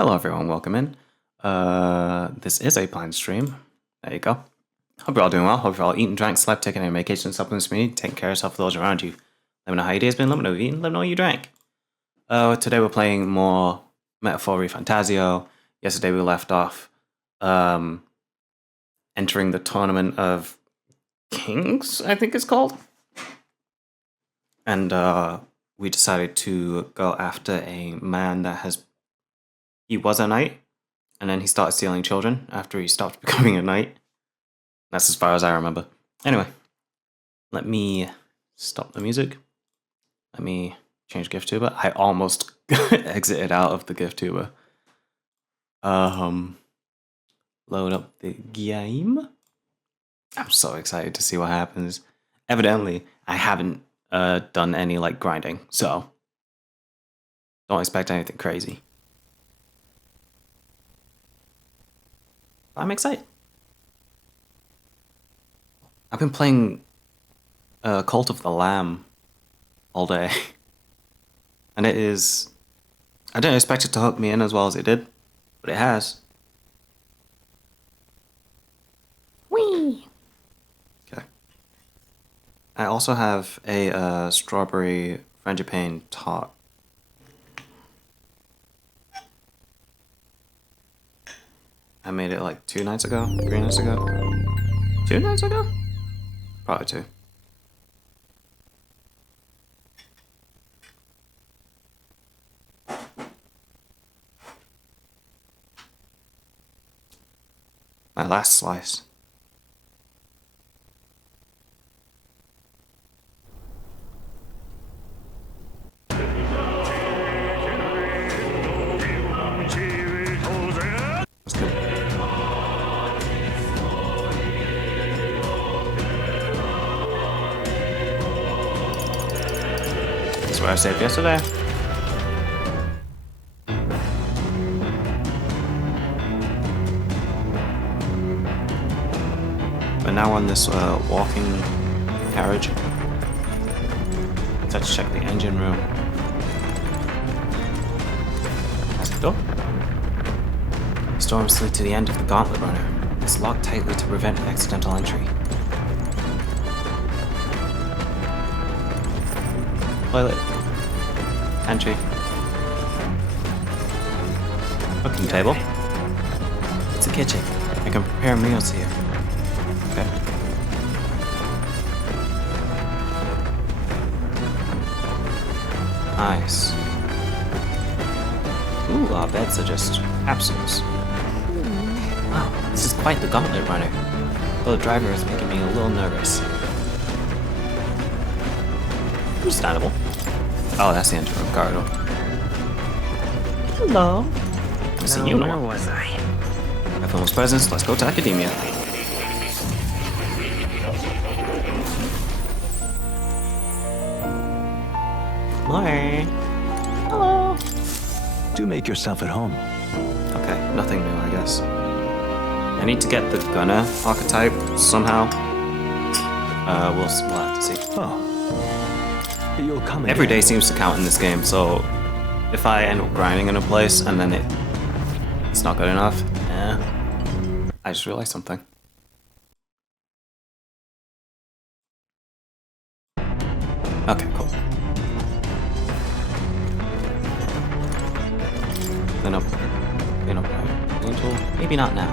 Hello everyone, welcome in. This is a planned stream. There you go. Hope you're all doing well. Hope you're all eating, drank, slept, taking any medication, supplements for me, taking care of yourself for those around you. Let me know how your day's been, let me know what you've eaten, let me know what you drank. Today we're playing more Metaphor ReFantazio. Yesterday we left off entering the Tournament of Kings, I think it's called. And we decided to go after a man that he was a knight, and then he started stealing children after he stopped becoming a knight. That's as far as I remember. Anyway, let me stop the music. Let me change GiftTuber. I almost exited out of the GiftTuber. Load up the game. I'm so excited to see what happens. Evidently, I haven't done any like grinding, so don't expect anything crazy. I'm excited. I've been playing Cult of the Lamb all day. And it is... I didn't expect it to hook me in as well as it did, but it has. Whee! Okay. I also have a strawberry frangipane tart. I made it like 2 nights ago, 3 nights ago. 2 nights ago? Probably 2. My last slice. That's good. That's what I saved yesterday. We're now on this walking carriage. Let's check the engine room. Has it door? The storm slid to the end of the gauntlet runner. It's locked tightly to prevent accidental entry. Toilet. Entry. Cooking table. It's a kitchen. I can prepare meals here. Okay. Nice. Ooh, our beds are just capsules. Wow, this is quite the gauntlet runner. Though the driver is making me a little nervous. Understandable. Oh, that's the engine room corridor. Hello. I see you know. Where was I? Everyone's presents. Let's go to academia. Hi. Hello. Do make yourself at home. Okay, nothing new, I guess. I need to get the gunner archetype somehow. We'll have to see. Oh. You'll come Every day seems to count in this game, so if I end up grinding in a place and then it's not good enough, I just realized something. Okay, cool. Clean up, clean tool. Maybe not now.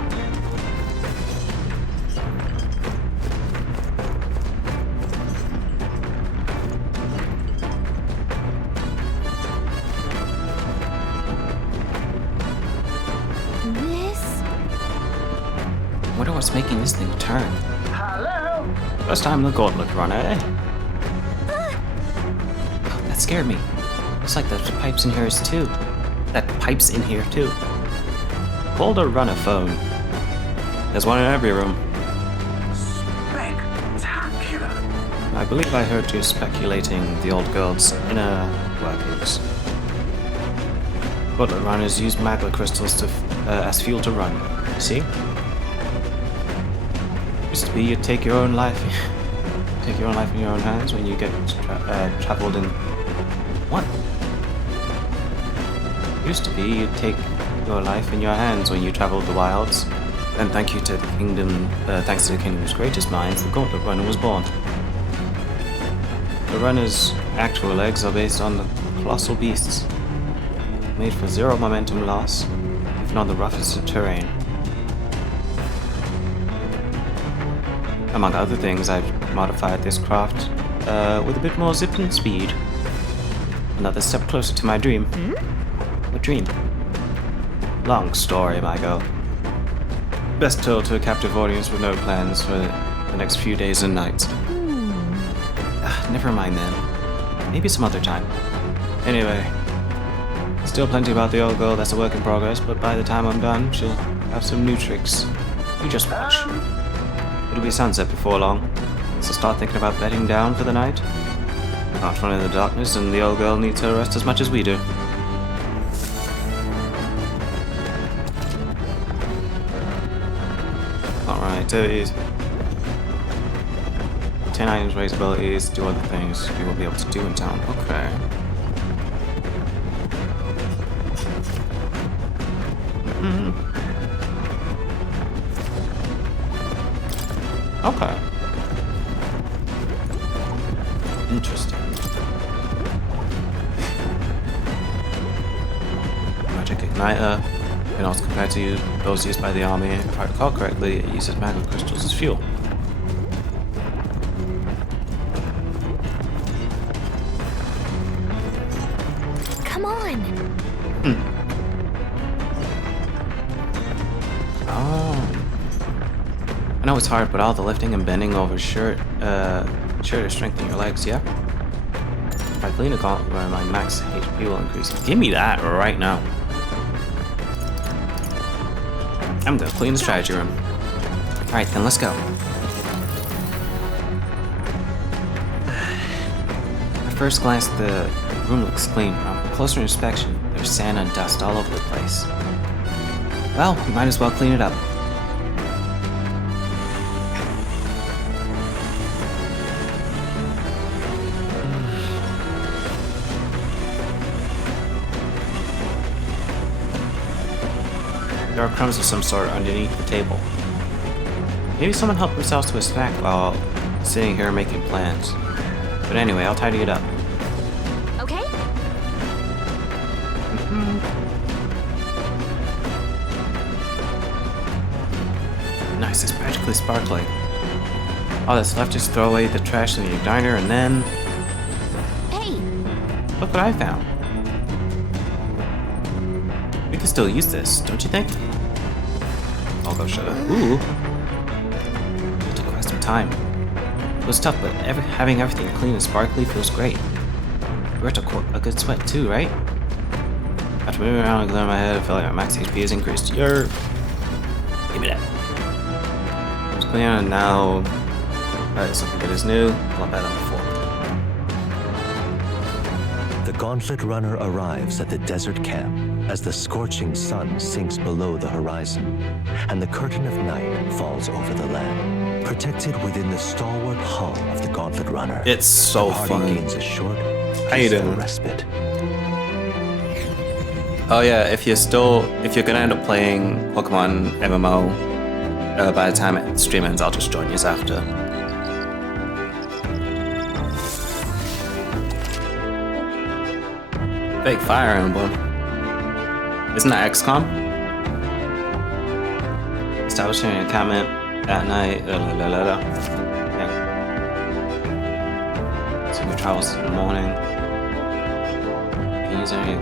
I wonder what's making this thing turn. Hello? First time in the gauntlet run, eh? Oh, that scared me. Looks like there's pipes in here too. Call the runner phone. There's one in every room. Spectacular. I believe I heard you speculating the old girl's inner workings. Gauntlet runners use magma crystals as fuel to run. See? Used to be you'd take your own life in your own hands when you get traveled in. What? Used to be you'd take your life in your hands when you traveled the wilds. And thanks to the kingdom's greatest minds, the Gauntlet Runner was born. The runner's actual legs are based on the colossal beasts, made for zero momentum loss, even on the roughest of terrain. Among other things, I've modified this craft with a bit more zip and speed. Another step closer to my dream. What dream? Long story, my girl. Best told to a captive audience with no plans for the next few days and nights. Never mind then. Maybe some other time. Anyway, still plenty about the old girl that's a work in progress, but by the time I'm done, she'll have some new tricks. You just watch. It'll be sunset before long, so start thinking about bedding down for the night. Not run in the darkness, and the old girl needs her rest as much as we do. Alright, activities. 10 items, raise abilities, do other things you will be able to do in town. Okay. Okay. Interesting. Magic Igniter can also compare to those used by the army. If I recall correctly, it uses magic crystals as fuel. Come on. Oh. I know it's hard, but all the lifting and bending over sure to strengthen your legs, yeah? If I clean a gauntlet where my max HP will increase. Give me that right now. I'm gonna clean the strategy room. Alright, then let's go. At first glance, the room looks clean. On closer inspection, there's sand and dust all over the place. Well, we might as well clean it up. There are crumbs of some sort underneath the table. Maybe someone helped themselves to a snack while sitting here making plans. But anyway, I'll tidy it up. Okay? Nice, it's practically sparkling. All that's left is throw away the trash in the igniter and then... Hey! Look what I found. We can still use this, don't you think? I'll go shut up. Ooh. It took quite some time. It was tough, but having everything clean and sparkly feels great. We're at a good sweat too, right? After moving around and clearing my head, I feel like my max HP has increased. Give me that. It's clean and now... Alright, something that is new. A lot better than before. The Gauntlet Runner arrives at the desert camp as the scorching sun sinks below the horizon and the curtain of night falls over the land. Protected within the stalwart hull of the Gauntlet Runner, It's so the party fun. gains a short, How you peaceful doing? respite. Oh yeah, if you're gonna end up playing Pokemon MMO, by the time the stream ends, I'll just join you after. Fake Fire Emblem. Isn't that XCOM? Establishing an encampment at night. Yeah. So we travels in the morning. You can use any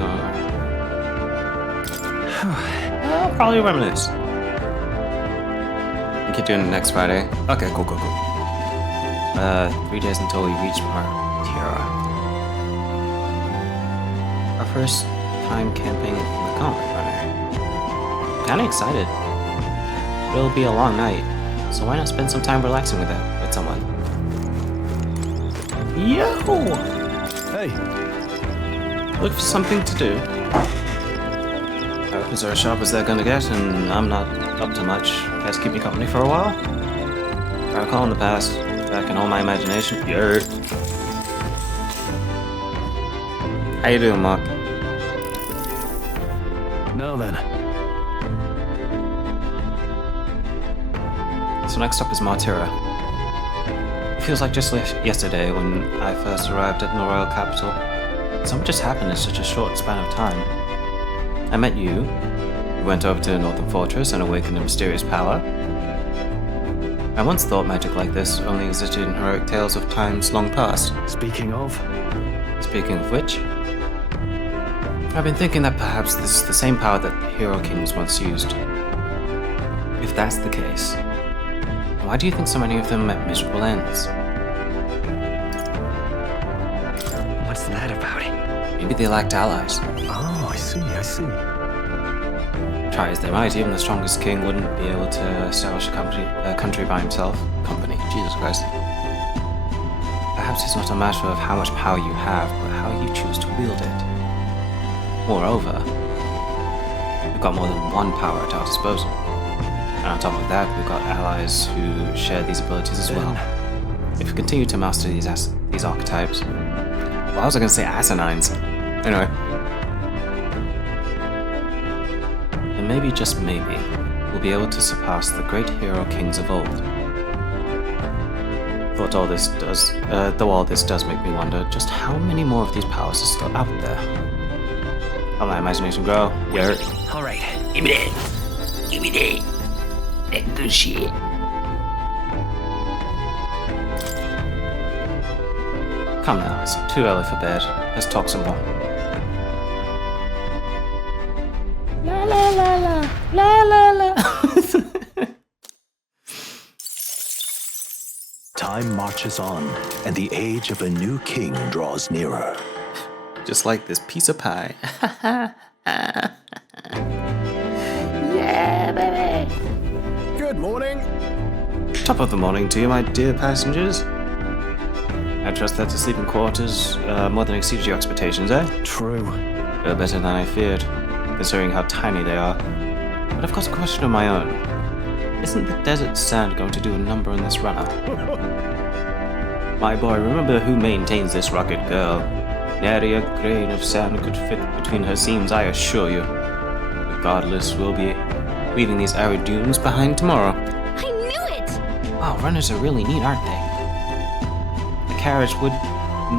I'll probably reminisce. We keep doing it next Friday. Okay, cool. 3 days until we reach our Tiara. Our first time camping with the Gauntlet Runner. Kinda excited. It'll be a long night, so why not spend some time relaxing with someone? Yo! Hey, Look for something to do. Weapons are as sharp as they're gonna get, and I'm not up to much. Guys keep me company for a while. I recall in the past, back in all my imagination. Yer. How you doing, Mark? now then, So next up is Martyra. It feels like just yesterday when I first arrived at the royal capital. So much just happened in such a short span of time. I met you, we went over to the Northern Fortress and awakened a mysterious power. I once thought magic like this only existed in heroic tales of times long past. Speaking of, Which, I've been thinking that perhaps this is the same power that the Hero Kings once used. If that's the case, why do you think so many of them met miserable ends? what's that about? Maybe they lacked allies. Oh, I see. Try as they might, even the strongest king wouldn't be able to establish a country by himself. Company, Jesus Christ. Perhaps it's not a matter of how much power you have, but how you choose to wield it. Moreover, we've got more than one power at our disposal. And on top of that, we've got allies who share these abilities as well. If we continue to master these archetypes... Well, I was going to say asinines. Anyway. And maybe, just maybe, we'll be able to surpass the great hero kings of old. Though all this does make me wonder just how many more of these powers are still out there. I'll let my imagination grow. Yeah. All right. Give me that. Give me that. That good shit. Come now, it's too early for bed. Let's talk some more. La la la la. La la la. Time marches on, and the age of a new king draws nearer. Just like this piece of pie. Yeah, baby. Good morning. Top of the morning to you, my dear passengers. I trust that the sleeping quarters more than exceeded your expectations, eh? True. Better than I feared, considering how tiny they are. But I've got a question of my own. Isn't the desert sand going to do a number on this runner? My boy, remember who maintains this rocket girl. Nary a grain of sand could fit between her seams, I assure you. Regardless, we'll be leaving these arid dunes behind tomorrow. I knew it! Wow, runners are really neat, aren't they? A carriage would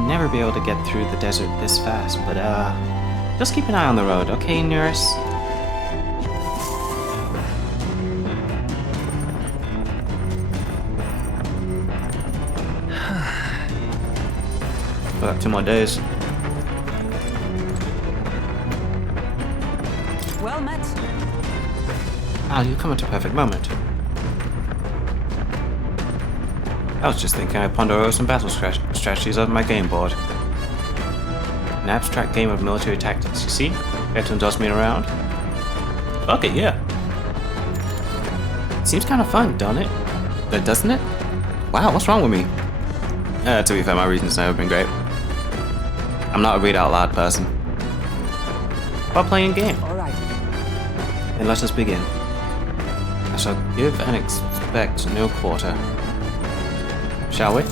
never be able to get through the desert this fast, but just keep an eye on the road, okay, nurse? We've got 2 more days. Well met. Al, you come at a perfect moment. I was just thinking I'd ponder over some battle strategies on my game board. An abstract game of military tactics, you see? Get to toss me around? Fuck it, yeah. Seems kind of fun, don't it? But doesn't it? Wow, what's wrong with me? To be fair, my reason's never been great. I'm not a read out loud person. While playing a game. All right. Then let us begin. I shall give and expect no quarter. Shall we?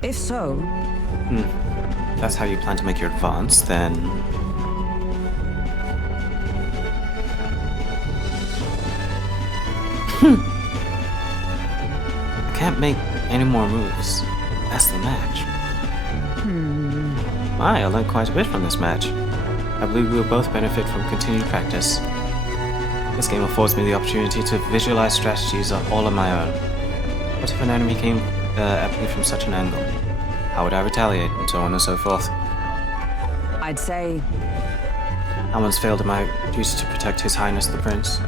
If so, That's how you plan to make your advance, then... I can't make any more moves. That's the match. I learned quite a bit from this match. I believe we will both benefit from continued practice. This game affords me the opportunity to visualize strategies all on my own. What if an enemy came at me from such an angle? How would I retaliate, and so on and so forth? I'd say I once failed in my duty to protect His Highness the Prince.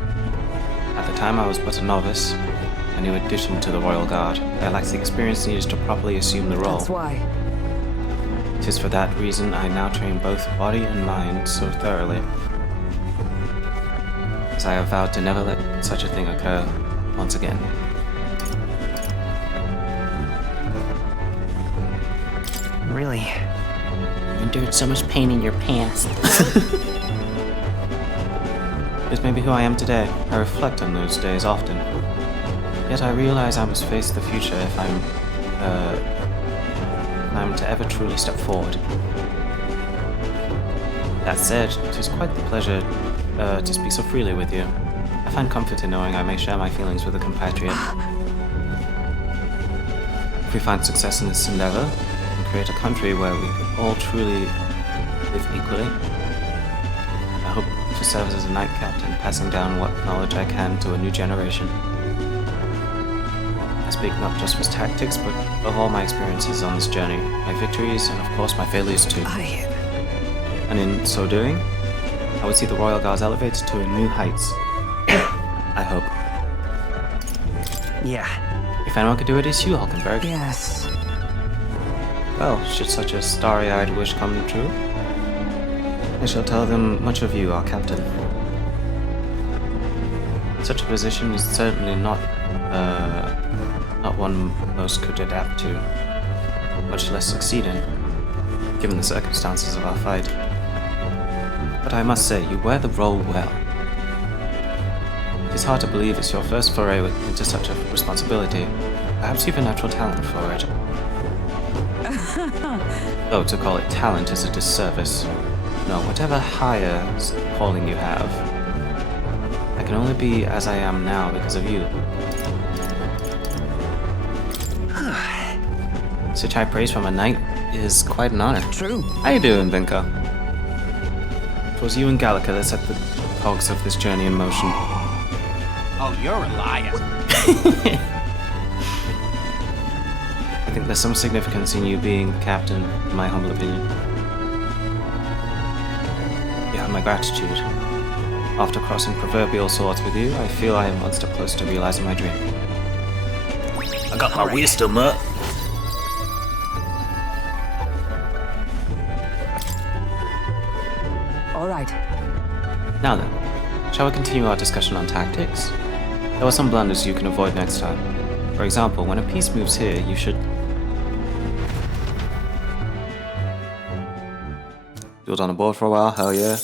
At the time I was but a novice, a new addition to the Royal Guard. I lacked the experience needed to properly assume the role. that's why. It is for that reason I now train both body and mind so thoroughly, as I have vowed to never let such a thing occur once again. Really? You endured so much pain in your past. This may be who I am today. I reflect on those days often. Yet I realize I must face the future if I'm to ever truly step forward. That said, it is quite the pleasure to speak so freely with you. I find comfort in knowing I may share my feelings with a compatriot. If we find success in this endeavor, and create a country where we can all truly live equally, I hope to serve as a knight captain, passing down what knowledge I can to a new generation. I speak not just for tactics, but of all my experiences on this journey, my victories, and of course my failures too. And in so doing, I would see the Royal Guards elevated to new heights. I hope. Yeah. If anyone could do it, it's you, Hulkenberg. Yes. Well, should such a starry-eyed wish come true, I shall tell them much of you, our captain. Such a position is certainly not one most could adapt to, much less succeed in, given the circumstances of our fight. But I must say, you wear the role well. It is hard to believe it's your first foray into such a responsibility. Perhaps you've a natural talent for it. Though to call it talent is a disservice. No, whatever higher calling you have, I can only be as I am now because of you. Such high praise from a knight is quite an honor. True. How you doing, Vinka? It was you and Gallica that set the cogs of this journey in motion. Oh, you're a liar. I think there's some significance in you being the captain, in my humble opinion. You have my gratitude. After crossing proverbial swords with you, I feel I am one step closer to realizing my dream. I got my wisdom up. All right. Now then, shall we continue our discussion on tactics? There are some blunders you can avoid next time. For example, when a piece moves here, you should... You was on the board for a while? Hell yeah.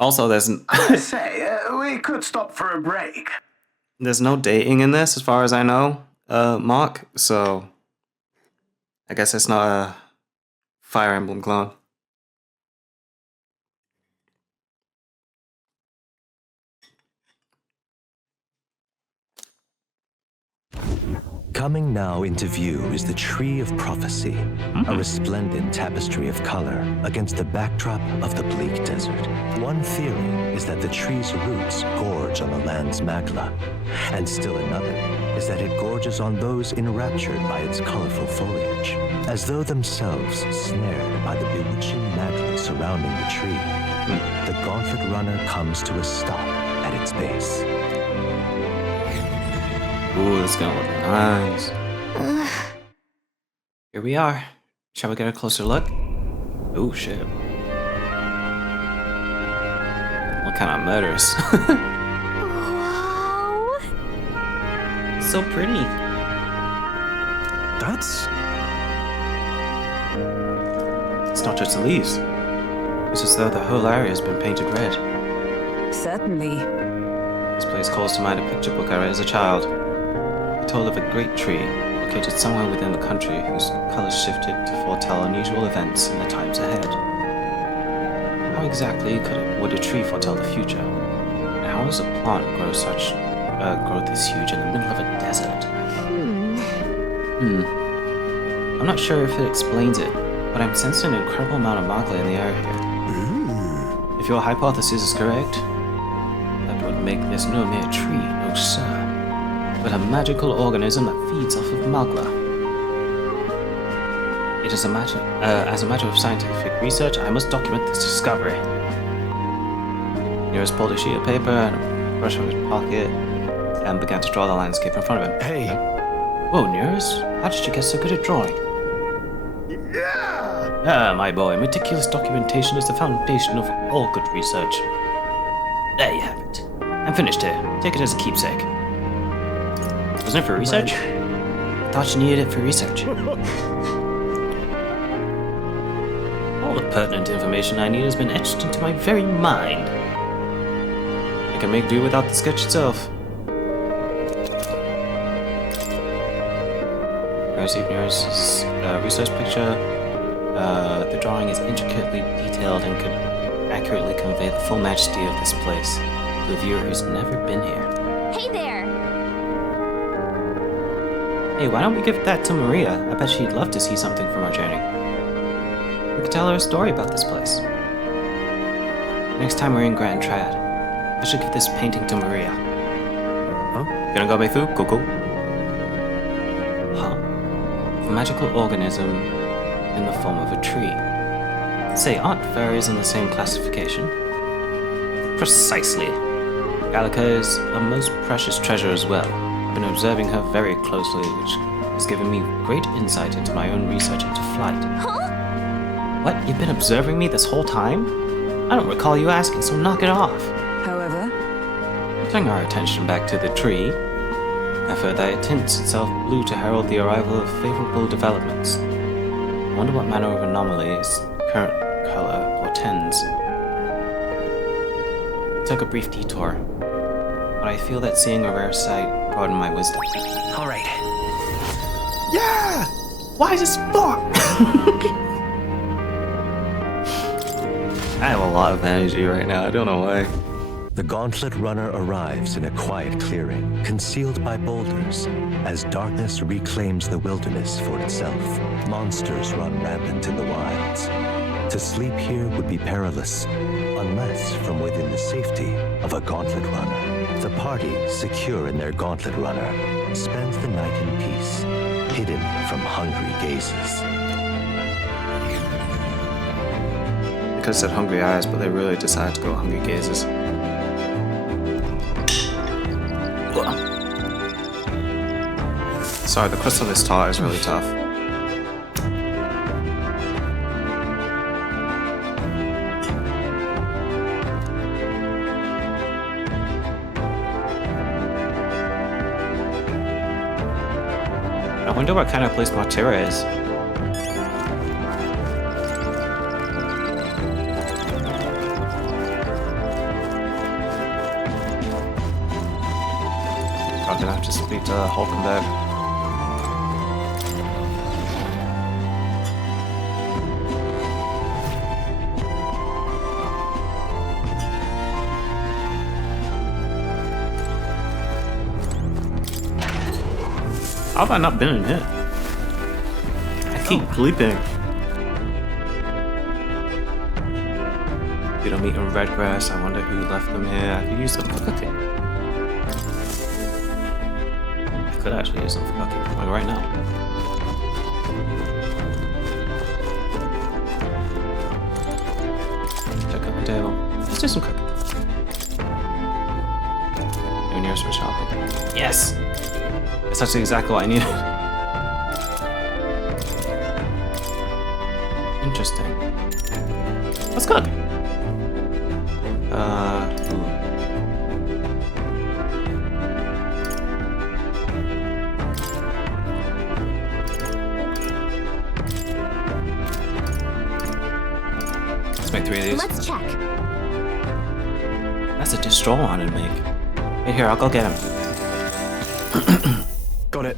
Also, We could stop for a break. there's no dating in this, as far as I know, Mark, so... I guess it's not a Fire Emblem clone. Coming now into view is the Tree of Prophecy, a resplendent tapestry of color against the backdrop of the bleak desert. One theory is that the tree's roots gorge on the land's magla, and still another is that it gorges on those enraptured by its colorful foliage, as though themselves snared by the bewitching magla surrounding the tree. The gauntlet runner comes to a stop at its base. Ooh, this is gonna look nice. Here we are. Shall we get a closer look? Ooh, shit. Look kind of murderous. Wow. So pretty. That's... It's not just the leaves. It's as though the whole area has been painted red. Certainly. This place calls to mind a picture book I read as a child. It told of a great tree located somewhere within the country whose colors shifted to foretell unusual events in the times ahead. How exactly would a tree foretell the future? And how does a plant grow this huge in the middle of a desert? I'm not sure if it explains it, but I'm sensing an incredible amount of magla in the air here. If your hypothesis is correct, that would make this no mere tree, no sir, but a magical organism that feeds off of magla. It is as a matter of scientific research, I must document this discovery. Nearest pulled a sheet of paper and a brush from his pocket and began to draw the landscape in front of him. Hey. Whoa, Nearest, how did you get so good at drawing? Ah, my boy, meticulous documentation is the foundation of all good research. There you have it. I'm finished here. Take it as a keepsake. Wasn't it for research? I thought you needed it for research. All the pertinent information I need has been etched into my very mind. I can make do without the sketch itself. Receive Nearest's research picture. The drawing is intricately detailed and could accurately convey the full majesty of this place to a viewer who's never been here. Hey there! Hey, why don't we give that to Maria? I bet she'd love to see something from our journey. We could tell her a story about this place. Next time we're in Grand Trad, I should give this painting to Maria. Huh? Gonna go make food? Cool, cool. Huh. A magical organism in the form of a tree. Say, aren't fairies in the same classification? Precisely. Gallica is a most precious treasure as well. I've been observing her very closely, which has given me great insight into my own research into flight. Huh? What? You've been observing me this whole time? I don't recall you asking, so knock it off. However, Turning our attention back to the tree, I've heard that it tints itself blue to herald the arrival of favorable developments. I wonder what manner of anomaly its current color portends. I took a brief detour, but I feel that seeing a rare sight broadened my wisdom. All right. Yeah! Why is this for? I have a lot of energy right now, I don't know why. The Gauntlet Runner arrives in a quiet clearing, concealed by boulders, as darkness reclaims the wilderness for itself. Monsters run rampant in the wilds. To sleep here would be perilous, unless from within the safety of a Gauntlet Runner. The party, secure in their Gauntlet Runner, spends the night in peace, hidden from hungry gazes. I could have said hungry eyes, but they really decided to go hungry gazes. Ugh. Sorry, the crust of this tart is really tough. I wonder what kind of place Martira is. I'm gonna have to speak to Hulkenberg. How have I not been in here? I keep bleeping. We don't eat in red grass. I wonder who left them here. I could use them for cooking. I could actually use them for cooking, like right now. Check out the table. Let's do some cooking. New nearest for shopping. Yes! That's actually exactly what I needed. Interesting. Let's cook. Ooh. Let's make 3 of these. Let's check. That's a dish Stroll wanted to make. Hey, here, I'll go get him. Got it.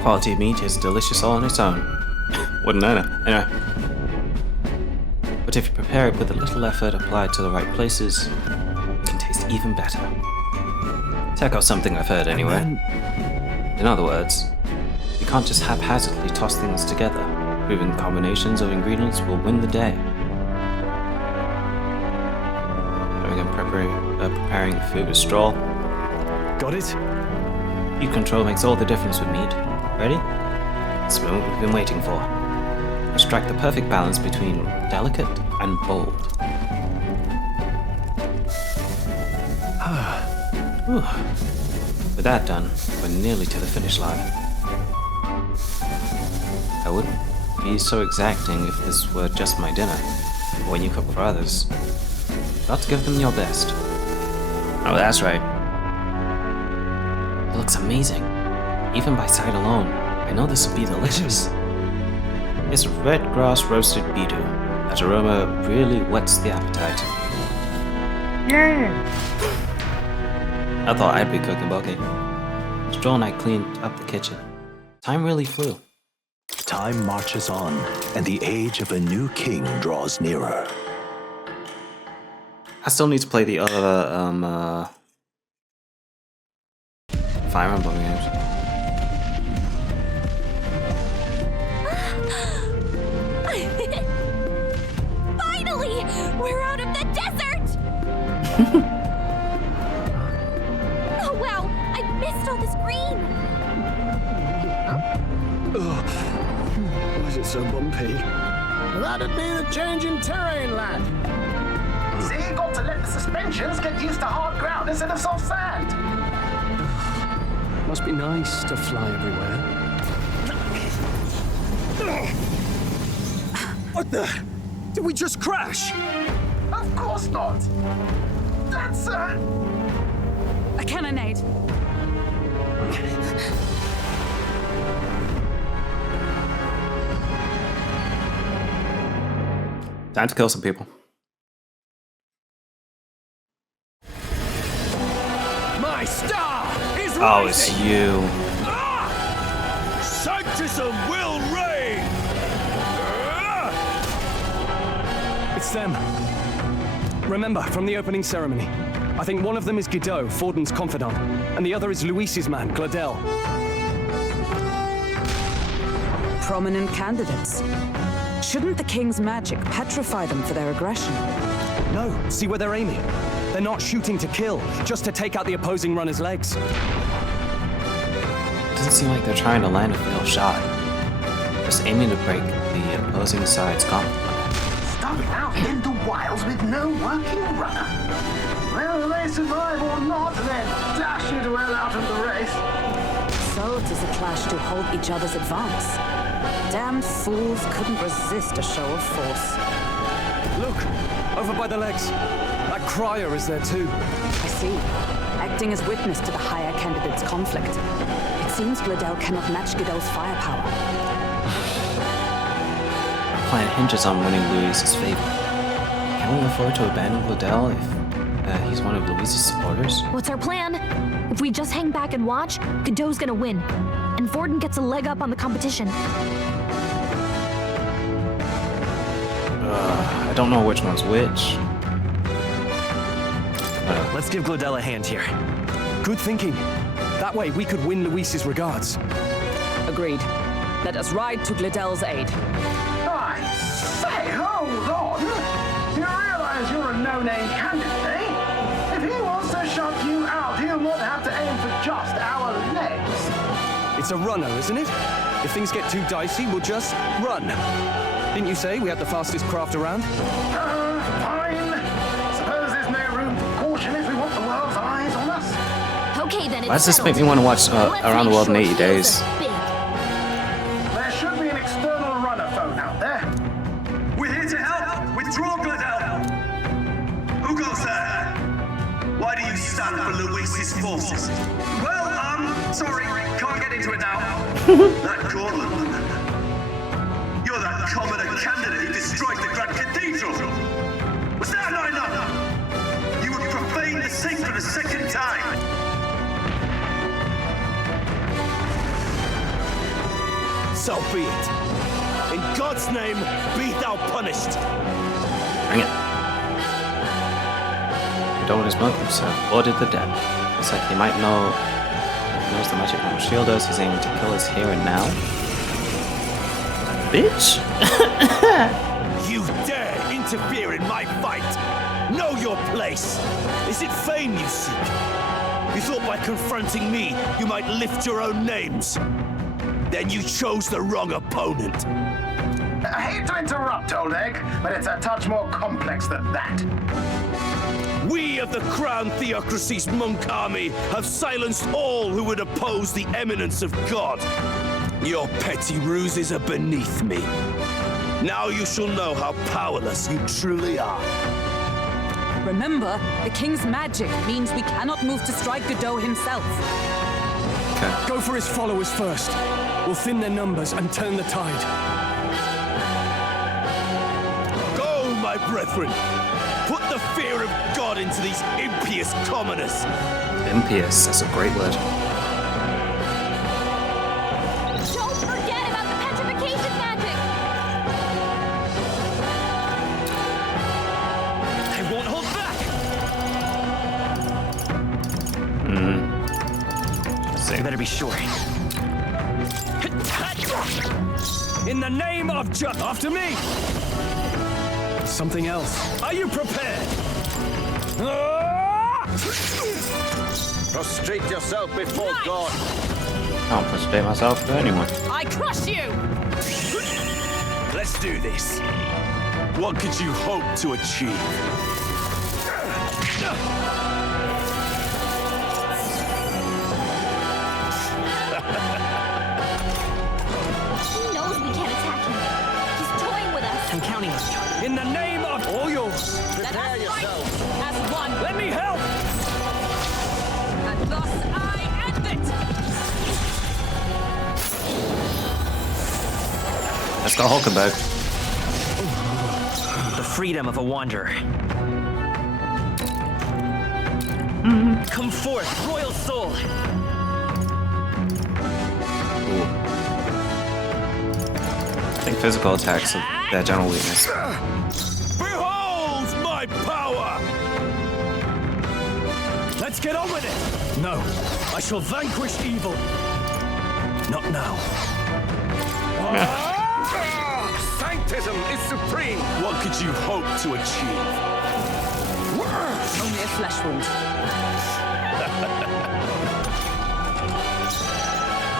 Quality meat is delicious all on its own. Wouldn't I know? Anyway. But if you prepare it with a little effort applied to the right places, it can taste even better. Check out something I've heard anyway. In other words, you can't just haphazardly toss things together. Proven combinations of ingredients will win the day. Preparing the food with Stroll. Got it. Heat control makes all the difference with meat. Ready? It's the moment we've been waiting for. Let's strike the perfect balance between delicate and bold. Whew. With that done, we're nearly to the finish line. I wouldn't be so exacting if this were just my dinner. But when you cook for others, you've got to give them your best. Oh, that's right. It looks amazing. Even by sight alone, I know this will be delicious. It's red grass roasted beetle. That aroma really whets the appetite. Yeah. I thought I'd be cooking, but okay. Stroll and I cleaned up the kitchen. Time really flew. Time marches on, and the age of a new king draws nearer. I still need to play the other Fire Emblem games. Finally! We're out of the desert! Oh wow! I missed all this green! Why is it so bumpy? That'd be the change in terrain, lad. See, you got to let the suspensions get used to hard ground instead of soft sand. Must be nice to fly everywhere. What the? Did we just crash? Of course not. That's A cannonade. Time to kill some people. My star is rising! Oh, it's you. Sanctism will reign! It's them. Remember, from the opening ceremony. I think one of them is Godot, Forden's confidant, and the other is Luis's man, Gladel. Prominent candidates. Shouldn't the king's magic petrify them for their aggression? No, see where they're aiming. They're not shooting to kill, just to take out the opposing runner's legs. Doesn't seem like they're trying to land a fatal shot. Just aiming to break the opposing side's combat plan. stuck out in the wilds with no working runner. Will they survive or not, then dash it well out of the race? So it is a clash to hold each other's advance. Damned fools couldn't resist a show of force. Look, over by the legs. That crier is there too. I see. Acting as witness to the higher candidate's conflict. It seems Gladel cannot match Godot's firepower. Our plan hinges on winning Luis's favor. Can we afford to abandon Gladel if he's one of Luis's supporters? What's our plan? If we just hang back and watch, Godot's gonna win. And Forden gets a leg up on the competition. I don't know which one's which. Let's give Gladel a hand here. Good thinking. That way we could win Luis's regards. Agreed. Let us ride to Gladel's aid. I say, hold on! You realize you're a no-name candidate, eh? If he wants to shut you out, he'll not have to aim for just our legs. It's a runner, isn't it? If things get too dicey, we'll just run. Didn't you say we had the fastest craft around? Fine. Suppose there's no room for caution if we want the world's eyes on us. Okay, then it's Why does this make me settled. want to watch Let's Around the make World in sure 80 he Days? is big. There should be an external runner phone out there. We're here to help! Withdraw, Gladel! Who goes there? Why do you stand for Luis's forces? Well, sorry, can't get into it now. That Cortland. You're that commoner candidate who destroyed the Grand Cathedral! Was that not enough? You would profane the sacred a second time! So be it. In God's name, be thou punished. Bring it. Godot and his monkeys have ordered the dead. Looks like he might know. Knows the magic on shield does. He's aiming to kill us here and now. Bitch! You dare interfere in my fight! Know your place! Is it fame you seek? You thought by confronting me, you might lift your own names? Then you chose the wrong opponent. I hate to interrupt, Old Egg, but it's a touch more complex than that. We of the Crown Theocracy's monk army have silenced all who would oppose the eminence of God. Your petty ruses are beneath me. Now you shall know how powerless you truly are. Remember, the king's magic means we cannot move to strike Godot himself. Go for his followers first. We'll thin their numbers and turn the tide. Go, my brethren. Put the fear of God into these impious commoners. Impious, that's a great word. Don't forget about the petrification be sure. In the name of after me! Something else. Are you prepared? Prostrate yourself before Nice. God. I can't prostrate myself to anyone. I crush you! Let's do this. What could you hope to achieve? He knows we can't attack him. He's toying with us. I'm counting on you. In the name of all yours. Let us fight as one. Let me help! And thus I end it! Let's go Hulkenberg. The freedom of a wanderer. Come forth, royal soul. Ooh. I think physical attacks are their general weakness. Behold my power! Let's get on with it! No, I shall vanquish evil. Not now. Sanctism is supreme! What could you hope to achieve? Only a flesh wound.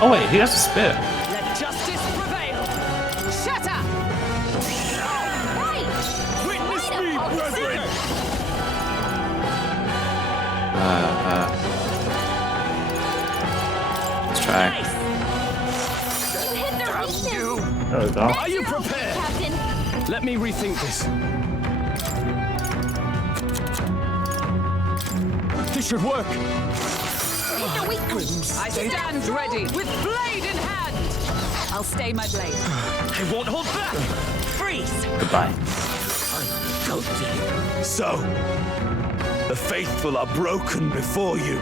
Oh wait, he has a spit. Let justice prevail! Shatter! Right! Witness Right me, up, brethren! Let's try. You hit their weakness! There we go. Are you prepared? Captain? Let me rethink this. This should work. Hit their weakness! I stand ready, with blade in hand! I'll stay my blade. I won't hold back. Freeze. Goodbye. So, the faithful are broken before you.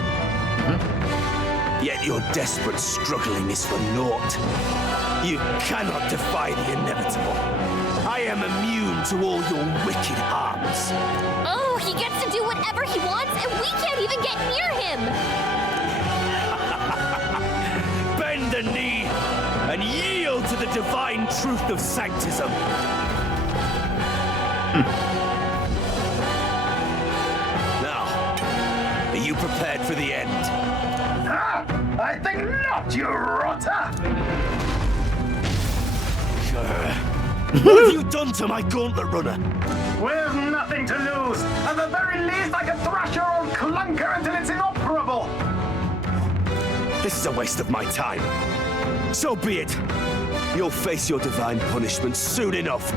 Yet your desperate struggling is for naught. You cannot defy the inevitable. I am immune to all your wicked harms. Oh, he gets to do whatever he wants, and we can't even get near him! Bend the knee and yield to the divine truth of sanctism. Now, are you prepared for the end? Ah, I think not, you rotter! What have you done to my gauntlet runner? We've nothing to lose. At the very least, I can thrash your old clunker until it's inoperable. This is a waste of my time. So be it. You'll face your divine punishment soon enough.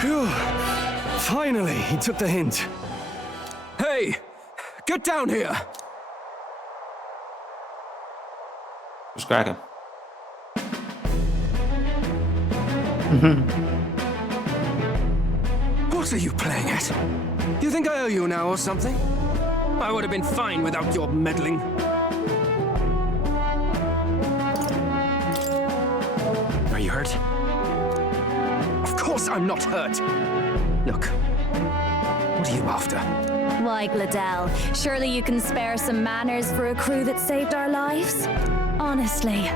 Phew. Finally, he took the hint. Hey, get down here. Just crack him. What are you playing at? You think I owe you now or something? I would have been fine without your meddling. Are you hurt? Of course I'm not hurt. Look, what are you after? Why, Gladell, surely you can spare some manners for a crew that saved our lives? Honestly,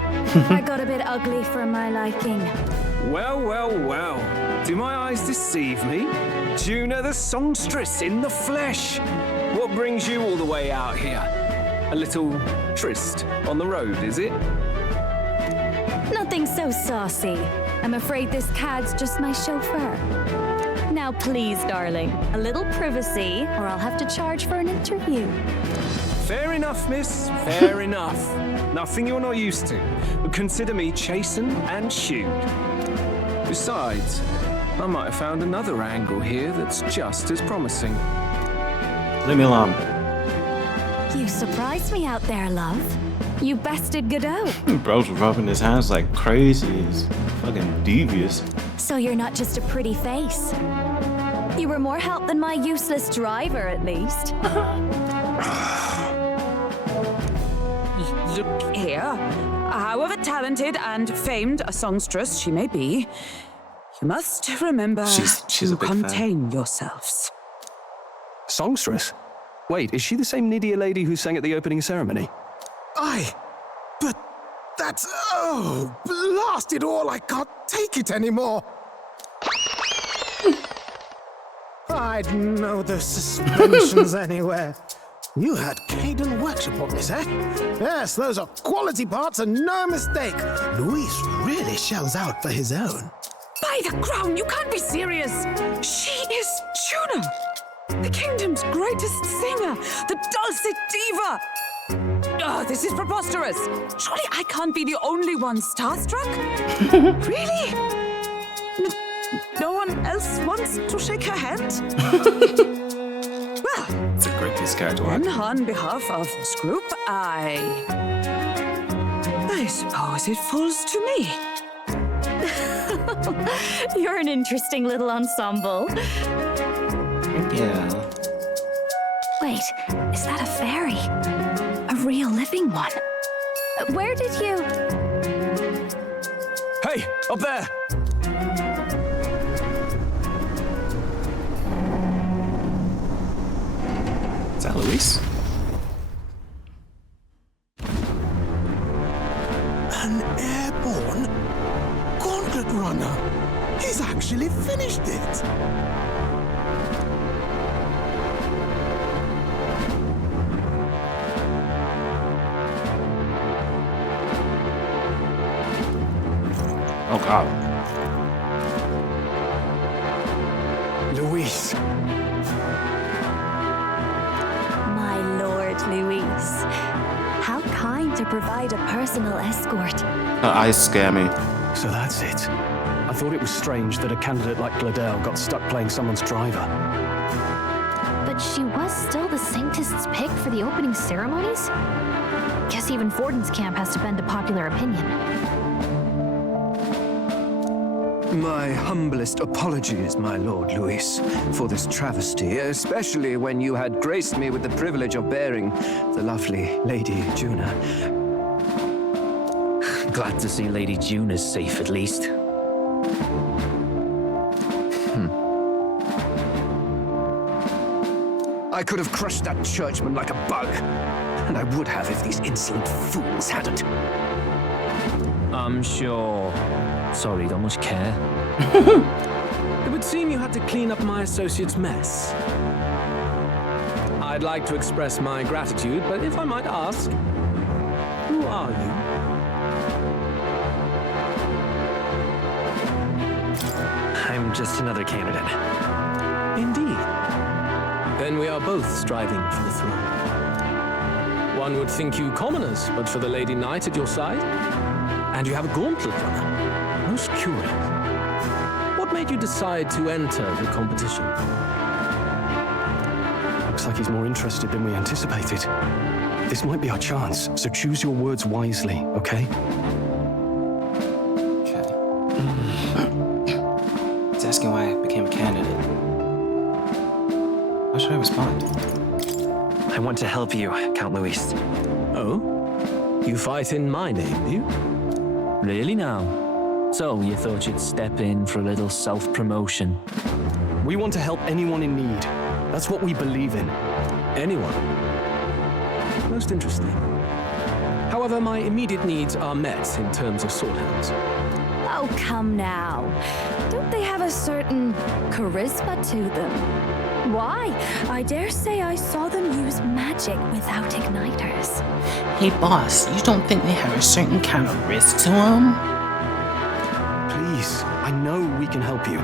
I got a bit ugly for my liking. Well, well, well. Do my eyes deceive me? Juna the songstress in the flesh. What brings you all the way out here? A little tryst on the road, is it? Nothing so saucy. I'm afraid this cad's just my chauffeur. Now please, darling, a little privacy, or I'll have to charge for an interview. Fair enough, miss. Fair enough. Nothing you're not used to. But consider me chastened and shoed. Besides, I might have found another angle here that's just as promising. Leave me alone. You surprised me out there, love. You bested Godot. Bro's rubbing his hands like crazy. He's fucking devious. So you're not just a pretty face. You were more help than my useless driver, at least. Look here. However talented and famed a songstress she may be, You must remember She's to a big fan. contain yourselves. Songstress? Wait, is she the same Nydia lady who sang at the opening ceremony? Aye, but that's... Oh, blast it all, I can't take it anymore. I'd know those suspensions anywhere. You had Caden workshop on this, eh? Yes, those are quality parts and no mistake. Luis really shells out for his own. By the crown, you can't be serious! She is Juno! The kingdom's greatest singer! The dulcet diva! Oh, this is preposterous! Surely I can't be the only one starstruck? Really? No one else wants to shake her hand? Well, It's a great piece of character work. then on behalf of this group, I suppose it falls to me. You're an interesting little ensemble. Yeah. Wait, is that a fairy? A real living one? Where did you... Hey, up there! Is that Luis? An airborne gauntlet runner. He's actually finished it. Oh god. Luis. My Lord Luis. How kind to provide a personal escort. Her eyes scare me. So that's it. I thought it was strange that a candidate like Gladel got stuck playing someone's driver. But she was still the Sanctist's pick for the opening ceremonies? Guess even Fortin's camp has to bend to popular opinion. My humblest apologies, my Lord Luis, for this travesty, especially when you had graced me with the privilege of bearing the lovely Lady Juna. Glad to see Lady June is safe at least. I could have crushed that churchman like a bug, and I would have if these insolent fools hadn't. I'm sure. Sorry, don't much care. It would seem you had to clean up my associate's mess. I'd like to express my gratitude, but if I might ask, who are you? I'm just another candidate. Indeed. Then we are both striving for the throne. One would think you commoners, but for the Lady Knight at your side. And you have a gauntlet runner. Most curious. What made you decide to enter the competition? Looks like he's more interested than we anticipated. This might be our chance, so choose your words wisely, okay? Okay. He's asking why I became a candidate. How should I respond? I want to help you, Count Luis. Oh? You fight in my name, do you? Really now? So you thought you'd step in for a little self-promotion? We want to help anyone in need. That's what we believe in. Anyone? Most interesting. However, my immediate needs are met in terms of swordhands. Oh, come now. Don't they have a certain charisma to them? Why? I dare say I saw them use magic without igniters. Hey boss, you don't think they have a certain kind of risk to them? Please, I know we can help you.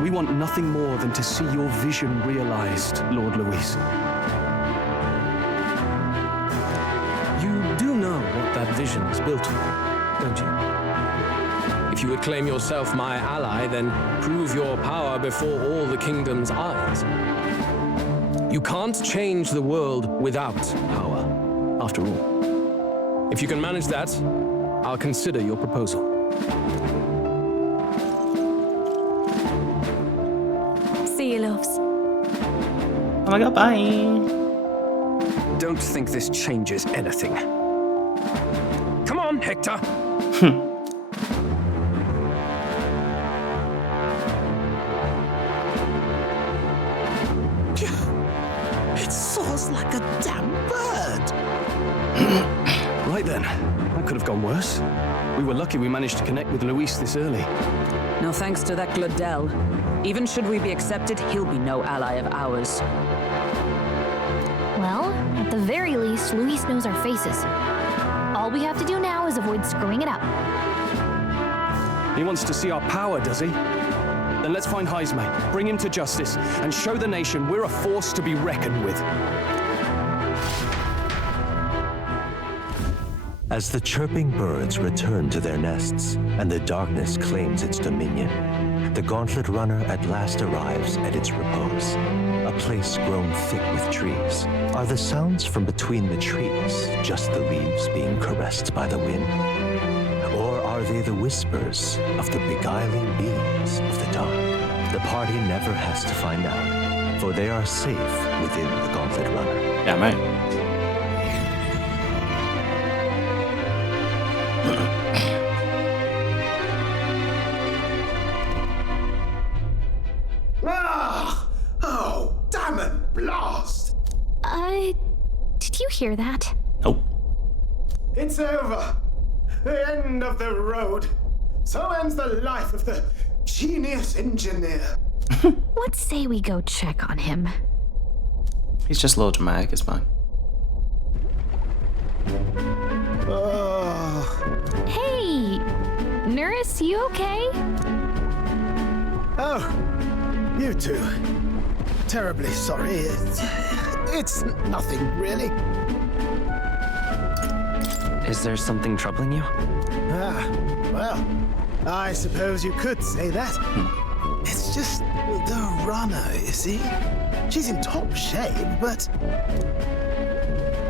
We want nothing more than to see your vision realized, Lord Luis. You do know what that vision is built on, don't you? If you would claim yourself my ally, then prove your power before all the kingdom's eyes. You can't change the world without power, after all. If you can manage that, I'll consider your proposal. See you, loves. Oh my god, bye. Don't think this changes anything. Come on, Hector! like a damn bird. Right then, that could have gone worse. We were lucky we managed to connect with Luis this early. No thanks to that Glodell. Even should we be accepted, he'll be no ally of ours. Well, at the very least, Luis knows our faces. All we have to do now is avoid screwing it up. He wants to see our power, does he? Then let's find Heisme, bring him to justice, and show the nation we're a force to be reckoned with. As the chirping birds return to their nests and the darkness claims its dominion, the Gauntlet Runner at last arrives at its repose, a place grown thick with trees. Are the sounds from between the trees just the leaves being caressed by the wind? Or are they the whispers of the beguiling beings of the dark? The party never has to find out, for they are safe within the Gauntlet Runner. Yeah, mate. Oh, damn it, blast! Did you hear that? Nope. It's over. The end of the road. So ends the life of the genius engineer. Let's say we go check on him. He's just a little dramatic, it's fine. Hey! Nurse, you okay? Oh, you too. Terribly sorry. It's nothing, really. Is there something troubling you? Well, I suppose you could say that. It's just the runner, you see? She's in top shape, but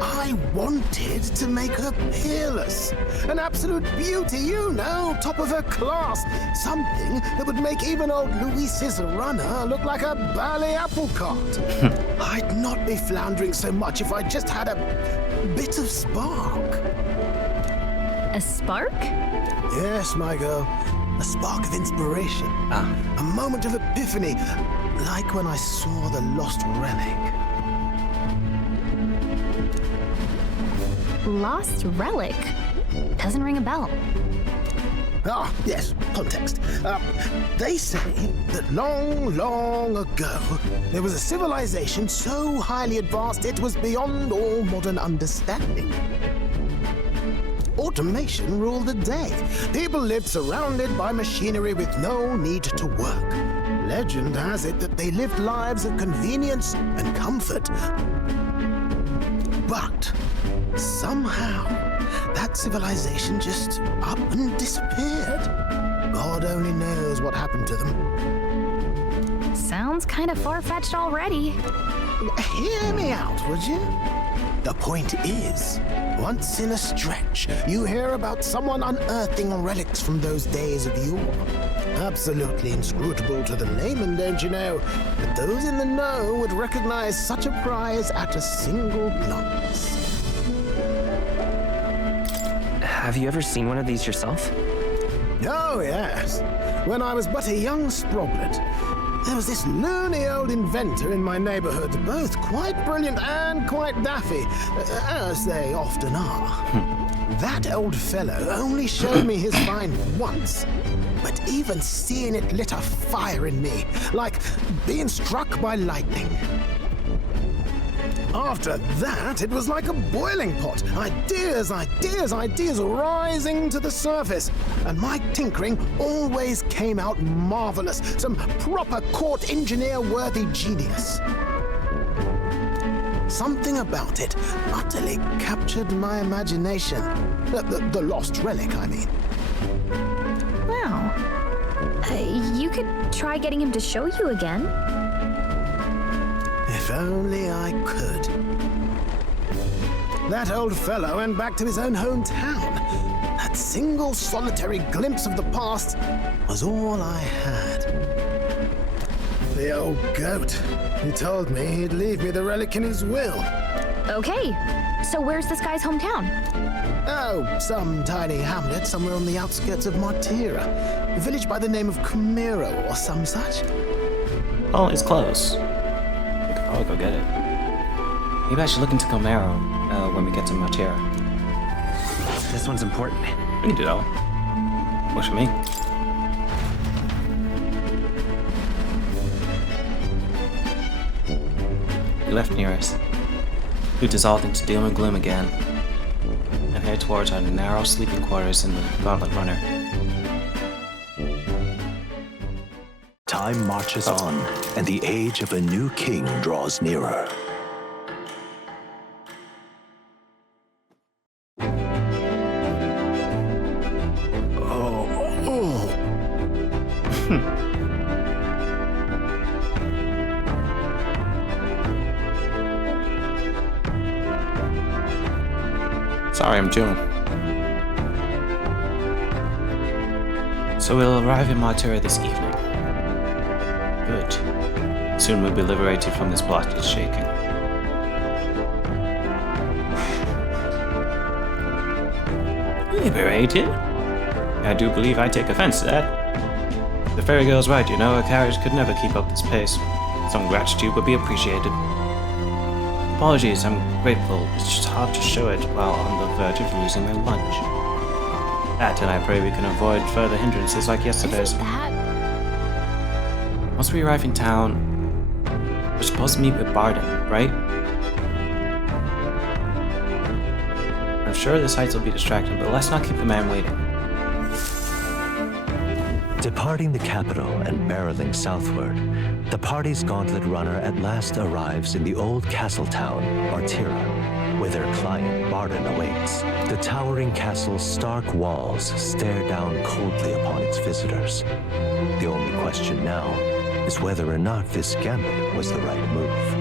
I wanted to make her peerless. An absolute beauty, you know, top of her class. Something that would make even old Luis's runner look like a bally apple cart. I'd not be floundering so much if I just had a bit of spark. A spark? Yes, my girl. A spark of inspiration. A moment of epiphany, like when I saw the lost relic. Lost relic? Doesn't ring a bell. Ah, yes, context. They say that long, long ago, there was a civilization so highly advanced it was beyond all modern understanding. Automation ruled the day. People lived surrounded by machinery with no need to work. Legend has it that they lived lives of convenience and comfort. But somehow, that civilization just up and disappeared. God only knows what happened to them. Sounds kind of far-fetched already. Hear me out, would you? The point is, once in a stretch, you hear about someone unearthing relics from those days of yore. Absolutely inscrutable to the layman, don't you know? But those in the know would recognize such a prize at a single glance. Have you ever seen one of these yourself? Oh, yes. When I was but a young sproglet, there was this loony old inventor in my neighborhood, both quite brilliant and quite daffy, as they often are. That old fellow only showed me his find once, but even seeing it lit a fire in me, like being struck by lightning. After that, it was like a boiling pot. Ideas rising to the surface. And my tinkering always came out marvelous. Some proper court engineer-worthy genius. Something about it utterly captured my imagination. The lost relic, I mean. Wow. You could try getting him to show you again. If only I could. That old fellow went back to his own hometown. That single solitary glimpse of the past was all I had. The old goat. He told me he'd leave me the relic in his will. Okay, so where's this guy's hometown? Oh, some tiny hamlet somewhere on the outskirts of Martira. A village by the name of Camiro or some such. Oh, it's close. I'll go get it. Maybe I should look into Comero when we get to Matera. This one's important. We can do that one. What you mean? We left Nearest, who dissolved into doom and gloom again, and head towards our narrow sleeping quarters in the Gauntlet Runner. Time marches on, and the age of a new king draws nearer. Sorry, I'm chewing. So we'll arrive in Matera this evening. Good. Soon we'll be liberated from this blockage shaking. Liberated? I do believe I take offense to that. The fairy girl's right, you know, a carriage could never keep up this pace. Some gratitude would be appreciated. Apologies, I'm grateful. It's just hard to show it while on the verge of losing my lunch. That, and I pray we can avoid further hindrances like yesterday's. Once we arrive in town, we're supposed to meet with Barden, right? I'm sure the sights will be distracting, but let's not keep the man waiting. Departing the capital and barreling southward, the party's gauntlet runner at last arrives in the old castle town, Artira, where their client Barden awaits. The towering castle's stark walls stare down coldly upon its visitors. The only question now is whether or not this gambit was the right move.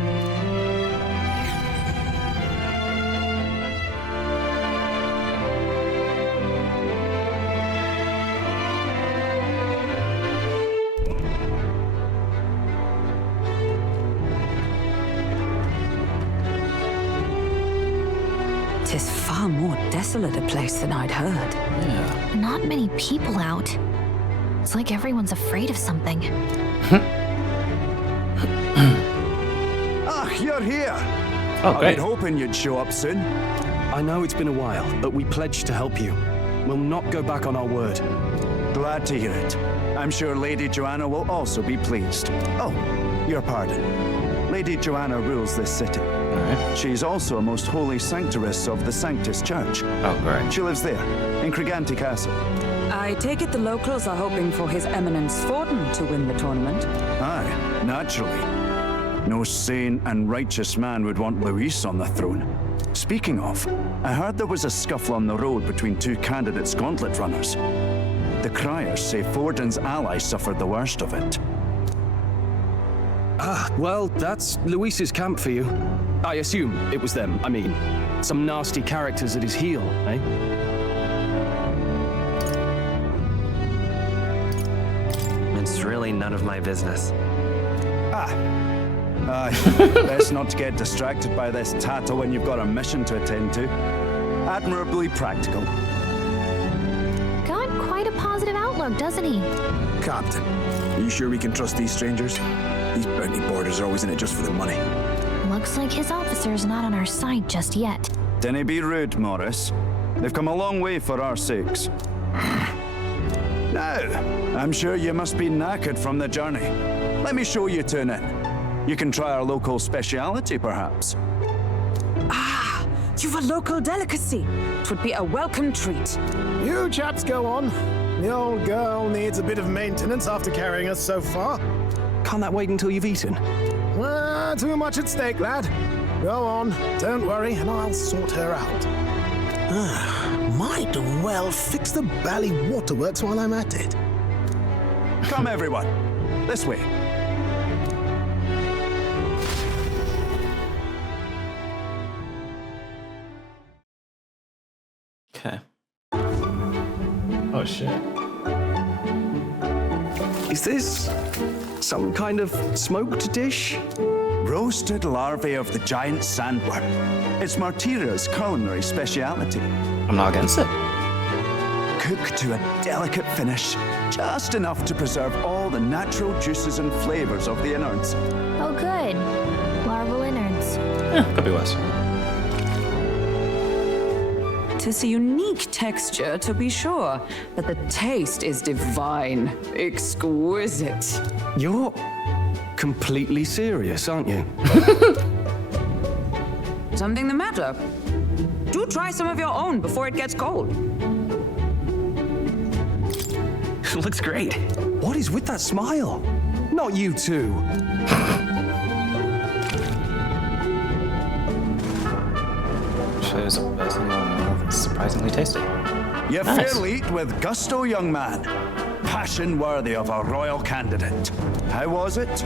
Tis far more desolate a place than I'd heard. Yeah. Not many people out. It's like everyone's afraid of something. Ah, you're here. Oh, I've great. been hoping you'd show up soon. I know it's been a while, but we pledged to help you. We'll not go back on our word. Glad to hear it. I'm sure Lady Joanna will also be pleased. Oh, your pardon. Lady Joanna rules this city. Alright. She's also a most holy sanctoress of the Sanctus Church. Oh, great. She lives there, in Criganti Castle. I take it the locals are hoping for His Eminence Forden to win the tournament. Aye, naturally. No sane and righteous man would want Luis on the throne. Speaking of, I heard there was a scuffle on the road between two candidates gauntlet runners. The criers say Forden's ally suffered the worst of it. Ah, well, that's Luis's camp for you. I assume it was them. I mean, some nasty characters at his heel, eh? It's really none of my business. Aye, best not to get distracted by this tattle when you've got a mission to attend to. Admirably practical. Got quite a positive outlook, doesn't he? Captain, are you sure we can trust these strangers? These bounty boarders are always in it just for the money. Looks like his officer's not on our side just yet. Dinna be rude, Morris. They've come a long way for our sakes. Now, I'm sure you must be knackered from the journey. Let me show you to an inn. You can try our local speciality, perhaps. Ah, you've a local delicacy. It would be a welcome treat. You chaps go on. The old girl needs a bit of maintenance after carrying us so far. Can't that wait until you've eaten? Too much at stake, lad. Go on, don't worry, and I'll sort her out. Might well fix the bally waterworks while I'm at it. Come, everyone. This way. Okay. Oh, shit. Is this some kind of smoked dish? Roasted larvae of the giant sandworm. It's Martira's culinary speciality. I'm not against it. Cooked to a delicate finish, just enough to preserve all the natural juices and flavors of the innards. Oh, good. Larval innards. Could be worse. Tis a unique texture, to be sure, but the taste is divine, exquisite. You're completely serious, aren't you? Something the matter? Do try some of your own before it gets cold. Looks great. What is with that smile? Not you too. Shows a person that's surprisingly tasty. You Nice. fairly eat with gusto, young man. Passion worthy of a royal candidate. How was it?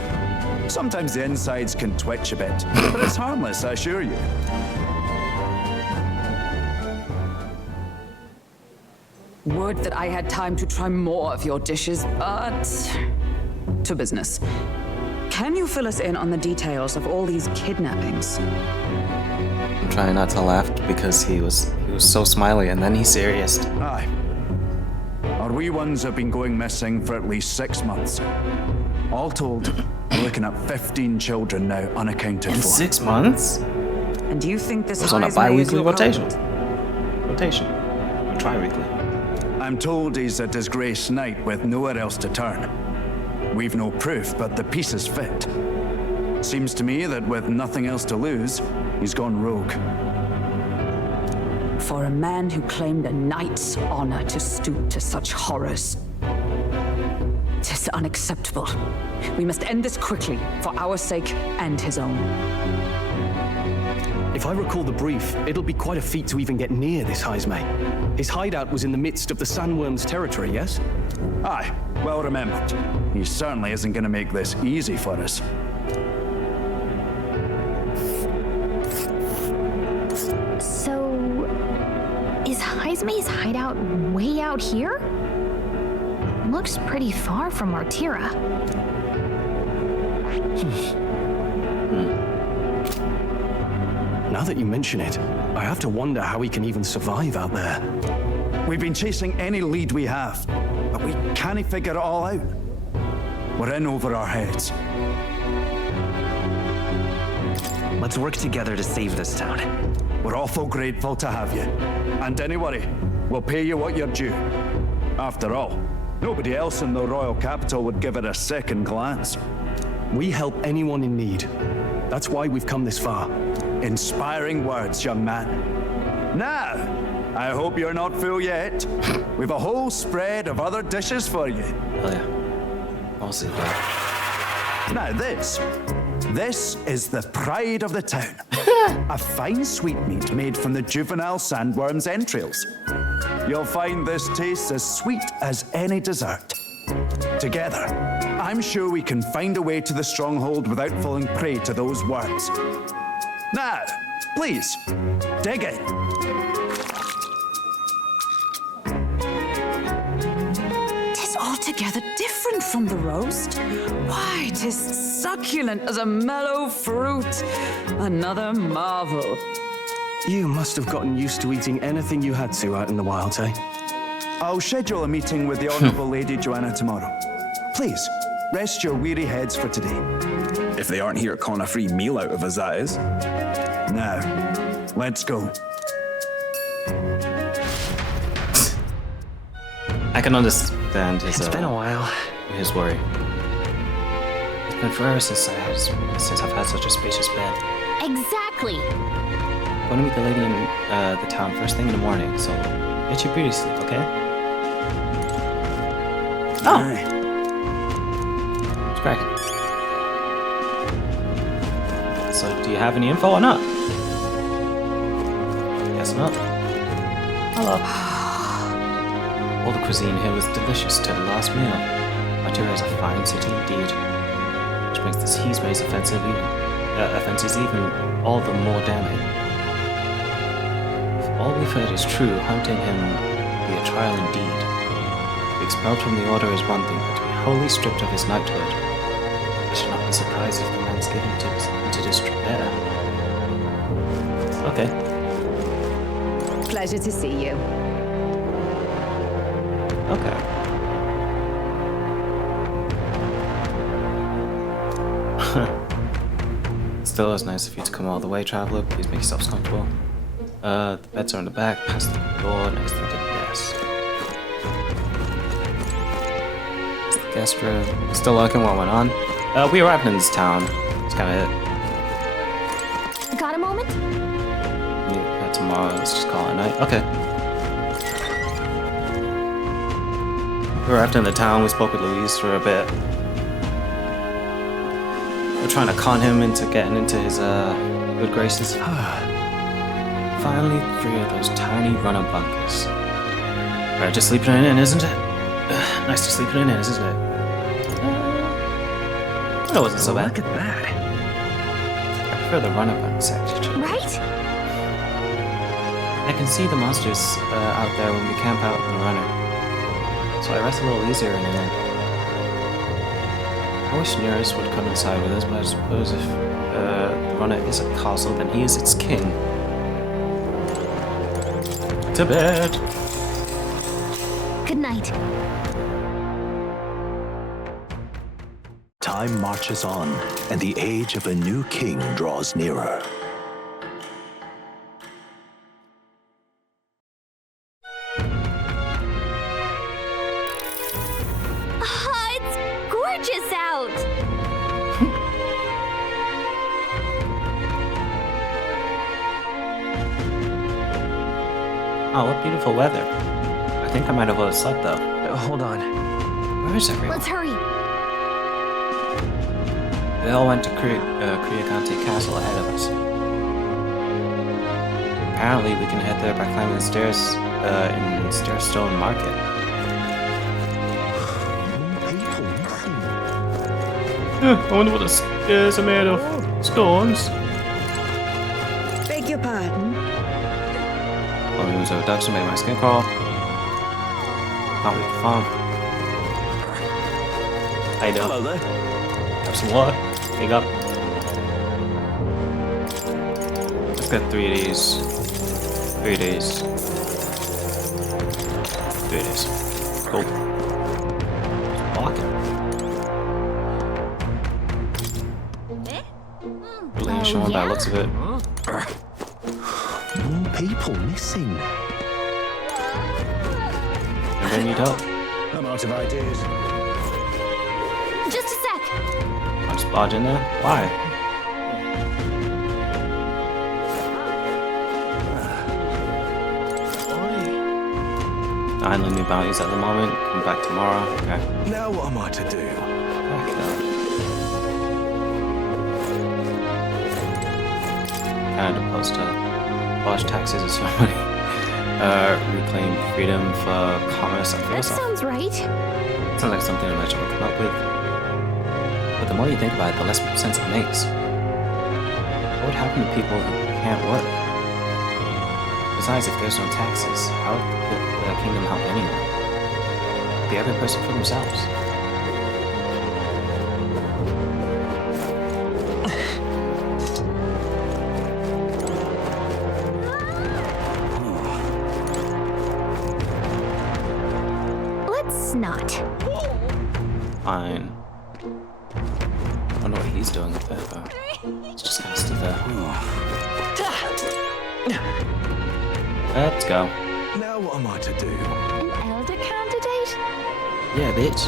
Sometimes the insides can twitch a bit, but it's harmless, I assure you. Would that I had time to try more of your dishes, but to business. Can you fill us in on the details of all these kidnappings? I'm trying not to laugh because he was so smiley and then he's serious. Aye. Our wee ones have been going missing for at least 6 months. All told, we're looking at 15 children now unaccounted In for. 6 months? And do you think this It was on a Heismay is bi-weekly your rotation. culprit? Rotation. Or tri-weekly. I'm told he's a disgraced knight with nowhere else to turn. We've no proof, but the pieces fit. Seems to me that with nothing else to lose, he's gone rogue. For a man who claimed a knight's honor to stoop to such horrors. 'Tis unacceptable. We must end this quickly, for our sake and his own. If I recall the brief, it'll be quite a feat to even get near this Heismay. His hideout was in the midst of the Sandworm's territory, yes? Aye, well remembered. He certainly isn't going to make this easy for us. So, is Heismay's hideout way out here? Looks pretty far from Artira. Now that you mention it, I have to wonder how he can even survive out there. We've been chasing any lead we have, but we can't figure it all out. We're in over our heads. Let's work together to save this town. We're awful grateful to have you. And don't worry, we'll pay you what you're due. After all, nobody else in the royal capital would give it a second glance. We help anyone in need. That's why we've come this far. Inspiring words, young man. Now, I hope you're not full yet. We've a whole spread of other dishes for you. Oh yeah. I'll see that. Now this is the pride of the town. A fine sweetmeat made from the juvenile sandworm's entrails. You'll find this tastes as sweet as any dessert. Together, I'm sure we can find a way to the stronghold without falling prey to those worms. Now, please, dig in. Tis altogether different from the roast. Why, 'tis succulent as a mellow fruit. Another marvel. You must have gotten used to eating anything you had to out in the wilds, eh? I'll schedule a meeting with the Honourable Lady Joanna tomorrow. Please, rest your weary heads for today. If they aren't here calling a free meal out of us, that is. Now, let's go. I can understand his. It's been a while. His worry. It's been forever since I've had such a spacious bed. Exactly. I'm going to meet the lady in the town first thing in the morning, so get your beauty sleep, okay? Oh. It's cracking. So, do you have any info or not? Guess not. Hello. All the cuisine here was delicious to the last meal. Artira is a fine city indeed, which makes this Heismay's offenses even all the more damning. If all we've heard is true, hunting him will be a trial indeed. To be expelled from the order is one thing, but to be wholly stripped of his knighthood, I should not be surprised if the man's given into despair. Okay. Pleasure to see you. Okay. still, it's nice of you to come all the way, traveler. Please make yourselves comfortable. The beds are in the back, past the door, next to the desk. Guest room. Still looking what went on. We arrived in this town. That's kind of it. Got a moment? Tomorrow, let's just call it a night. Okay. We arrived in the town. We spoke with Louise for a bit. We're trying to con him into getting into his good graces. Finally, 3 of those tiny runner bunkers. Right, just sleeping in, isn't it? Nice to sleep in, isn't it? That wasn't so bad. Look at that. I prefer the runner bunk section. Right? I can see the monsters out there when we camp out in the runner. So I rest a little easier in an inn. I wish Nearest would come inside with us, but I suppose if the runner is a castle, then he is its king. To bed! Good night. Time marches on, and the age of a new king draws nearer. It's gorgeous out! Oh, what beautiful weather. I think I might have overslept though. Hold on. Where is everyone? Let's hurry. They all went to Kriyakanti Castle ahead of us. Apparently, we can head there by climbing the stairs in Stairstone Market. I wonder what the stairs are made of. Stones? Beg your pardon? All we was ducks to make my skin crawl. Can't wait to farm. How you doing? Hello there. Have some water. Here you go. Let's get 3 of these. 3 days. 3 days. Cool. Walking. Really showing by the looks of it. More people missing. Anybody need help? I'm out of ideas. Just a sec. I'll just barge in there. Why? Island new bounties at the moment. Come back tomorrow. Okay. Now what am I to do? Back it up. Canada Post abolish taxes and so money. Reclaim freedom for commerce and That philosophy. sounds right. Sounds like something a merchant would come up with. But the more you think about it, the less sense it makes. What would happen to people who can't work? Besides, if there's no taxes, how could the kingdom help anyone? Be every person for themselves. Let's not. Fine. Wonder what he's doing up there, though. He's just kind of stood there. Let's go. Now what am I to do? An elder candidate? Yeah, bitch.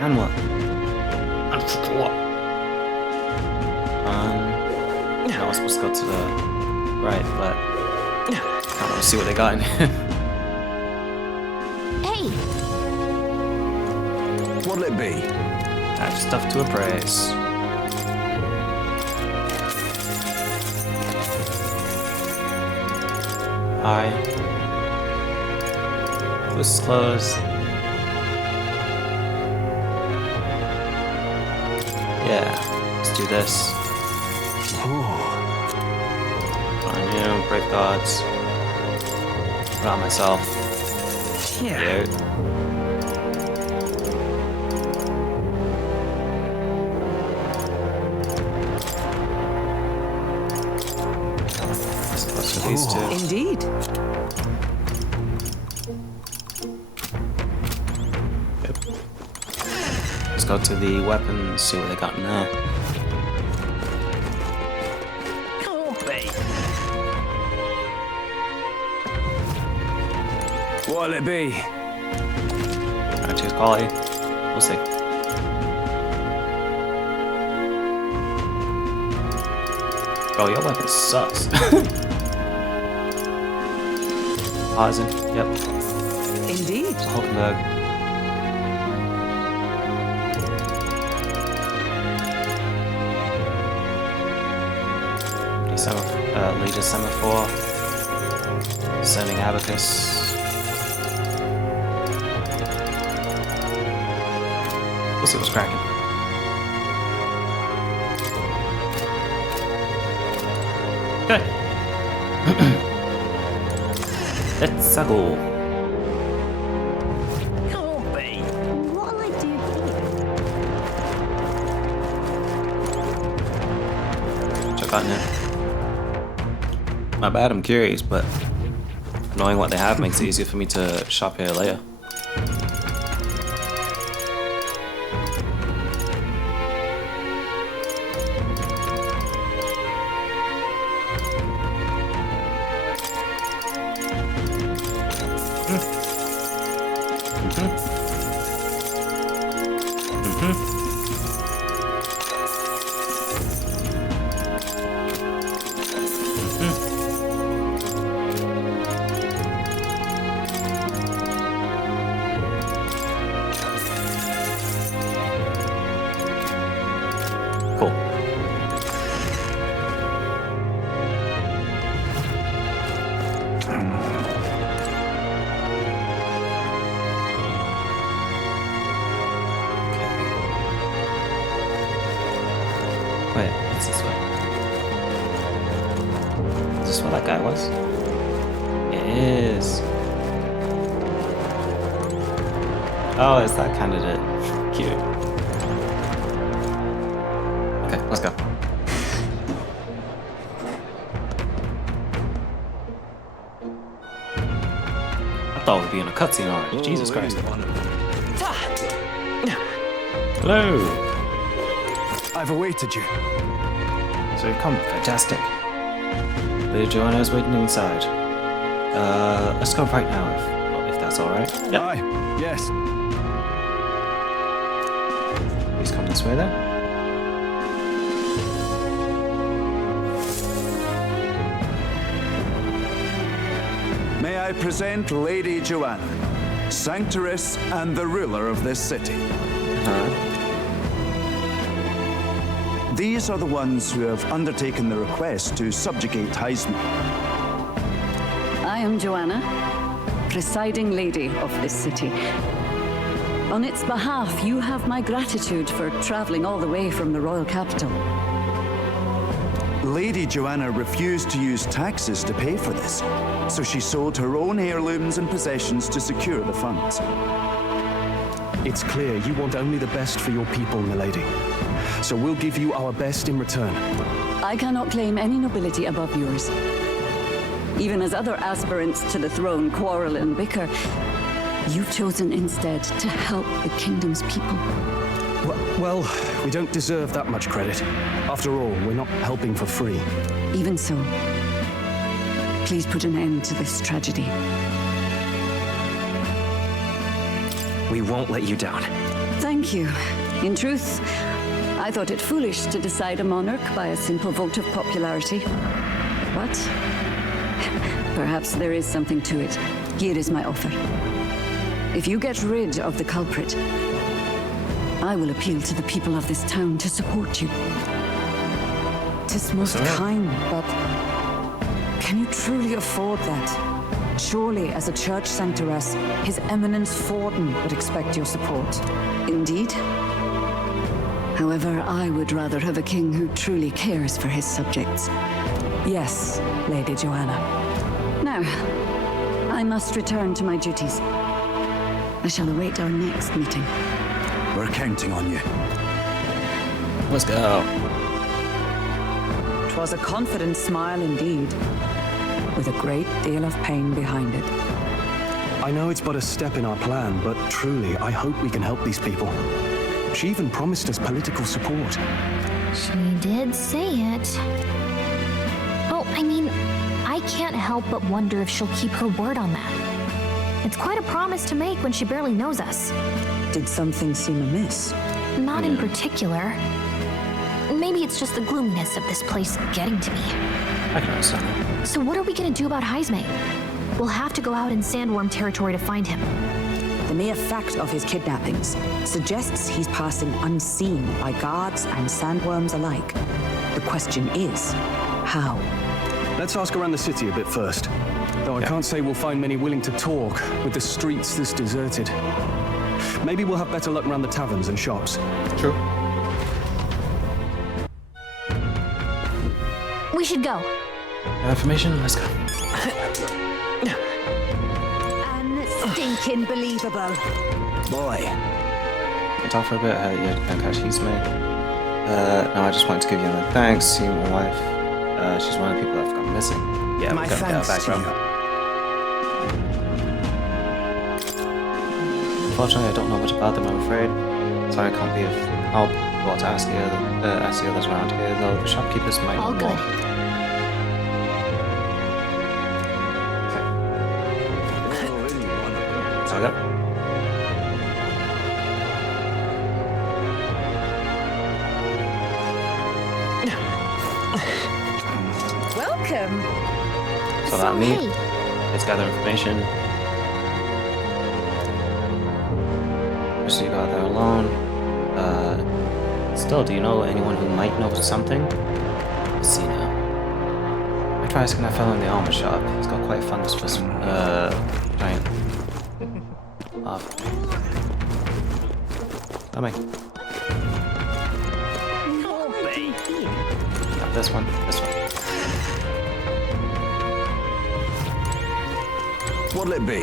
And what? And for what? No, I was supposed to go to the right, but I want to see what they got in here. Hey! What'll it be? I have stuff to appraise. Hi. This is closed. Yeah, let's do this. Find you, brave gods. Put on myself. Yeah. These two. Indeed. Yep. Let's go to the weapons, see what they got in there. What'll it be? I choose quality. We'll see. Oh, your weapon sucks. Poison. Yep. Indeed. Hulkenberg. Leader Semaphore. Sending Abacus. We'll see what's cracking. Okay. Let's go. What'll I do here? Check out now. Not bad, I'm curious, but knowing what they have makes it easier for me to shop here later. Cool. Wait, what's this way? Is this where that guy was? It is. Oh, it's that candidate. Cute. Okay, let's go. I thought we'd be in a cutscene already. Jesus Christ. Hello. I've awaited you. So you've come. Fantastic. Lady Joanna's waiting inside. Let's go right now, if that's alright. Yep. Aye, yes. Please come this way then. May I present Lady Joanna, Sanctoress and the ruler of this city. These are the ones who have undertaken the request to subjugate Heisman. I am Joanna, presiding lady of this city. On its behalf, you have my gratitude for traveling all the way from the royal capital. Lady Joanna refused to use taxes to pay for this, so she sold her own heirlooms and possessions to secure the funds. It's clear you want only the best for your people, milady. So we'll give you our best in return. I cannot claim any nobility above yours. Even as other aspirants to the throne quarrel and bicker, you've chosen instead to help the kingdom's people. Well, we don't deserve that much credit. After all, we're not helping for free. Even so, please put an end to this tragedy. We won't let you down. Thank you. In truth, I thought it foolish to decide a monarch by a simple vote of popularity. But perhaps there is something to it. Here is my offer. If you get rid of the culprit, I will appeal to the people of this town to support you. 'Tis most kind, but can you truly afford that? Surely, as a church sanctoress, His Eminence Forden would expect your support. Indeed. However, I would rather have a king who truly cares for his subjects. Yes, Lady Joanna. Now, I must return to my duties. I shall await our next meeting. We're counting on you. Let's go. 'Twas a confident smile indeed, with a great deal of pain behind it. I know it's but a step in our plan, but truly, I hope we can help these people. She even promised us political support. She did say it. Oh, I mean, I can't help but wonder if she'll keep her word on that. It's quite a promise to make when she barely knows us. Did something seem amiss? Not in particular. Maybe it's just the gloominess of this place getting to me. I can understand that. So what are we gonna do about Heisme? We'll have to go out in Sandworm territory to find him. The mere fact of his kidnappings suggests he's passing unseen by guards and sandworms alike. The question is, how? Let's ask around the city a bit first. Though I can't say we'll find many willing to talk with the streets this deserted. Maybe we'll have better luck around the taverns and shops. True. We should go. Information, let's go. Stinking believable. Boy. Can talk for a bit. Yeah, thank God she's made. No, I just wanted to give you a thanks. See my wife. She's one of the people that've gone missing. Yeah, My we're gonna get her thanks back, to bro. Unfortunately, I don't know much about them, I'm afraid. Sorry I can't be of help. Got to ask the others around here, though the shopkeepers might know All more. good. So I got. Welcome. So that me. Let's gather information. So you got there alone. Still, do you know anyone who might know something? Let's see now. I tried asking that fellow in the armor shop. He's got quite a fondness for some, giant. Come on. Not this one. This one. What'll it be?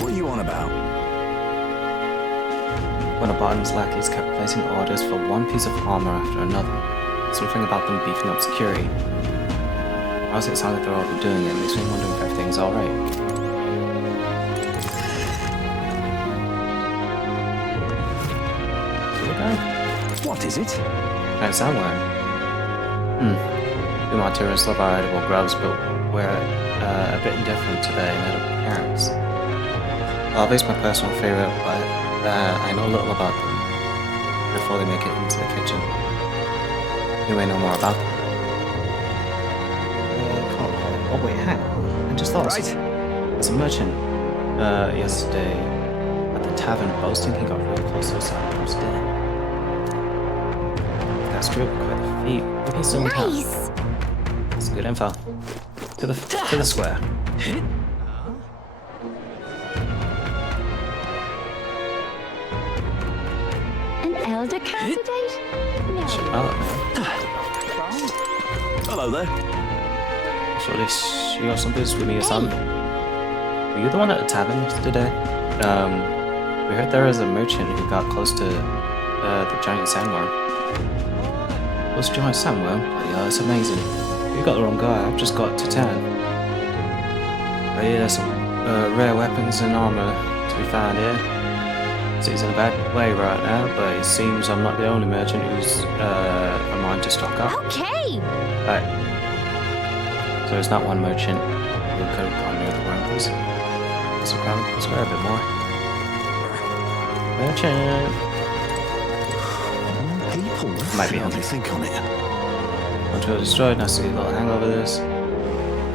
What are you on about? One of Barton's lackeys kept placing orders for one piece of armor after another. Something about them beefing up security. Honestly, it sounds like they're overdoing it. Makes me wonder if everything's alright. What is it? Kind of soundware. The materials love our edible grubs, but we're a bit indifferent to their inedible parents. I'll base my personal favourite, but I know little about them before they make it into the kitchen. You may know more about them. Oh wait, hang on. I just thought there's a merchant yesterday at the tavern boasting he got real close to a sandworm's den. That's true, quite the feat. Maybe he's still in town. That's good info. To the square. An elder candidate? No. Hello there. So you got some business with me or something? Were you the one at the tavern yesterday? We heard there was a merchant who got close to the giant sandworm. What's giant sandworm? Bloody hell, it's amazing. You got the wrong guy. I've just got to town. But yeah, there's some rare weapons and armor to be found here. So he's in a bad way right now, but it seems I'm not the only merchant who's a mind to stock up. Okay. Right. So there's not one merchant who could have gone near the rumbles. Let's grab a bit more. Merchant. People might be hardly think on it. Until destroyed, now see a little hangover this. I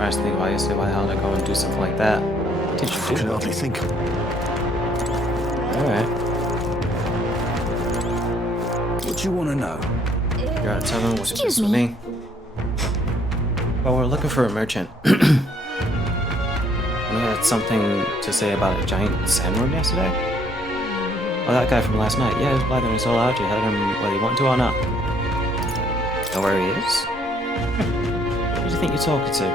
was thinking why yesterday, why the hell did I go and do something like that? What did you do? I can hardly think. Alright. What do you want to know? You're at a tavern, what's your Excuse business with me. me? Well, we're looking for a merchant. We had something to say about a giant sandworm yesterday? Oh, that guy from last night. Yeah, he was blathering his soul out. You heard him whether he wanted to or not. Know where he is? Who do you think you're talking to?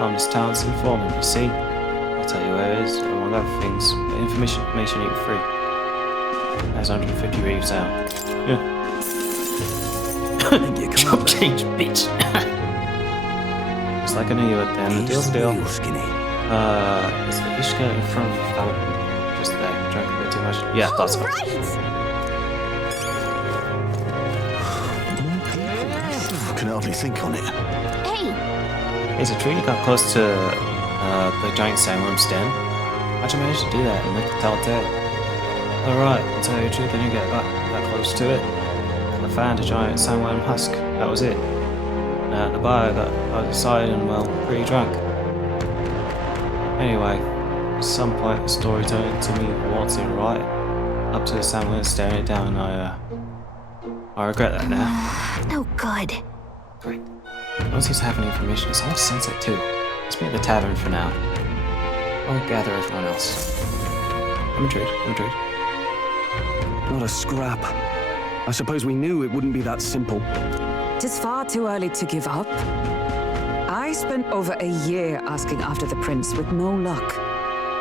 I'm this town's informant, you see? I'll tell you where it is, among other things. The information ain't free. That's 150 reeves out. Yeah. Chump change, bitch! It's like I knew you would then. The deal's a deal. It's the Ishka in front of the fountain. Just there. Drank a bit too much. Yeah, thought so. I can hardly think on it. Hey! He's a tree. Got close to the giant sandworm's den. How'd you manage to do that and live to tell a tale? Alright, to tell you the truth, I didn't get that close to it. I found a giant sandworm husk, that was it. And at the bar, I was excited and, well, pretty drunk. Anyway, at some point the story turned into me waltzing right up to the sandworm, staring it down, and I regret that now. No good. Great. No one seems to have any information. It's almost sunset too. Let's be at the tavern for now. I'll gather everyone else. I'm intrigued. Not a scrap. I suppose we knew it wouldn't be that simple. Tis far too early to give up. I spent over a year asking after the prince with no luck.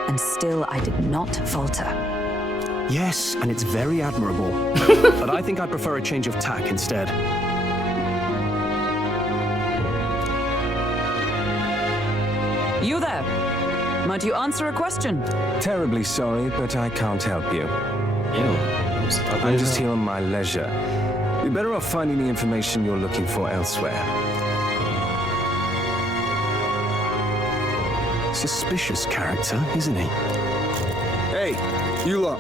And still I did not falter. Yes, and it's very admirable. But I think I'd prefer a change of tack instead. You there? Might you answer a question? Terribly sorry, but I can't help you. Ew. I'm just here on my leisure. You're better off finding the information you're looking for elsewhere. Suspicious character, isn't he? Hey, you lot.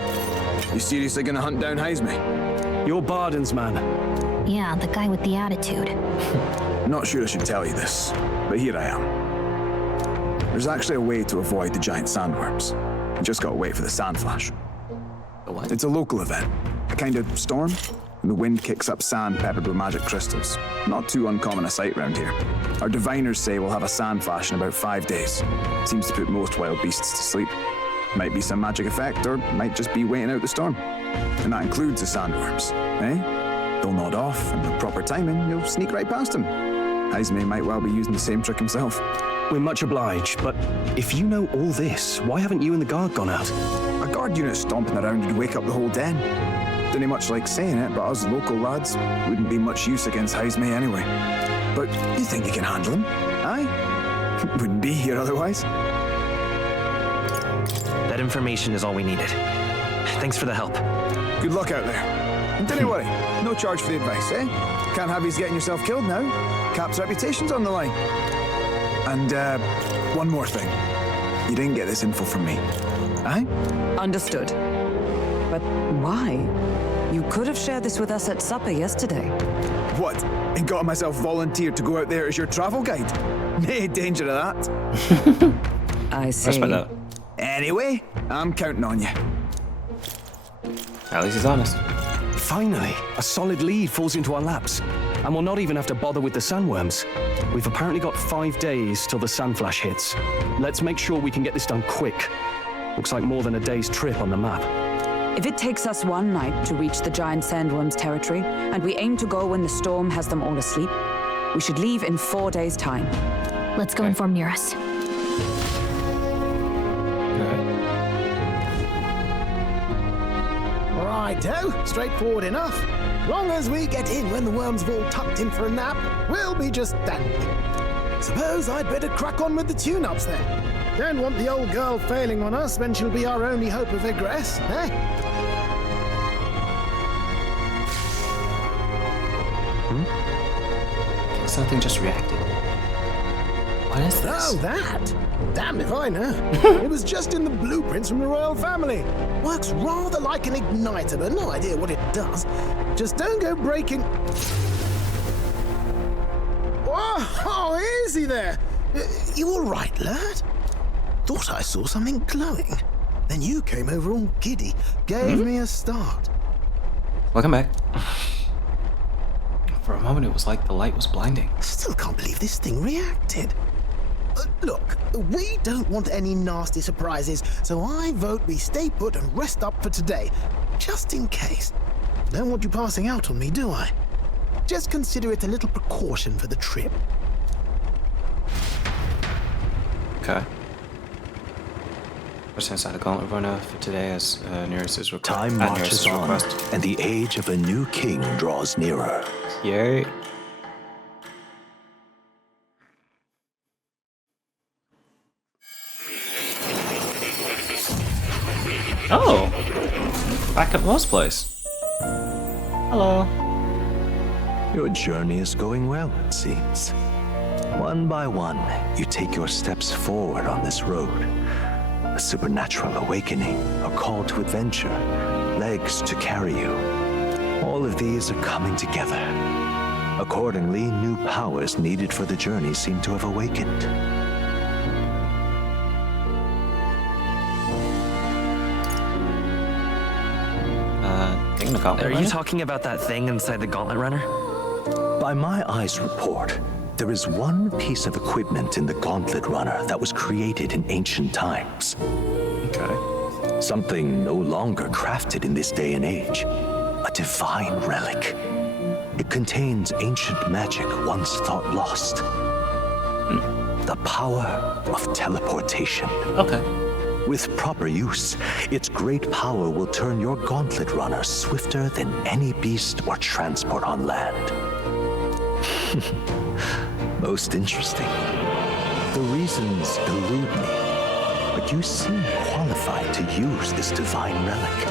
You seriously gonna hunt down Heisme? You're Barden's man. Yeah, the guy with the attitude. Not sure I should tell you this, but here I am. There's actually a way to avoid the giant sandworms. You just gotta wait for the sand flash. The what? It's a local event. A kind of storm. And the wind kicks up sand peppered with magic crystals. Not too uncommon a sight round here. Our diviners say we'll have a sand flash in about 5 days. Seems to put most wild beasts to sleep. Might be some magic effect, or might just be waiting out the storm. And that includes the sandworms, eh? They'll nod off, and with proper timing, you'll sneak right past them. Heisme might well be using the same trick himself. We're much obliged, but if you know all this, why haven't you and the guard gone out? A guard unit stomping around would wake up the whole den. Didn't much like saying it, but us local lads wouldn't be much use against Heisme anyway. But you think you can handle him? Aye? Wouldn't be here otherwise. That information is all we needed. Thanks for the help. Good luck out there. And don't worry, no charge for the advice, eh? Can't have you getting yourself killed now. Cap's reputation's on the line. And, one more thing. You didn't get this info from me. Aye? Understood. But why? You could have shared this with us at supper yesterday. What? And got myself volunteered to go out there as your travel guide? Nay danger of that. I see. Respect that. Anyway, I'm counting on you. At least he's honest. Finally, a solid lead falls into our laps. And we'll not even have to bother with the sandworms. We've apparently got 5 days till the sand flash hits. Let's make sure we can get this done quick. Looks like more than a day's trip on the map. If it takes us one night to reach the giant sandworm's territory, and we aim to go when the storm has them all asleep, we should leave in 4 days' time. Let's go inform Nearest. Righto, straightforward enough. Long as we get in when the worms have all tucked in for a nap, we'll be just dandy. Suppose I'd better crack on with the tune-ups then. Don't want the old girl failing on us when she'll be our only hope of egress, eh? Something just reacted. What is this? Oh, that? Damn if I know. It was just in the blueprints from the royal family. Works rather like an igniter, but no idea what it does. Just don't go breaking... Oh, easy there. You all right, lad? Thought I saw something glowing. Then you came over all giddy, gave me a start. Welcome back. For a moment, it was like the light was blinding. Still can't believe this thing reacted. Look, we don't want any nasty surprises, so I vote we stay put and rest up for today, just in case. Don't want you passing out on me, do I? Just consider it a little precaution for the trip. Okay. First inside the gauntlet runner for today as Nearest is Time marches on, and the age of a new king draws nearer. Yay. Oh! Back at Mo's place. Hello. Your journey is going well, it seems. One by one, you take your steps forward on this road. A supernatural awakening, a call to adventure, legs to carry you. All of these are coming together. Accordingly, new powers needed for the journey seem to have awakened. Thing the Gauntlet Are Runner? you talking about that thing inside the Gauntlet Runner? By my eyes report, there is one piece of equipment in the Gauntlet Runner that was created in ancient times. Okay. Something no longer crafted in this day and age. A divine relic. It contains ancient magic once thought lost. The power of teleportation. Okay. With proper use, its great power will turn your Gauntlet Runner swifter than any beast or transport on land. Most interesting. The reasons elude me, but you seem qualified to use this divine relic.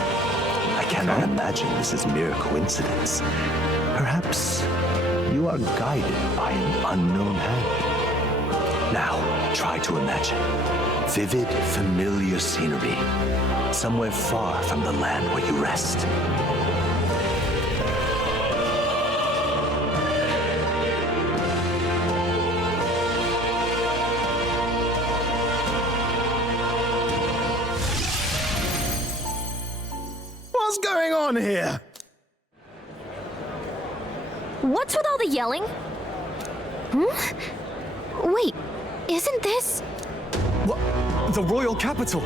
I cannot imagine this is mere coincidence. Perhaps you are guided by an unknown hand. Now, try to imagine. Vivid, familiar scenery. Somewhere far from the land where you rest. What's going on here? What's with all the yelling? Wait, isn't this... What? The royal capital?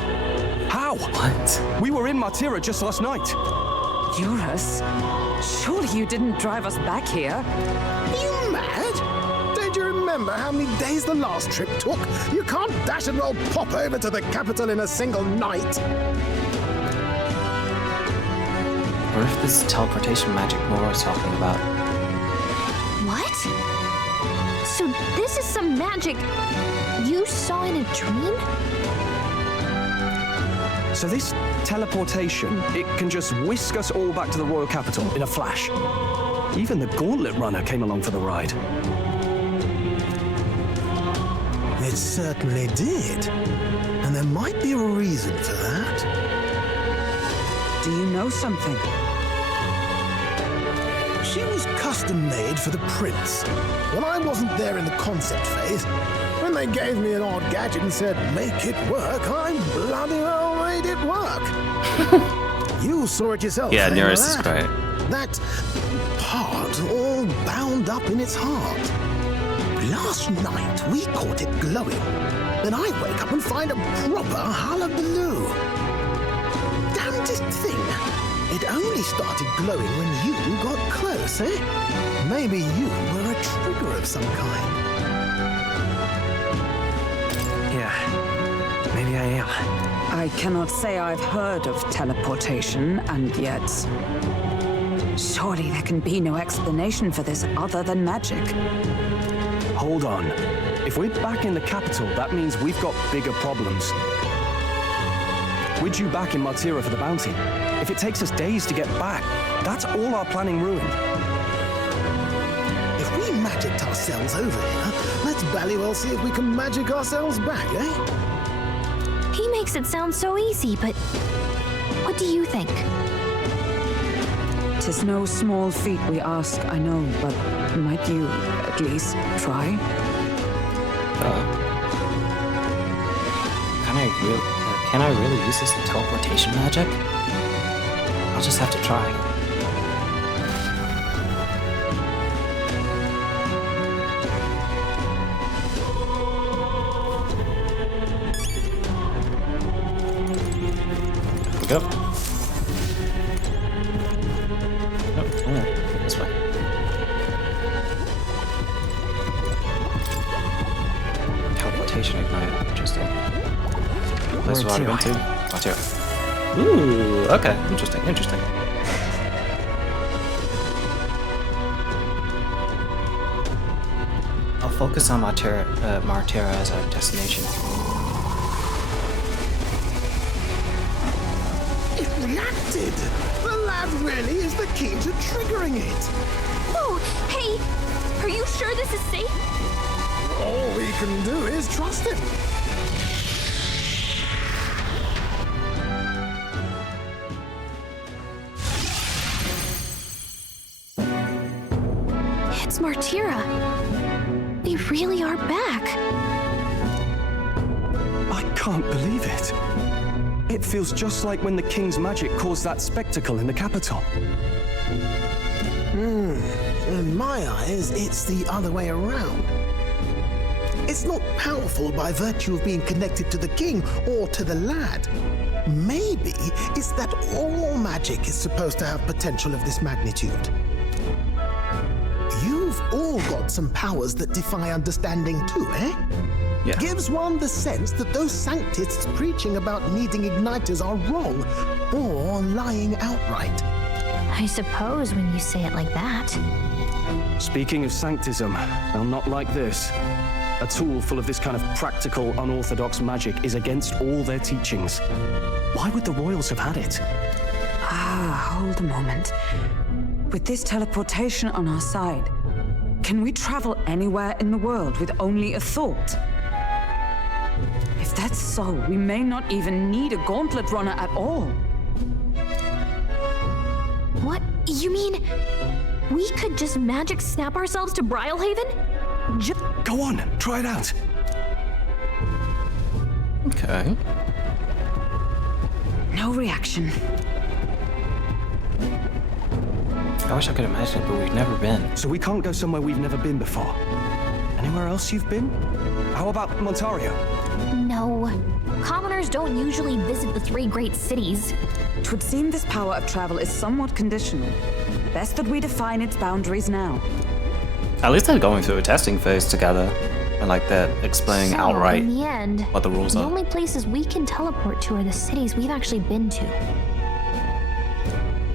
How? What? We were in Martira just last night. Eurus? Surely you didn't drive us back here? Are you mad? Don't you remember how many days the last trip took? You can't dash and roll pop over to the capital in a single night. What if this is teleportation magic Mora's talking about? What? So this is some magic you saw in a dream? So this teleportation, it can just whisk us all back to the royal capital in a flash. Even the Gauntlet Runner came along for the ride. It certainly did. And there might be a reason for that. Do you know something? She was custom made for the prince. When I wasn't there in the concept phase, when they gave me an odd gadget and said, make it work, I bloody well made it work. You saw it yourself. Yeah, eh? Nearest is great. That part all bound up in its heart. Last night, we caught it glowing. Then I wake up and find a proper hullabaloo. Damnedest thing. It only started glowing when you got close, eh? Maybe you were a trigger of some kind. Yeah, maybe I am. I cannot say I've heard of teleportation, and yet... surely there can be no explanation for this other than magic. Hold on. If we're back in the capital, that means we've got bigger problems. We're due back in Martira for the bounty. If it takes us days to get back, that's all our planning ruined. If we magicked ourselves over here, let's bally well see if we can magic ourselves back, eh? He makes it sound so easy, but what do you think? 'Tis no small feat we ask, I know, but might you at least try? Can I really use this teleportation magic? I'll just have to try. There we go. Oh, this way. Teleportation ignite, interesting. Place we've already been to. Martira. Ooh, okay, interesting, interesting. I'll focus on Martira as our destination. It reacted! The lad really is the key to triggering it! Oh, hey! Are you sure this is safe? All we can do is trust him. It's Martira. We really are back. I can't believe it. It feels just like when the king's magic caused that spectacle in the capital. In my eyes, it's the other way around. It's not powerful by virtue of being connected to the king or to the lad. Maybe it's that all magic is supposed to have potential of this magnitude. You've all got some powers that defy understanding too, eh? Yeah. Gives one the sense that those sanctists preaching about needing igniters are wrong or lying outright. I suppose when you say it like that. Speaking of sanctism, well, not like this. A tool full of this kind of practical, unorthodox magic is against all their teachings. Why would the royals have had it? Hold a moment. With this teleportation on our side, can we travel anywhere in the world with only a thought? If that's so, we may not even need a gauntlet runner at all. What? You mean we could just magic snap ourselves to Brialhaven? Go on, try it out. Okay. No reaction. I wish I could imagine it, but we've never been. So we can't go somewhere we've never been before. Anywhere else you've been? How about Montario? No. Commoners don't usually visit the 3 great cities. It would seem this power of travel is somewhat conditional. Best that we define its boundaries now. At least they're going through a testing phase together. And like they're explaining outright in the end, what the rules the are. only places we can teleport to are the cities we've actually been to.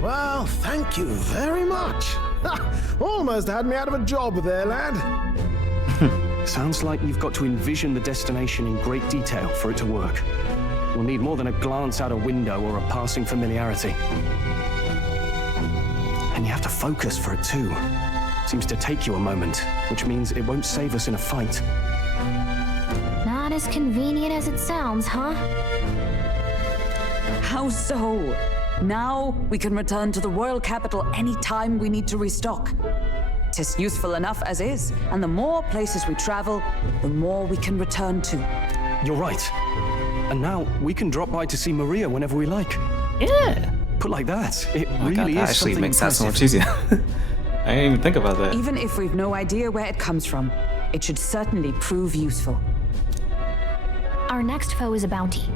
Well, thank you very much. Almost had me out of a job there, lad. Sounds like you've got to envision the destination in great detail for it to work. We'll need more than a glance out a window or a passing familiarity. And you have to focus for it too. Seems to take you a moment, which means it won't save us in a fight. Not as convenient as it sounds, huh? How so? Now we can return to the royal capital anytime we need to restock. Tis useful enough as is, and the more places we travel, the more we can return to. You're right. And now we can drop by to see Maria whenever we like. Yeah. Put like that, it Oh my really God, that is actually something makes that so much impressive. easier. I didn't even think about that. Even if we've no idea where it comes from, it should certainly prove useful. Our next foe is a bounty,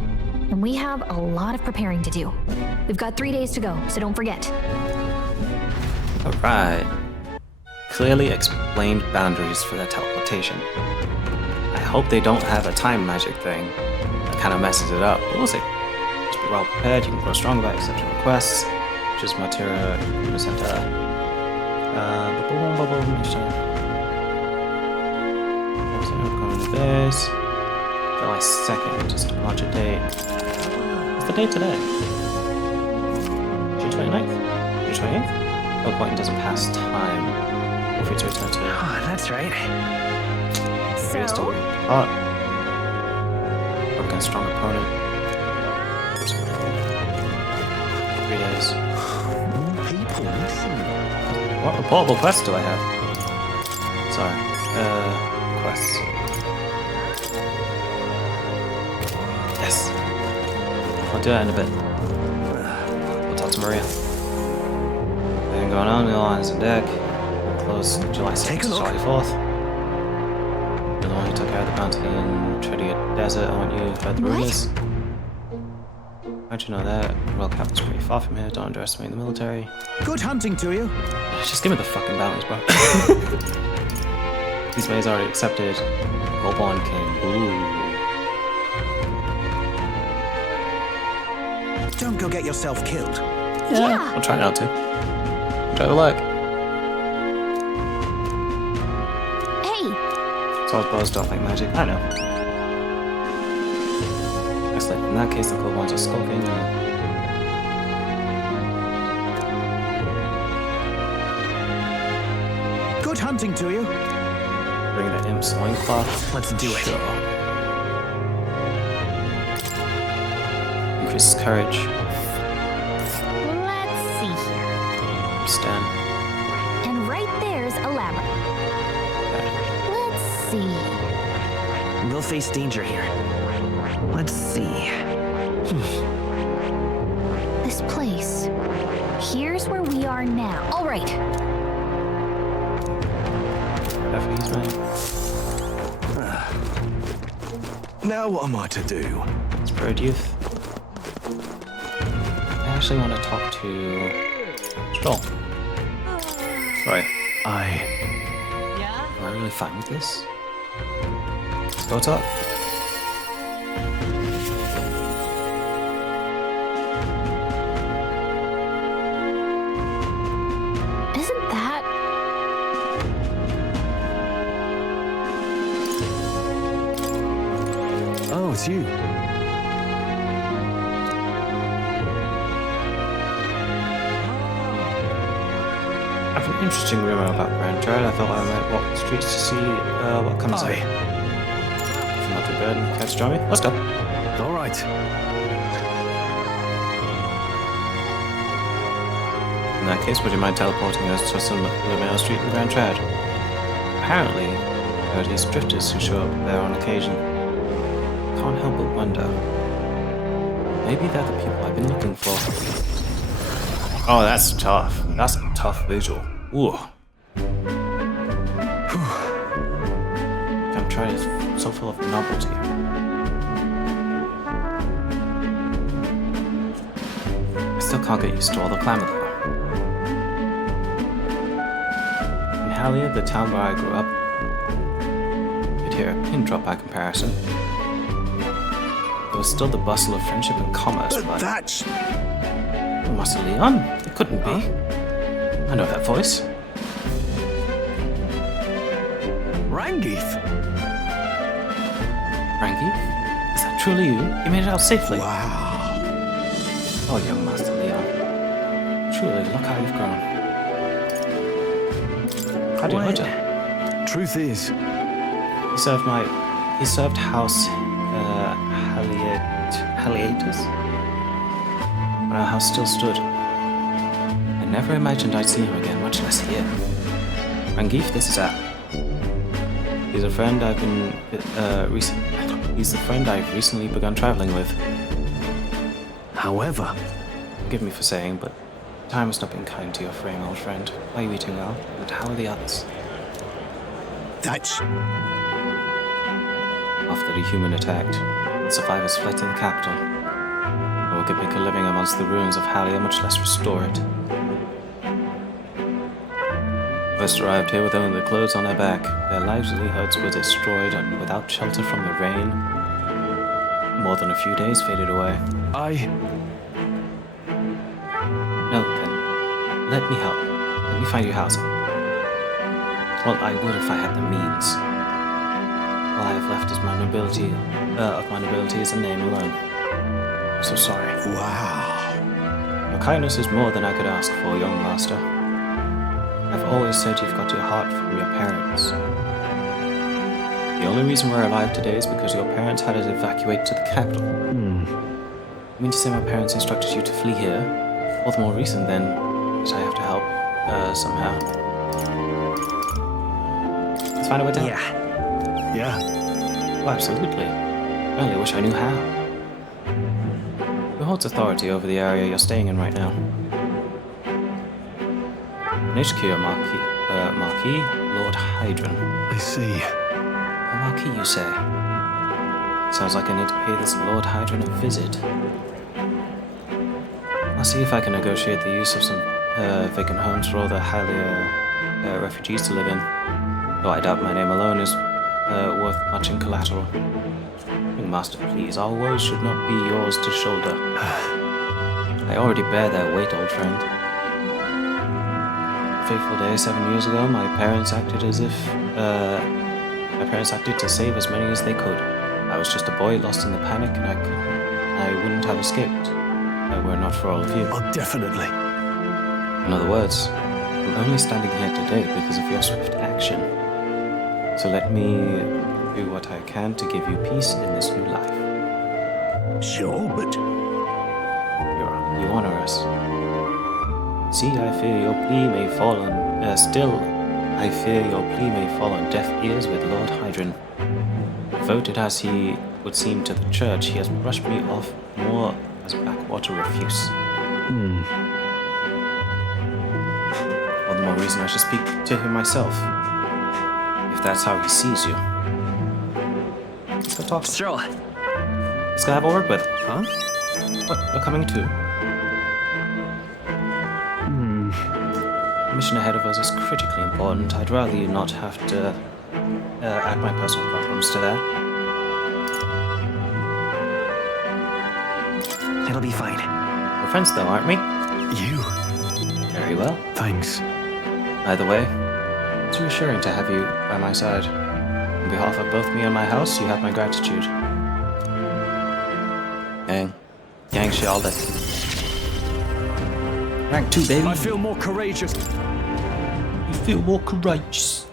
and we have a lot of preparing to do. We've got 3 days to go, so don't forget. Alright. Clearly explained boundaries for their teleportation. I hope they don't have a time magic thing that kind of messes it up, but we'll see. Just be well prepared, you can grow stronger by accepting requests, which is Matera, Center. Coming to base. July 2nd, just departure date. What's the date today? June 29th? June 28th? No point doesn't pass time. Feel free to return to it. Oh, that's right. So? Working a strong opponent. 3 days. People, listen. What reportable quests do I have? Sorry. Quests. Yes. I'll do that in a bit. We'll talk to Maria. Anything going on? The lines on deck. We'll close July 6th to July 4th. You're the one who took care of the bounty in Tredia Desert. I want you to heard the rumors. How'd you know that? Royal Capital's pretty far from here. Don't underestimate the military. Good hunting to you. Just give me the fucking bounties, bro. These ways already accepted. Obon King. Ooh. Don't go get yourself killed. Yeah. I'll try not to. Try to luck. Hey! Swords, bows don't like magic. I know. Excellent. In that case, the cool ones are skulking. Good hunting to you. Bring the imp's loincloth. Let's do it. Sure. Increases courage. Let's see here. Stand. And right there's a ladder. Let's see. We'll face danger here. Let's see. This place. Here's where we are now. All right. Now what am I to do? Spirit Youth. I actually want to talk to Stroll. Sorry. Am I really fine with this? Let's go talk. Isn't that... Oh, it's you. I have an interesting rumor about Grand Dread. I thought I might walk the streets to see what comes of it. If not too bad, care to join me? Let's go. All right. In that case, would you mind teleporting us to some Mail Street in Grand Dread? Apparently, there are these drifters who show up there on occasion. Can't help but wonder. Maybe they're the people I've been looking for. Oh, that's tough. That's a tough visual. Ooh. I'm trying to so full of novelty. I still can't get used to all the clamor though. In Halia, the town where I grew up, you'd hear a pin drop by comparison. There was still the bustle of friendship and commerce, but that's... Master Leon? It couldn't be. I know that voice. Rangeeth? Rangeeth? Is that truly you? You made it out safely. Wow. Oh, young Master Leon. Truly, look how you've grown. How do you put it? Truth is, he served House Haliatus when our house still stood. I never imagined I'd see him again, much less here. Rangeeth, this is Al. He's a friend He's the friend I've recently begun traveling with. However, forgive me for saying, but time has not been kind to your fraying old friend. Are you eating well? And how are the others? That's... After the human attacked, the survivors fled to the capital. No one could make a living amongst the ruins of Halia, much less restore it. First arrived here with only the clothes on their back. Their livelihoods were destroyed, and without shelter from the rain, more than a few days faded away. No, then, let me help. Let me find you housing. Well, I would if I had the means. All I have left is my nobility is a name alone. I'm so sorry. Wow. Your kindness is more than I could ask for, young master. I've always said you've got your heart from your parents. The only reason we're alive today is because your parents had us evacuate to the capital. You mean to say my parents instructed you to flee here? All the more reason, then, that I have to help, somehow. Let's find a way down. Yeah. Oh, absolutely. I only wish I knew how. Who holds authority over the area you're staying in right now? HQ, Marquis Lord Hydron. I see. A Marquis, you say? Sounds like I need to pay this Lord Hydron a visit. I'll see if I can negotiate the use of some vacant homes for all the Halia refugees to live in. Though I doubt my name alone is worth much in collateral. Young master, please, our woes should not be yours to shoulder. I already bear their weight, old friend. Fateful day 7 years ago, my parents acted to save as many as they could. I was just a boy lost in the panic, and I wouldn't have escaped were it not for all of you. Oh, definitely. In other words, I'm only standing here today because of your swift action. So let me do what I can to give you peace in this new life. Sure, but You honor us. See, I fear your plea may fall on... I fear your plea may fall on deaf ears with Lord Hydron. Devoted as he would seem to the church, he has brushed me off more as backwater refuse. All the more reason I should speak to him myself. If that's how he sees you. Let's go talk to him. Sure. Let's go have a word with him. Huh? What? We're coming too. The mission ahead of us is critically important. I'd rather you not have to add my personal problems to that. It'll be fine. We're friends though, aren't we? You. Very well. Thanks. Either way, it's reassuring to have you by my side. On behalf of both me and my house, you have my gratitude. Gang Shalda. Rank 2, baby. I feel more courageous. You feel more courageous.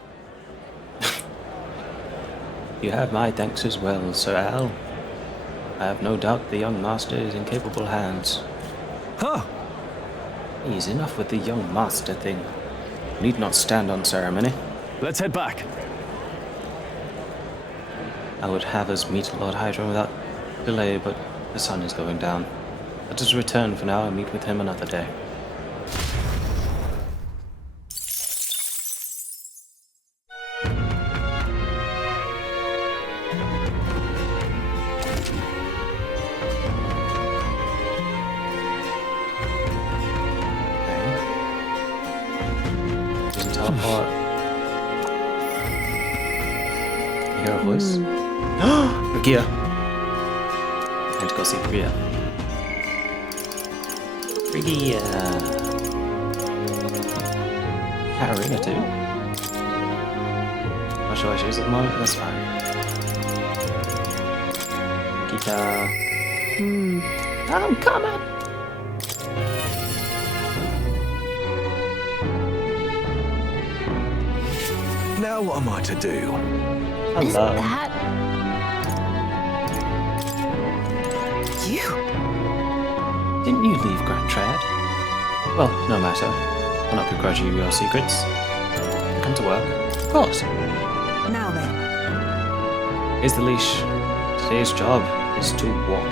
You have my thanks as well, Sir Al. I have no doubt the young master is in capable hands. Huh? Please, enough with the young master thing. Need not stand on ceremony. Let's head back. I would have us meet Lord Hydra without delay, but the sun is going down. Let us return for now and meet with him another day. Doesn't teleport. You hear a voice? Regia! Time to go see Regia. Regia! Katarina too? Not sure why she is at the moment, that's fine. Guitar. I'm coming! Now what am I to do? Hello. That You? Didn't you leave Grand Triad? Well, no matter. I'll not begrudge you your secrets. Come to work. Of course. Now then. Here's the leash. Today's job is to walk.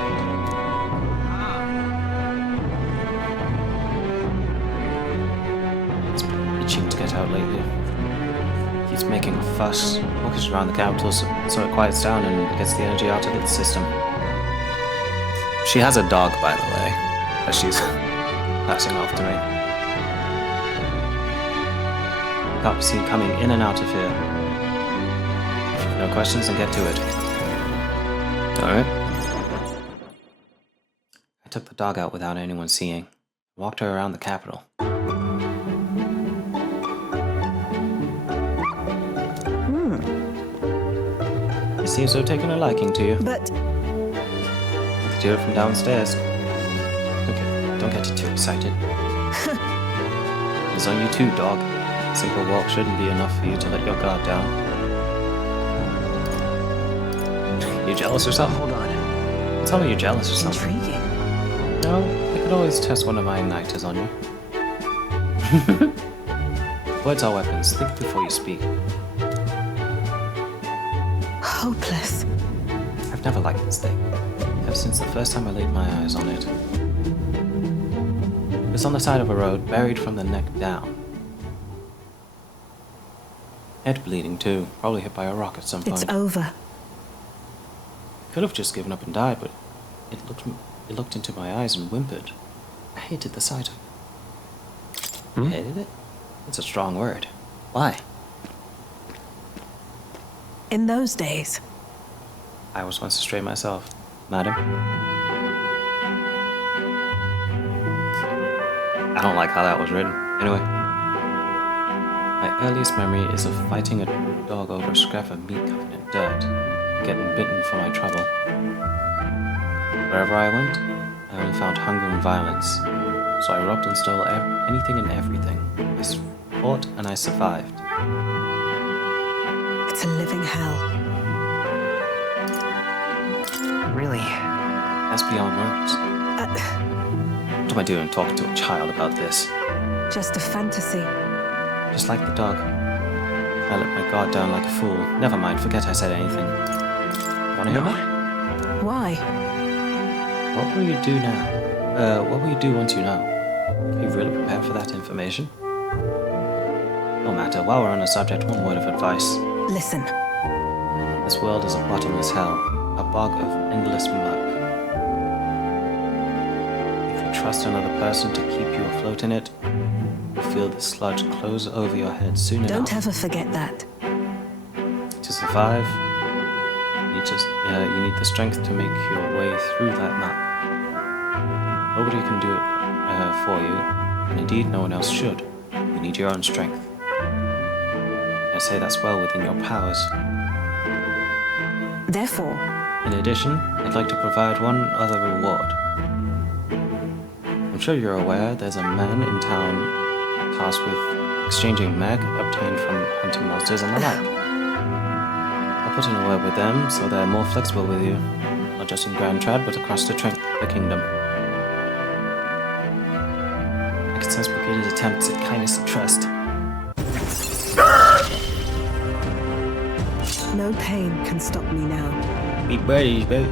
It's been itching to get out lately. Keeps making a fuss, walks around the capital so it quiets down and gets the energy out of its system. She has a dog, by the way, that she's passing off to me. Can't be seen coming in and out of here. If you've no questions, then get to it. Alright. I took the dog out without anyone seeing. Walked her around the capital. It seems to have taken a liking to you. But Let's do it from downstairs. Okay, don't get too excited. It's on you too, dog. A simple walk shouldn't be enough for you to let your guard down. You jealous or something? Hold on. Tell me you're jealous or something. intriguing. No, I could always test one of my igniters on you. Words are weapons. Think before you speak. Hopeless. I've never liked this thing. Ever since the first time I laid my eyes on it. It's on the side of a road, buried from the neck down. Head bleeding too, probably hit by a rock at some point. It's over. Could have just given up and died, but it looked into my eyes and whimpered. I hated the sight of it. Hated it? It's a strong word. Why? In those days. I was once a stray myself, madam. I don't like how that was written. Anyway. My earliest memory is of fighting a dog over a scrap of meat covered in dirt, getting bitten for my trouble. Wherever I went, I only found hunger and violence, so I robbed and stole anything and everything. I fought and I survived. It's a living hell. Really? That's beyond words. What am I doing talking to a child about this? Just a fantasy. Just like the dog. I let my guard down like a fool. Never mind, forget I said anything. Wanna hear more? Why? What will you do now? What will you do once you know? Are you really prepared for that information? No matter, while we're on the subject, one word of advice. Listen. This world is a bottomless hell, a bog of endless muck. If you trust another person to keep you afloat in it, you'll feel the sludge close over your head soon enough. Don't ever forget that. To survive, you need the strength to make your way through that muck. Nobody can do it for you, and indeed no one else should. You need your own strength. I say that's well within your powers. Therefore, in addition, I'd like to provide one other reward. I'm sure you're aware there's a man in town tasked with exchanging mag obtained from hunting monsters and the like. I'll put in a word with them so they're more flexible with you, not just in Grand Trad, but across the kingdom. I can sense Brigade's attempts at kindness and trust. no pain can stop me now. Me buddies, baby.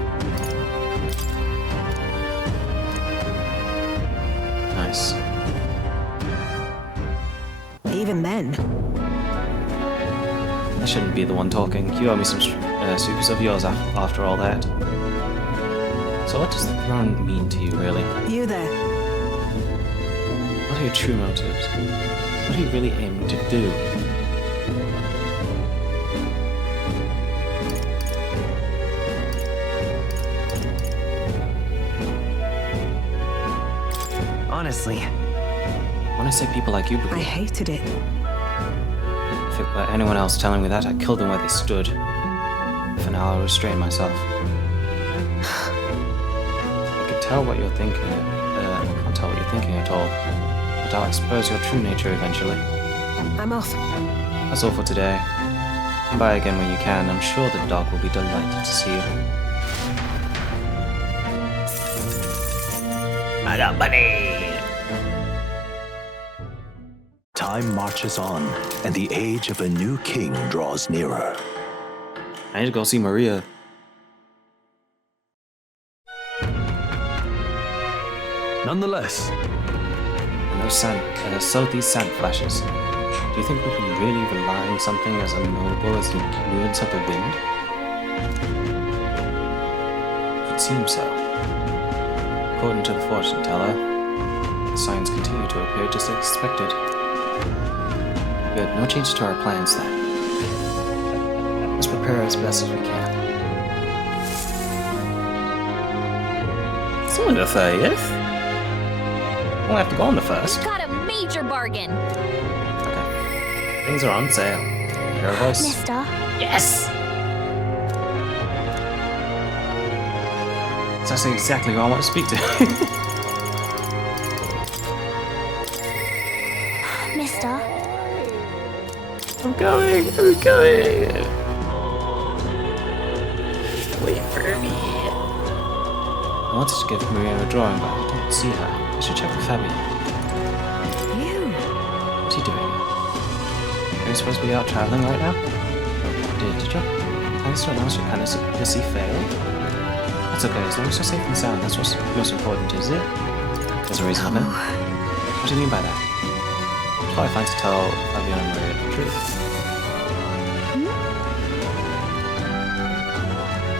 Nice. Even then. I shouldn't be the one talking. You owe me some supers of yours after all that. So what does the throne mean to you, really? You there. What are your true motives? What are you really aiming to do? Honestly. When I say people like you, I hated it. If it were anyone else telling me that, I'd kill them where they stood. For now, I'll restrain myself. I could tell what you're thinking. I can't tell what you're thinking at all. But I'll expose your true nature eventually. I'm off. That's all for today. Come by again when you can. I'm sure the dog will be delighted to see you. I got money! Time marches on, and the age of a new king draws nearer. I need to go see Maria. Nonetheless. And those these sand flashes. Do you think we can really rely on something as unknowable as the movements of the wind? It seems so. According to the fortune teller, the signs continue to appear just as expected. Good, no change to our plans then. Let's prepare as best as we can. It's only the 30th. We'll have to go on the 1st. Got a major bargain. Okay. Things are on sale. Hear a voice? Mister. Yes! It's actually exactly who I want to speak to. Mister. I'm coming! I'm coming! Wait for me. I wanted to give Maria a drawing, but I don't see her. I should check with Fabian. You? What's he doing? Are you supposed to be out traveling right now? Oh, did you? Plans to announce your candidacy failed? That's okay, as long as you're safe and sound, that's what's most important, is it? There's a reason, no. What do you mean by that? It's probably fine to tell Fabian and Maria the truth.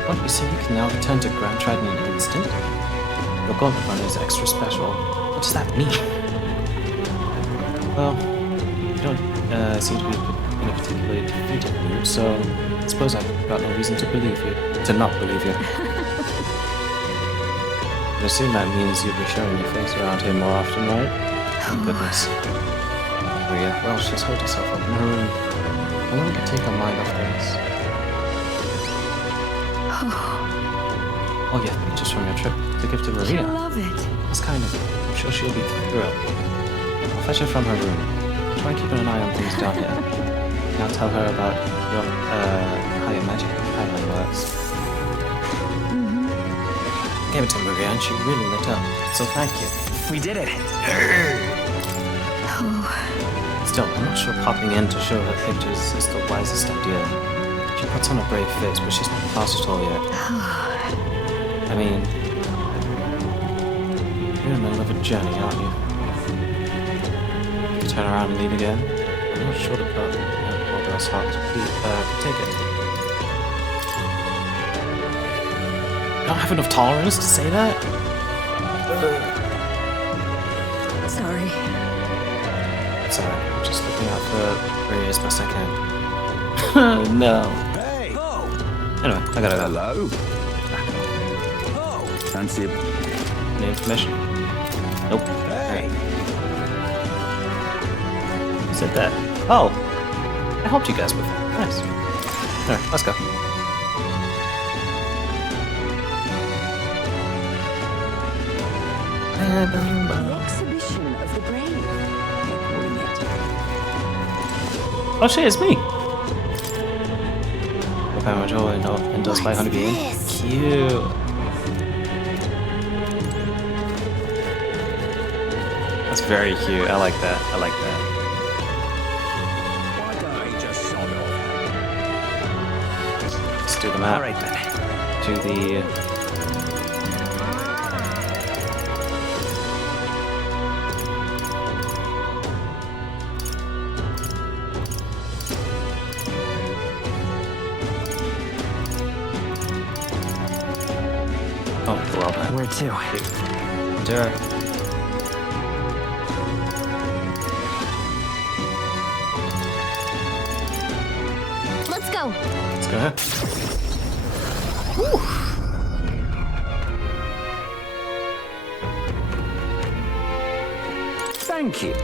What, you say you can now return to Grand Trad in an instant? Your gauntlet run is extra special. What does that mean? Well, you don't seem to be in a particularly defeated mood, so I suppose I've got no reason to believe you. To not believe you. I assume that means you'll be showing your face around here more often, right? Oh, goodness. Maria, well, she's hurt herself up in her room. I want to take her mind off things. Oh yeah, just from your trip to give to Maria. I love it. That's kind of it. I'm sure she'll be thrilled. I'll fetch her from her room. Try keeping an eye on things down here. Now tell her about your how your magic paddling works. Gave it to Maria and she really lit up. So thank you. We did it. Still, I'm not sure popping in to show her pictures is the wisest idea. She puts on a brave face, but she's not past it all yet. I mean, you're in the middle of a journey, aren't you? You turn around and leave again? I'm not sure the poor girl's heart could take it. I don't have enough tolerance to say that? Sorry. It's alright, I'm just looking out for Maria as best I can. No. Hey! Anyway, I gotta go. Hello? Fancy Any information? Nope. Hey! Who said that? Oh! I helped you guys before. Nice. Alright, let's go. The exhibition of the brave. They're calling it. Oh shit, it's me! Very much all endorsed by Honeybee. Cute. That's very cute. I like that. I like that. Why don't I just sod off? Let's do the map. Alright then. To the oh, well then. Where to? Sure. Let's go. Let's go ahead. Thank you. I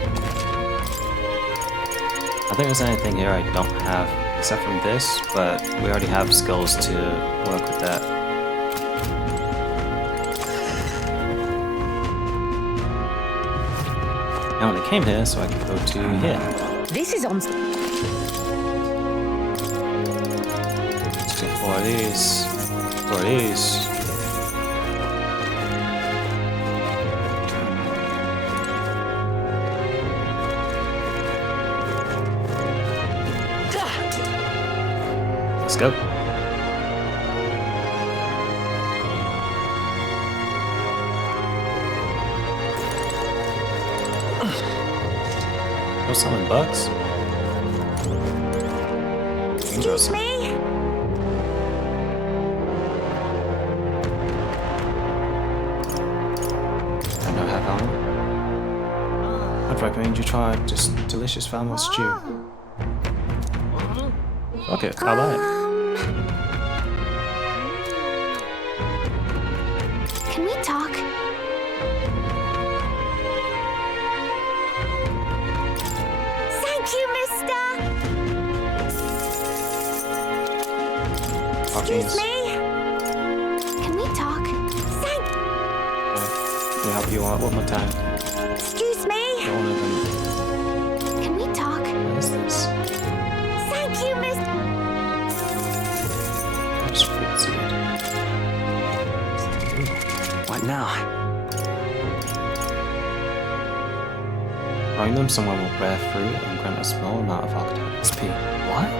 don't think there's anything here I don't have except from this, but we already have skills to work with that. I only came here so I could go to here. This is on. Let's get 4 of these. 4 of these. Let's go. Go selling bugs. Excuse me? I don't have almond. I'd recommend you try this delicious family stew. Okay, I'll buy it. Can we talk? Thank you, mister! Excuse me? Can we talk? Thank... Let me help you out one more time. Excuse me? Get one of them. Can we talk? What is this? Thank you, mister... That's fruit seed. What now? Growing them somewhere will bear fruit and grant a small amount of archetype XP. What?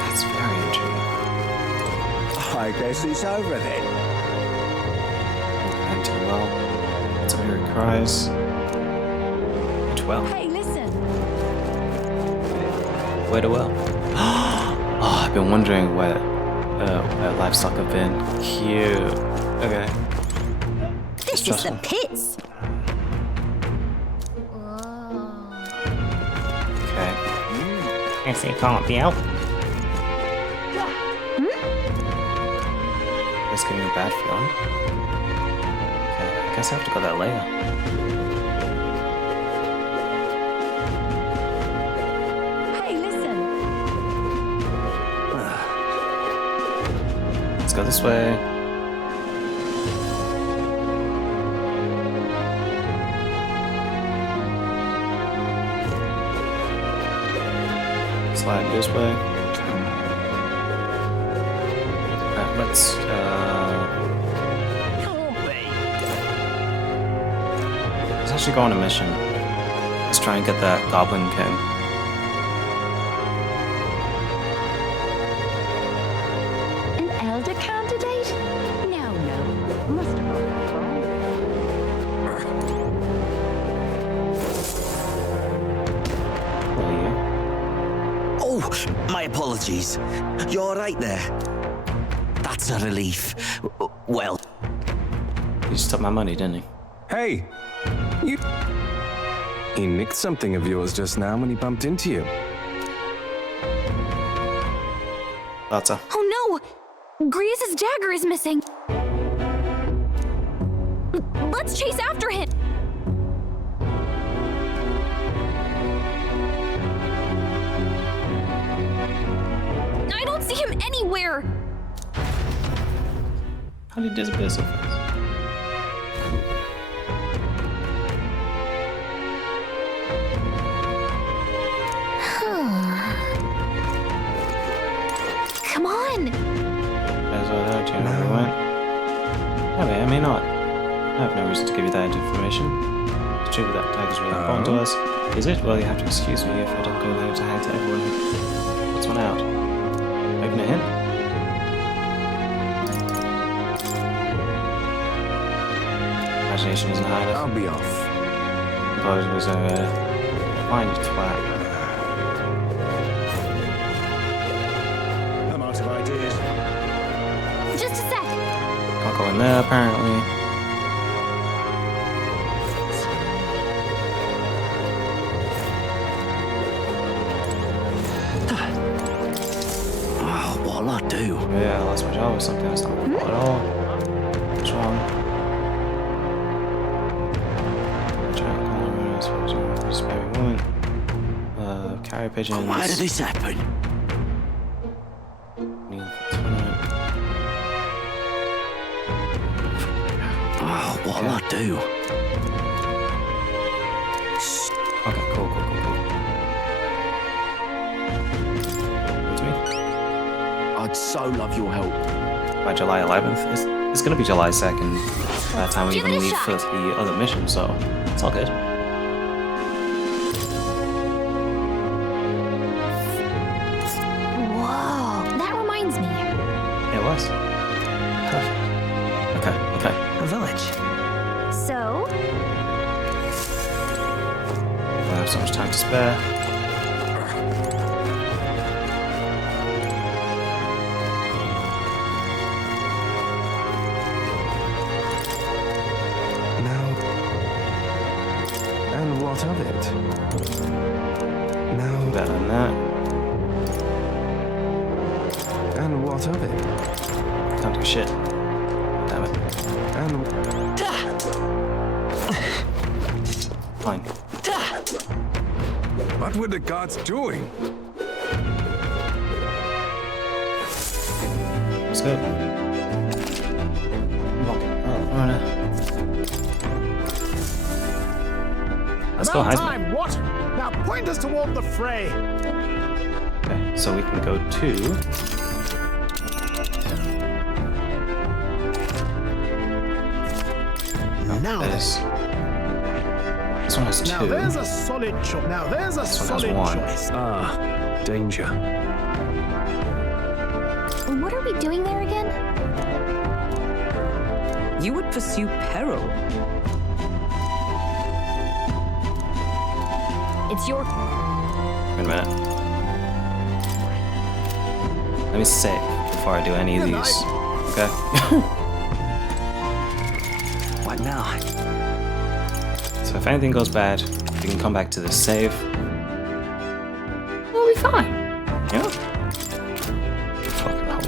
That's very intriguing. I guess it's over then. Enter the well. It's a weary cries. 12. Hey, listen. Where the well? Oh, I've been wondering where livestock have been. Cute. Okay. This is the pits! Okay. Guess it can't be helped. This giving me a bad feeling. Okay, I guess I have to go that layer. Hey, listen. Let's go this way. slide this way. Alright, let's actually go on a mission. Let's try and get that goblin king. An elder candidate? No. Must have gone Oh, my apologies. You're all right there. That's a relief. Well, He just took my money, didn't he? Hey! He nicked something of yours just now when he bumped into you. That's a. Oh no! Grievous' dagger is missing. Let's chase after him. I don't see him anywhere. How did he disappear so fast? Come on. As well, there, do you know where we went? I may not. I have no reason to give you that information. It's true that tag is really important to us. Is it? Well, you have to excuse me if I don't go there to hand to everyone who puts one out. Open a hint? Imagination isn't high enough. I'll be off. Thought it was a fine twat. I'm out of ideas. Just a sec. Can't go in there, apparently. oh, what'll I do? Yeah, I lost my job or something. That's not my fault at all. What's wrong? Sparing woman. Carrier pigeons. Why did this happen? Oh, what'll I do? Okay, cool. What's me? I'd so love your help. By July 11th? It's gonna be July 2nd by the time we even leave for the other mission, so it's all good. Whoa, that reminds me. It was. Perfect. Okay. A village. So, I have so much time to spare. And what of it? Now, Better than that. and what of it? Can't do shit. Damn it. And Fine. what were the gods doing? Let's go. Let's go, About Heisman. time, what? Now point us toward the fray. Okay, so we can go to. Now This one has Now two. there's a solid choice. Now there's a This one has solid one. choice. Ah, danger. what are we doing there again? You would pursue peril. It's your. Wait a minute. Let me save before I do any of these. Okay. What now? So if anything goes bad, we can come back to this save. We'll be fine. Yeah. Fucking hell.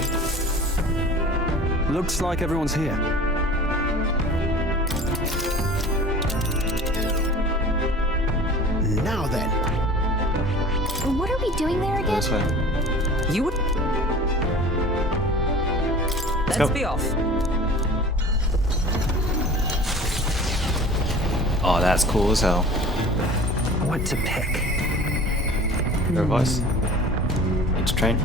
Looks like everyone's here. Now then. What are we doing there again? This way. You would. Let's Let's go. be off. Oh, that's cool as hell. What to pick? Your voice. want to train.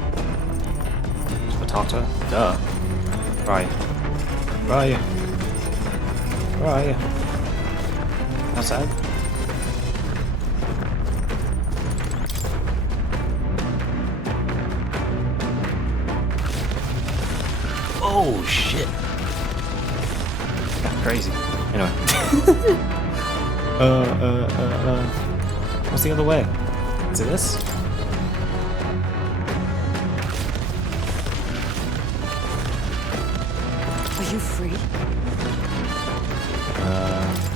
Should I talk to her? Duh. Where are you? Where are you? Where are you? Outside? Oh shit! Got crazy. Anyway. What's the other way? Is it this? Are you free?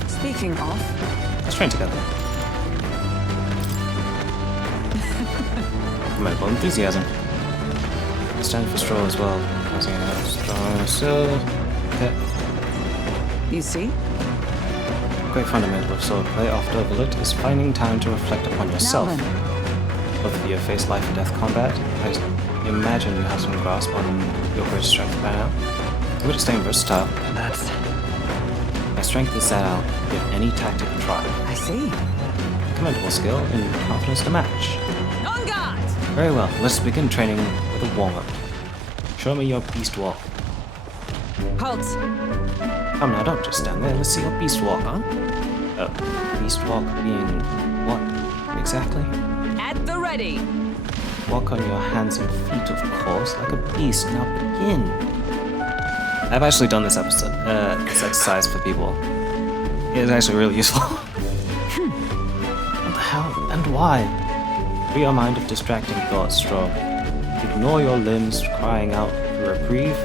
Speaking of, Let's train together. Medical enthusiasm. Stand for straw as well. Okay. you see? Great fundamental of swordplay, oft overlooked, is finding time to reflect upon yourself. Now Both of you have faced life or death combat. I imagine you have some grasp on your great strength by now. You're good at staying versatile. That's... My strength is set out, give any tactic a try. I see. Commendable skill and confidence to match. On guard! Very well, let's begin training with a warm-up. Show me your beast walk. Halt! Come now, don't just stand there. Let's see your beast walk, huh? Beast walk being what exactly? At the ready! Walk on your hands and feet, of course, like a beast. Now begin. I've actually done this episode, this exercise for people. It's actually really useful. What the hell and why? Free your mind of distracting thoughts, Straw. Ignore your limbs crying out for reprieve.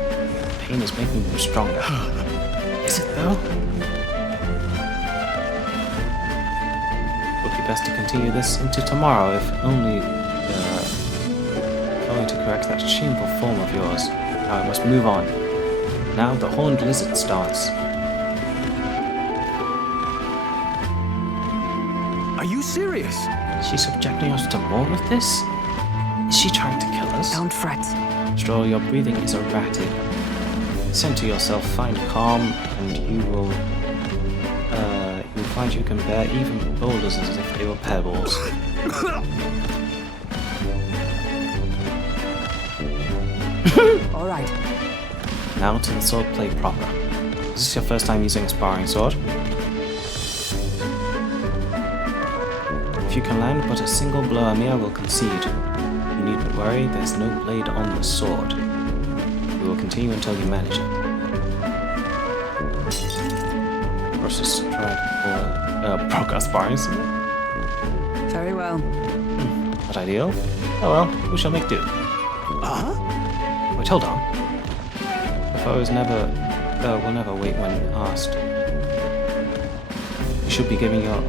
Pain is making them stronger. Is it though? It would be best to continue this into tomorrow, if only to correct that shameful form of yours. Now I must move on. Now the horned lizard starts. Are you serious? Is she subjecting us to more with this? Is she trying to kill us? Don't fret. Straw, your breathing is erratic. Center yourself, find calm, and you will find you can bear even boulders as if they were pebbles. All right. Now to the sword play proper. Is this your first time using a sparring sword? If you can land but a single blow, Amir will concede. You needn't worry, there's no blade on the sword. We will continue until you manage it. Versus progress sparring sword. Very well. Not ideal? Oh well, we shall make do. Wait, hold on. The foes will never wait when asked. You should be giving your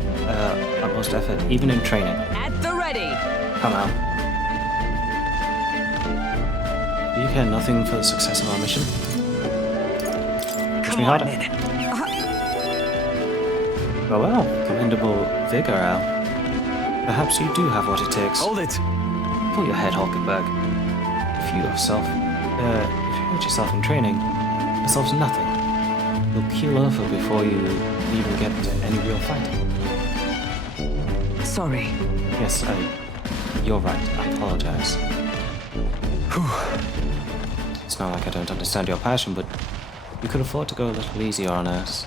utmost effort, even in training. At the ready! Come out. Do you care nothing for the success of our mission? Push me harder. Well, commendable vigor, Al. Perhaps you do have what it takes. Hold it! Pull your head, Hulkenberg. If you hurt yourself in training, it solves nothing. You'll keel over before you even get any real fighting. Sorry. Yes, you're right. I apologize. It's not like I don't understand your passion, but you could afford to go a little easier on us.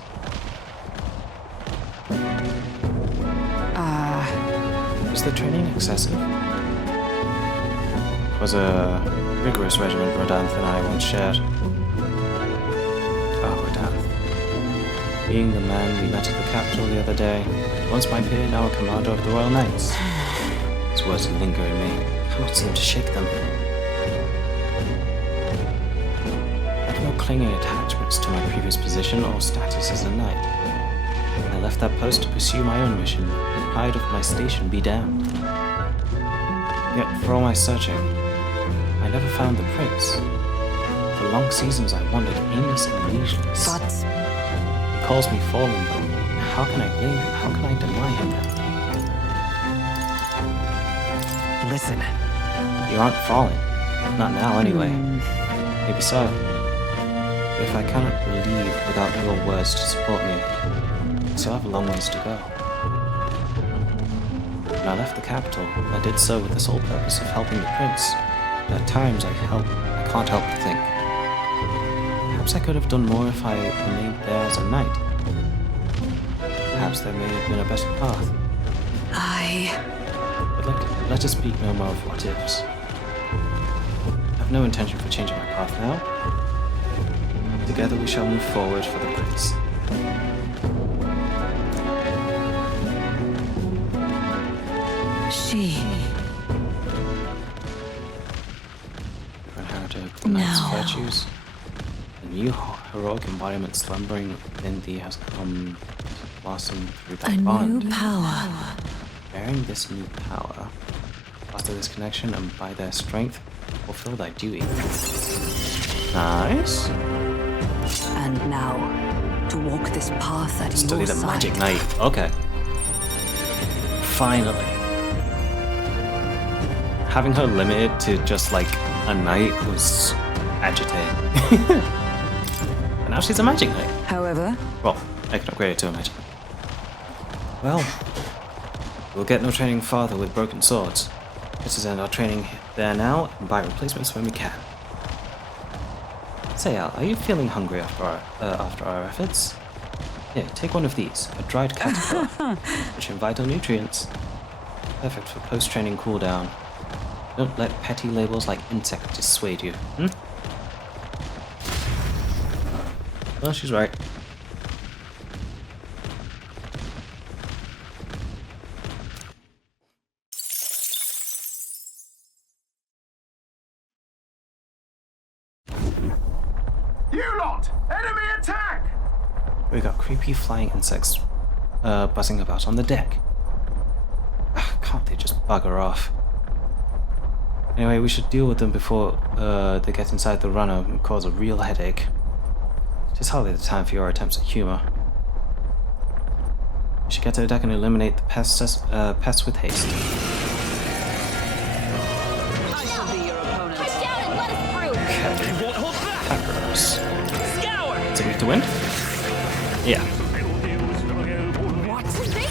Was the training excessive? It was a rigorous regimen Rodanth and I once shared. Oh, Rodanth. Being the man we met at the capital the other day, once my peer, now a commander of the Royal Knights. His words linger in me. I cannot seem to shake them. I have no clinging attachments to my previous position or status as a knight. I left that post to pursue my own mission. The pride of my station be damned. Yet, for all my searching, I never found the prince. For long seasons I wandered aimless and leisureless. But he calls me fallen, but how can I blame him? How can I deny him that? Listen. You aren't falling. Not now, anyway. Maybe so. But if I cannot believe without your words to support me, I still have a long ways to go. When I left the capital, I did so with the sole purpose of helping the prince. But at times I can't help but think. Perhaps I could have done more if I remained there as a knight. Perhaps there may have been a better path. But let us speak no more of what ifs. I have no intention for changing my path now. Together we shall move forward for the prince. She... Inherited the knight's virtues. A new heroic embodiment slumbering within thee has come blossom through thy bond. new power. Bearing this new power, foster this connection, and by their strength, fulfill thy duty. Nice. And now, to walk this path at Study your the side. magic knight. Okay. Finally. Having her limited to just like a knight was agitating. But now she's a magic knight. However, Well, I can upgrade it to a magic. Well, we'll get no training farther with broken swords. Let us end our training there now and buy replacements when we can. Say, Al, are you feeling hungry after our efforts? Here, take one of these, a dried caterpillar, rich in vital nutrients. Perfect for post-training cooldown. Don't let petty labels like insect dissuade you, Well, she's right. You lot! Enemy attack! We got creepy flying insects buzzing about on the deck. Can't they just bugger off? Anyway, we should deal with them before they get inside the runner and cause a real headache. It is hardly the time for your attempts at humor. We should get to the deck and eliminate the pests with haste. I shall be your opponent. Pipe down and let us through. Peppers. Is it weak to wind? Yeah. What?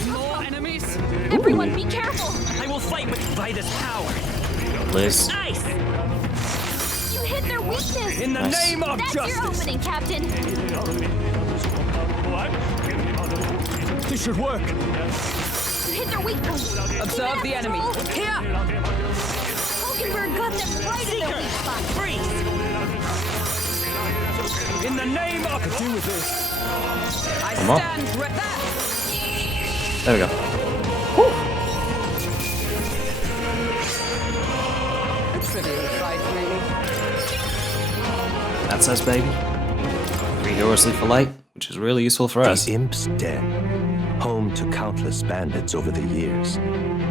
More enemies? Everyone, be careful. I will fight with Vida's power. Liz. Nice! You hit their weakness. In the Nice. name of That's justice! your opening, Captain. This should work. You hit their weak point. Observe the enemy. Here! Hulkenberg got them right in their weak spot. Freeze! In the name of... Do with this. I Come on. stand ready. There we go. A trivial fight, really. That's us, baby. 3 heroes sleep for light, which is really useful for us. The Imp's Den, home to countless bandits over the years,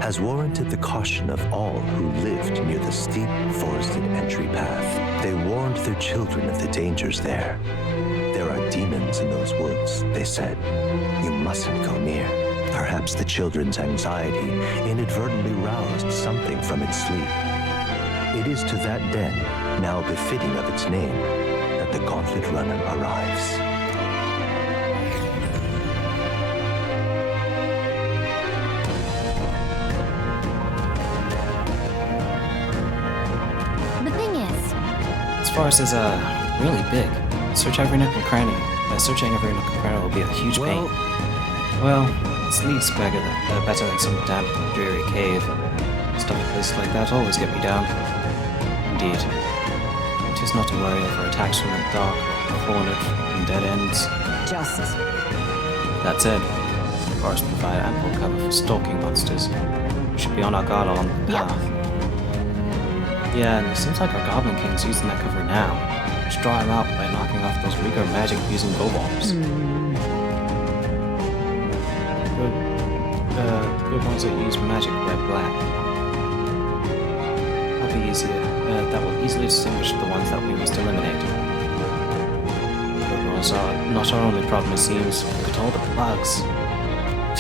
has warranted the caution of all who lived near the steep, forested entry path. They warned their children of the dangers there. There are demons in those woods, they said. You mustn't go near. Perhaps the children's anxiety inadvertently roused something from its sleep. It is to that den, now befitting of its name, that the Gauntlet Runner arrives. The thing is, This forest is really big. Search every nook and cranny. Searching every nook and cranny will be a huge pain. Well, it's at least better than some damp, dreary cave. Stuff at places like that always get me down. Indeed. It is not to worry over attacks from the dark, cornered, and dead ends. Just. That said, the forest provide ample cover for stalking monsters. We should be on our guard along the path. Yeah, and it seems like our Goblin King's using that cover now. Just draw him out by knocking off those weaker magic using go bombs. The good ones that use magic wear black. That'll be easier. That will easily distinguish the ones that we must eliminate. The good ones are not our only problem, it seems. Look at all the bugs.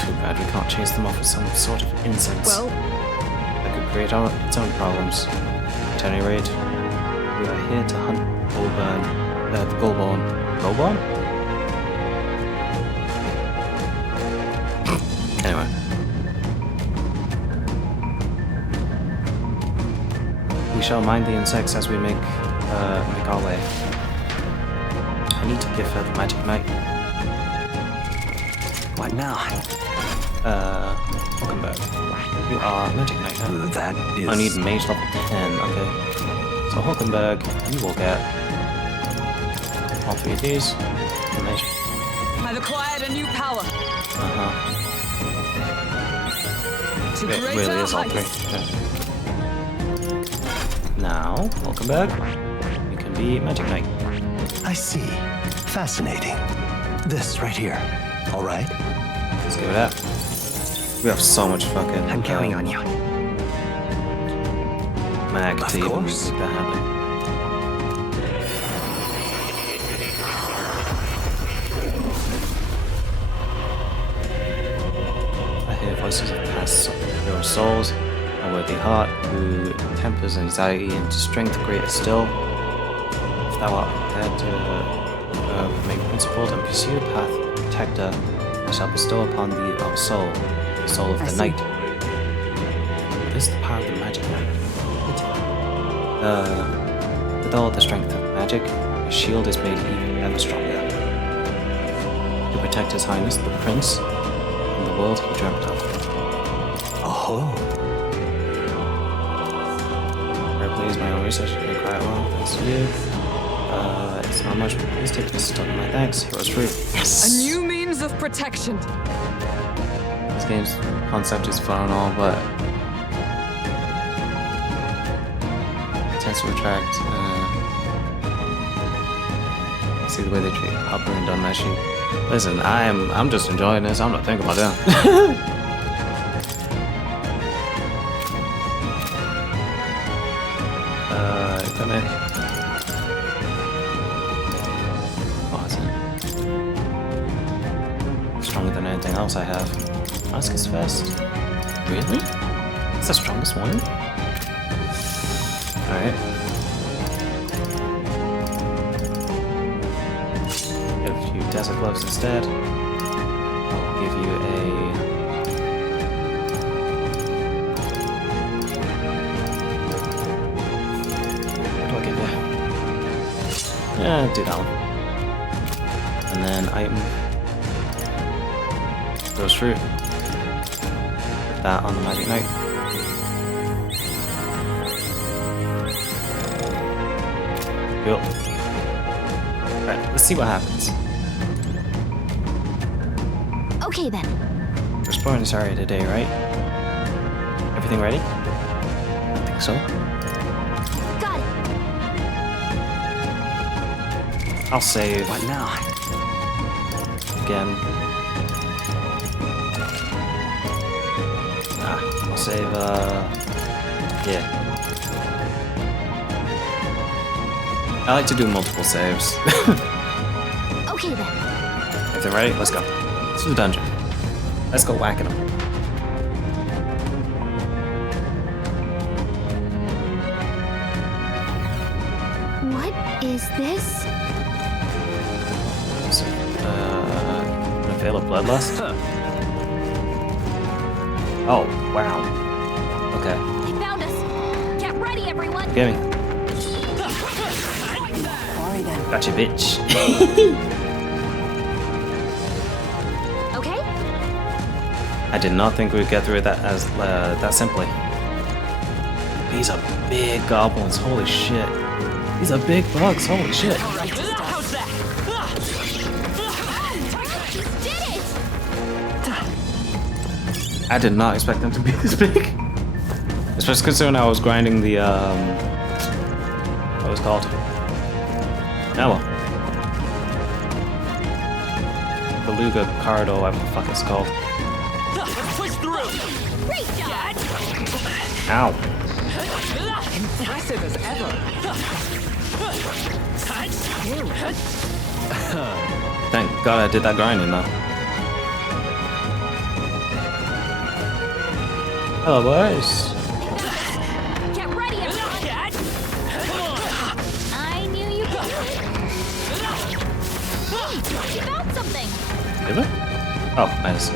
Too bad we can't chase them off with some sort of incense. Well, that could create its own problems. At any rate, we are here to hunt the Golborn. Golborn? Anyway. We we shall mind the insects as we make our way. I need to give her the magic knight. What now? Welcome back. You are magic knight, huh? That is... I need mage level 10, okay. So Hulkenberg, you will get all 3 of these. Mage. I've acquired a new power. To It greater really is all 3. heights. Okay. Now, Hulkenberg, you can be magic knight. I see. Fascinating. This right here. All right. Let's give it up. We have so much fucking... I'm counting on you. Mag Of to even course. make that happen. I hear voices of past your souls, a worthy heart who tempers anxiety into strength greater still. If thou art prepared to remain principled and pursue the path of protector, I shall bestow upon thee our soul, the soul of the night. This is the power of the magic knight. With all the strength of magic, a shield is made even ever stronger. To protect His Highness, the Prince, and the world he dreamt of. Oh. Very pleased, my own research has been quite well. Thanks to you. It's not much, but please take this as token of my thanks. Hero's fruit. Yes! A new means of protection. This game's concept is fun and all, but it tends to attract. See the way they treat Hopper and Dunmeshi. Listen, I'm just enjoying this. I'm not thinking about that. Come in. Stronger than anything else I have. Oscar's Fest. Really? It's the strongest one? Alright. Get a few desert gloves instead. I'll give you a... What do I give you? Yeah, do that one. And then item. Those fruit. Put that on the magic knight. Cool. Alright, let's see what happens. Okay then. We're exploring this area today, right? Everything ready? I think so. Got it. I'll save. What now? Again. I'll save, yeah. I like to do multiple saves. Okay then. Everything ready? Let's go. To the dungeon. Let's go whacking them. What is this? So, gonna fail a bloodlust? Oh, wow. Okay. They found us. Get ready, everyone. Gimme. Sorry then. Gotcha, bitch. Okay. I did not think we'd get through it that simply. These are big goblins. Holy shit. These are big bugs. Holy shit. I did not expect them to be this big. Especially considering I was grinding the, what was it called? Now Beluga Cardo, whatever the fuck it's called. Push through! Ow. Impressive as ever. Thank God I did that grinding though. Hello, boys. Get ready, everyone. I knew you could. You found something. Did we? Oh, nice.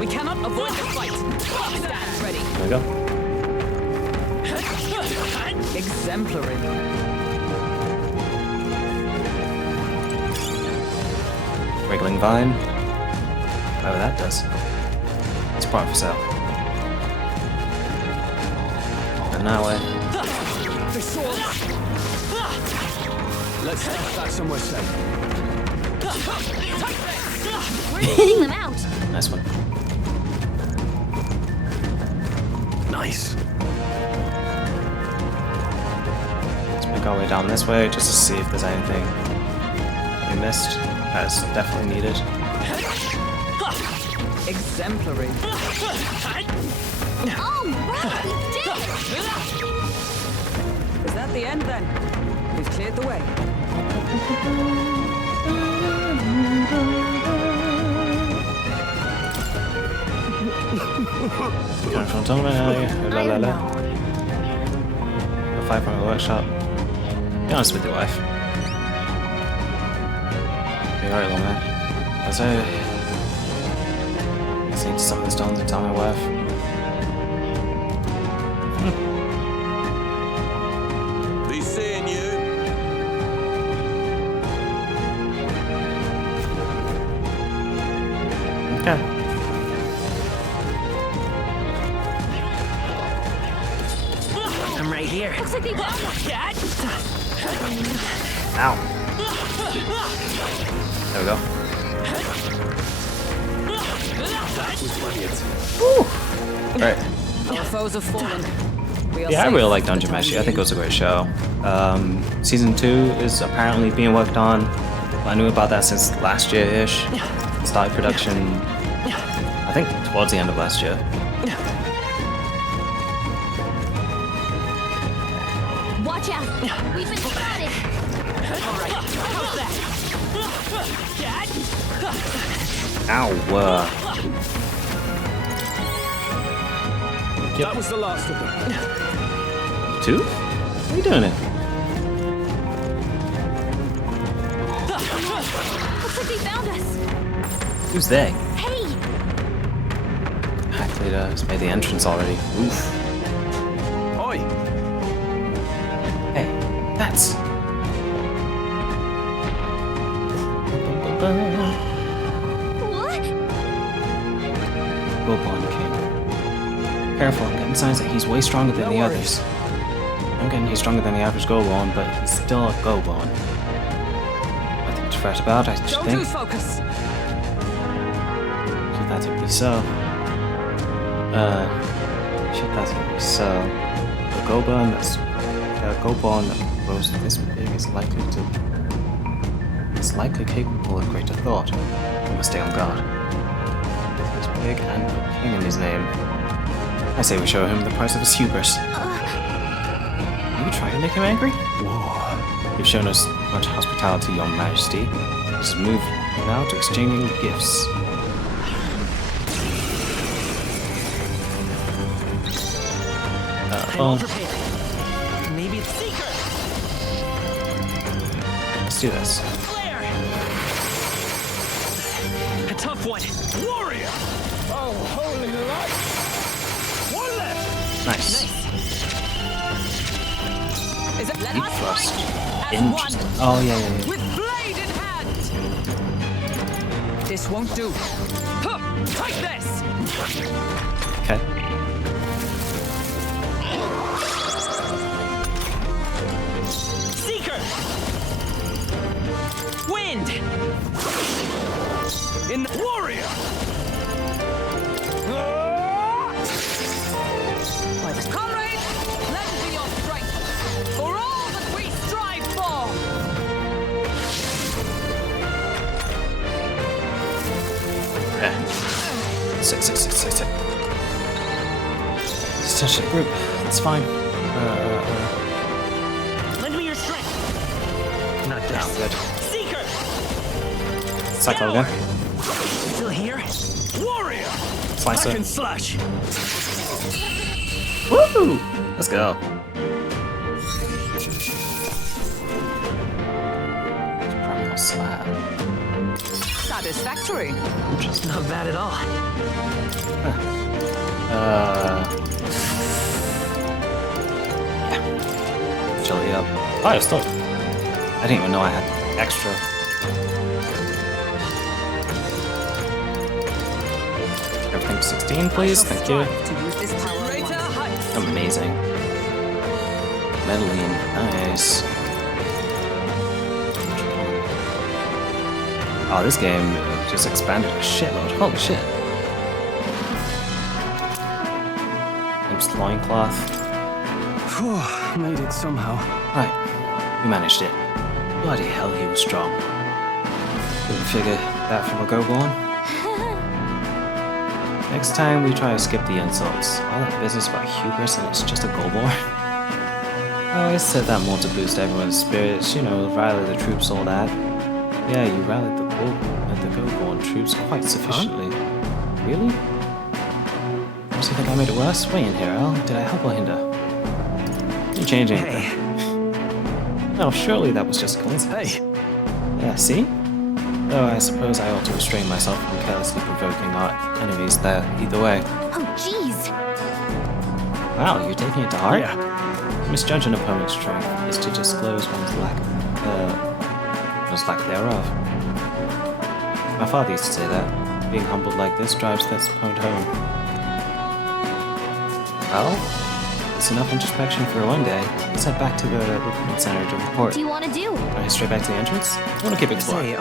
We cannot Stand ready. There we go. Exemplary. Wriggling vine. Whatever that does. It's brought for sale. And now way. Let's stuff that somewhere safe. We're getting them out. Nice one. Nice. Let's make our way down this way just to see if there's anything we missed that is definitely needed. Exemplary. Oh, right, we did it! Is that the end then? We've cleared the way. Coming from tournament, la la la. A 5 from a workshop. Be honest with your wife. Be alright, little man. That's it. I just need to summon the stones and tell my wife. Be seeing you. Okay. I'm right here. Looks like they got Ow. There we go. That was brilliant. Right. Our foes have fallen. We are Yeah, I safe really like for the Dungeon time Meshi. I think being. it was a great show. Season 2 is apparently being worked on. I knew about that since last year-ish. Started production, I think, towards the end of last year. Watch out! We've been spotted! Ow. That was the last of them. 2? What are you doing it? Looks like they found us! Who's they? Hey! Hack leader has made the entrance already. Oof. Oi! Hey, that's... What? Goblin King. Careful, I'm getting signs that he's way stronger than the others. I'm getting he's stronger than the average Goblin, but he's still a Goblin. Nothing to fret about, I Don't think. lose focus. Should that be so? Should that be so? The Goblin that grows this big is likely capable of greater thought. We must stay on guard. He's big and a king in his name. I say we show him the price of his hubris. Are you trying to make him angry? Whoa. You've shown us much hospitality, Your Majesty. Let's move now to exchanging gifts. Oh. Maybe it's Seeker. Let's do this. A tough one. Warrior! Oh, holy light! One left! Nice. Is it let Deep us thrust. fight as Interesting. one, Oh, yeah. with blade in hand. This won't do. Huh, take this. Okay. Seeker! Wind! In the warrior! Comrades, lend me your strength for all that we strive for. Yeah. Sit. Such a group. It's fine. Lend me your strength! Not Now, this. good. Seeker! Cycle again. Still here? Warrior! Slice Hack it. and slash! Woo! Let's go. Primal slab. Satisfactory. Not bad at all. Yeah. Chili up. Oh, it's still. I didn't even know I had extra. Everything 16, please. Thank you. Amazing. Medeline, nice. Oh, this game just expanded a shitload. Holy shit. Imps loincloth. Phew, made it somehow. Right, we managed it. Bloody hell, he was strong. Couldn't figure that from a Gorgon. Next time we try to skip the insults. All that business about hubris and it's just a Golbor. I always said that more to boost everyone's spirits, you know, rally the troops, all that. Yeah, you rallied the Gorgon troops quite sufficiently. Huh? Really? Does you think I made it worse? Wait in here, Al. Did I help or hinder? Didn't change anything. No, surely that was just a coincidence. Hey. Yeah, see? Though I suppose I ought to restrain myself from carelessly provoking our enemies there, either way. Oh, jeez. Wow, you're taking it to heart? Yeah. Misjudge an opponent's strength is to disclose one's lack thereof. My father used to say that. Being humbled like this drives this opponent home. Well, it's enough introspection for one day. Let's head back to the recruitment center to report. What do you want to do? I head straight back to the entrance? I want to keep exploring.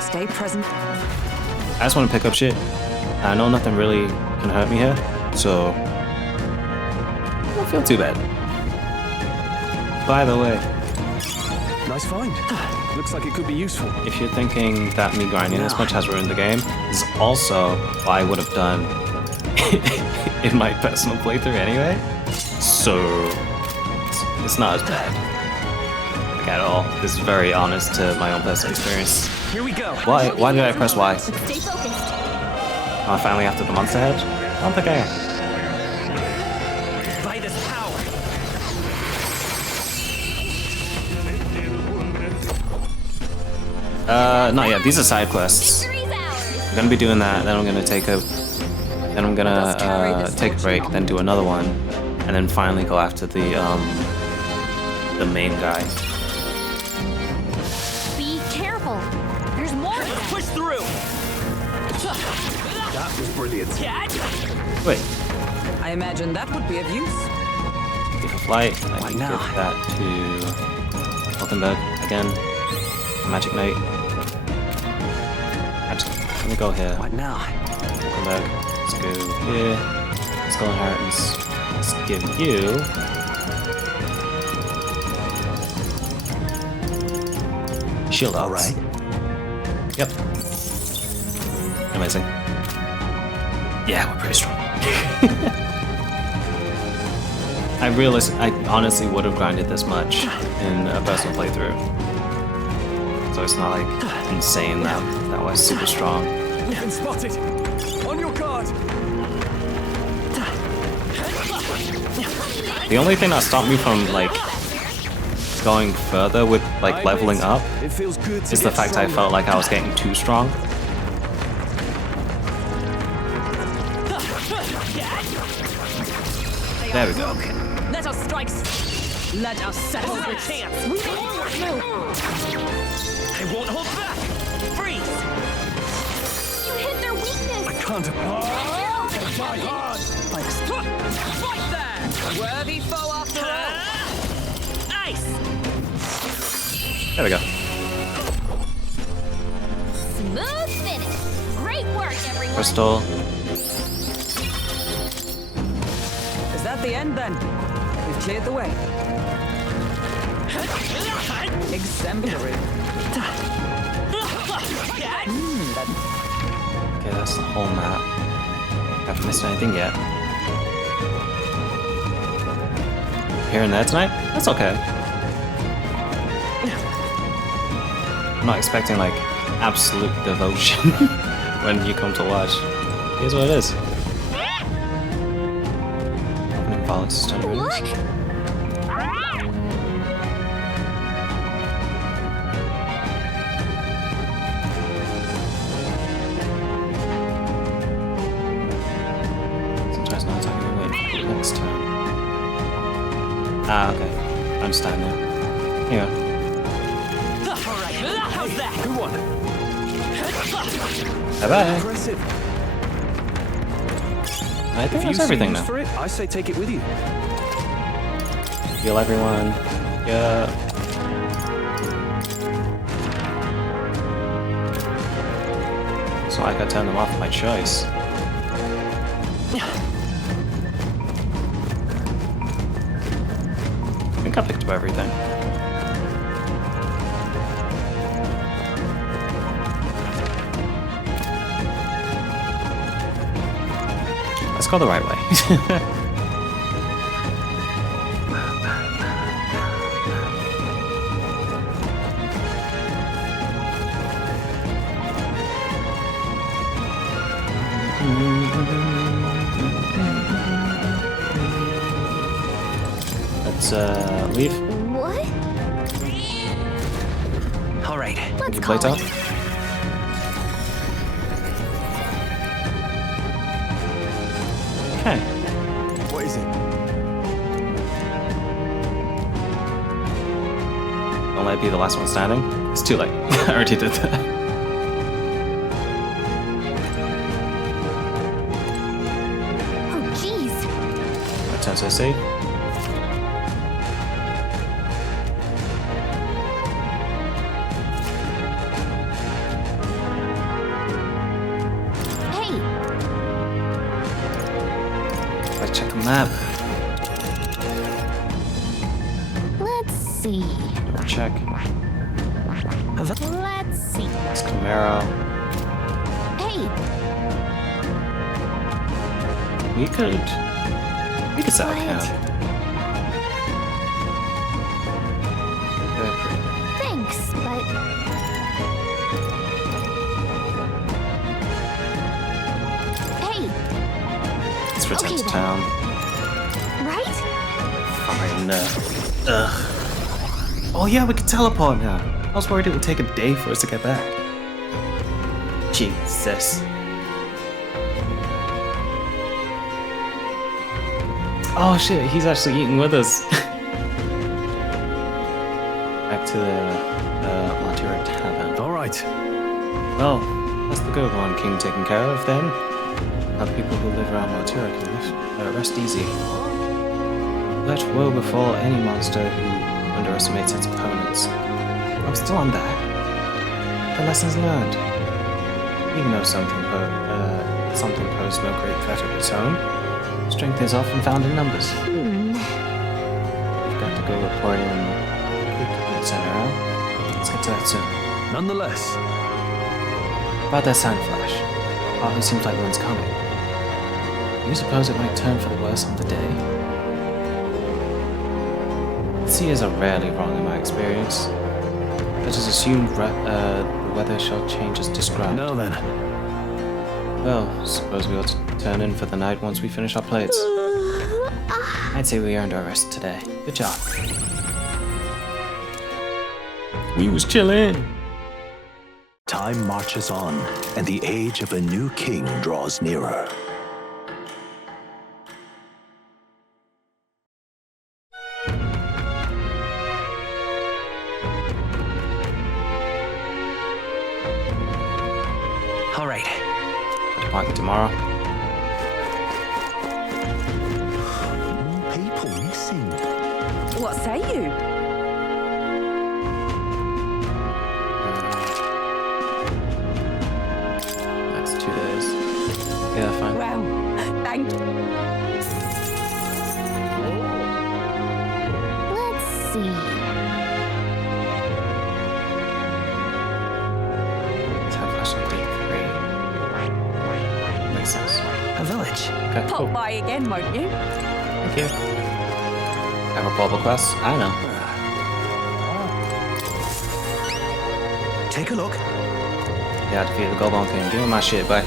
Stay present. I just want to pick up shit. I know nothing really can hurt me here, so I don't feel too bad. By the way, nice find. Looks like it could be useful. If you're thinking that me grinding this much has ruined the game, this is also what I would have done in my personal playthrough anyway. So it's not as bad. Like at all. This is very honest to my own personal experience. Here we go. Why did I press Y? Stay focused. Oh, finally after the monster head? I don't think I am. By this power. Not yet. These are side quests. I'm gonna be doing that, then I'm gonna take a take a break, then do another one, and then finally go after the main guy. Be careful. There's more. Push through. That was brilliant. Wait. I imagine that would be of use. Give a flight. I can give that to Hulkenberg again. Magic Knight. Let me go here. What now? Hulkenberg. Let's go here. Skull Inheritance. Let's give you. Shield all right. Yep. Amazing. Yeah, we're pretty strong. I honestly would have grinded this much in a personal playthrough. So it's not like insane that was super strong. We've been spotted. On your guard. The only thing that stopped me from like going further with like leveling up is the fact I felt like I was getting too strong. There we go. Let us strike. Let us settle the chance. I won't hold back. Freeze. You hit their weakness. I can't. Fight there. Worthy foe after all. Ice. There we go. Smooth finish. Great work, everyone. Crystal. Is that the end then? We've cleared the way. Exemplary. Okay, that's the whole map. Haven't missed anything yet. Here and there tonight? That's okay. I'm not expecting like absolute devotion when you come to watch. Here's what it is. What? Ah, okay. I understand now. Yeah. Alright, how's that? Who won? Bye-bye. Impressive. I think If you that's see everything use now. for it, I say take it with you. Heal everyone. Yeah. It's not like I turned them off by choice. I think I picked up everything. Let's go the right way. Let's leave. What? All right. Let's You call play top? it. Okay. What is it? Don't let it be the last one standing. It's too late. I already did that. Oh, jeez. Return to the sea. Hey, Let's check the map. let's see. Check. Let's see. It's Camaro. Hey, We could set up camp. thanks, but hey, Let's return Okay, to then. town. right? Fine. Ugh. Oh yeah, we can teleport now. I was worried it would take a day for us to get back. Jesus. Oh shit, he's actually eating with us. Back to the Montero Tavern. Alright. Well, that's the good one King taken care of then. Now the people who live around Montero can rest easy. Let woe befall any monster who underestimates its opponents. I'm still on that. The lessons learned. Even though something posed no great threat of its own, strength is often found in numbers. We've got to go report in the center out. Let's get to that soon. Nonetheless. About that sand flash. Hardly seems like one's coming. You suppose it might turn for the worse on the day? The seers are rarely wrong in my experience. Let us assume the weather shall change as described. Now then. Well, suppose we ought to turn in for the night once we finish our plates. I'd say we earned our rest today. Good job. We was chillin'. Time marches on, and the age of a new king draws nearer. All right. Departing tomorrow. More people missing. What say you? Next 2 days. Yeah, fine. Well, thank you. Let's see. Time flash on day 3. Makes sense. A village. Okay, Pop cool. by again, won't you? Thank you. Have a bubble quest? I know. Take a look. Yeah, defeat the Goldbone King. Give me my shit, bye.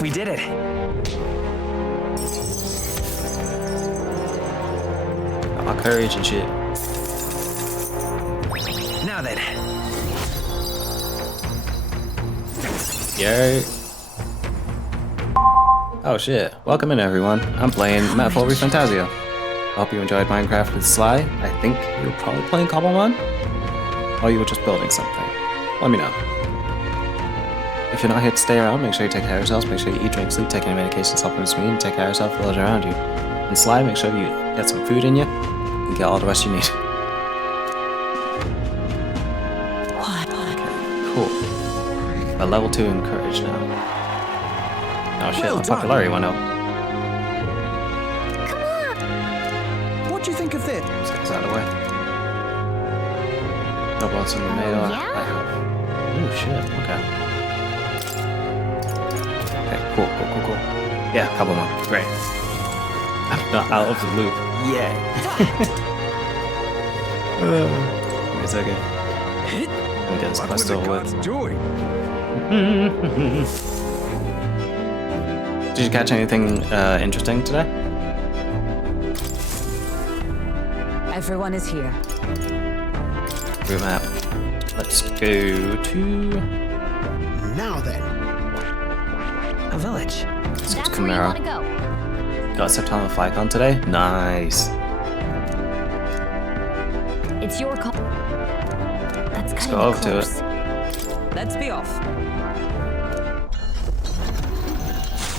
We did it. Got my courage and shit. Now then. Yay. Oh shit. Welcome in everyone. I'm playing Map 4 ReFantazio. hope you enjoyed Minecraft with Sly. I think you were probably playing Cobblemon, or you were just building something. Let me know. If you're not here to stay around, make sure you take care of yourselves, make sure you eat, drink, sleep, take any medications, supplements you need, take care of yourself, the those around you. And Sly, make sure you get some food in you, and get all the rest you need. Cool. A level 2 in courage now. Oh shit, Well my done. popularity went up. What do you think of this? Let's get this out of the way. No bloods in the mail. I have. Oh shit, okay. Okay, cool. Yeah, couple more. Great. I'm not out of the loop. Yeah. Wait a second. Let me get this quest over with. Did you catch anything interesting today? Everyone is here. Route map. Let's go to Now then. a village. Let's go to That's where you want to Chimera. go. Got September Flycon today? Nice. It's your call. That's Let's kind go of over to close. it. Let's be off.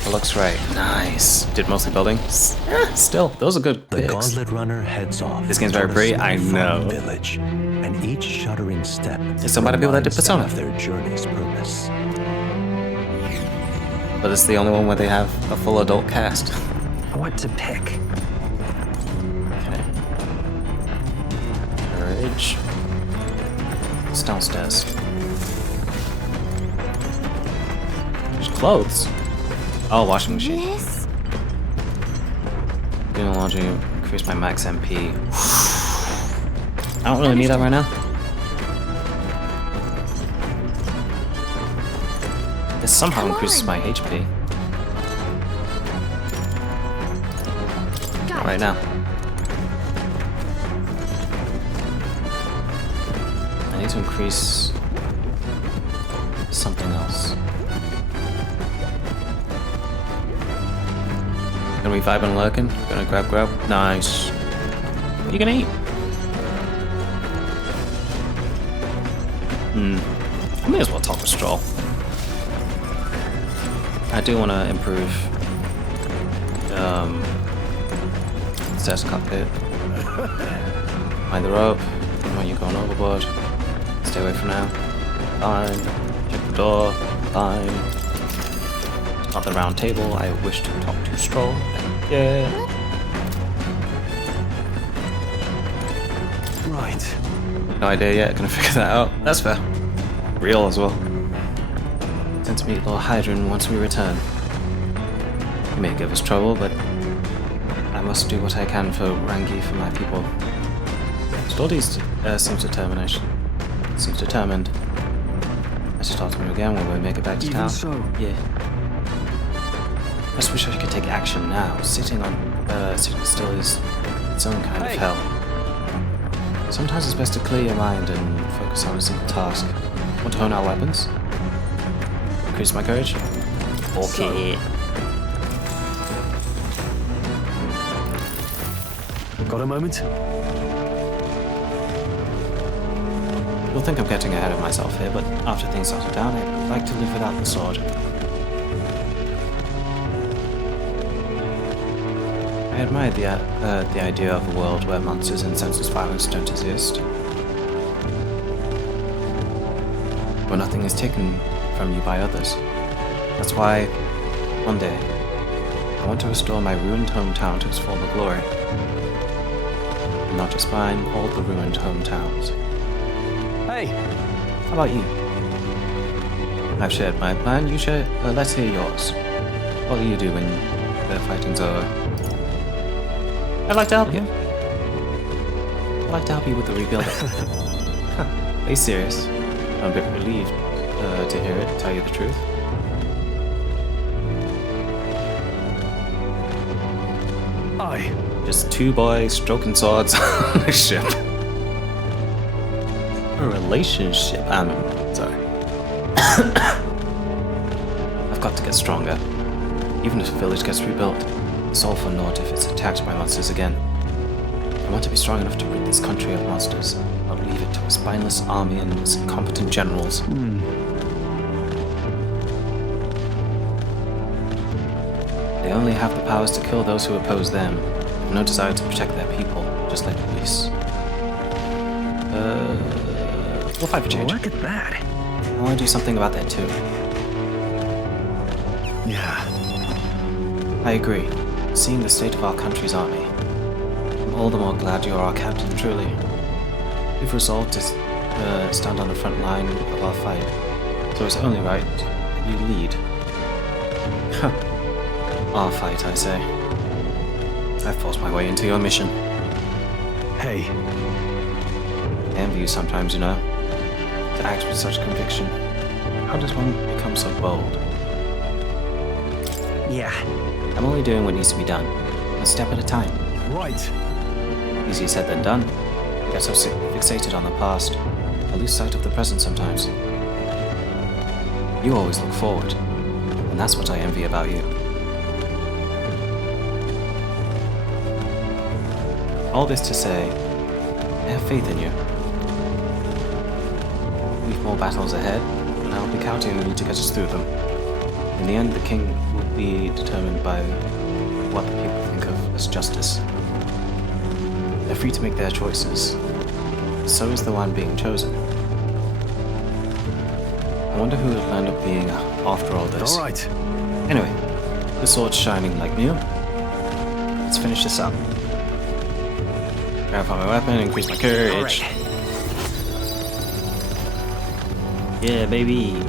It looks right. Nice. Did mostly building. Still, those are good The picks. Gauntlet Runner heads off. This game's very toward a pretty, small I farm know. Village, and each shuddering step It's some other people that did reminds them Persona. of their journey's purpose. But it's the only one where they have a full adult cast. What to pick? Okay. Courage. It's downstairs. There's clothes. Oh, washing machine. This? Doing laundry, increase my max MP. I don't really need that right now. This somehow Come increases on. my HP. Got Not right now. I need to increase something else. Gonna be vibing and lurking. Gonna grab. Nice. What are you gonna eat? I may as well talk with Stroll. I do want to improve stairs cockpit. Mind the rope. When you're going overboard. Stay away from now. Fine. Check the door. Fine. Not the round table. I wish to talk to Stroll. Yeah. Right. No idea yet. Gonna figure that out. That's fair. Real as well. Intend to meet Lord Hydron once we return. He may give us trouble, but I must do what I can for Rangi, for my people. Stordy seems determined. I should talk to him again when we make it back to Even town. so. Yeah. I just wish I could take action now. Sitting still is its own kind of hell. Sometimes it's best to clear your mind and focus on a simple task. Want to hone our weapons? Increase my courage? Okay. Got a moment? You'll think I'm getting ahead of myself here, but after things settle down, I'd like to live without the sword. I admired the idea of a world where monsters and senseless violence don't exist. Where nothing is taken from you by others. That's why, one day, I want to restore my ruined hometown to its former glory. And not just mine, all the ruined hometowns. Hey! How about you? I've shared my plan, you share. Let's hear yours. What will you do when the fighting's over? I'd like to help you. I'd like to help you with the rebuilding. Are you serious? I'm a bit relieved to hear it, to tell you the truth. Aye. Just two boys stroking swords on a ship. A relationship. Sorry. I've got to get stronger. Even if the village gets rebuilt, it's all for naught if it's attacked by monsters again. I want to be strong enough to rid this country of monsters, not leave it to a spineless army and its incompetent generals. They only have the powers to kill those who oppose them, and no desire to protect their people, just like police. We'll fight for change. Look at that. I want to do something about that too. Yeah. I agree. Seeing the state of our country's army, I'm all the more glad you're our captain, truly. We've resolved to stand on the front line of our fight, so it's only right that you lead. Our fight, I say. I've forced my way into your mission. Hey. I envy you sometimes, you know. To act with such conviction. How does one become so bold? Yeah. I'm only doing what needs to be done. A step at a time. Right. Easier said than done. I get so fixated on the past. I lose sight of the present sometimes. You always look forward. And that's what I envy about you. All this to say, I have faith in you. We've more battles ahead, and I'll be counting on you to get us through them. In the end, the king will be determined by what the people think of as justice. They're free to make their choices. So is the one being chosen. I wonder who it'll end up being after all this. All right. Anyway, the sword's shining like new. Let's finish this up. Grab my weapon, increase my courage. Right. Yeah, baby.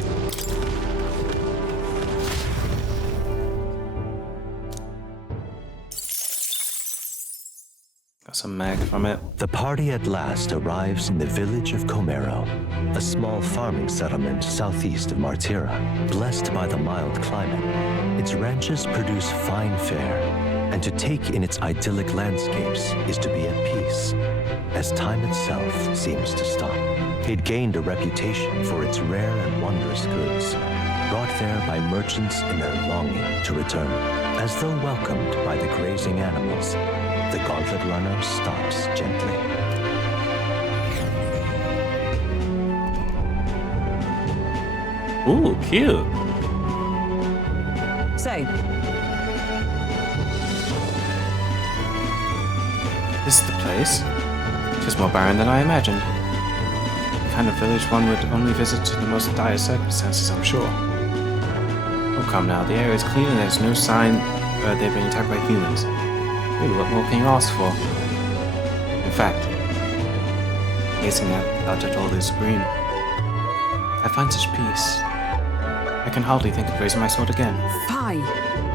Got some mag from it. The party at last arrives in the village of Comero, a small farming settlement southeast of Martira. Blessed by the mild climate, its ranches produce fine fare, and to take in its idyllic landscapes is to be at peace, as time itself seems to stop. It gained a reputation for its rare and wondrous goods, brought there by merchants in their longing to return. As though welcomed by the grazing animals, the gauntlet runner stops gently. Ooh, cute. Say, This is the place. It is more barren than I imagined. The kind of village one would only visit in the most dire circumstances, I'm sure. Oh, come now, the air is clean and there's no sign they've been attacked by humans. Really, what more can you ask for? In fact, gazing out at all this green, I find such peace. I can hardly think of raising my sword again. Fie.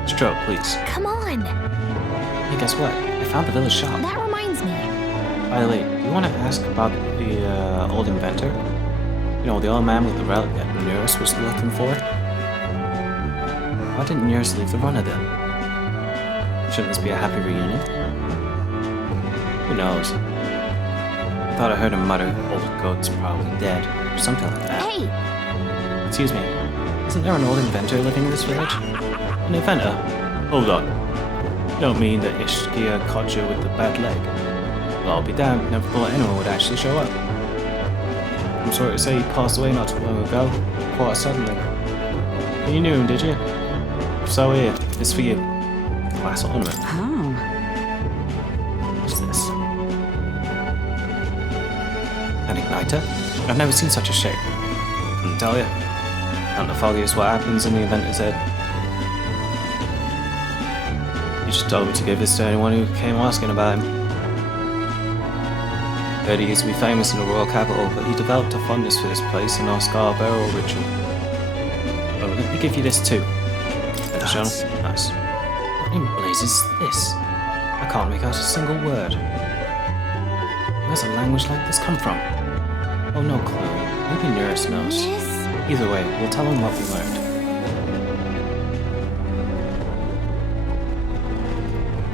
Stroke, please. Come on! Hey, guess what? I found the village shop. That reminds me. By the way, you want to ask about the old inventor? You know, the old man with the relic that Nurse was looking for? Why didn't Nurse leave the runner then? Shouldn't this be a happy reunion? Who knows? I thought I heard him mutter, old goat's probably dead, or something like that. Hey! Excuse me, isn't there an old inventor living in this village? An inventor? Hold on. You don't mean that Ishkia caught you with the bad leg? Well, I'll be damned, never thought anyone would actually show up. I'm sorry to say he passed away not too long ago, quite suddenly. You knew him, did you? So here, it's for you. Glass ornament. Oh. What's this? An igniter? I've never seen such a shape. Couldn't tell you. Not the foggiest what happens in the inventor's head. You just told me to give this to anyone who came asking about him. Heard he used to be famous in the royal capital, but he developed a fondness for this place in our Scar burial ritual. Oh, let me give you this too. Nice. Nice. What in blazes is this? I can't make out a single word. Where's a language like this come from? Oh, no clue. Maybe Nurse knows. Either way, we'll tell him what we learned.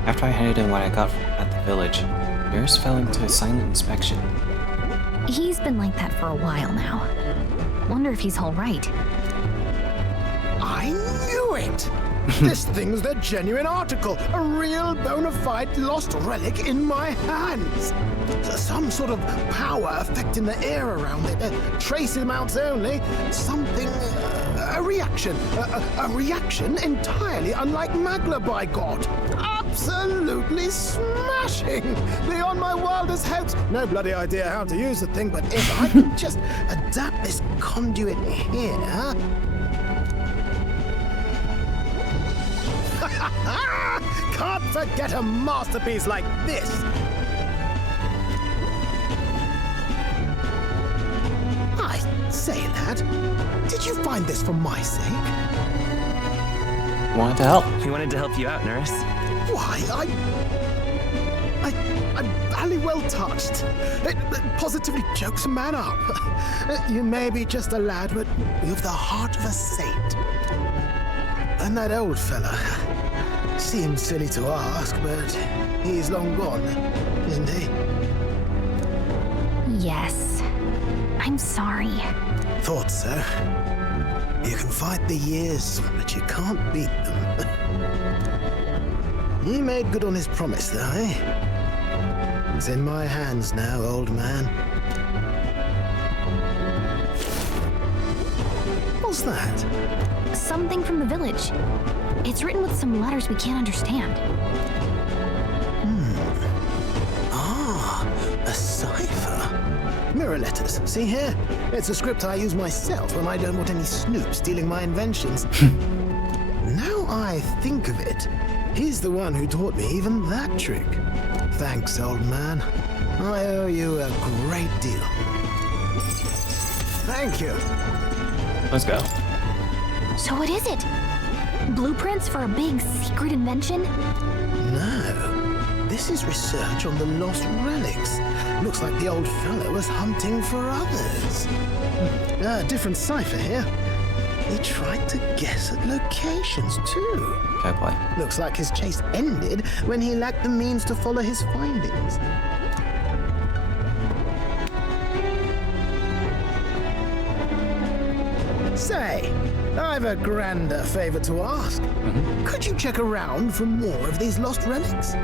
After I handed in what I got at the village, Nurse fell into a silent inspection. He's been like that for a while now. Wonder if he's all right. I knew it! This thing's the genuine article. A real bona fide lost relic in my hands. Some sort of power affecting the air around it. Trace amounts only. Something... a reaction. A reaction entirely unlike Magla, by God. Absolutely smashing. Beyond my wildest hopes. No bloody idea how to use the thing, but if I could just adapt this conduit here... Can't forget a masterpiece like this! I say, lad, did you find this for my sake? Wanted to help. We wanted to help you out, nurse. Why, I'm barely well touched. It positively chokes a man up. You may be just a lad, but you've the heart of a saint. And that old fella... Seems silly to ask, but he's long gone, isn't he? Yes. I'm sorry. Thought so. You can fight the years, but you can't beat them. He made good on his promise, though, eh? It's in my hands now, old man. What's that? Something from the village. It's written with some letters we can't understand. Ah, a cipher. Mirror letters. See here? It's a script I use myself when I don't want any snoop stealing my inventions. Now I think of it, he's the one who taught me even that trick. Thanks, old man. I owe you a great deal. Thank you. Let's go. So what is it? Blueprints for a big secret invention? No. This is research on the lost relics. Looks like the old fellow was hunting for others. Different cipher here. He tried to guess at locations, too. Fair play. Looks like his chase ended when he lacked the means to follow his findings. Say, I've a grander favor to ask. Could you check around for more of these lost relics?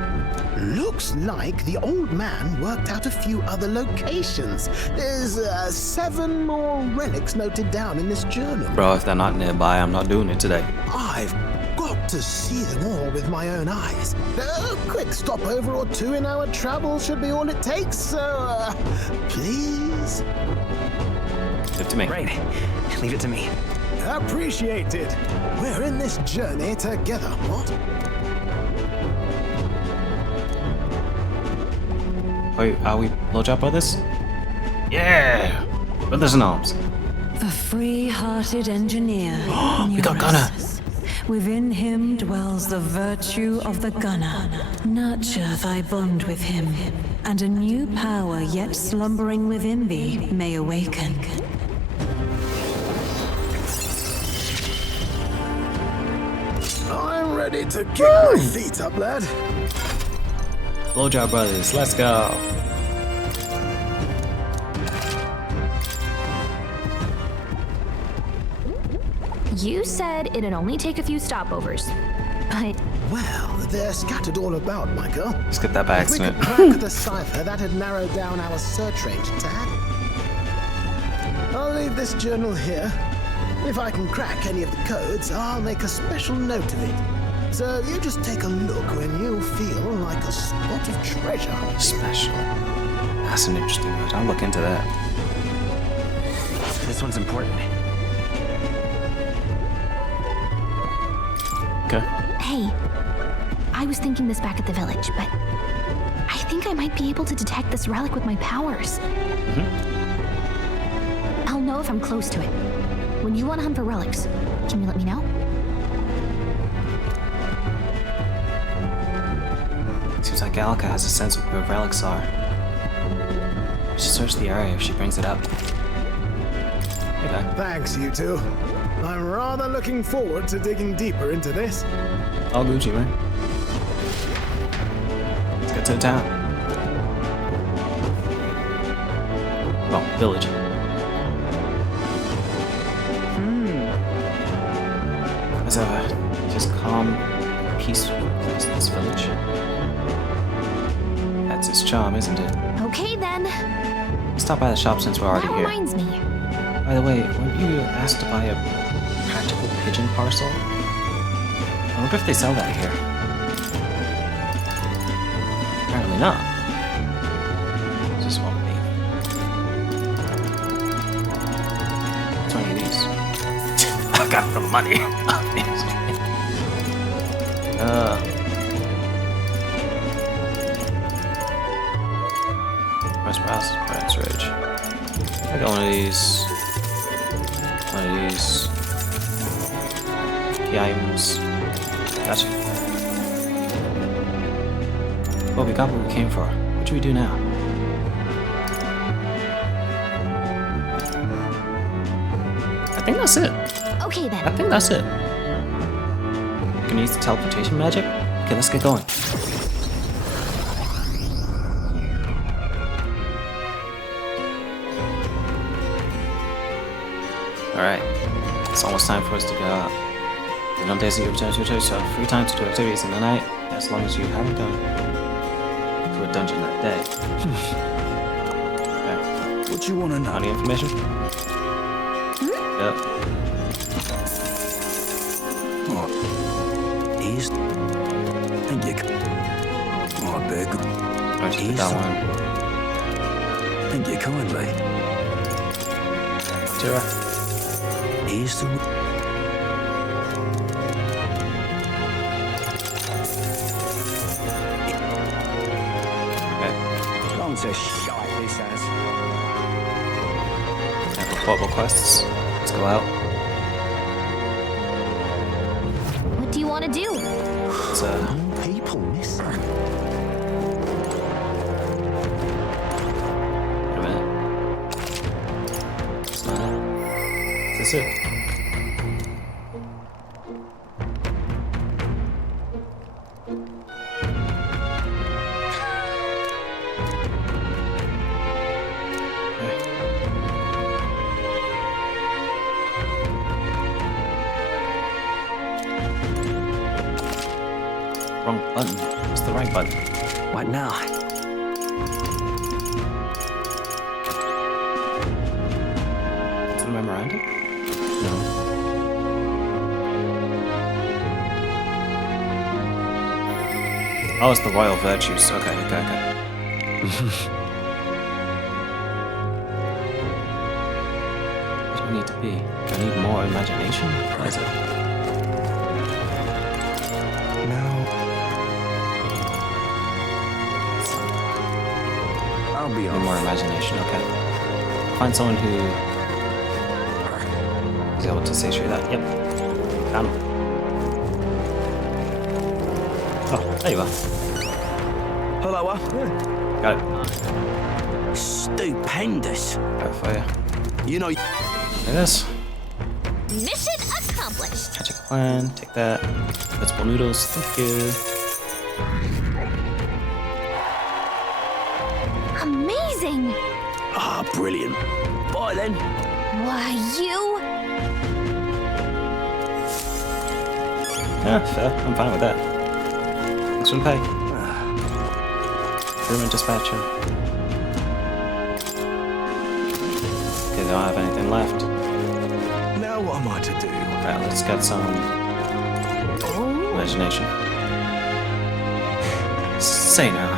Looks like the old man worked out a few other locations. There's 7 more relics noted down in this journal. Bro, if they're not nearby, I'm not doing it today. I've got to see them all with my own eyes. A quick stopover or 2 in our travel should be all it takes, so please? Give it to me. Right. Leave it to me. Appreciated. We're in this journey together, what? Wait, are we blowjob brothers? Yeah! Brothers in arms. The free-hearted engineer. We got Gunner. Within him dwells the virtue of the gunner. Nurture thy bond with him, and a new power yet slumbering within thee may awaken. I'm ready to kick my feet up, lad. Blowjob brothers, let's go. You said it'd only take a few stopovers, but... Well, they're scattered all about, my girl. Let's get that by If we accident. could crack the cipher, that'd narrow down our search range a tad. I'll leave this journal here. If I can crack any of the codes, I'll make a special note of it. So you just take a look when you feel like a spot of treasure. Special. That's an interesting word. I'll look into that. This one's important. Okay. Hey, I was thinking this back at the village, but I think I might be able to detect this relic with my powers. I'll know if I'm close to it. When you want to hunt for relics, can you let me know? Seems like Gallica has a sense of where relics are. We should search the area if she brings it up. Okay. Thanks, you two. I'm rather looking forward to digging deeper into this. All Gucci, man. Let's get to the town. Well, village. As ever, just calm, peaceful as this village. That's its charm, isn't it? Okay then. Let's stop by the shop since we're already That here. reminds me. By the way, weren't you asked to buy a practical pigeon parcel? I wonder if they sell that here. Apparently not. Just won't be. What's one of these? I got the money. Press browse, press rage. I got one of these. One of these. Key items. Gotcha. Well, we got what we came for. What should we do now? I think that's it. Okay then. I think that's it. Gonna use the teleportation magic? Okay, let's get going. Alright. It's almost time for us to go out. And on days that you return to your church, you have free time to do activities in the night, as long as you haven't gone to a dungeon that day. Okay. What do you want to know? Any information? Yep. What? East? Thank you. I beg. I just pick that one. Thank you kindly. Tira. East the... Don't say shite, he says. Portable quests. Let's go out. What do you want to do? It's people missing. Wait a minute. It's not it. Is this it? Wrong button. It's the right button. What now? Is it a memorandum? No. Oh, it's the royal virtues. Okay. What do I need to be? Do I need more imagination? What is it? I'll be on more imagination, okay. Find someone who is able to satiate that. Yep. Found him. Oh, there you are. Hello, Got it. Stupendous. Got it for you. You know... There it is. Mission accomplished. Magic plan, take that. Vegetable noodles, thank you. Amazing. Ah, brilliant. Bye then. Why, you? Yeah, fair. I'm fine with that. Thanks for the pay. Crewman dispatcher. Okay, they don't have anything left. Now what am I to do? Alright, let's get some imagination. Say now.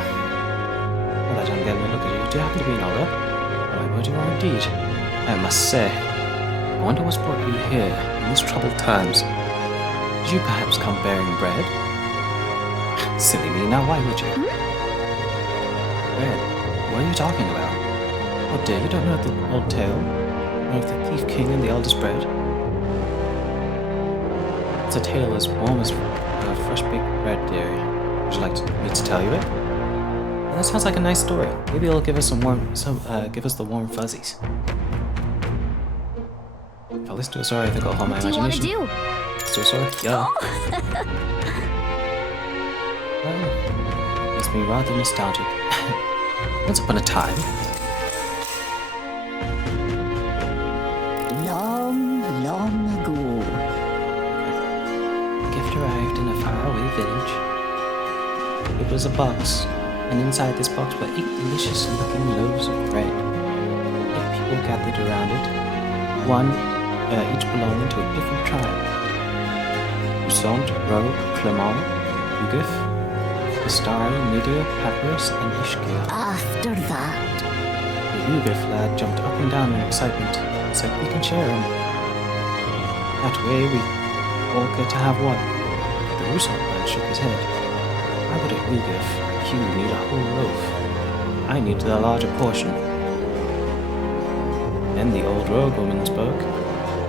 Well, that I'm getting a look at you. Do you happen to be an older? My word, you are indeed. I must say, I wonder what's brought you here in these troubled times. Did you perhaps come bearing bread? Silly me, now why would you? Bread? What are you talking about? Oh dear, you don't know the old tale? Of the thief king and the eldest bread? It's a tale as warm as fresh baked bread, dearie. Would you like me to tell you it? Well, that sounds like a nice story. Maybe it'll give us give us the warm fuzzies. If I listen to a story, I think I'll hold my imagination. What do you want to do? Let's do a story? Yeah. Well, makes me rather nostalgic. Once upon a time. Long, long ago. Gift her was a box, and inside this box were 8 delicious-looking loaves of bread. 8 people gathered around it, each belonging to a different tribe. Toussaint, Rogue, Clement, Ugif, Astari, Nydia, Papyrus, and Ishkia. After that, The Ugif lad jumped up and down in excitement and said we can share him. That way we all get to have one. The Toussaint man shook his head. Why would a Ugif like you need a whole loaf? I need the larger portion. Then the old rogue woman spoke,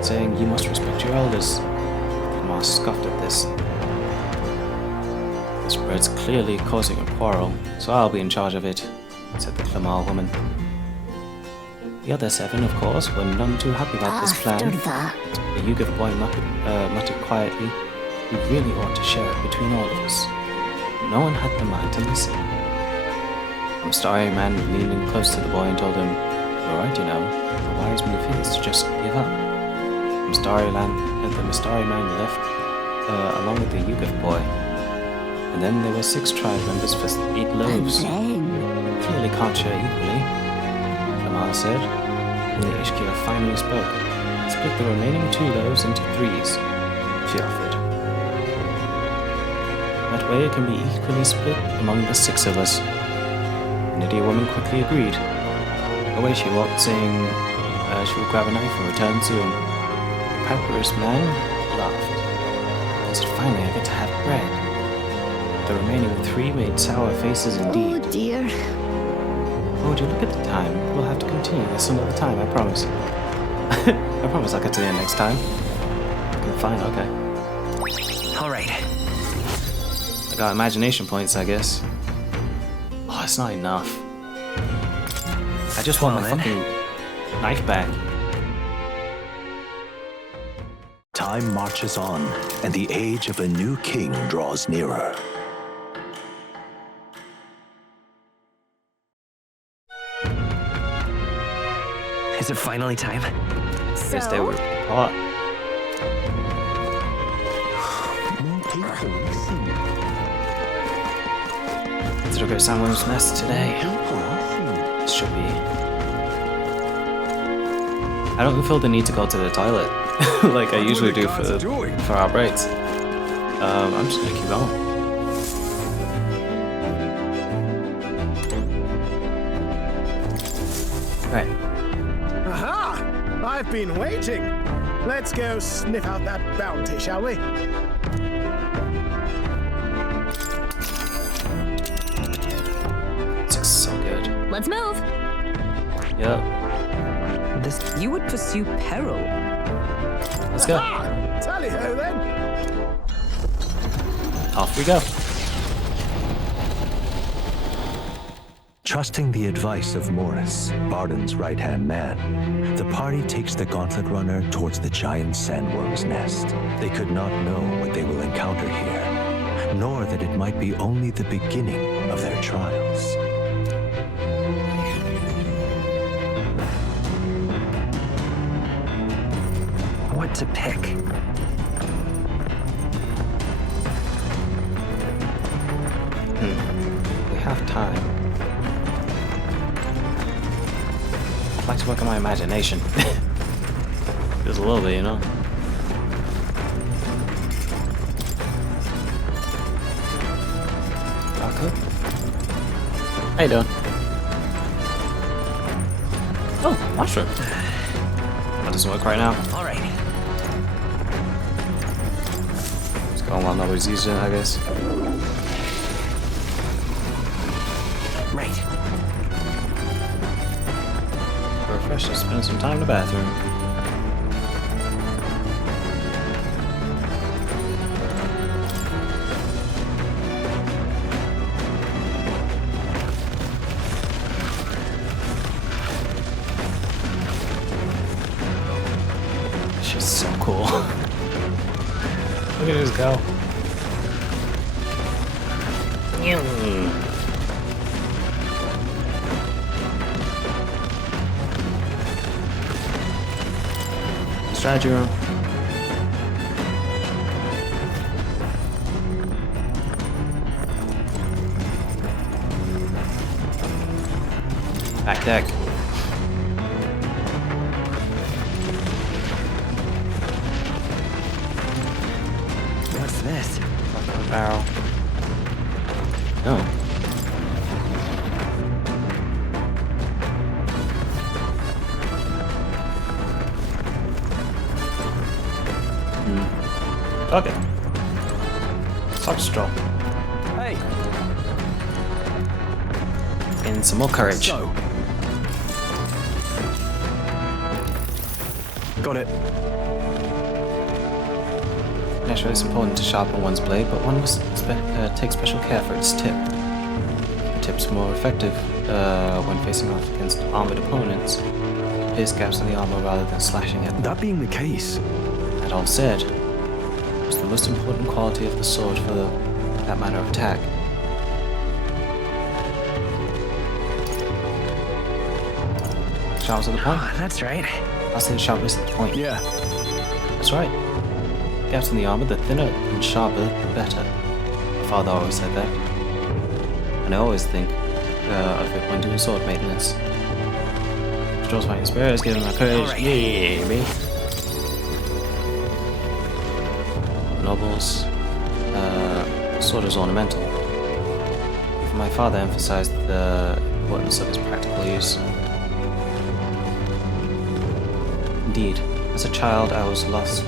saying you must respect your elders. Clement scoffed at this. This bread's clearly causing a quarrel, so I'll be in charge of it, said the Clement woman. The other 7, of course, were none too happy about this plan. after that, The Ugif boy muttered quietly, we really ought to share it between all of us. No one had the mind to listen. The starry man leaned in close to the boy and told him, you're right, you know, the wise move is to just give up. The Mistari man left along with the Ugif boy. And then there were 6 tribe members for 8 loaves. Clearly can't share equally, Clement said, and the Ishkia finally spoke. Split the remaining 2 loaves into 3s, she offered. That way it can be equally split among the 6 of us. The Nydia woman quickly agreed. Away she walked, saying she would grab a knife and return soon. The Papyrus man laughed and said, finally I get to have bread. The remaining 3 made sour faces indeed. oh dear. Oh, would you look at the time? We'll have to continue this another time, I promise. I promise I'll get to the end next time. Okay, fine, okay. Alright. I got imagination points, I guess. Oh, it's not enough. I just want my fucking knife back. Time marches on, and the age of a new king draws nearer. Is it finally time? I guess they were hot. Did I go to someone's nest today? Should be. I don't feel the need to go to the toilet like I usually do for our breaks. I'm just gonna keep going. Right. Aha! I've been waiting. Let's go sniff out that bounty, shall we? This is so good. Let's move. Yep. You would pursue peril. Let's go. Aha! Tally-ho then. Off we go. Trusting the advice of Morris, Barden's right-hand man, the party takes the gauntlet runner towards the giant sandworm's nest. They could not know what they will encounter here, nor that it might be only the beginning of their trials. What to pick? We have time. I'd like to work on my imagination. Just a little bit, you know? Okay. How you doing? Oh, mushroom. That doesn't work right now. Alright. It's going while nobody's using it, I guess. Right. Refresh to spend some time in the bathroom. This is so cool. Look at this go. Strategy room. back deck. What's this? Barrel. Oh. Okay. Soft straw. Hey. And some more courage. So. Got it. Naturally, it's important to sharpen one's blade, but one must take special care for its tip. The tip's more effective when facing off against armored opponents. Pierce gaps in the armor rather than slashing at them. That being the case. That all said, it's the most important quality of the sword for that manner of attack. Sharp to the point? That's right. I'll say the sharpness at the point. Yeah. That's right. Gaps in the armor, the thinner and sharper, the better. My father always said that. And I always think of it when doing sword maintenance. Draws my inspiration, giving my courage. Right. Yeah, me. Nobles. Sword is ornamental. My father emphasized the importance of its practical use. Indeed, as a child, I was lost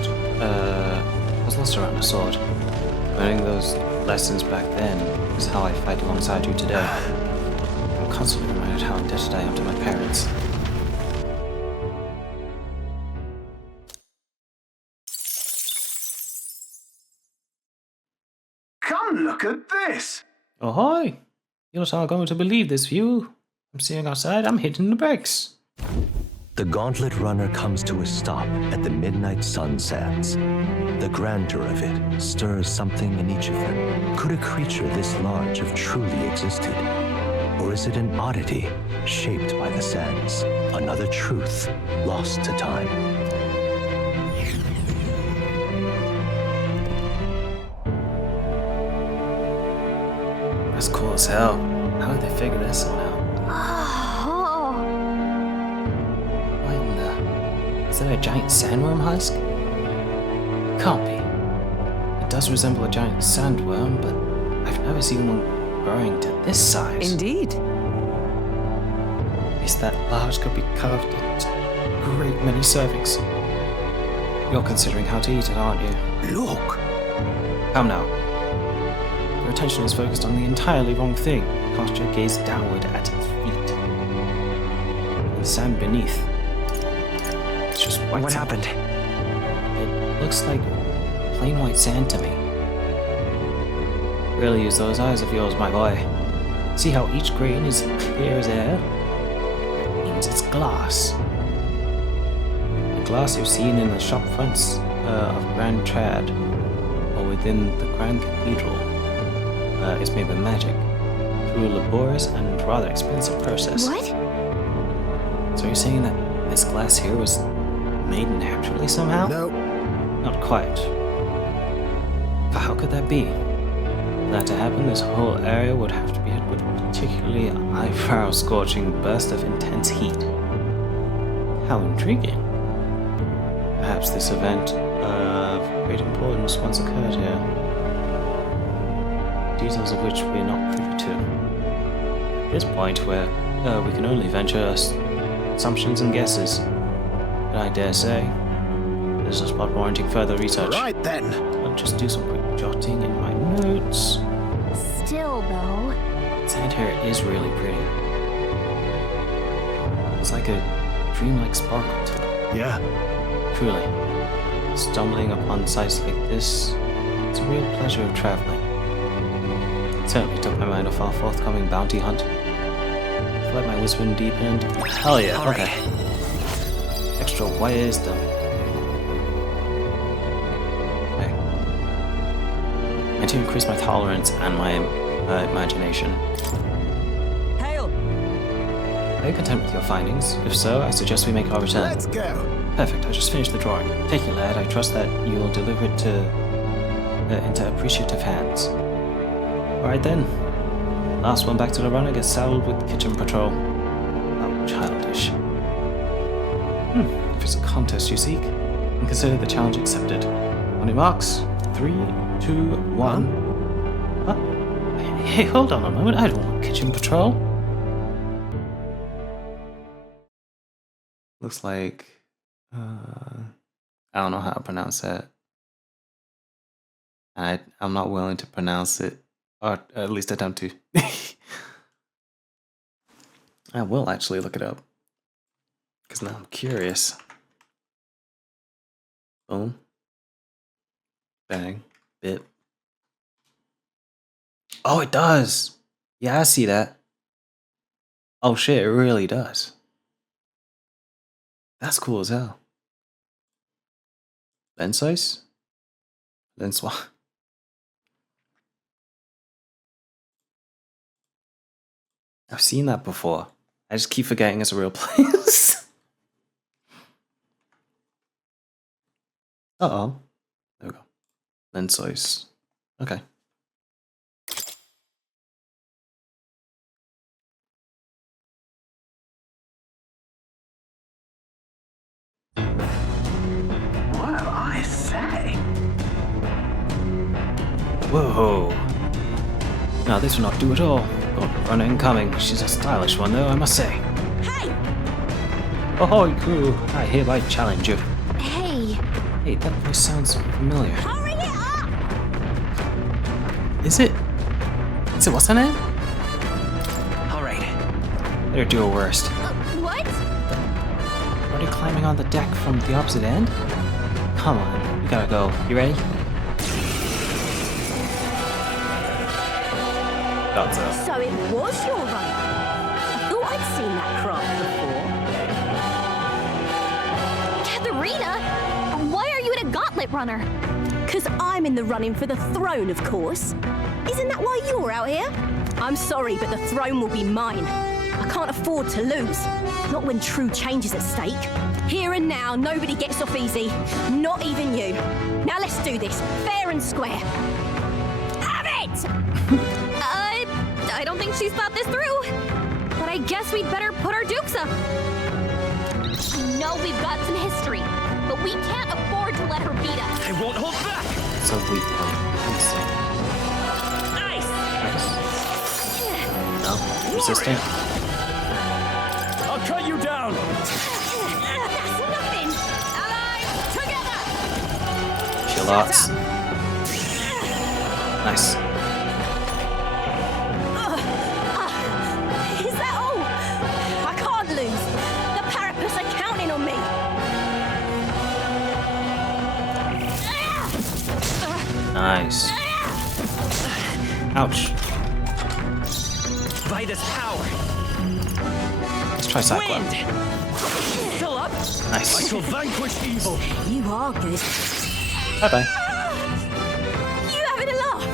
around a sword. Learning those lessons back then is how I fight alongside you today. I'm constantly reminded how indebted I am to my parents. Come look at this! Oh hi! You're not going to believe this view. I'm sitting outside, I'm hitting the brakes. The gauntlet runner comes to a stop at the midnight sun sands. The grandeur of it stirs something in each of them. Could a creature this large have truly existed? Or is it an oddity shaped by the sands? Another truth lost to time. That's cool as hell. How did they figure this one out? What in the... Is that a giant sandworm husk? Can't be. It does resemble a giant sandworm, but I've never seen one growing to this size. Indeed. Is that large could be carved into a great many servings. You're considering how to eat it, aren't you? Look! Come now. Your attention is focused on the entirely wrong thing. Cast your gaze downward at its feet. And the sand beneath. It's just white. What happened? It looks like plain white sand to me. Really use those eyes of yours, my boy. See how each grain is clear as air? That means it's glass. The glass you've seen in the shop fronts of Grand Trad, or within the Grand Cathedral, is made with magic, through a laborious and rather expensive process. What? So you're saying that this glass here was made naturally somehow? No. Not quite. But how could that be? For that to happen, this whole area would have to be hit with a particularly eyebrow-scorching burst of intense heat. How intriguing. Perhaps this event of great importance once occurred here. Details of which we're not privy to. At this point, where we can only venture assumptions and guesses. But I dare say, there's a spot warranting further research. Right then. I'll just do some quick jotting in my notes. Still, though. Sand here is really pretty. It's like a dreamlike sparkle to it. Yeah. Truly. Stumbling upon sights like this, it's a real pleasure of traveling. It certainly took my mind off our forthcoming bounty hunt. Let my whispering deepened. Hell yeah, okay. Extra wisdom. Okay. And to increase my tolerance and my imagination. Hail! Are you content with your findings? If so, I suggest we make our return. Let's go. Perfect, I just finished the drawing. Take it, lad. I trust that you'll deliver it into appreciative hands. Alright then. Last one back to the runner gets saddled with kitchen patrol. I'll Childish. If it's a contest you seek, then consider the challenge accepted. On your marks, 3, 2, 1. What? Hey, hold on a moment. I don't want kitchen patrol. Looks like I don't know how to pronounce that. I'm not willing to pronounce it, or at least attempt to. I will actually look it up because now I'm curious. Boom, bang, bit. Oh, it does. Yeah, I see that. Oh shit, it really does. That's cool as hell. Lens size? Lens swap. I've seen that before. I just keep forgetting it's a real place. Uh-oh. There we go. Lens size. Okay. Well, I say. Whoa. No, this will not do at all. Got runner incoming. She's a stylish one, though, I must say. Hey! Ahoy, crew! I hereby challenge you. Hey! Hey, that voice sounds familiar. Hurry it up! Is it? What's her name? Alright. Better do her worst. What? Are you climbing on the deck from the opposite end? Come on, you gotta go. You ready? That's up. So it was your runner. I thought I'd seen that craft before. Katharina? Why are you in a gauntlet runner? 'Cause I'm in the running for the throne, of course. Isn't that why you're out here? I'm sorry, but the throne will be mine. I can't afford to lose. Not when true change is at stake. Here and now, nobody gets off easy. Not even you. Now let's do this, fair and square. Have it! I don't think she's thought this through. But I guess we'd better put our dukes up. I know we've got some history, but we can't afford to let her beat us. I won't hold back! So weak. Nice! No, resisting. I'll cut you down! That's nothing! Allies, together! Chill lots. Nice. Is that all? I can't lose. The parapets are counting on me. Nice. Ouch. By this power. Let's try Cyclone. Still up? Nice. I shall vanquish evil. You are good. Bye-bye. You having a laugh?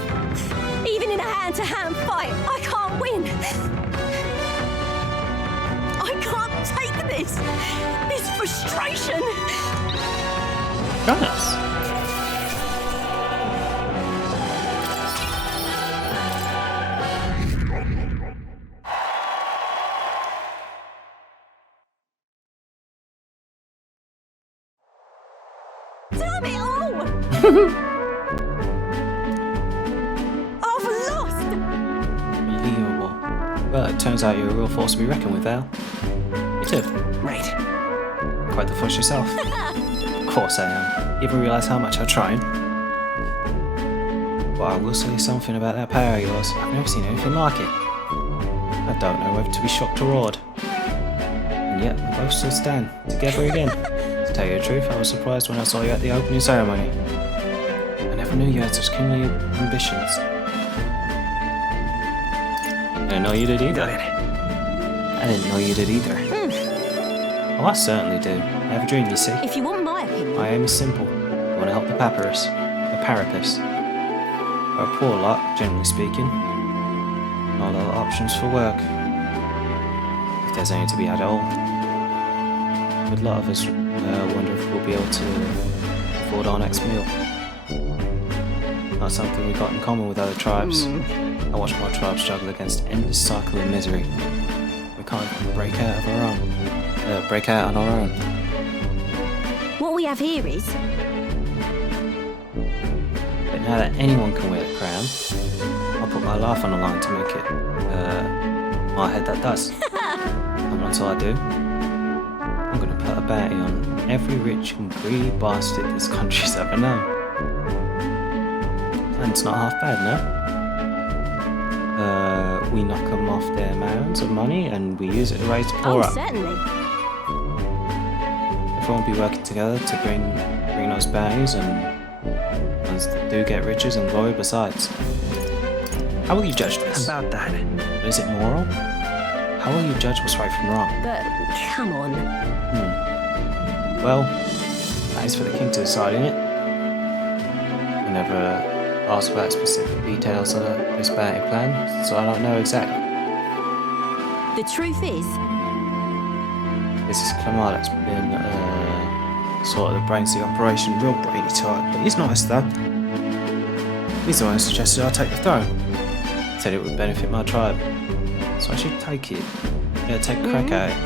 Even in a hand-to-hand fight, I can't win. I can't take this. This frustration. Nice. Damn it all! I've lost! Unbelievable. Well, it turns out you're a real force to be reckoned with, Al. You too. Right. Quite the force yourself. Of course I am. You ever realise how much I tried? But I will say something about that power of yours. I've never seen anything like it. I don't know whether to be shocked or awed. And yet, we both still stand together again. To tell you the truth, I was surprised when I saw you at the opening ceremony. I never knew you had such kingly ambitions. I didn't know you did either. I didn't know you did either. Oh, I certainly do. I have a dream, you see. If you want my opinion. My aim is simple. I want to help the Parapus. We're a poor lot, generally speaking. Not a lot of options for work. If there's any to be had at all. But a lot of us wonder if we'll be able to afford our next meal. Not something we've got in common with other tribes. I watch my tribe struggle against endless cycle of misery. We can't break out of our own. Break out on our own. What we have here is... But now that anyone can wear the crown, I'll put my life on the line to make it my head that does. And once I do, I'm gonna put a bounty on every rich and greedy bastard this country's ever known. And it's not half bad, no? We knock them off their mounds of money and we use it to raise the poor up. Certainly. Everyone will be working together to bring those bounties and ones that do get riches and glory besides. How will you judge this? About that. Is it moral? How will you judge what's right from wrong? But, come on. Well, that is for the king to decide, innit? I never asked about specific details of this bounty plan, so I don't know exactly. The truth is... This is Clemar that's been sort of the brains of the operation, real brainy type, but he's nice though. He's the one who suggested I take the throne. Said it would benefit my tribe, so I should take it. Yeah, take a crack at it.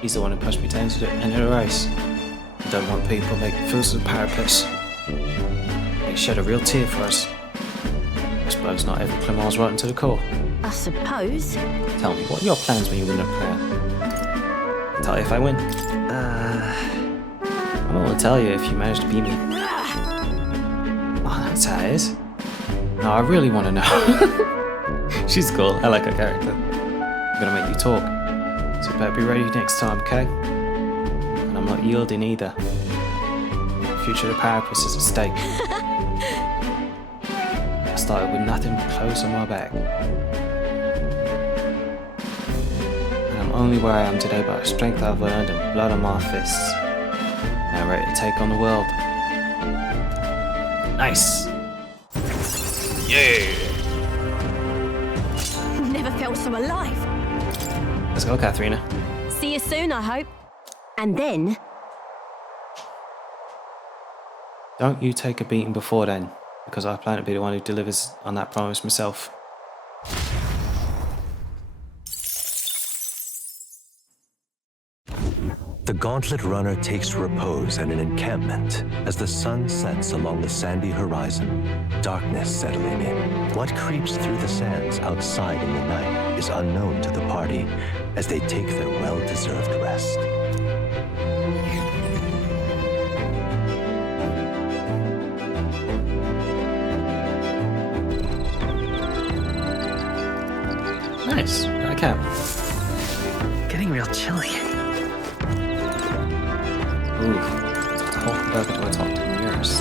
He's the one who pushed me to enter the race. I don't want people making fools of the parapets. They shed a real tear for us. I suppose not every Clemar's rotten to the core. I suppose. Tell me, what are your plans when you win a crown? I'll tell you if I win. I'm not gonna tell you if you manage to beat me. Oh, that's how it is. No, I really want to know. She's cool. I like her character. I'm gonna make you talk. So you better be ready next time, okay? And I'm not yielding either. The future of the Parapets is at stake. I started with nothing but clothes on my back. And I'm only where I am today by the strength I've earned and blood on my fists. Now ready to take on the world. Nice! Yeah! Never felt so alive. Let's go, Katharina. See you soon, I hope. And then... Don't you take a beating before then, because I plan to be the one who delivers on that promise myself. The gauntlet runner takes repose at an encampment as the sun sets along the sandy horizon, darkness settling in. What creeps through the sands outside in the night is unknown to the party as they take their well-deserved rest. Nice, I can. Getting real chilly. Ooh, talk about do I talk to Nurse?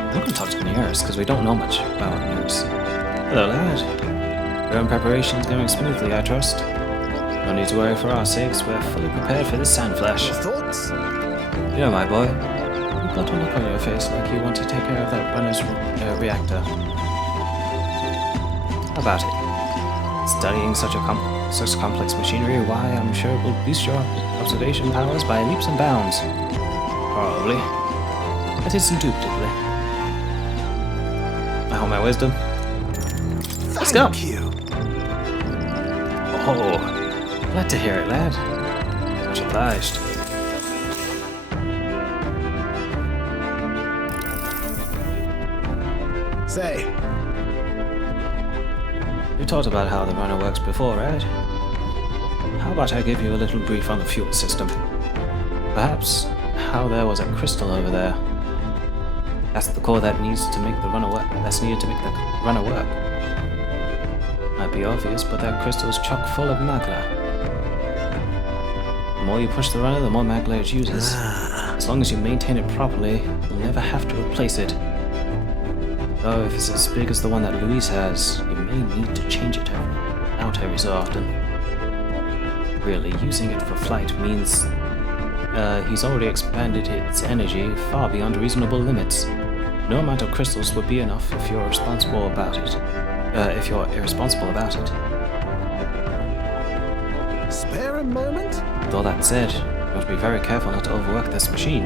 I'm gonna talk to Nurse because we don't know much about Nurse. Hello, lad. Your own preparations going smoothly, I trust. No need to worry for our sakes. We're fully prepared for this sand flash. Thoughts? You know, my boy, you've got a look on your face like you want to take care of that runner's reactor. How about it? Studying such complex machinery, why, I'm sure it will boost your observation powers by leaps and bounds. Probably. That is indubitably. I hold my wisdom. Let's go! Thank you. Oh, glad to hear it, lad. Much obliged. Say, You talked about how the runner works before, right? How about I give you a little brief on the fuel system? Perhaps how there was a crystal over there. That's the core that needs to make the runner work. That's needed to make the runner work. Might be obvious, but that crystal is chock full of magla. The more you push the runner, the more magla it uses. As long as you maintain it properly, you'll never have to replace it. Though if it's as big as the one that Luis has, you may need to change it out every so often. Really, using it for flight means he's already expanded its energy far beyond reasonable limits. No amount of crystals would be enough if you're responsible about it. If you're irresponsible about it. spare a moment? With all that said, you have to be very careful not to overwork this machine.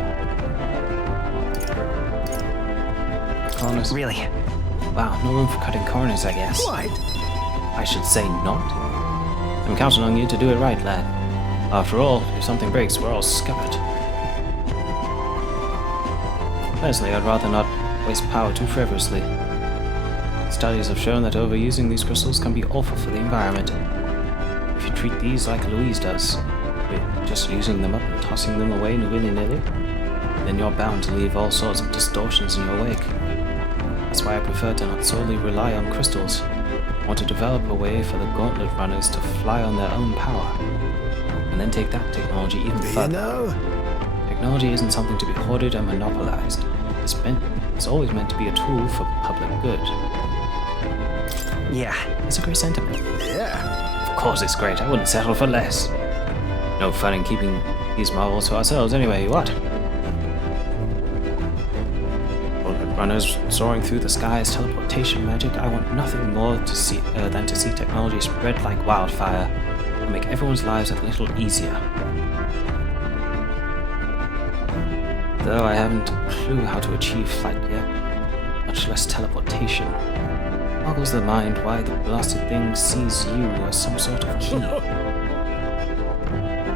Corners. Really? Wow, no room for cutting corners, I guess. Right. I should say not. I'm counting on you to do it right, lad. After all, if something breaks, we're all scuppered. Personally, I'd rather not waste power too frivolously. Studies have shown that overusing these crystals can be awful for the environment. If you treat these like Louise does, just using them up and tossing them away willy-nilly, then you're bound to leave all sorts of distortions in your wake. That's why I prefer to not solely rely on crystals. I want to develop a way for the gauntlet runners to fly on their own power, and then take that technology even further. Technology isn't something to be hoarded and monopolized. It's always meant to be a tool for public good. Yeah, it's a great sentiment. Yeah. Of course it's great. I wouldn't settle for less. No fun in keeping these marvels to ourselves anyway, what? Runners soaring through the skies, teleportation magic. I want nothing more to see than to see technology spread like wildfire and make everyone's lives a little easier. Though I haven't a clue how to achieve flight yet, much less teleportation. It boggles the mind why the blasted thing sees you as some sort of key.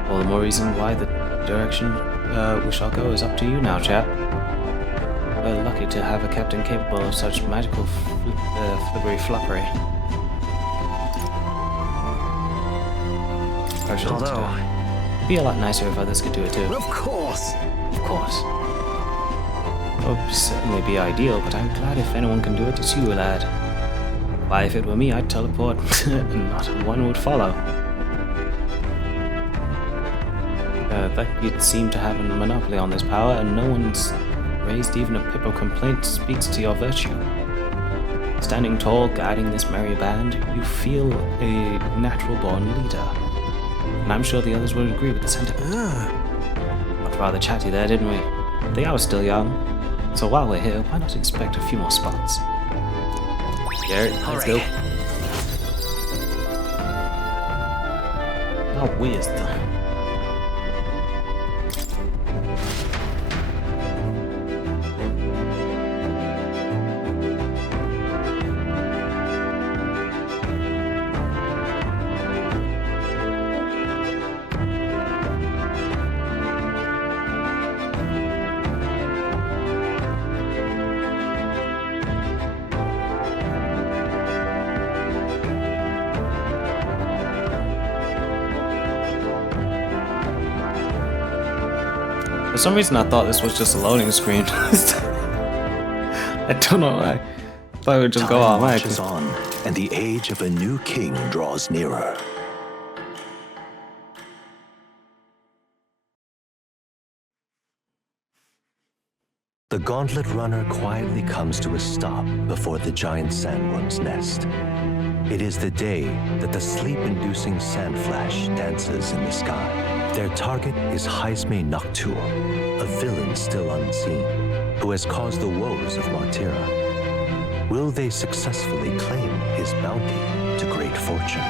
All the more reason why the direction we shall go is up to you now, chap. We're lucky to have a captain capable of such magical flippery-floppery. Although, it'd be a lot nicer if others could do it too. Of course! Of course. It would certainly be ideal, but I'm glad if anyone can do it, it's you, lad. Why, if it were me, I'd teleport, and not one would follow. That you seem to have a monopoly on this power, and no one's raised even a pip of complaint speaks to your virtue. Standing tall, guiding this merry band, you feel a natural-born leader. And I'm sure the others would agree with the sentiment. Got rather chatty there, didn't we? The hour's still young, so while we're here, why not expect a few more spots? Garrett, let's go. How weird is that? For some reason I thought this was just a loading screen. I don't know why. I thought it would just go Time automatically. marches on, and the age of a new king draws nearer. The gauntlet runner quietly comes to a stop before the giant sandworm's nest. It is the day that the sleep-inducing sand flash dances in the sky. Their target is Haisme Noctur, a villain still unseen, who has caused the woes of Martira. Will they successfully claim his bounty to great fortune?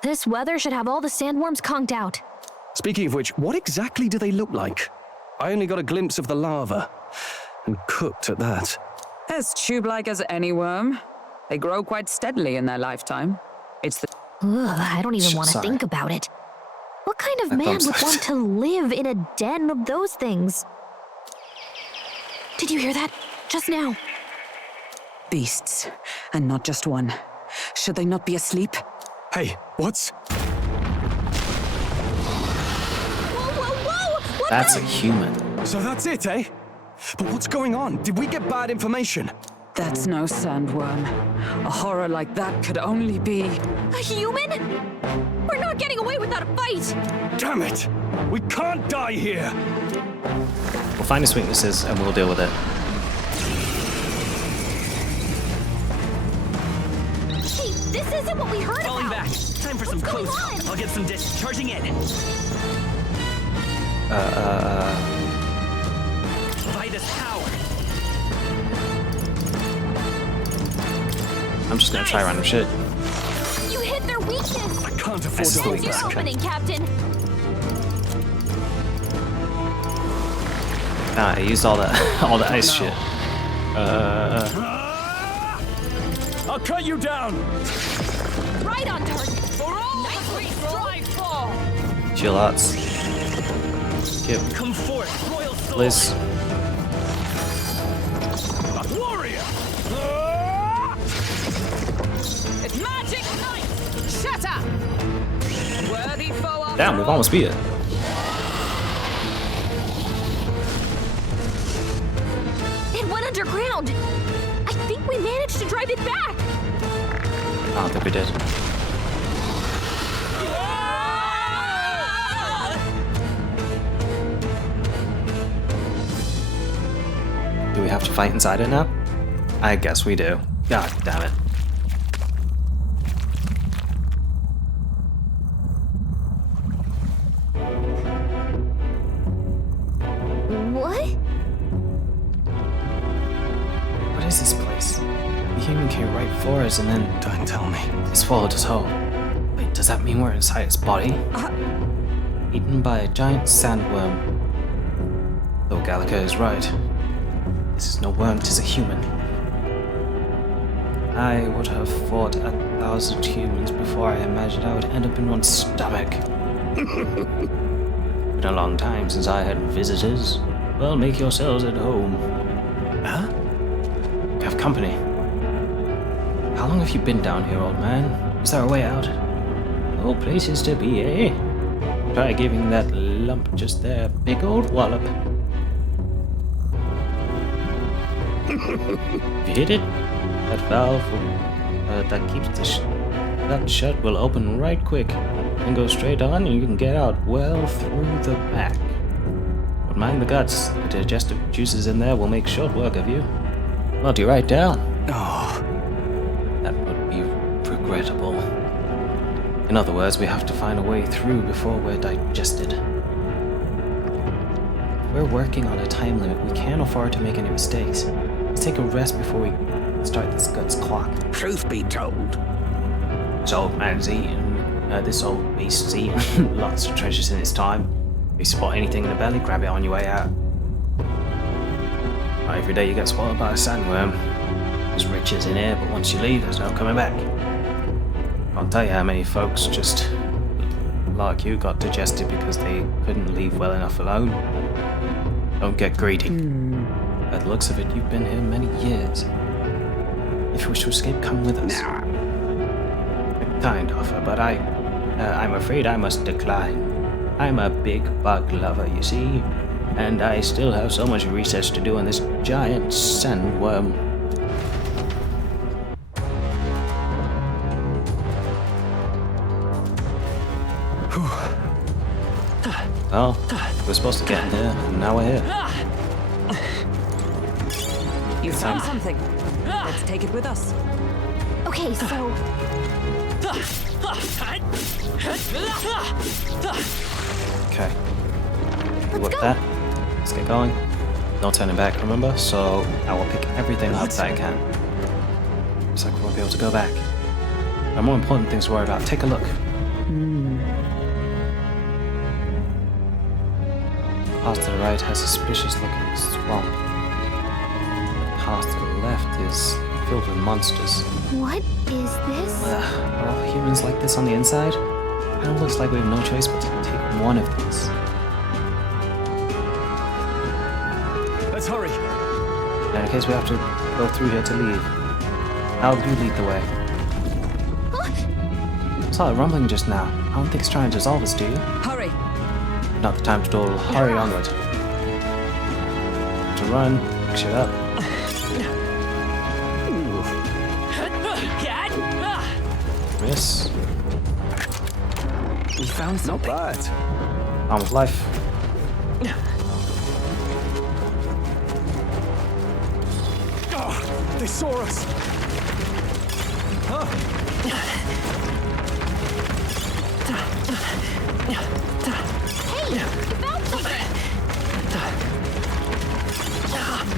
This weather should have all the sandworms conked out. Speaking of which, what exactly do they look like? I only got a glimpse of the lava, and cooked at that. As tube-like as any worm. They grow quite steadily in their lifetime. It's the... Ugh, I don't even want to think about it. What kind of man would want to live in a den of those things? Did you hear that? Just now. Beasts, and not just one. Should they not be asleep? Hey, what's... That's a human. So that's it, eh? But what's going on? Did we get bad information? That's no sandworm. A horror like that could only be... A human? We're not getting away without a fight! Damn it! We can't die here! We'll find his weaknesses and we'll deal with it. Hey, this isn't what we heard Falling about! back. Time for some close talk. I'll get some discs charging in. Vitus power. I'm just gonna try random shit. You hit their weakness! I can't afford to That's hold your back. opening, Captain! Nah, I used all the ice shit. I'll cut you down. Right on target. For all we strive for. Chill outs. Skip. Come forth, royal sword. Liz. Warrior. It's magic knight. Shatter. Worthy foe after Damn, we've almost beat it. It went underground. I think we managed to drive it back. I don't think we did. Do we have to fight inside it now? I guess we do. God damn it. What? What is this place? The human came right for us and then... Don't tell me. It swallowed us whole. Wait, does that mean we're inside its body? Eaten by a giant sandworm. Though Gallica is right. This is no worm, 'tis a human. I would have fought 1,000 humans before I imagined I would end up in one's stomach. Been a long time since I had visitors. Well, make yourselves at home. Huh? We have company. How long have you been down here, old man? Is there a way out? No places to be, eh? Try giving that lump just there a big old wallop. If you hit it, that valve that keeps the nut shut will open right quick and go straight on, and you can get out well through the back. But mind the guts, the digestive juices in there will make short work of you. Melt you right down. Oh, that would be regrettable. In other words, we have to find a way through before we're digested. If we're working on a time limit, we can't afford to make any mistakes. Let's take a rest before we start this guts clock. Truth be told, this old man's eating, this old beast's eating lots of treasures in his time. If you spot anything in the belly, grab it on your way out. Not every day you get swallowed by a sandworm. There's riches in here, but once you leave, there's no coming back. I'll tell you how many folks just like you got digested because they couldn't leave well enough alone. Don't get greedy. By the looks of it, you've been here many years. If you wish to escape, come with us. A kind offer, but I'm afraid I must decline. I'm a big bug lover, you see, and I still have so much research to do on this giant sandworm. Well, we're supposed to get in here, and now we're here. You found something. Let's take it with us. Okay, so... Okay. With that, let's get going. No turning back, remember? So I will pick everything up that I can. Looks like we won't be able to go back. There are more important things to worry about. Take a look. Path to the right has a suspicious looking swamp. The path to the left is filled with monsters. What is this? Are all humans like this on the inside? It looks like we have no choice but to take one of these. Let's hurry. In case we have to go through here to leave. How do you lead the way? I saw a rumbling just now. I don't think it's trying to dissolve us, do you? Hurry. Not the time to dawdle. Hurry onward. To run. Shut up. Miss. We found something. Not bad. Arm of life. They saw us. Hey, you found something!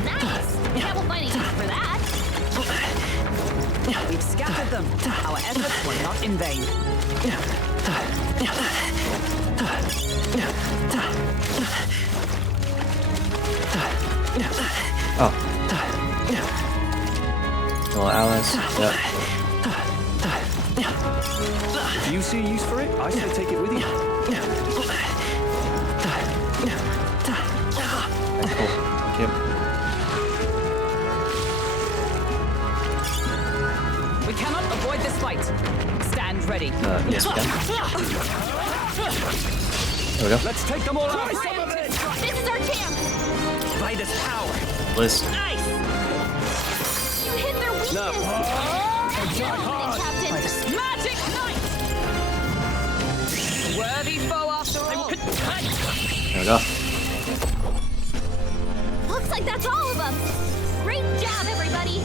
Nice! Yeah, we'll find a use for that. We've scattered them. Our efforts were not in vain. Oh. Little Alice. Yep. If you see a use for it, I say take it with you. Okay, cool. Thank you. We cannot avoid this fight. Stand ready. Yes, we can. There we go. Let's take them all out. This is our chance. Vida's power. Liz. Nice. You hit their weakness. No. Captain. Magic Knight. Worthy foe after all. There we go. Looks like that's all of them. Great job, everybody.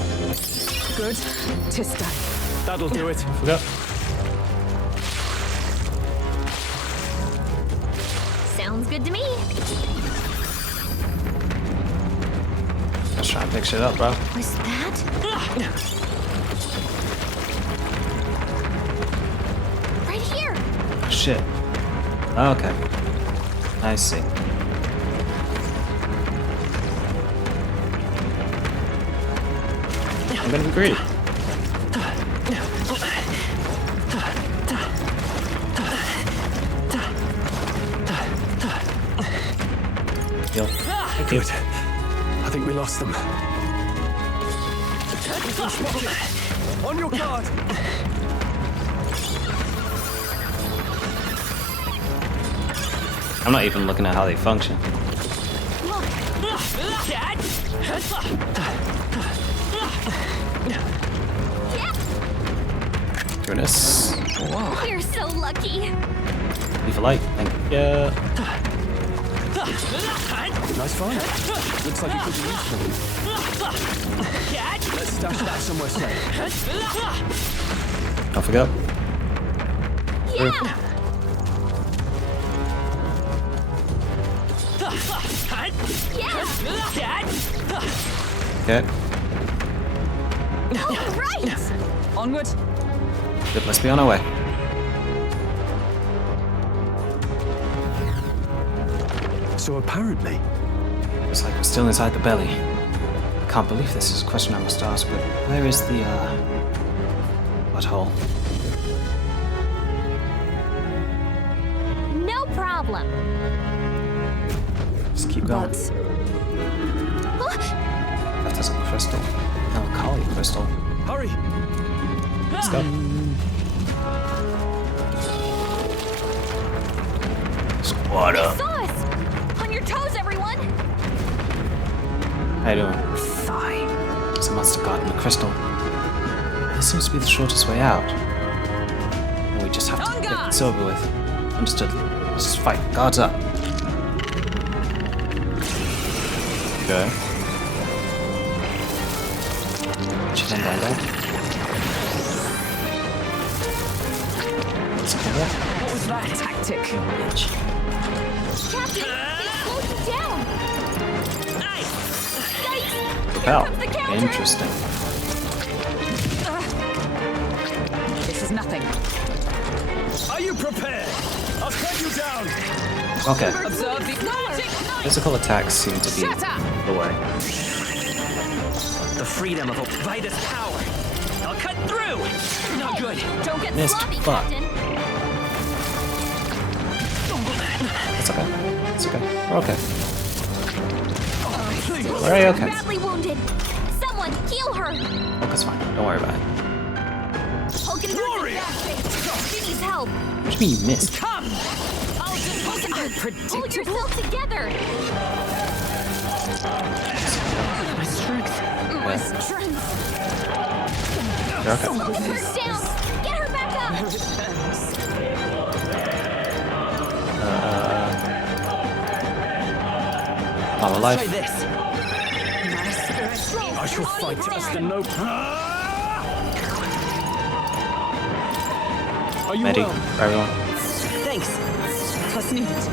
Good. Tista. That'll do it. Forgot. Sounds good to me. Let's try and pick shit up, bro. Was that? Right here. Oh, shit. Okay. I see. I'm gonna be greedy. Yo. Thank you. Good. I think we lost them. On your guard. I'm not even looking at how they function. Goodness. Whoa. You're so lucky. Leave a light. Thank you. Nice find. Looks like it could be useful. Let's stash that somewhere safe. Don't forget. Okay. All right. Onward. Good, let's be on our way. So apparently, Looks like we're still inside the belly. I can't believe this is a question I must ask, but where is the, butthole? No problem. Just keep going. Left us a crystal. Alkali crystal. hurry. Let's go. Squad up. Saw us. On your toes, everyone. How you doing? Fine. Someone must have gotten the crystal. This seems to be the shortest way out. And we just have to get this over with. Understood. Let's just fight. Guards up. Okay. Chicken down. Let's kill that. What was that tactic? Captain, they slowed you down. Nice. Propel. Interesting. This is nothing. Are you prepared? I'll cut you down. Okay. Observe the magic knife. Physical attacks seem to be Shut up. the way. The freedom of Vida's power. I'll cut through. Not good. Don't get Missed, sloppy, but- Captain. It's okay. It's okay. We're okay. We're okay. Badly wounded. Someone heal her. Focus fine. Don't worry about it. Hulkenberg's in bad shape. She needs help. What do you mean you missed? Come. I'll just Hold yourself together. my strength. My strength. You're okay. Hold her down. Get her back up. I'm alive. Try this. I shall fight as the noble. Are you Ready, well? everyone. Thanks. Plus needed.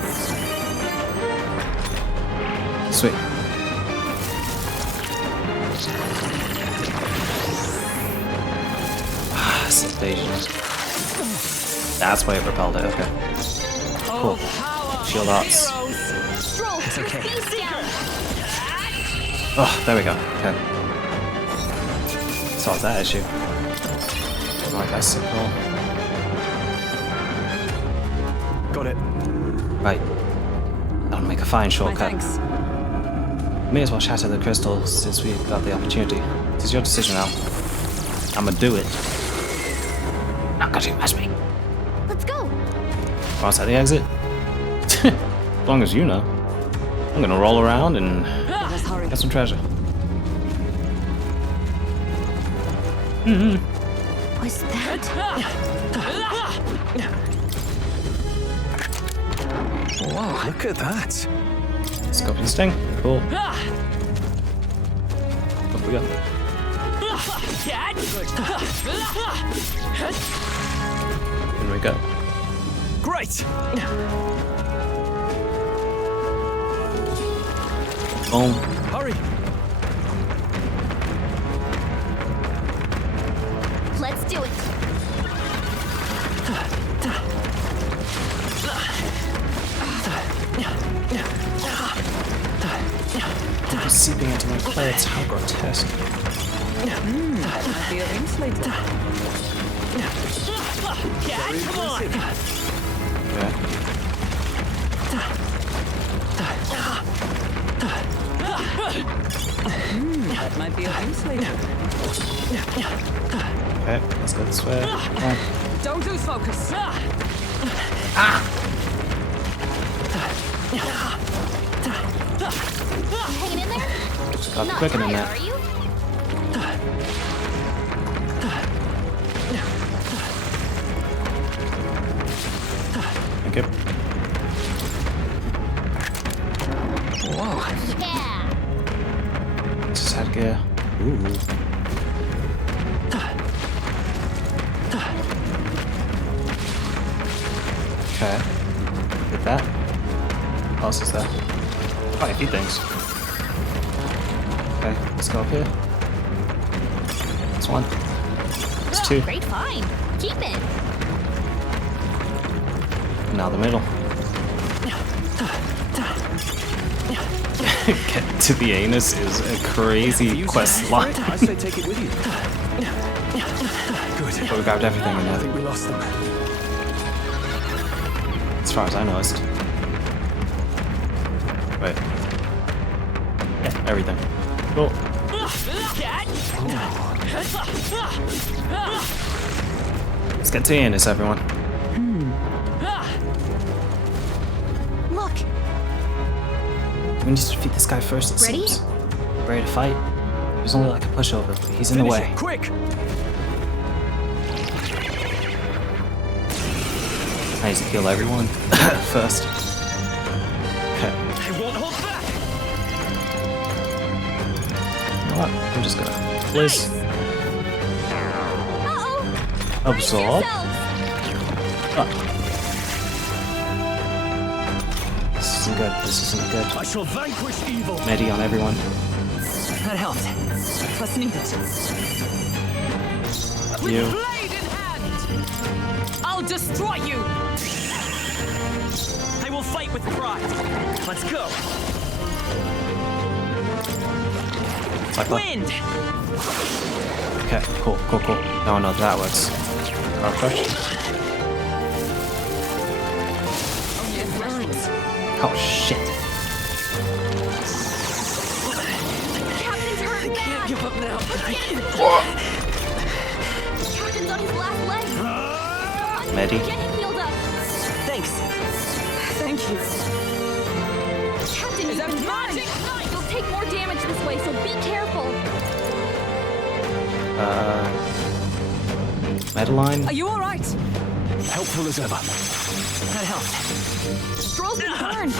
Sweet. Sedation. That's why it repelled it. Okay. Cool. Shield arts. Stroll. It's okay. Face down. Oh, there we go. Okay. Solve that issue. Alright, that's cool. Got it. Right. That'll make a fine My shortcut. thanks. May as well shatter the crystal since we've got the opportunity. This is your decision now. I'ma do it. Not cause you asked me. Let's go. Outside the exit. As long as you know. I'm gonna roll around and get some treasure. What's that? Wow, look at that. Scorpion sting. Cool. What we got? Here we go. Great. Boom. Hurry. Let's do it. It's seeping into my clothes. How grotesque. That might be of insulator. Come on. That might be of insulator. Okay, let's go this way. Don't lose focus. Hanging in there? Got Not quicker than tired, that. are you? Thank you. Yeah. Just had gear. Ooh. Okay. Did that. What else is there? Quite a few things. Okay, let's go up here. That's one. That's two. Great find. Keep it. Now the middle. Get to the anus is a crazy quest line. I say take it with you. Good. But we grabbed everything in I there. think we lost them. As far as I noticed. Wait. Yeah, everything. Cool. Let's get to the anus, everyone. Look. We need to defeat this guy first, it Ready? seems. Ready to fight? There's only like a pushover, but he's in the Finish way. it, quick! I need to kill everyone first. Okay. I won't hold back. You know what? I'm just gonna blizz. Absorb. Oh. This isn't good. This isn't good. I shall vanquish evil. Medi on everyone. That helped. What's needed? You. Blade in hand! I'll destroy you! I will fight with pride. Let's go. Wind. Okay, cool. Now I know that works. Power crush. Oh shit. Captain's hurt bad. Can't give up now. Captain's on his last leg. Medi. Get him healed up. Thanks. Thank you. Captain, you've been magic. You'll take more damage this way, so be careful. Medaline. Are you all right? Helpful as ever. That helped. Stroll's been burned.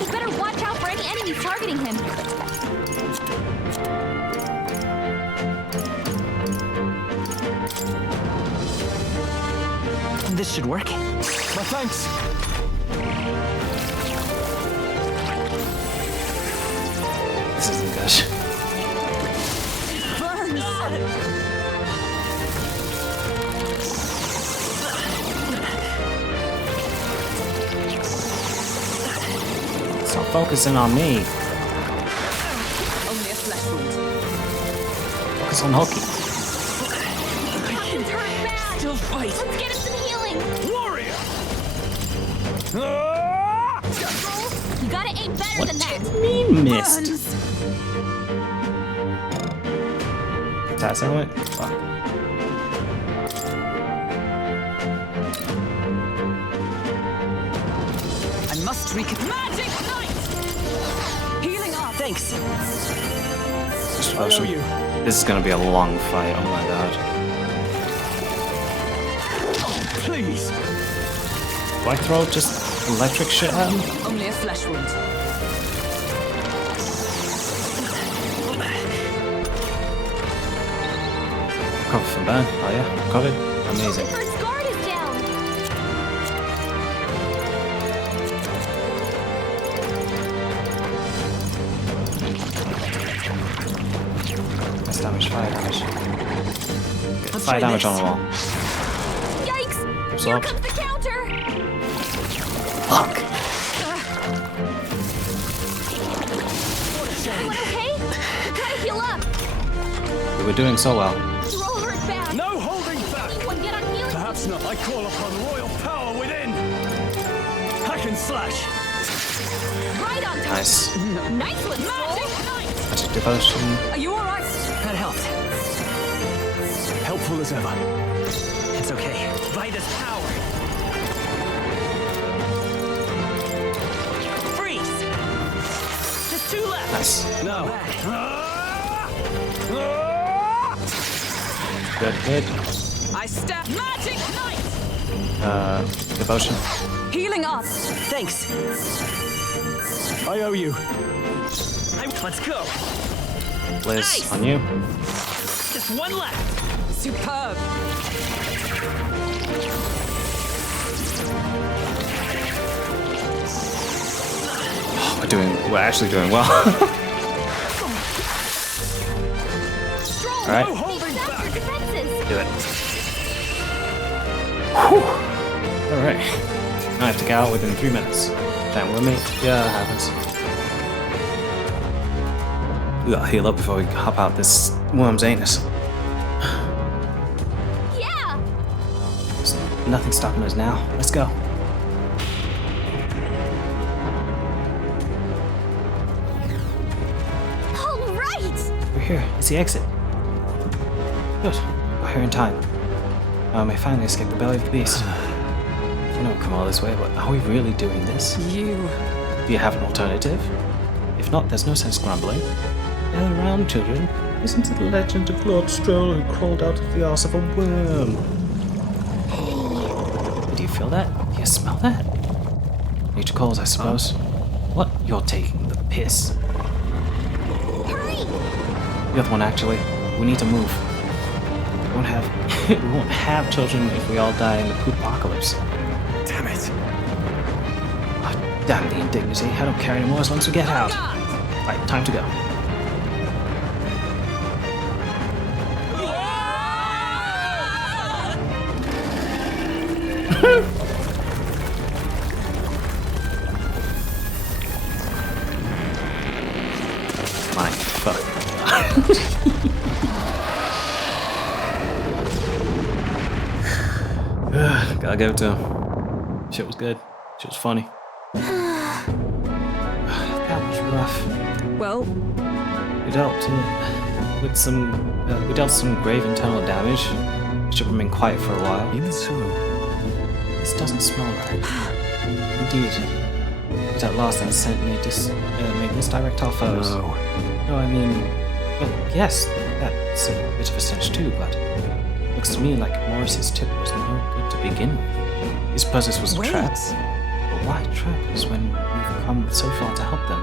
You better watch out for any enemies targeting him. This should work. My thanks. This isn't good. Stop focusing on me. Only a flesh Focus on hockey. Still fight. Let's get him some healing. Warrior! You gotta aim better What than that. did me missed? That's how it. Fuck. I must Magic Knight! Healing up. Thanks. Explosion. This is gonna be a long fight. Oh my god. Please! Do I throw just electric shit at him? Only a flesh wound. Covered from burn. Oh yeah, covered. Amazing. Her guard is down. That's damage, fire damage. Get fire damage on the wall. Yikes! What's Here up? comes the counter. Fuck! Everyone okay? We gotta heal up. We were doing so well. Roll her back. No holding back! Anyone get on healing? Perhaps not. I call upon royal power within. Hack and slash. Right on time. Nice. Nice one, Magic Knight. Magic devotion. Are you alright? That helped. Helpful as ever. It's okay. By this power. Freeze! Just 2 left. Nice. No. Good, good. I stab Magic Knight! Devotion. Healing up. Thanks. I owe you. Let's go. Liz, Nice. on you. Just 1 left. Superb. We're actually doing well. Alright. Do it. Alright. Now I have to get out within 3 minutes. Giant wormmate? Yeah, that happens. We gotta heal up before we hop out this worm's anus. Yeah. There's nothing stopping us now. Let's go. All right. We're here. It's the exit. Good. We're here in time. Now I may finally escape the belly of the beast. I know I've come all this way, but are we really doing this? Do you have an alternative? If not, there's no sense grumbling. Gather around, children. Listen to the legend of Lord Stroll who crawled out of the arse of a worm. Do you feel that? Do you smell that? Nature calls, I suppose. What? You're taking the piss. Hurry! The other one, actually. We need to move. We won't have children if we all die in the poop apocalypse. Damn it. Oh, damn the indignity. I don't care anymore as long as we get out. Right, time to go. My fuck. Gotta give it to him. Shit was good. Shit was funny. That was rough. Well, We dealt some grave internal damage, which have remained quiet for a while. Even so, this doesn't smell right. Indeed, but at last that scent may misdirect our foes. No, I mean, well, yes, that's a bit of a stench too, but looks to me like Morris's tip was no good to begin with. You suppose this was a trap? But why trap us when we've come so far to help them?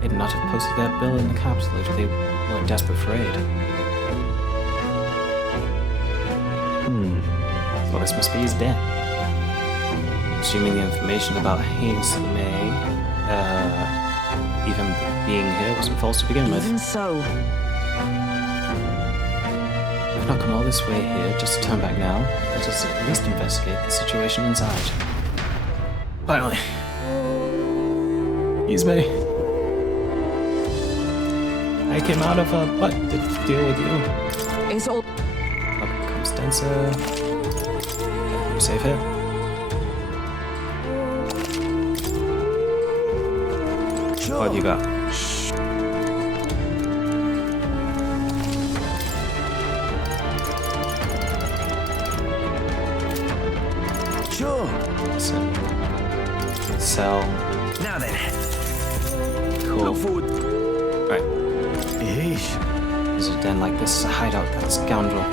They'd not have posted their bill in the capital if they weren't desperate for aid. Well, this must be his den. Assuming the information about Haynes May, even being here wasn't false to begin with. even so. We've not come all this way here just to turn back now. Let us at least investigate the situation inside. Finally. He's me. I came out of a butt to deal with you. It's all. Up comes Denser. Okay, save here. What have you got? Sure. Listen. Sell. Now then. Cool. Right. Yeesh. Is a den like this is a hideout, that scoundrel.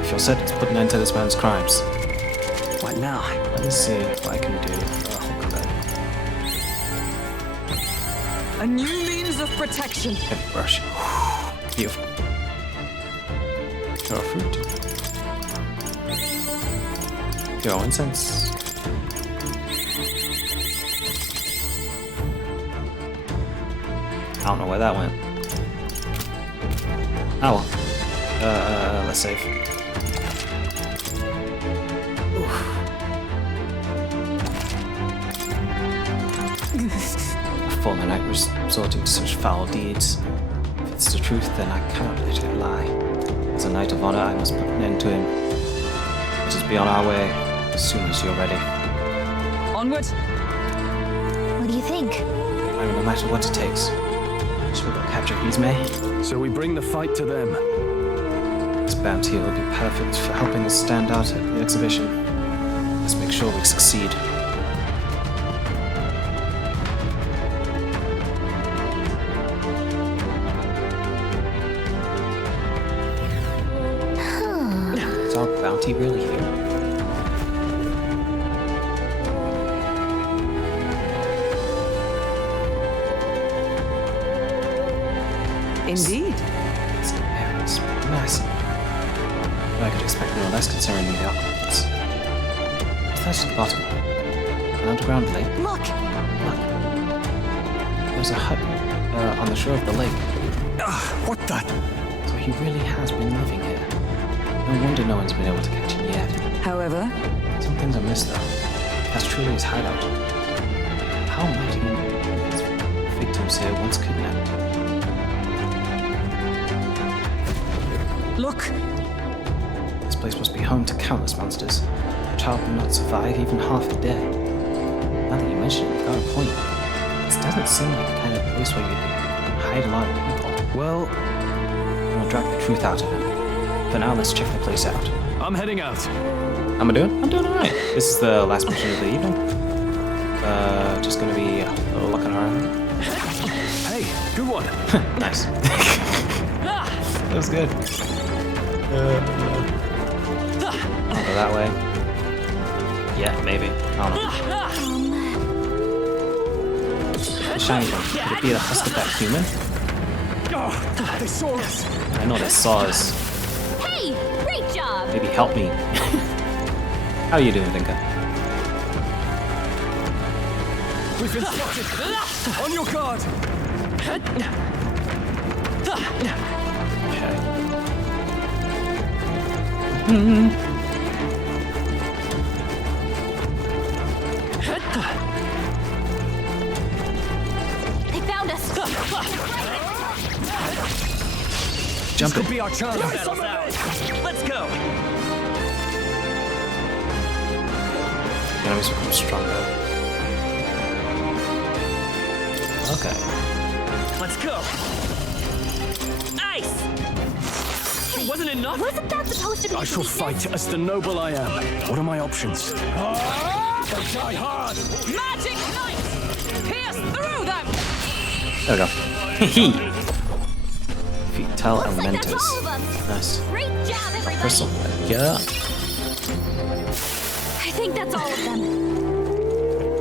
If you're set, it's put an end to this man's crimes. What now? Let me see what I can do. A new means of protection. Heavy brush. Beautiful. Pure fruit. Pure incense. I don't know where that went. Oh well. Let's save. A fallen knight resorting to such foul deeds. If it's the truth, then I cannot let it lie. As a knight of honor, I must put an end to him. Let us be on our way as soon as you're ready. Onward. What do you think? I mean, no matter what it takes. Should we go capture Ismay? So we bring the fight to them. This bounty will be perfect for helping us stand out at the exhibition. Let's make sure we succeed. Is our bounty really here? Indeed. This area is massive. But I could expect no less considering the aqueducts. What's that at the bottom? An underground lake? Look! Look. There's a hut on the shore of the lake. What the? So he really has been living here. No wonder no one's been able to catch him yet. However, some things are missed though. That's truly his hideout. How might he know his victims here once kidnapped? look! This place must be home to countless monsters. A child would not survive even half a day. Now that you mention it, you've got a point. This doesn't seem like the kind of place where you could hide a lot of people. Well, we'll drag the truth out of him. For now, let's check the place out. I'm heading out. How am I doing? I'm doing alright. This is the last mission of the evening. Just gonna be looking around. Hey, good one. Nice. That was good. I'll go that way. Yeah, maybe. I don't know. The shiny one. Could it be the husk-back human? Oh, they saw us. I know they saw us. Hey, great job. Maybe help me. How are you doing, Vinka? We've been spotted. On your guard. They found us. Jump This could be our chance. Let's go. The enemies become stronger. Okay. Let's go. Nice. It wasn't enough. Wasn't that supposed to be? I shall fight as the noble I am. What are my options? Try hard. Magic knife! Pierce through them! There we go. Hee Fetal Elementals. Nice. Great job, everybody. Crystal. Yeah. I think that's all of them.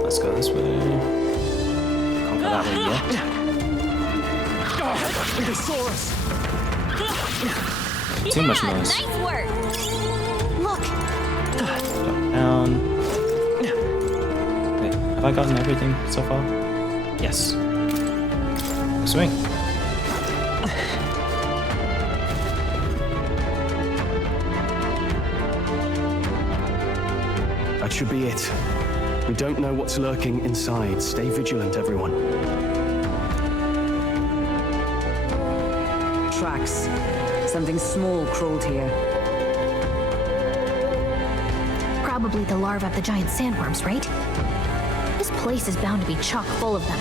Let's go this way. Can't go that way yet. They saw us. Too much noise. Nice work. Look. Drop down. Wait, have I gotten everything so far? Yes. Swing. That should be it. We don't know what's lurking inside. Stay vigilant, everyone. tracks. Something small crawled here. Probably the larvae of the giant sandworms, right? This place is bound to be chock full of them.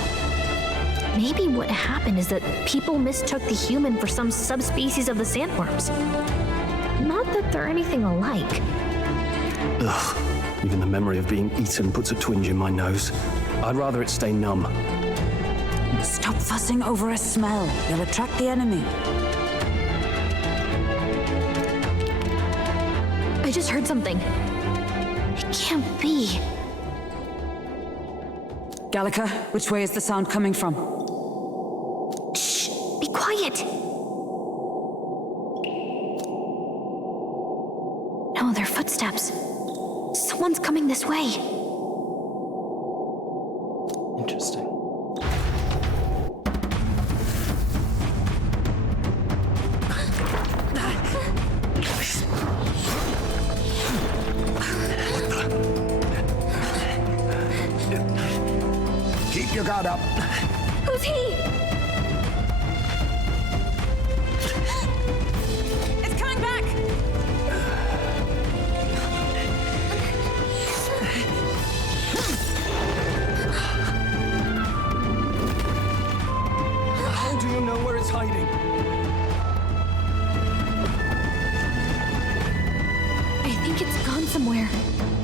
Maybe what happened is that people mistook the human for some subspecies of the sandworms. Not that they're anything alike. Ugh. Even the memory of being eaten puts a twinge in my nose. I'd rather it stay numb. Stop fussing over a smell. You'll attract the enemy. I just heard something. It can't be. Gallica, which way is the sound coming from? Shh! Be quiet! No, they're footsteps. Someone's coming this way. Interesting. Keep your guard up. Who's he? It's coming back! How do you know where it's hiding? I think it's gone somewhere.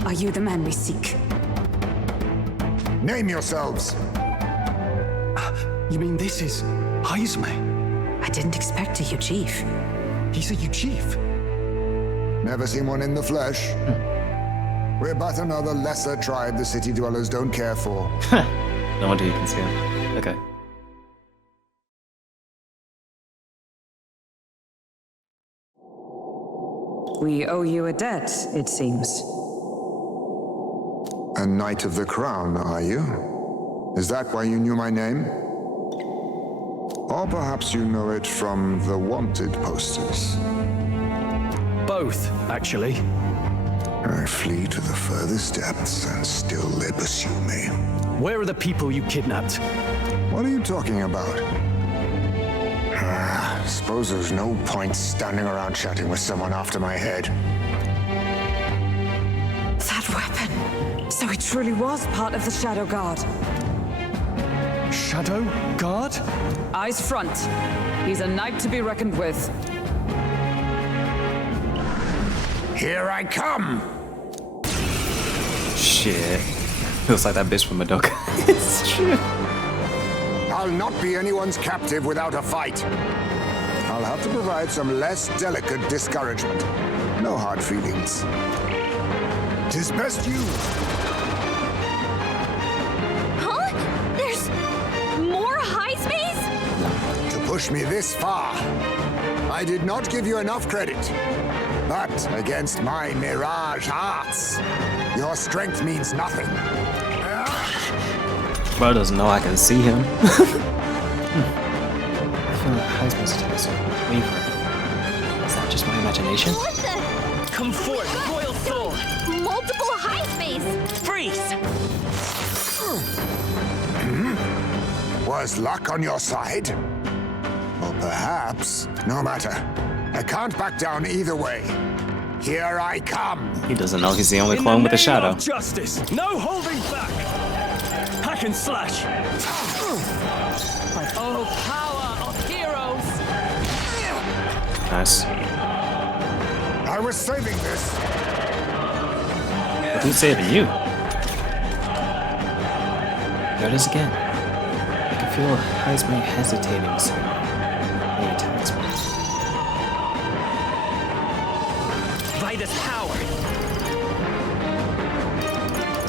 Are you the man we seek? Name yourselves. You mean this is Heisme? I didn't expect a Chief. He's a chief. Never seen one in the flesh. We're but another lesser tribe the city dwellers don't care for. No wonder you can see him. Okay. We owe you a debt, it seems. A Knight of the Crown, are you? Is that why you knew my name? Or perhaps you know it from the wanted posters. Both, actually. I flee to the furthest depths, and still they pursue me. Where are the people you kidnapped? What are you talking about? Suppose there's no point standing around chatting with someone after my head. That weapon! So he truly was part of the Shadow Guard. Shadow Guard? Eyes front. He's a knight to be reckoned with. Here I come! Shit. Feels like that bitch from Madoka. It's true. I'll not be anyone's captive without a fight. I'll have to provide some less delicate discouragement. No hard feelings. 'Tis best you. Huh? There's more high space? To push me this far, I did not give you enough credit. But against my mirage arts, your strength means nothing. Bro doesn't know I can see him. I feel like Heisman's attacks are wavering. Is that just my imagination? What the? Come forth, royal soul! Multiple high space! Freeze! Was luck on your side? Or perhaps, no matter. I can't back down either way. Here I come. He doesn't know he's the only clone with a shadow. Of justice, no holding back. Hack and slash. Oh, power of heroes! Nice. I was saving this. But who's saving you? There it is again. I can feel Heisman hesitating soon. When he attacks me. Vitus power!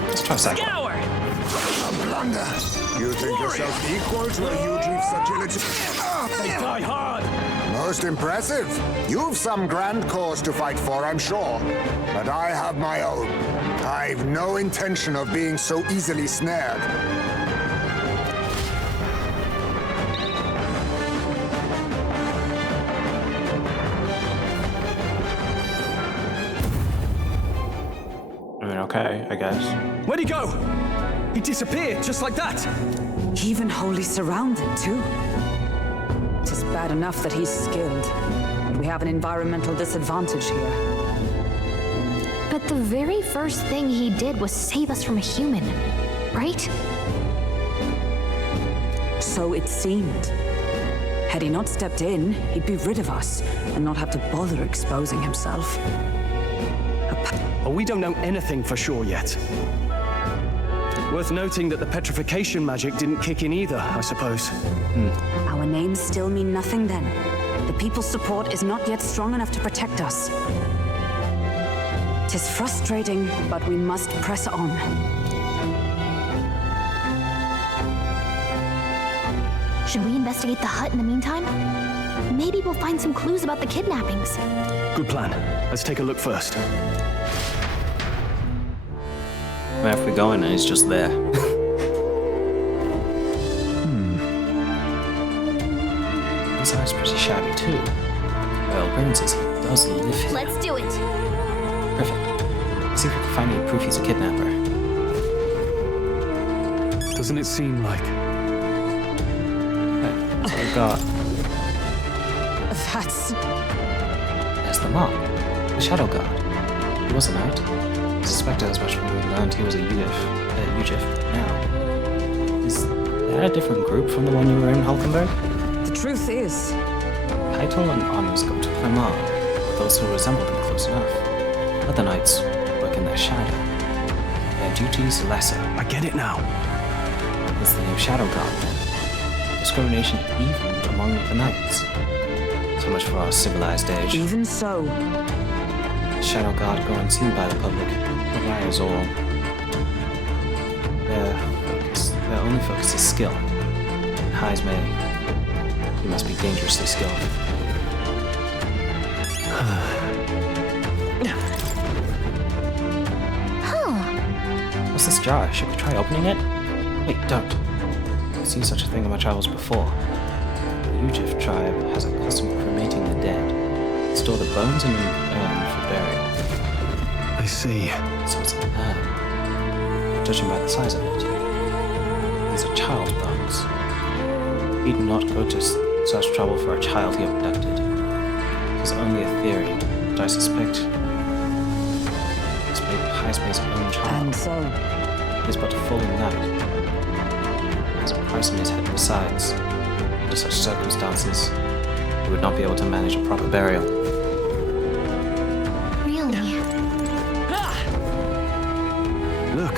Let's try second. Scour! A blunder. You think yourself equal to a Yuji's agility? They die hard. Most impressive. You've some grand cause to fight for, I'm sure. But I have my own. I've no intention of being so easily snared. I mean, okay, I guess. Where'd he go? He disappeared just like that. Even wholly surrounded, too. 'Tis bad bad enough that he's skilled. We have an environmental disadvantage here. But the very first thing he did was save us from a human, right? So it seemed. Had he not stepped in, he'd be rid of us and not have to bother exposing himself. Well, we don't know anything for sure yet. Worth noting that the petrification magic didn't kick in either, I suppose. Our names still mean nothing then. The people's support is not yet strong enough to protect us. 'Tis frustrating, but we must press on. Should we investigate the hut in the meantime? Maybe we'll find some clues about the kidnappings. Good plan. Let's take a look first. Where if we go in and he's just there? This house is pretty shabby too. Well, Baron says he does live here. Let's do it. Perfect. Let's see if we can find any proof he's a kidnapper. Doesn't it seem like... That's what I got. There's the mark. The Shadow God. He wasn't out. I suspected as much when we learned he was a UGIF. Now, is that a different group from the one you were in, Hulkenberg? The truth is... Title and honors go to Clement, those who resemble them close enough. Other knights work in their shadow. Their duties lesser. I get it now. It's the name Shadow God, then. Discrimination even among the knights. So much for our civilized age. Even so. The Shadow God go unseen by the public. Pariahs all. Their only focus is skill. Heisme, he must be dangerously skilled. What's this jar? Should we try opening it? Wait, don't. I've seen such a thing in my travels before. The Ujif tribe has a custom of cremating the dead. Store the bones in an urn for burial. I see. So it's an urn. Judging by the size of it, these are child's bones. He'd not go to such trouble for a child he abducted. It is only a theory, but I suspect this may be Heisme's own child. And so? He is but a fallen knight. He has a price on his head besides. Under such circumstances, he would not be able to manage a proper burial. Really? Look.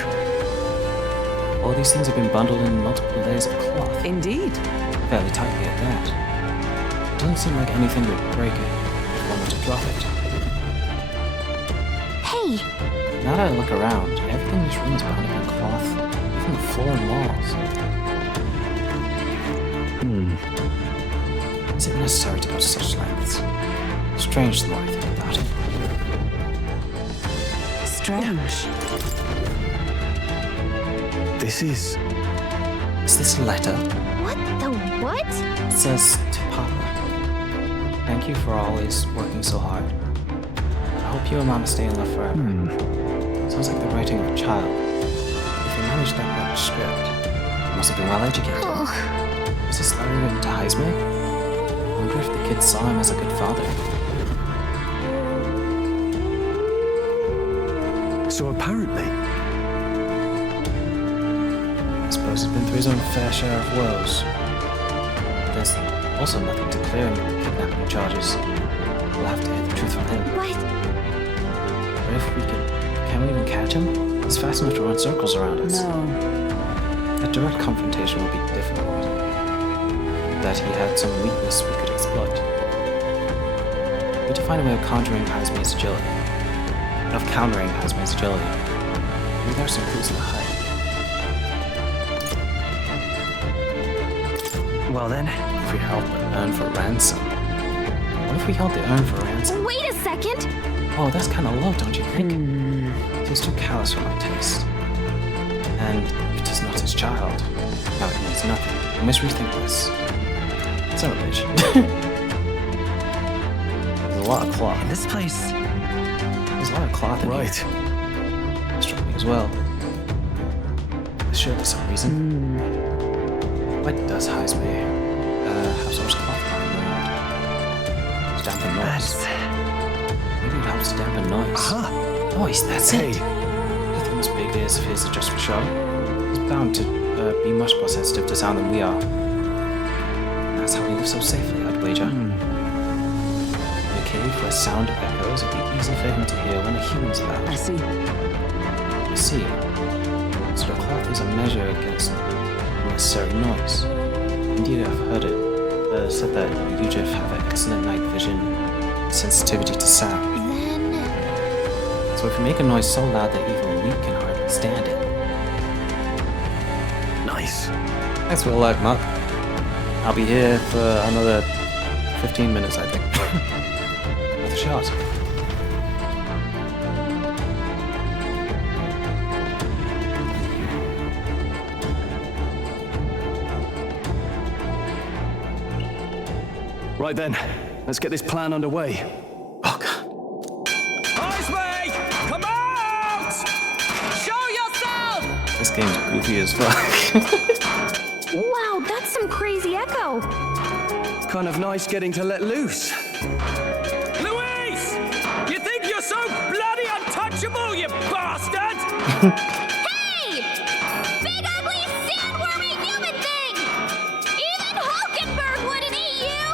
All these things have been bundled in multiple layers of cloth. Indeed. Fairly tightly at that. It doesn't seem like anything would break it if one were to drop it. Hey! Now that I look around, everything in this room is bound up in cloth, even the floor and walls. Is it necessary to go to such lengths? Strange the more I think about it. Strange. This is... Is this a letter? What the what? It says, to Papa. Thank you for always working so hard. I hope you and Mama stay in love forever. Sounds like the writing of a child. If they managed that much script, they must have been well educated. Was this letter written to Heisme? I wonder if the kids saw him as a good father. So apparently... I suppose he's been through his own fair share of woes. There's also nothing to clear him of the kidnapping charges. We'll have to hear the truth from him. What? But if we can we even catch him? He's fast enough to run circles around us. No. A direct confrontation would be difficult. That he had some weakness we could exploit. We need to find a way of conjuring Heisme's agility. Of countering Heisme's agility. Maybe there are some clues in the hut. Well then, if we held the urn for ransom. What if we held the urn for ransom? Wait a second! Oh, that's kind of low, don't you think? Feels too callous for my taste. And it is not his child. Now it means nothing. We must rethink this. It's a religion. There's a lot of cloth. In this place. There's a lot of cloth in here. It struck me as well. There's surely some reason. Why does Heisme have so much cloth lying around? noise. Maybe it helps to dampen noise. Noise, that's it. Anything as big as his is just for show. He's bound to be much more sensitive to sound than we are. And that's how we live so safely, I'd wager. In a cave where sound echoes, it'd be easy for him to hear when a human's loud. I see. I see. So the cloth is a measure against unnecessary noise. Indeed, I've heard it said that Yujif have an excellent night vision and sensitivity to sound. So if we make a noise so loud that even we can hardly stand it. Nice. Thanks for the luck, Mark. I'll be here for another 15 minutes, I think. Worth a shot. Right then, let's get this plan underway. Iceman! Come out! Show yourself! This game's goofy as fuck. Wow, that's some crazy echo. Kind of nice getting to let loose. Luis! You think you're so bloody untouchable, you bastard? Hey! Big ugly sandwormy human thing! Even Hulkenberg wouldn't eat you!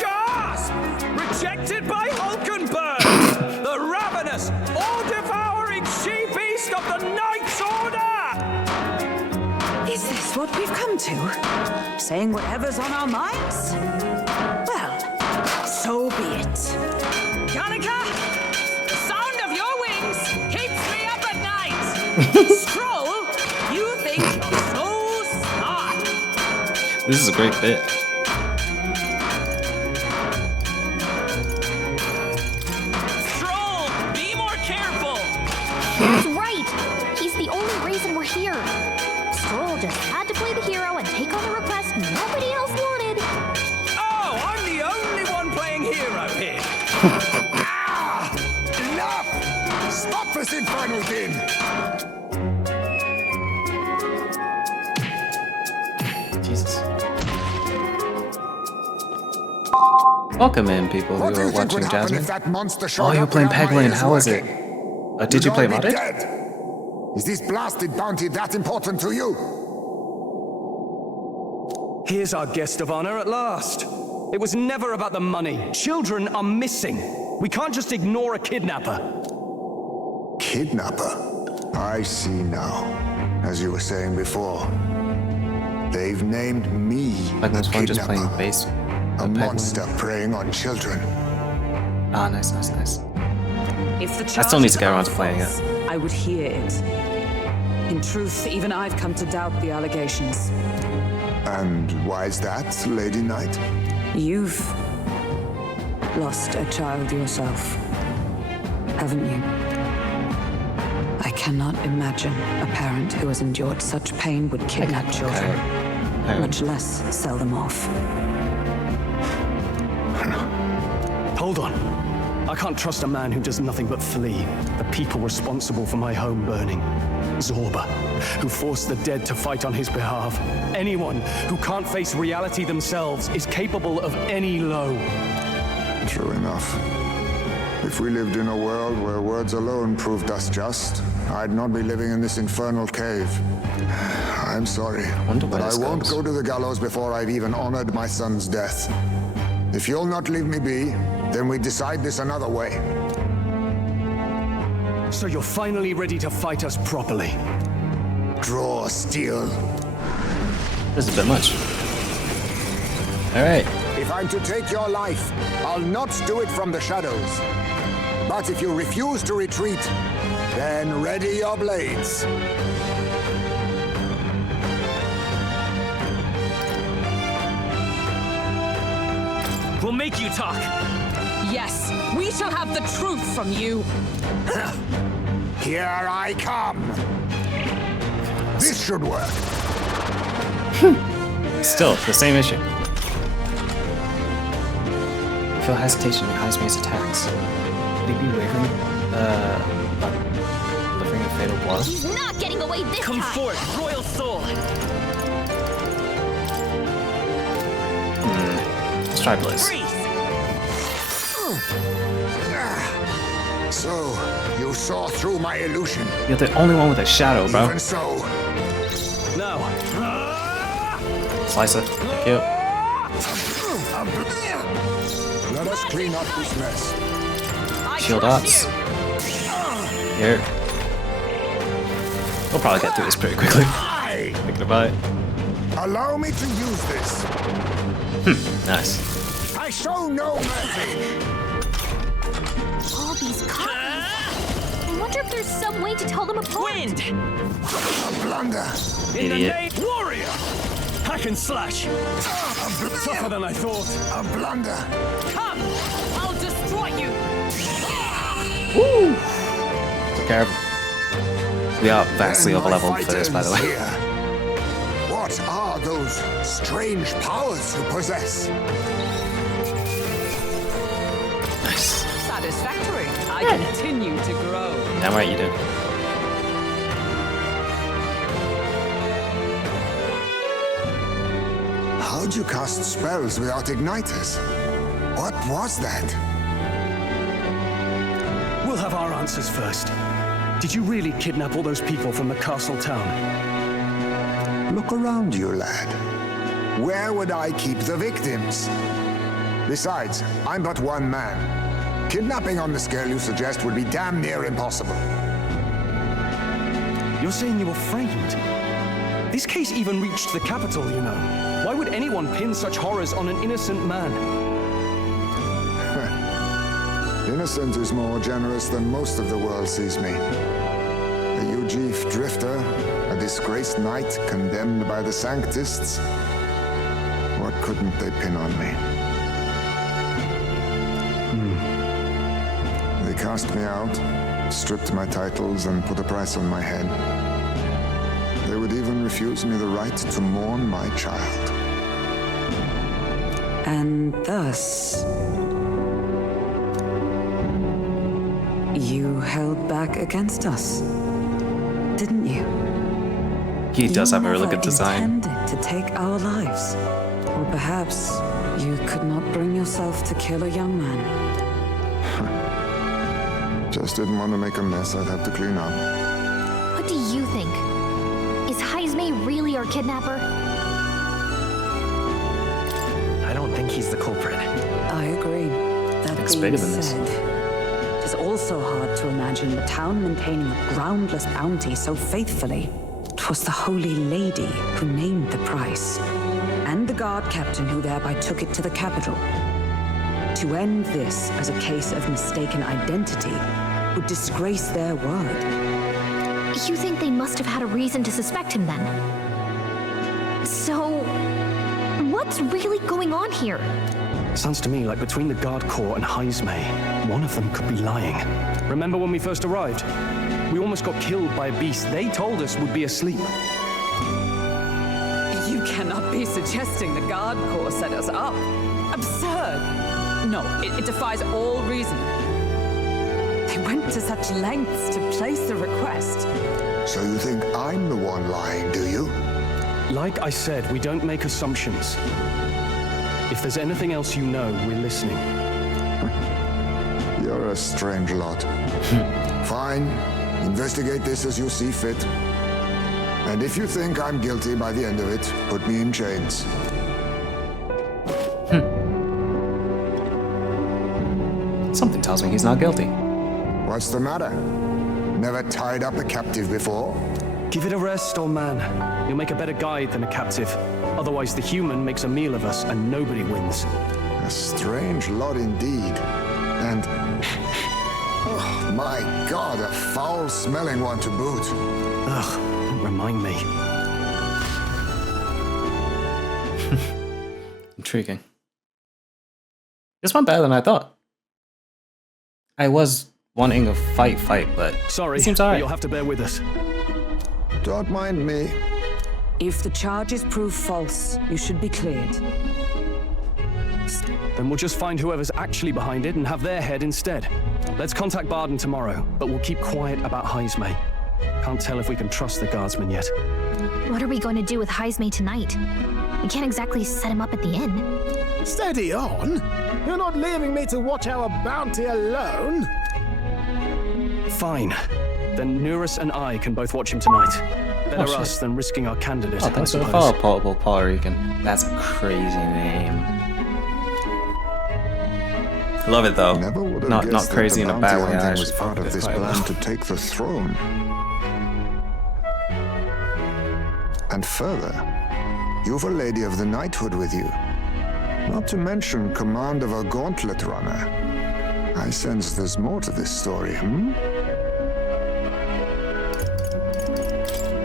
Gasp! Rejected by Hulkenberg! The ravenous, all-devouring she-beast of the Knight's Order! Is this what we've come to? Saying whatever's on our minds? Well, so be it. Kanika! The sound of your wings keeps me up at night! Stroll, you think you're so smart! This is a great bit. Stroll, be more careful! That's right! He's the only reason we're here. Stroll just had to play the hero and take on a request nobody else wanted. Oh, I'm the only one playing hero here! Enough! Stop this infernal din! Jesus. Welcome in, people who are watching Jasmine. Oh, you're playing Peglin. How was it? Did you play modded? Is this blasted bounty that important to you? Here's our guest of honor at last. It was never about the money. Children are missing. We can't just ignore a kidnapper. Kidnapper? I see now. As you were saying before, they've named me Like the this one just playing kidnapper. bass. A monster preying on children. Ah, nice, nice, nice. If the I still need to get charges around to are playing false, it. I would hear it. In truth, even I've come to doubt the allegations. And why is that, Lady Knight? You've lost a child yourself, haven't you? I cannot imagine a parent who has endured such pain would kidnap children, much less sell them off. Hold on. I can't trust a man who does nothing but flee. The people responsible for my home burning. Zorba, who forced the dead to fight on his behalf. Anyone who can't face reality themselves is capable of any low. True enough. If we lived in a world where words alone proved us just, I'd not be living in this infernal cave. I'm sorry, but I won't go to the gallows before I've even honored my son's death. If you'll not leave me be, then we decide this another way. So you're finally ready to fight us properly. Draw steel. This is a bit much. Alright. If I'm to take your life, I'll not do it from the shadows. But if you refuse to retreat, then ready your blades. We'll make you talk. Yes, we shall have the truth from you. Here I come. This should work. Still, the same issue. I feel hesitation behind Heisman's attacks. Would he be wavering, delivering a fatal blow? He's not getting away this Come time. forth, Royal Soul. Let's try Blizz. So, you saw through my illusion. You're the only one with a shadow, bro. Even so. No. Slice it. Kill. Let us clean up this mess. Shield arts. Here. We'll probably get through this pretty quickly. Thinking about it. Allow me to use this. Nice. I show no mercy. All these copies. I wonder if there's some way to tell them apart. Wind! A blunder. Idiot. Warrior! Hack and slash! Tougher than I thought. A blunder. Come! I'll destroy you! Woo! Take care of him. We are vastly overleveled for this, by the way. What are those strange powers you possess? Nice. Satisfactory. I continue to grow. Damn right you do. How'd you cast spells without igniters? What was that? We'll have our answers first. Did you really kidnap all those people from the castle town? Look around you, lad. Where would I keep the victims? Besides, I'm but one man. Kidnapping on the scale you suggest would be damn near impossible. You're saying you were framed? This case even reached the capital, you know. Why would anyone pin such horrors on an innocent man? Innocent is more generous than most of the world sees me. A Ujif drifter, a disgraced knight condemned by the Sanctists. What couldn't they pin on me? They cast me out, stripped my titles, and put a price on my head. They would even refuse me the right to mourn my child. And thus, you held back against us, didn't you? He does have a really good design. Intended to take our lives, or perhaps you could not bring yourself to kill a young man. Just didn't want to make a mess I'd have to clean up. What do you think? Is Heisme really our kidnapper? I don't think he's the culprit. I agree. That It's being bigger than this. said, it is also hard to imagine the town maintaining a groundless bounty so faithfully. 'Twas the Holy Lady who named the price, and the guard captain who thereby took it to the capital. To end this as a case of mistaken identity would disgrace their word. You think they must have had a reason to suspect him then? So, what's really going on here? Sounds to me like between the guard corps and Heisme, one of them could be lying. Remember when we first arrived? We almost got killed by a beast they told us would be asleep. You cannot be suggesting the guard corps set us up. Absurd. No, it defies all reason. They went to such lengths to place the request. So you think I'm the one lying, do you? Like I said, we don't make assumptions. If there's anything else you know, we're listening. You're a strange lot. Fine. Investigate this as you see fit. And if you think I'm guilty by the end of it, put me in chains. Something tells me he's not guilty. What's the matter? Never tied up a captive before? Give it a rest, old man. You'll make a better guide than a captive. Otherwise, the human makes a meal of us and nobody wins. A strange lot indeed. And... oh, my God, a foul-smelling one to boot. Ugh, don't remind me. Intriguing. This went better than I thought. I was wanting a fight, but sorry, it seems alright. You'll have to bear with us. Don't mind me. If the charges prove false, you should be cleared. Then we'll just find whoever's actually behind it and have their head instead. Let's contact Barden tomorrow, but we'll keep quiet about Heisme. Can't tell if we can trust the guardsman yet. What are we going to do with Heisme tonight? We can't exactly set him up at the inn. Steady on. You're not leaving me to watch our bounty alone. Fine. Then Nuris and I can both watch him tonight. Better shit. us than risking our candidate. Oh, thanks for the I suppose. follow, Portable Puerto Rican. That's a crazy name. Love it though. Never would have Not guessed crazy that in the a bad bounty way. I hunting actually was part fucked of with it this quite plan well. to take the throne. And further, you've a lady of the knighthood with you. Not to mention command of a gauntlet runner. I sense there's more to this story, hmm?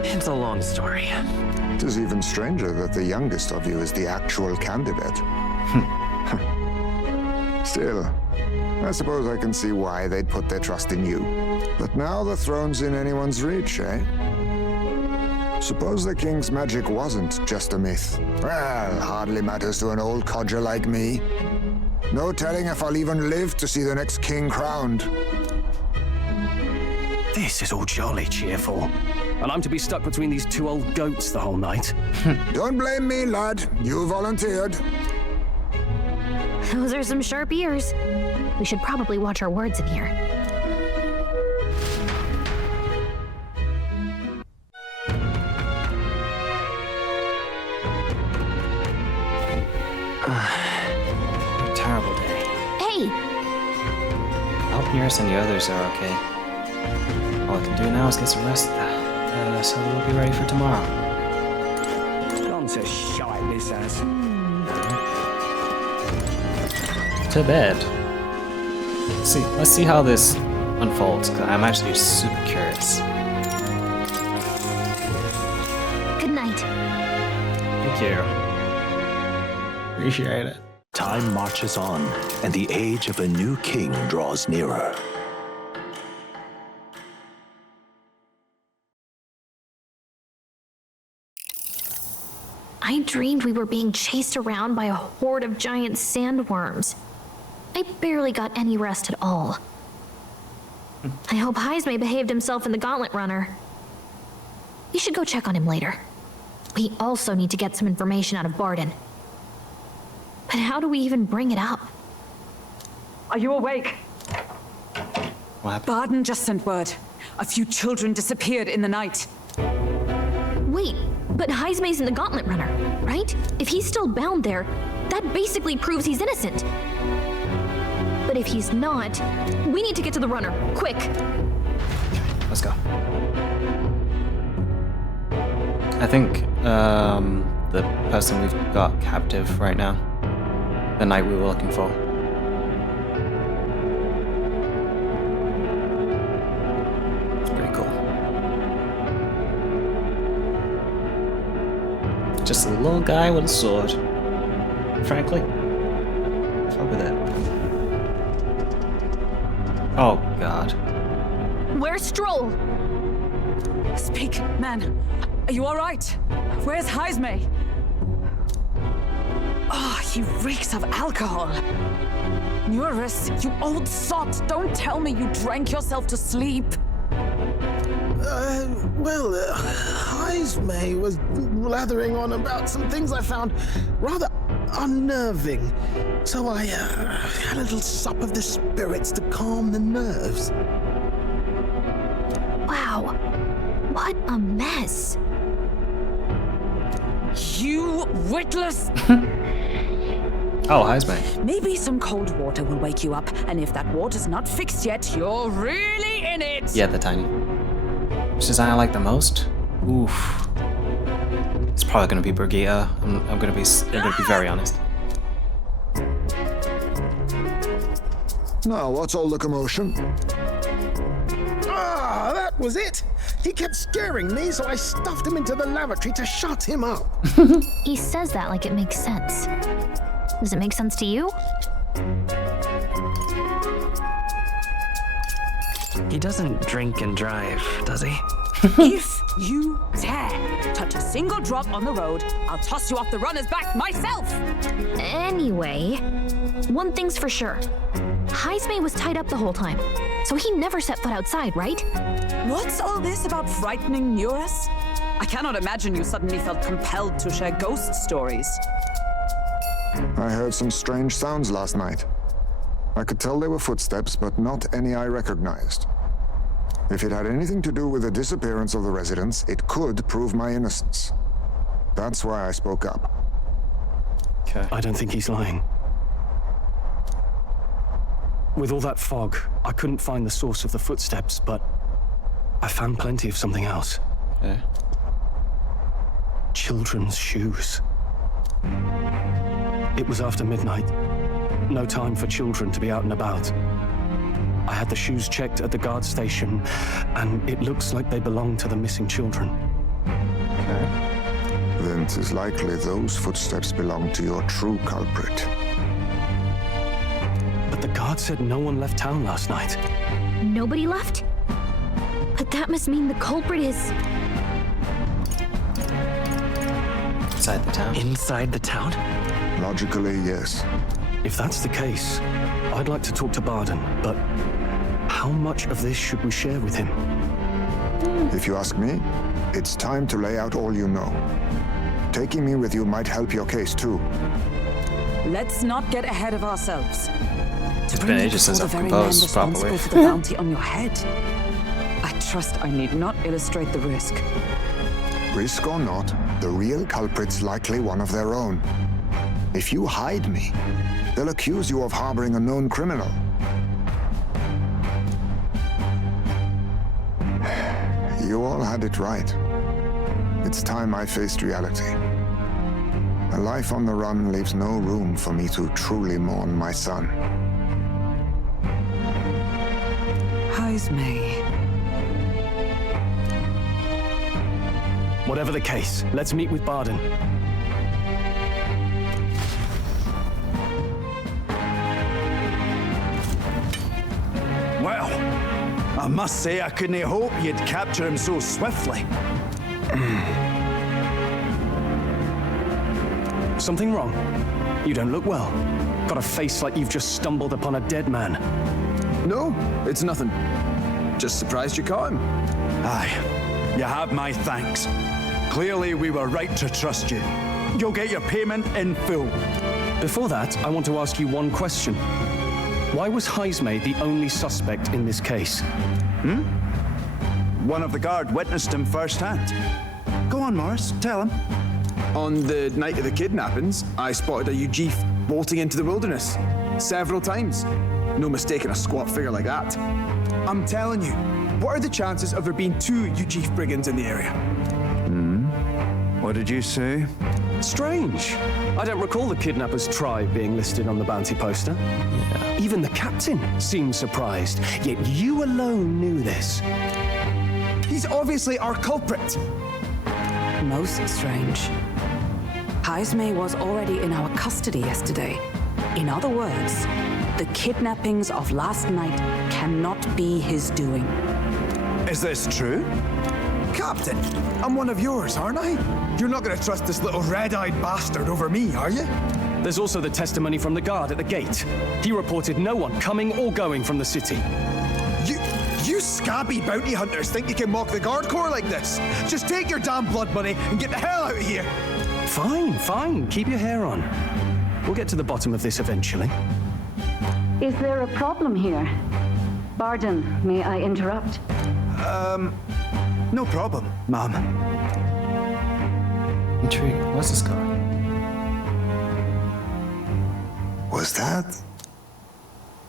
It's a long story. It is even stranger that the youngest of you is the actual candidate. Still, I suppose I can see why they'd put their trust in you. But now the throne's in anyone's reach, eh? Suppose the king's magic wasn't just a myth. Well, hardly matters to an old codger like me. No telling if I'll even live to see the next king crowned. This is all jolly cheerful. And I'm to be stuck between these two old goats the whole night. Don't blame me, lad. You volunteered. Those are some sharp ears. We should probably watch our words in here. Terrible day. Hey! I hope Nuris and the others are okay. All I can do now is get some rest, so we'll be ready for tomorrow. Gone to shite, this has. To bed. Let's see how this unfolds, because I'm actually super curious. Good night. Thank you. Appreciate it. Time marches on, and the age of a new king draws nearer. I dreamed we were being chased around by a horde of giant sandworms. I barely got any rest at all. I hope Heisme behaved himself in the Gauntlet Runner. We should go check on him later. We also need to get some information out of Barden. But how do we even bring it up? Are you awake? What happened? Barden just sent word. A few children disappeared in the night. Wait, but Heisme's in the Gauntlet Runner, right? If he's still bound there, that basically proves he's innocent. But if he's not, we need to get to the runner, quick. Let's go. I think the person we've got captive right now, the knight we were looking for. It's pretty cool. Just a little guy with a sword. Frankly, fuck with it. Oh God. Where's Stroll? Speak, man. Are you all right? Where's Heisme? Oh, he reeks of alcohol. Nuris, you old sot, don't tell me you drank yourself to sleep. Heisme was blathering on about some things I found rather unnerving. So I had a little sup of the spirits to calm the nerves. Wow, what a mess. You witless... Oh, Heisme. Maybe some cold water will wake you up, and if that water's not fixed yet, you're really in it! Yeah, the tiny. Which design I like the most? Oof. It's probably gonna be Brigitte. I'm gonna be very honest. Now, what's all the commotion? Ah, that was it! He kept scaring me, so I stuffed him into the lavatory to shut him up. He says that like it makes sense. Does it make sense to you? He doesn't drink and drive, does he? If you dare touch a single drop on the road, I'll toss you off the runner's back myself! Anyway, one thing's for sure. Heisme was tied up the whole time, so he never set foot outside, right? What's all this about frightening Nuris? I cannot imagine you suddenly felt compelled to share ghost stories. I heard some strange sounds last night. I could tell they were footsteps, but not any I recognized. If it had anything to do with the disappearance of the residents, it could prove my innocence. That's why I spoke up. Okay. I don't think he's lying. With all that fog, I couldn't find the source of the footsteps, but I found plenty of something else. Yeah. Children's shoes. It was after midnight. No time for children to be out and about. I had the shoes checked at the guard station, and it looks like they belong to the missing children. Okay. Then 'tis likely those footsteps belong to your true culprit. But the guard said no one left town last night. Nobody left? But that must mean the culprit is... Inside the town? Inside the town? Logically, yes. If that's the case, I'd like to talk to Barden, but how much of this should we share with him? If you ask me, it's time to lay out all you know. Taking me with you might help your case, too. Let's not get ahead of ourselves. It's been ages since I've composed properly. For the bounty on your head. I trust I need not illustrate the risk. Risk or not, the real culprit's likely one of their own. If you hide me, they'll accuse you of harboring a known criminal. You all had it right. It's time I faced reality. A life on the run leaves no room for me to truly mourn my son. Heisme. Whatever the case, let's meet with Barden. Well, I must say I couldn't hope you'd capture him so swiftly. Something wrong? You don't look well. Got a face like you've just stumbled upon a dead man. No, it's nothing. Just surprised you caught him. Aye, you have my thanks. Clearly we were right to trust you. You'll get your payment in full. Before that, I want to ask you one question. Why was Heisme the only suspect in this case? One of the guard witnessed him firsthand. Go on, Morris, tell him. On the night of the kidnappings, I spotted a Ujif bolting into the wilderness. Several times. No mistaking a squat figure like that. I'm telling you, what are the chances of there being 2 Ujif brigands in the area? What did you say? Strange. I don't recall the kidnappers' tribe being listed on the bounty poster. Yeah. Even the captain seemed surprised, yet you alone knew this. He's obviously our culprit. Most strange. Heisme was already in our custody yesterday. In other words, the kidnappings of last night cannot be his doing. Is this true? Captain, I'm one of yours, aren't I? You're not going to trust this little red-eyed bastard over me, are you? There's also the testimony from the guard at the gate. He reported no one coming or going from the city. You scabby bounty hunters think you can mock the guard corps like this? Just take your damn blood money and get the hell out of here! Fine. Keep your hair on. We'll get to the bottom of this eventually. Is there a problem here? Barden, may I interrupt? No problem, ma'am. Intrigued. What's this guy? Was that?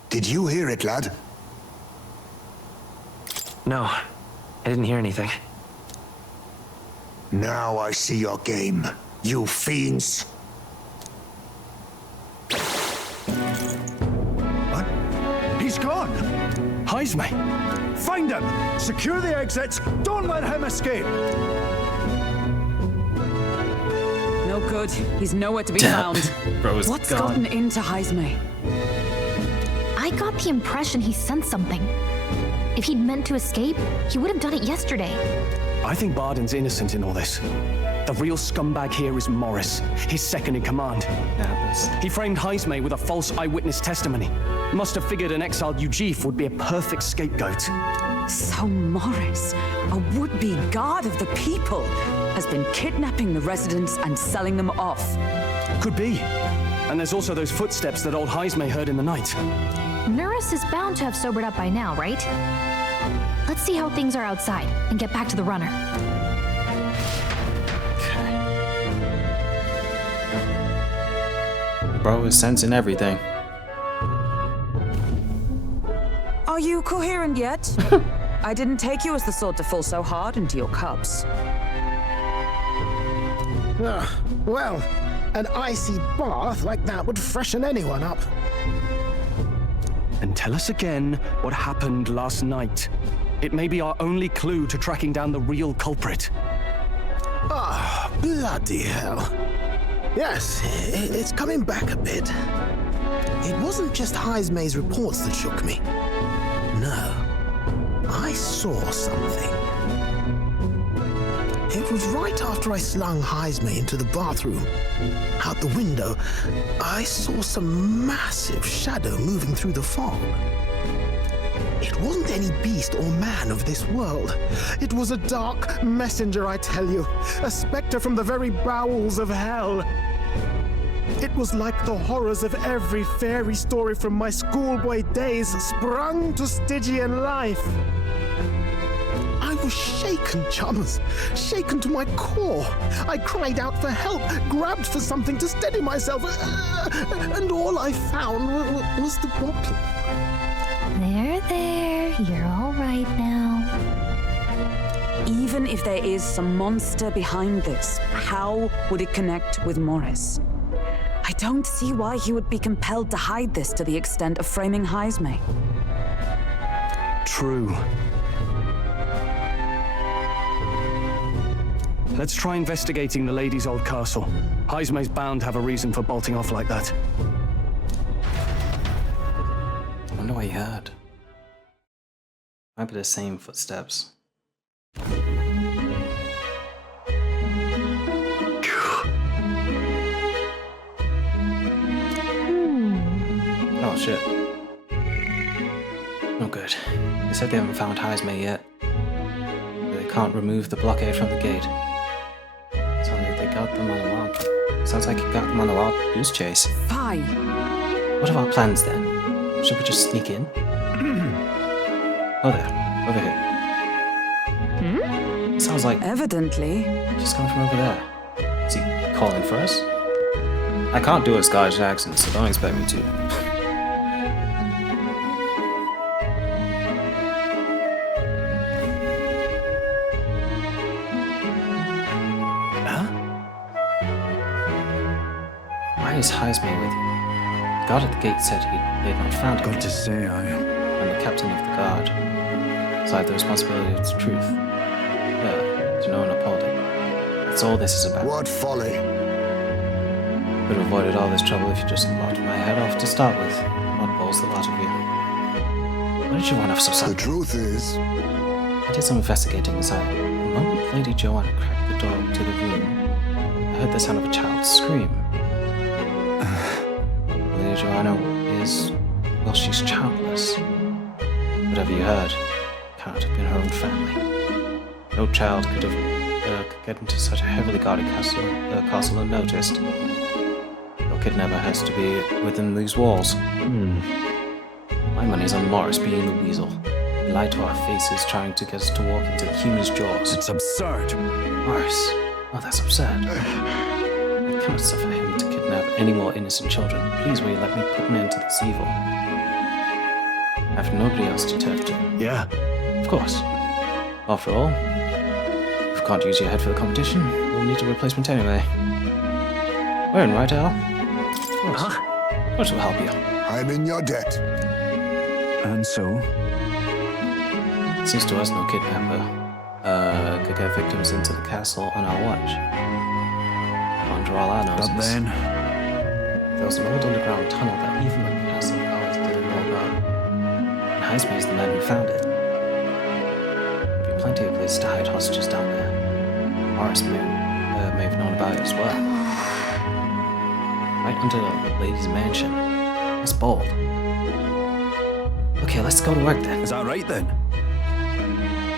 Did you hear it, lad? No, I didn't hear anything. Now I see your game, you fiends. What? He's gone! Heisme! Find him! Secure the exits! Don't let him escape! No good. He's nowhere to be found. Bro's What's gone. gotten into Heisme? I got the impression he sensed something. If he'd meant to escape, he would have done it yesterday. I think Barden's innocent in all this. The real scumbag here is Morris, his second in command. He framed Heisme with a false eyewitness testimony. Must have figured an exiled Ujif would be a perfect scapegoat. So Morris, a would-be guard of the people, has been kidnapping the residents and selling them off. Could be. And there's also those footsteps that old Heisme heard in the night. Nurse is bound to have sobered up by now, right? Let's see how things are outside and get back to the runner. Bro is sensing everything. Are you coherent yet? I didn't take you as the sort to fall so hard into your cups. Well, an icy bath like that would freshen anyone up. And tell us again what happened last night. It may be our only clue to tracking down the real culprit. Ah, bloody hell. Yes, it's coming back a bit. It wasn't just Heisme's reports that shook me. No, I saw something. It was right after I slung Heisme into the bathroom. Out the window, I saw some massive shadow moving through the fog. It wasn't any beast or man of this world. It was a dark messenger, I tell you. A specter from the very bowels of hell. It was like the horrors of every fairy story from my schoolboy days sprung to Stygian life. I was shaken, chums. Shaken to my core. I cried out for help, grabbed for something to steady myself, and all I found was the bottle. There, you're all right now. Even if there is some monster behind this, how would it connect with Morris? I don't see why he would be compelled to hide this to the extent of framing Heisme. True. Let's try investigating the lady's old castle. Heisme's bound to have a reason for bolting off like that. I wonder what he heard. Might be the same footsteps. Oh shit. Oh good. They said they haven't found Heisme yet. They can't remove the blockade from the gate. Sounds like they got them on a wild. Sounds like he got them on a wild goose chase. Fine. What are our plans then? Should we just sneak in? Oh there, over here. Sounds like evidently just coming from over there. Is he calling for us? I can't do a Scottish accent, so don't expect me to. Why is Heisme with you? The guard at the gate said they'd not found him. Got to say, I'm the captain of the guard. So I have the responsibility of its truth. To know and uphold it. That's all this is about. What folly! Could have avoided all this trouble if you just lopped my head off to start with. Oddballs, the lot of you. Why did you run off so suddenly? The truth is... I did some investigating inside. The moment Lady Joanna cracked the door to the room, I heard the sound of a child's scream. Lady Joanna is... well, she's childless. Whatever you heard, cannot have been her own family. No child could get into such a heavily guarded castle unnoticed. Your kidnapper has to be within these walls. My money's on Morris being the weasel. He lied to our faces trying to get us to walk into the human's jaws. It's absurd. Morris? Oh, that's absurd. I cannot suffer him to kidnap any more innocent children. Please will you let me put an end to this evil? I have nobody else to turn to. Yeah. Of course. After all, if you can't use your head for the competition, we'll need a replacement anyway. We're in, right, Al? Of course. Of course we'll help you. I'm in your debt. And so? It seems to us no kidnapper could get victims into the castle on our watch. Under all our noses. But then... there was an old underground tunnel that even the castle guards didn't know about. And Heisme is the man who found it. There'd be plenty of places to hide hostages down there. Morris may have known about it as well. Right under the lady's mansion. That's bold. Okay, let's go to work then. Is that right then?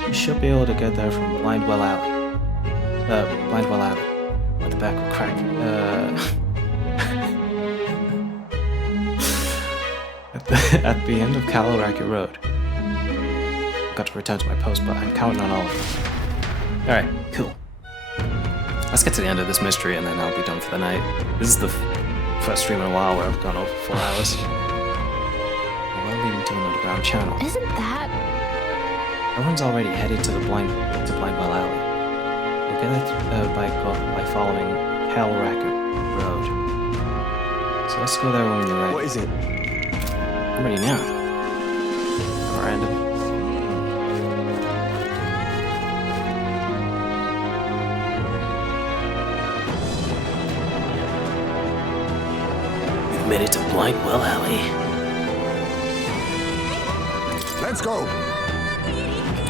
You should be able to get there from Blindwell Alley. Blindwell Alley. At the back of Crack. at the end of Calaracket Road. I've got to return to my post, but I'm counting on all of you. Alright, cool. Let's get to the end of this mystery and then I'll be done for the night. This is the first stream in a while where I've gone over 4 hours. Well, leading to an underground channel. Isn't that... Everyone's already headed to Blindwell Alley. We'll get it by following Calaracket Road. So let's go there when you're ready. What is it? I'm ready now. Random. We've made it to Blindwell Alley. Let's go! I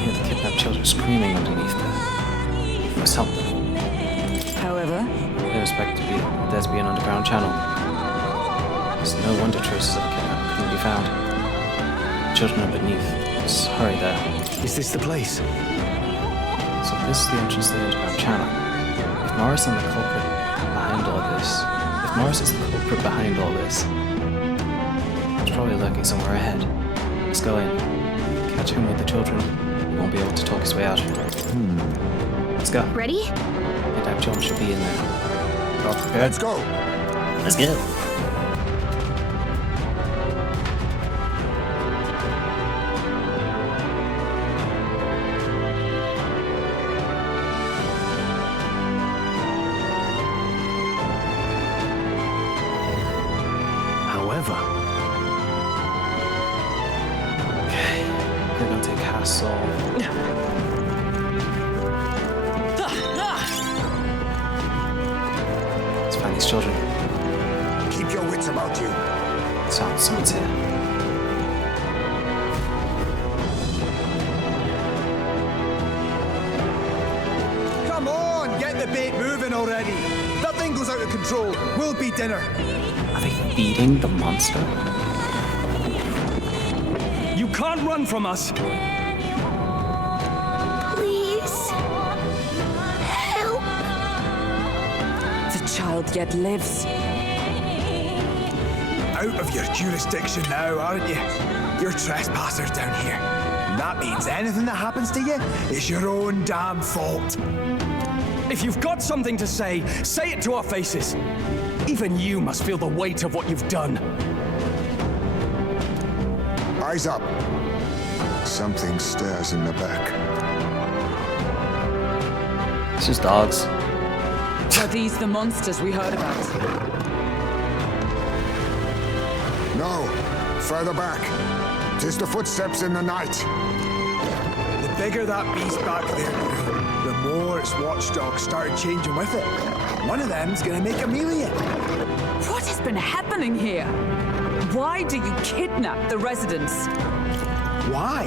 hear the kidnapped children screaming underneath there. We must help them. However, They expect there to be an underground channel. There's no wonder traces of a kidnap couldn't be found. Children are beneath. Let's hurry there. Is this the place? So this is the entrance to the underground channel. If Morris is the culprit behind all this, he's probably lurking somewhere ahead. Let's go in. Catch him with the children. He won't be able to talk his way out. Let's go. Ready? Kidnapped children should be in there. All prepared? Let's go! Let's go. However, We're going to castle. Let's find these children. Keep your wits about you. Someone's here. Come on, get the bait moving already. That thing goes out of control. We'll be dinner. Are they feeding the monster? you can't run from us. Please. Help. the child yet lives. Out of your jurisdiction now, aren't you? You're trespassers down here. And that means anything that happens to you is your own damn fault. If you've got something to say it to our faces. Even you must feel the weight of what you've done. Eyes up. Something stirs in the back. It's just dogs. Are these the monsters we heard about? No, further back. 'Tis the footsteps in the night. The bigger that beast back there grew, the more its watchdogs started changing with it. One of them's gonna make a meal of you. What has been happening here? Why do you kidnap the residents? Why?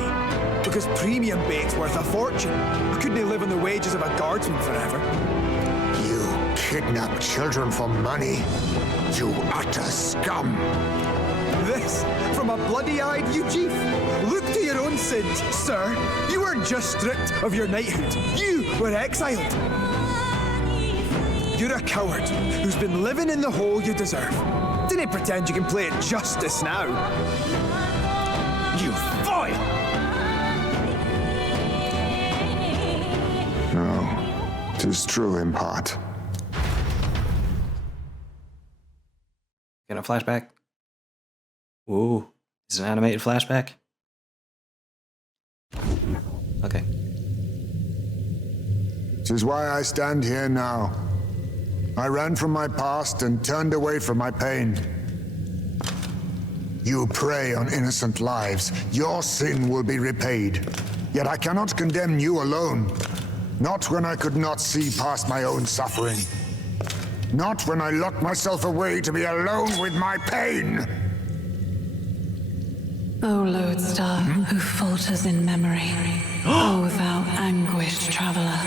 Because premium bait's worth a fortune. I couldn't live on the wages of a guardsman forever. You kidnap children for money? You utter scum! This from a bloody-eyed Eugene. Look to your own sins, sir. You weren't just stripped of your knighthood. You were exiled. You're a coward who's been living in the hole you deserve. Didn't pretend you can play at justice now. You vile! No, 'tis true in part. Get a flashback. Ooh, is it an animated flashback? Okay. 'Tis why I stand here now. I ran from my past and turned away from my pain. You prey on innocent lives. Your sin will be repaid. Yet I cannot condemn you alone. Not when I could not see past my own suffering. Not when I locked myself away to be alone with my pain. O lodestar, who falters in memory, O thou anguished traveler.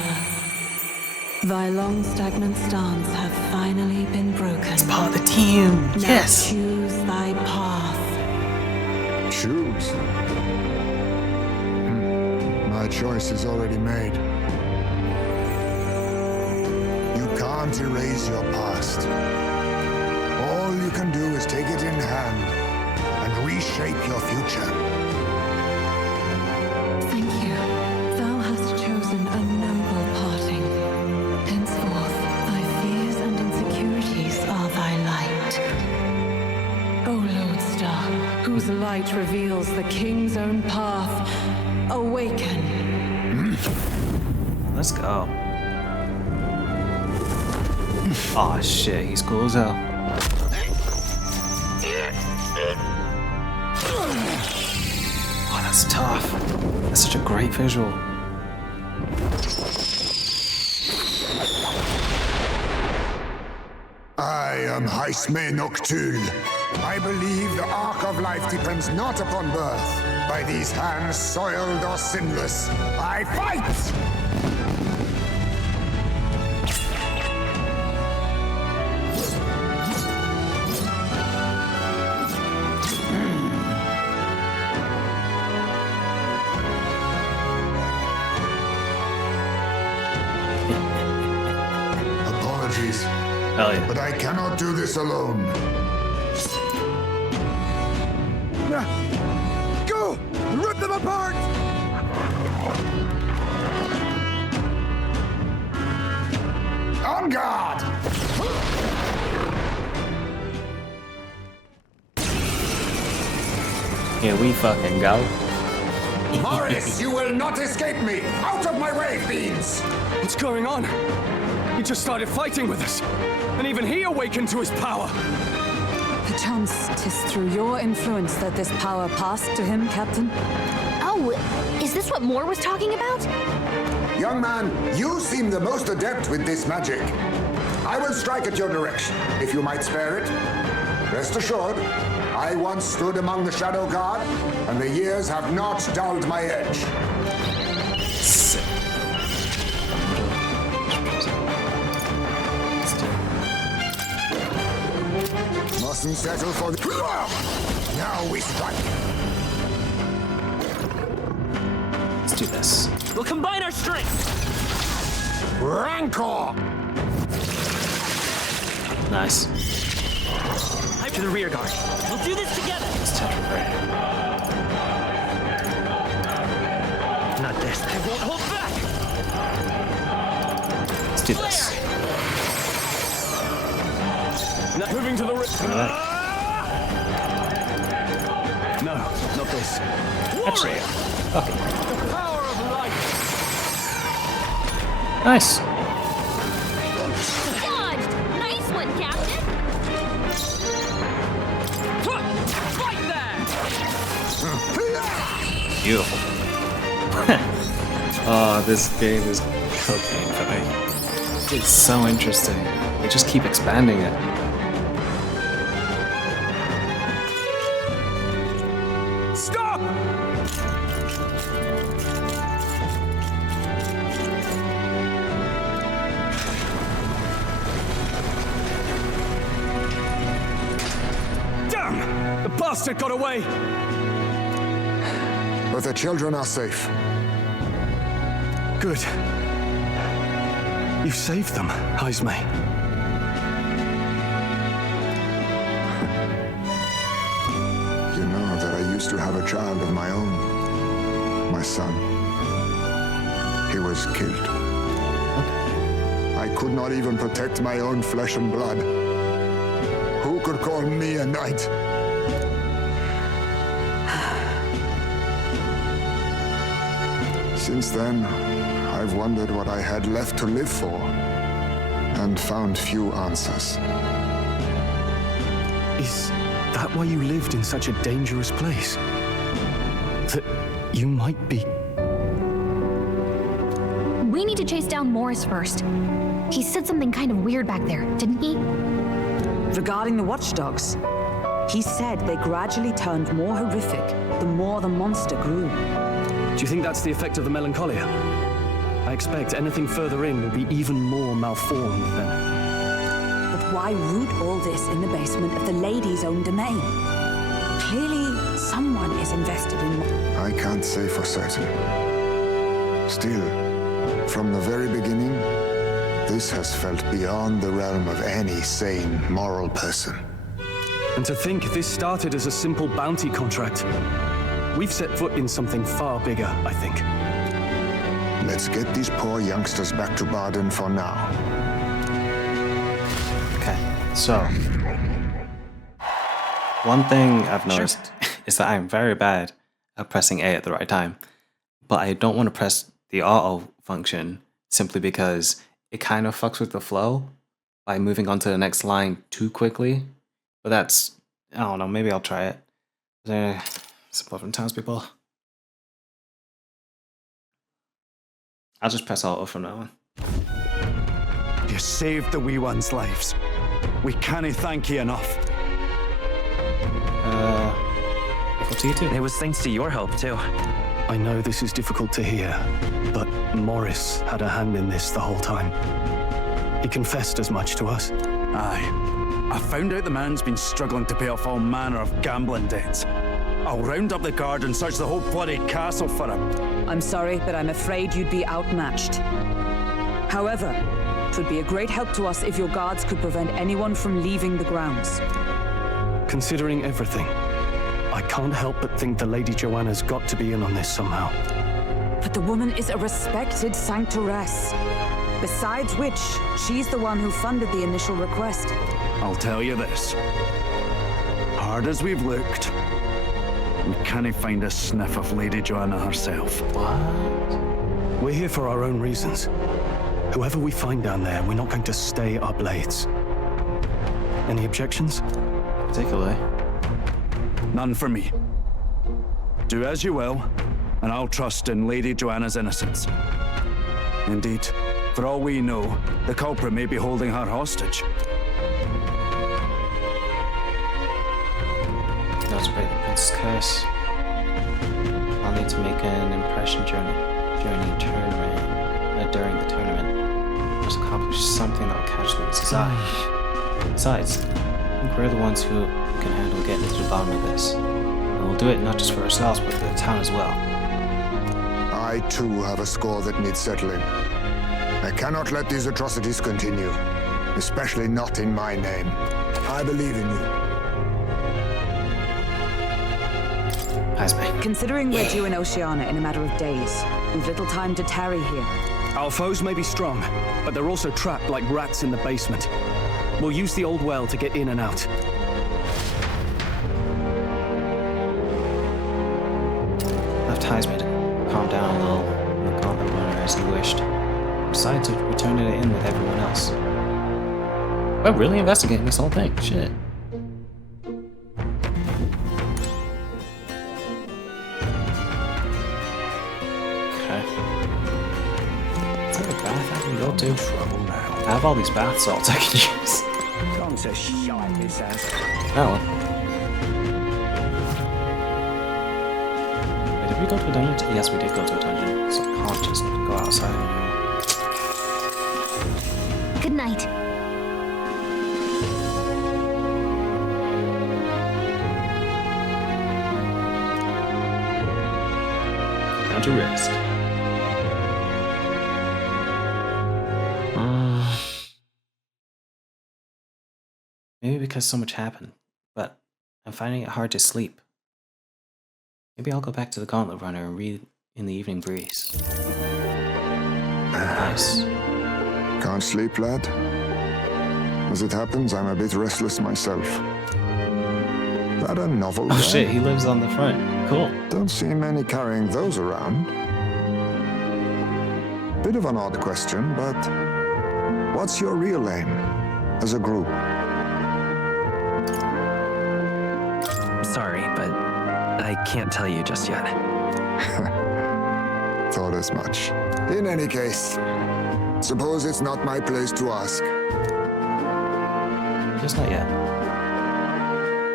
Thy long stagnant stance hath finally been broken. It's part of the team. Now Yes. choose thy path. Choose? My choice is already made. You can't erase your past. All you can do is take it in hand and reshape whose light reveals the king's own path, awaken. Let's go. Aw, shit, he's cool as hell. Oh, that's tough. That's such a great visual. I am Haisme Noctul. I believe the arc of life depends not upon birth. By these hands, soiled or sinless, I fight! Apologies. Hell yeah. But I cannot do this alone. Go! Rip them apart! On guard! Here we fucking go. Morris, you will not escape me! Out of my way, fiends! What's going on? He just started fighting with us. And even he awakened to his power. Perchance 'tis through your influence that this power passed to him, Captain. Oh, is this what Moore was talking about? Young man, you seem the most adept with this magic. I will strike at your direction, if you might spare it. Rest assured, I once stood among the Shadow Guard, and the years have not dulled my edge. Sick. Mustn't settle for the... Now we strike. Let's do this. We'll combine our strength. Rancor! Nice. To the rear guard. We'll do this together. Let's tetrapray. Not this. I won't hold back. Let's do this. Not moving to the rear. Alright. No, not this. Actually, okay. The power of light. Nice. Dodged! Nice one, Captain! Fight that! Beautiful. Oh, this game is cocaine for me. It's so interesting. They just keep expanding it. Stop! Damn! The bastard got away! But the children are safe. Good. You saved them, Haisme. You know that I used to have a child of my own. My son. He was killed. I could not even protect my own flesh and blood. Who could call me a knight? Since then, I've wondered what I had left to live for, and found few answers. Is that why you lived in such a dangerous place? That you might be... We need to chase down Morris first. He said something kind of weird back there, didn't he? Regarding the watchdogs, he said they gradually turned more horrific the more the monster grew. Do you think that's the effect of the melancholia? I expect anything further in will be even more malformed then. But why root all this in the basement of the lady's own domain? Clearly, someone is invested in... I can't say for certain. Still, from the very beginning, this has felt beyond the realm of any sane, moral person. And to think this started as a simple bounty contract. We've set foot in something far bigger, I think. Let's get these poor youngsters back to Baden for now. Okay, so one thing I've noticed is that I'm very bad at pressing A at the right time. But I don't want to press the auto function simply because it kind of fucks with the flow by moving on to the next line too quickly. But that's, I don't know, maybe I'll try it. Support from townspeople. I'll just press auto from now on. You saved the wee ones' lives. We can't thank you enough. To you too. It was thanks to your help, too. I know this is difficult to hear, but Morris had a hand in this the whole time. He confessed as much to us. Aye. I found out the man's been struggling to pay off all manner of gambling debts. I'll round up the guard and search the whole bloody castle for him. I'm sorry, but I'm afraid you'd be outmatched. However, it would be a great help to us if your guards could prevent anyone from leaving the grounds. Considering everything, I can't help but think the Lady Joanna's got to be in on this somehow. But the woman is a respected sanctoress. Besides which, she's the one who funded the initial request. I'll tell you this. Hard as we've looked, we can't find a sniff of Lady Joanna herself. What? We're here for our own reasons. Whoever we find down there, we're not going to stay our blades. Any objections? Take away. None for me. Do as you will, and I'll trust in Lady Joanna's innocence. Indeed, for all we know, the culprit may be holding her hostage. Not to break the Prince's curse. I'll need to make an impression journey during the tournament. Must accomplish something that will catch Louis's eye. Besides, I think we're the ones who can handle getting to the bottom of this. And we'll do it not just for ourselves, but for the town as well. I too have a score that needs settling. I cannot let these atrocities continue, especially not in my name. I believe in you. Considering we're due in Oceania in a matter of days, we've little time to tarry here. Our foes may be strong, but they're also trapped like rats in the basement. We'll use the old well to get in and out. Left Heisman to calm down a little and the gauntlet runner as he wished. Decided to return it in with everyone else. We're really investigating this whole thing. Shit. To. I have all these bath salts I can use. Conteh shite this ass. That one. Wait, did we go to a dungeon? Yes, we did go to a dungeon. So I can't just go outside anymore. Good night. Down to rest. Maybe because so much happened, but I'm finding it hard to sleep. Maybe I'll go back to the Gauntlet Runner and read in the evening breeze. Nice. Can't sleep, lad? As it happens, I'm a bit restless myself. That a novel? Oh shit, he lives on the front. Cool. Don't see many carrying those around. Bit of an odd question, but what's your real aim as a group? Sorry, but I can't tell you just yet. Thought as much. In any case, suppose it's not my place to ask. Just not yet.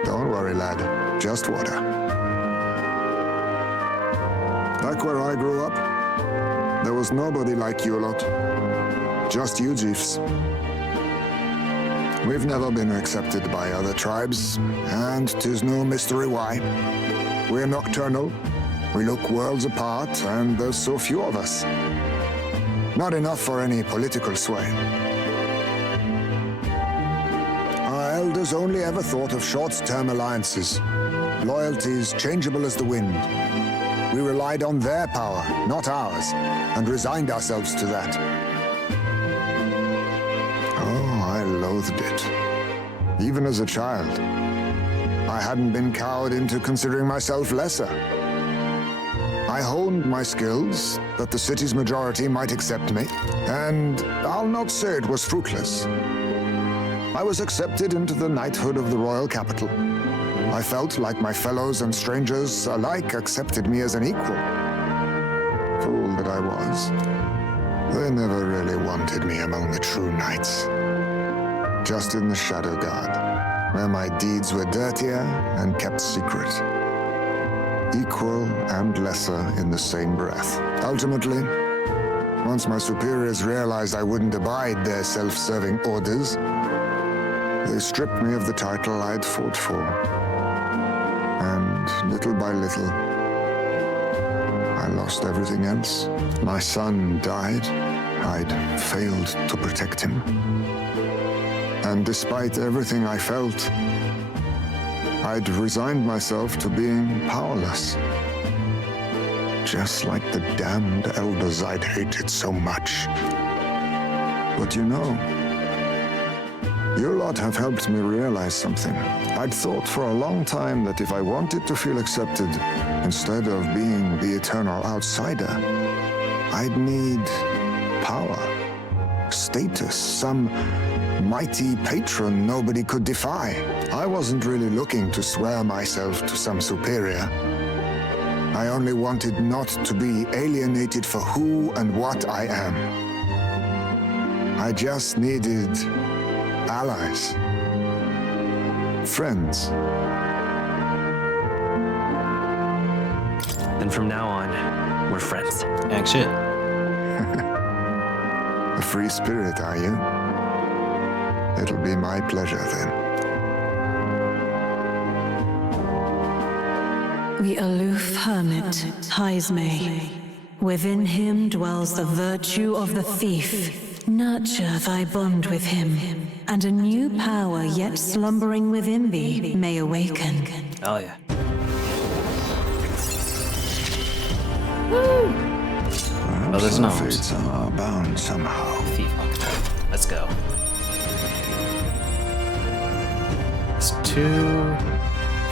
Don't worry, lad. Just water. Back where I grew up, there was nobody like you lot. Just you chiefs. We've never been accepted by other tribes, and 'tis no mystery why. We're nocturnal, we look worlds apart, and there's so few of us. Not enough for any political sway. Our elders only ever thought of short-term alliances, loyalties changeable as the wind. We relied on their power, not ours, and resigned ourselves to that. I loathed it. Even as a child. I hadn't been cowed into considering myself lesser. I honed my skills that the city's majority might accept me, and I'll not say it was fruitless. I was accepted into the knighthood of the royal capital. I felt like my fellows and strangers alike accepted me as an equal. Fool that I was. They never really wanted me among the true knights. Just in the Shadow Guard, where my deeds were dirtier and kept secret. Equal and lesser in the same breath. Ultimately, once my superiors realized I wouldn't abide their self-serving orders, they stripped me of the title I'd fought for. And little by little, I lost everything else. My son died. I'd failed to protect him. And despite everything I felt, I'd resigned myself to being powerless. Just like the damned elders I'd hated so much. But you know, you lot have helped me realize something. I'd thought for a long time that if I wanted to feel accepted, instead of being the eternal outsider, I'd need power, status, some mighty patron nobody could defy. I wasn't really looking to swear myself to some superior. I only wanted not to be alienated for who and what I am. I just needed allies. Friends. Then from now on, we're friends. Action. A free spirit, are you? It'll be my pleasure then. The aloof hermit, Heisme. Within him dwells the virtue of the thief. Nurture thy bond with him, and a new power yet slumbering within thee may awaken. Oh yeah. Well, there's no fates are bound somehow. Thief archetype. Let's go. It's 2,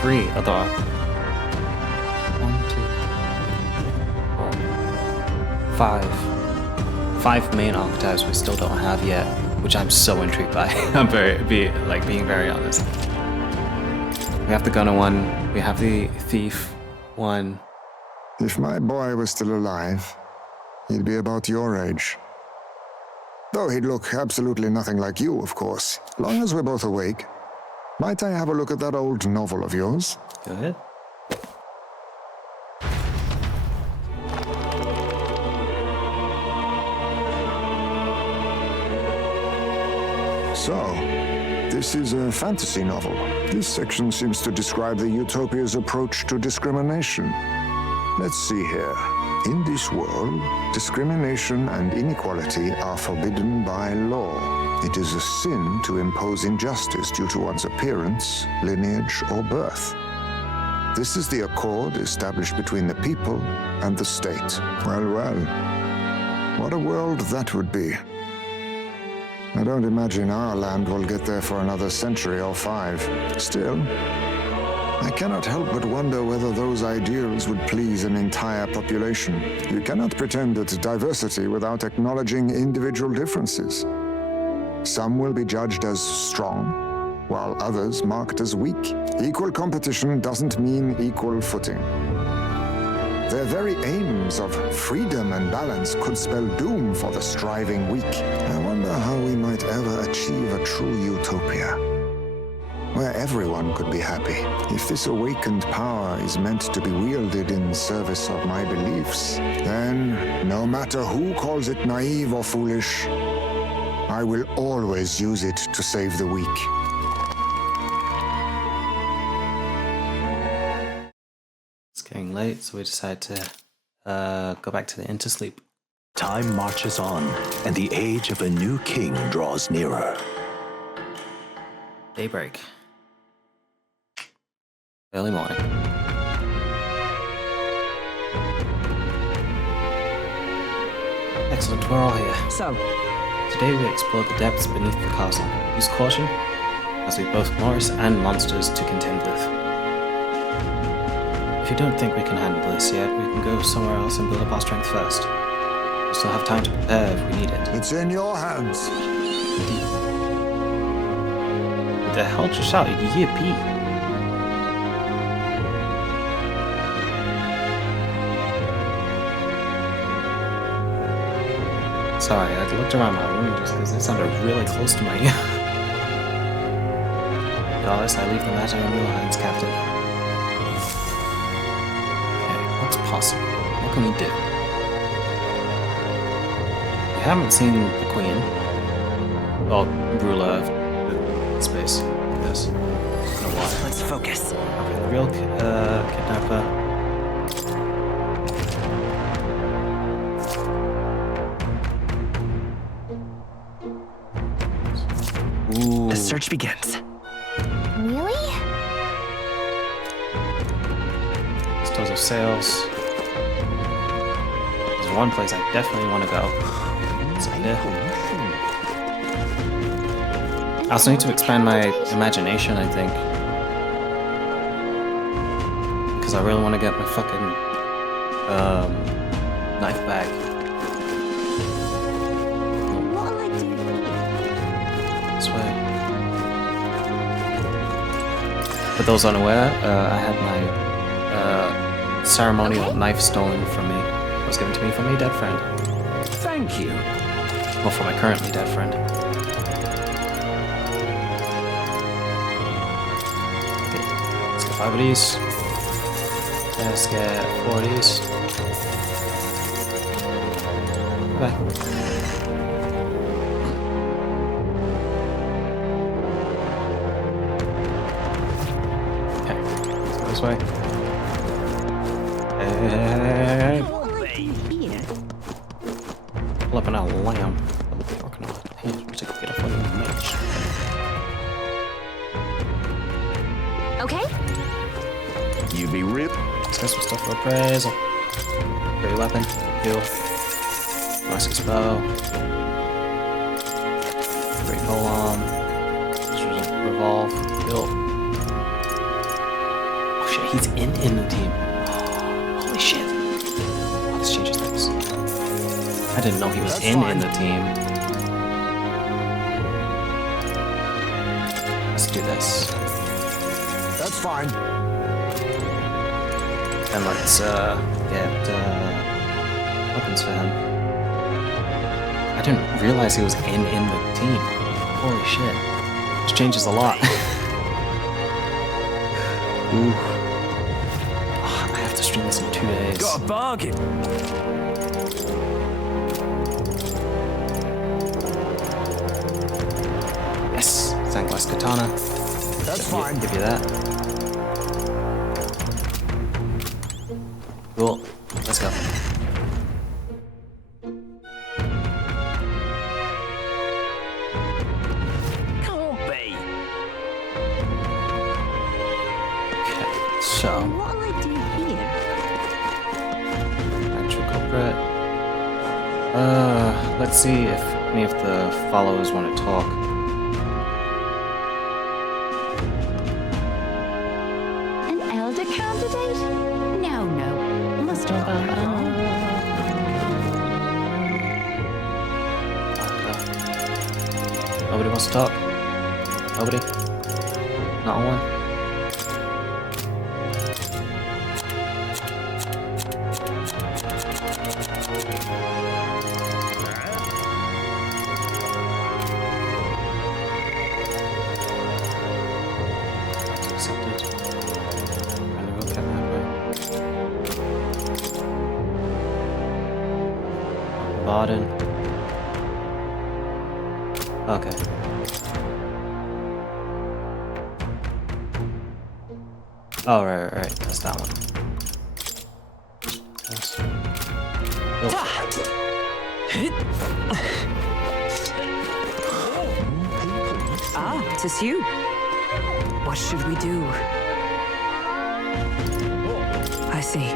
3. I thought 1, 2, 4, 5. 5 main archetypes we still don't have yet, which I'm so intrigued by. I'm being very honest. We have the gunner one. We have the thief one. If my boy was still alive, he'd be about your age. Though he'd look absolutely nothing like you, of course. Long as we're both awake. Might I have a look at that old novel of yours? Go ahead. So, this is a fantasy novel. This section seems to describe the Utopia's approach to discrimination. Let's see here. In this world, discrimination and inequality are forbidden by law. It is a sin to impose injustice due to one's appearance, lineage, or birth. This is the accord established between the people and the state. Well, well. What a world that would be. I don't imagine our land will get there for another century or 5. Still, I cannot help but wonder whether those ideals would please an entire population. You cannot pretend at diversity without acknowledging individual differences. Some will be judged as strong, while others marked as weak. Equal competition doesn't mean equal footing. Their very aims of freedom and balance could spell doom for the striving weak. I wonder how we might ever achieve a true utopia, where everyone could be happy. If this awakened power is meant to be wielded in service of my beliefs, then no matter who calls it naive or foolish, I will always use it to save the weak. It's getting late, so we decide to go back to the inn to sleep. Time marches on, and the age of a new king draws nearer. Daybreak. Early morning. Excellent, we're all here. So, today we explored the depths beneath the castle. Use caution, as we both Morris and monsters to contend with. If you don't think we can handle this yet, we can go somewhere else and build up our strength first. We still have time to prepare if we need it. It's in your hands. What the hell just shouted yippee? Sorry, I looked around my room just because it sounded really close to my ear. Regardless, I leave the matter in your hands, Captain. Okay, what's possible? What can we do? We haven't seen the Queen. Well, ruler of the space, I guess. In a while. Let's focus. Okay, the real kidnapper. Ooh. The search begins. Really? Stores of sales. There's one place I definitely want to go. It's up here. I also need to expand my imagination, I think. Because I really want to get my fucking knife back. This way. For those unaware, I had my ceremonial knife stolen from me. It was given to me from a dead friend. Thank you. Well, from my currently dead friend. Okay, let's get 5 of these. Let's get 4 of these. Okay. This way. Hey. Flipping out lamb. Hey, to get a fucking match. Okay. You be real. Let's get some stuff for appraisal. Great weapon. Heal. Damascus bow. Great pole arm. Revolve. Heal. He's in the team. Holy shit. Oh, this changes things. I didn't know he was in the team. Let's do this. That's fine. And let's get weapons for him. I didn't realize he was in the team. Holy shit. This changes a lot. Ooh. This in 2 days. Got a bargain. Yes, Sandglass Katana. That's fine. Give you that. Cool. Let's go. Can't be. Okay, so. What'll I do here? Let's see if any of the followers want to talk. An elder candidate? No. Must have Nobody wants to talk? Nobody? Not one? Baden. Okay. Oh, right. That's that one. Yes. Ah, 'tis you. What should we do? I see.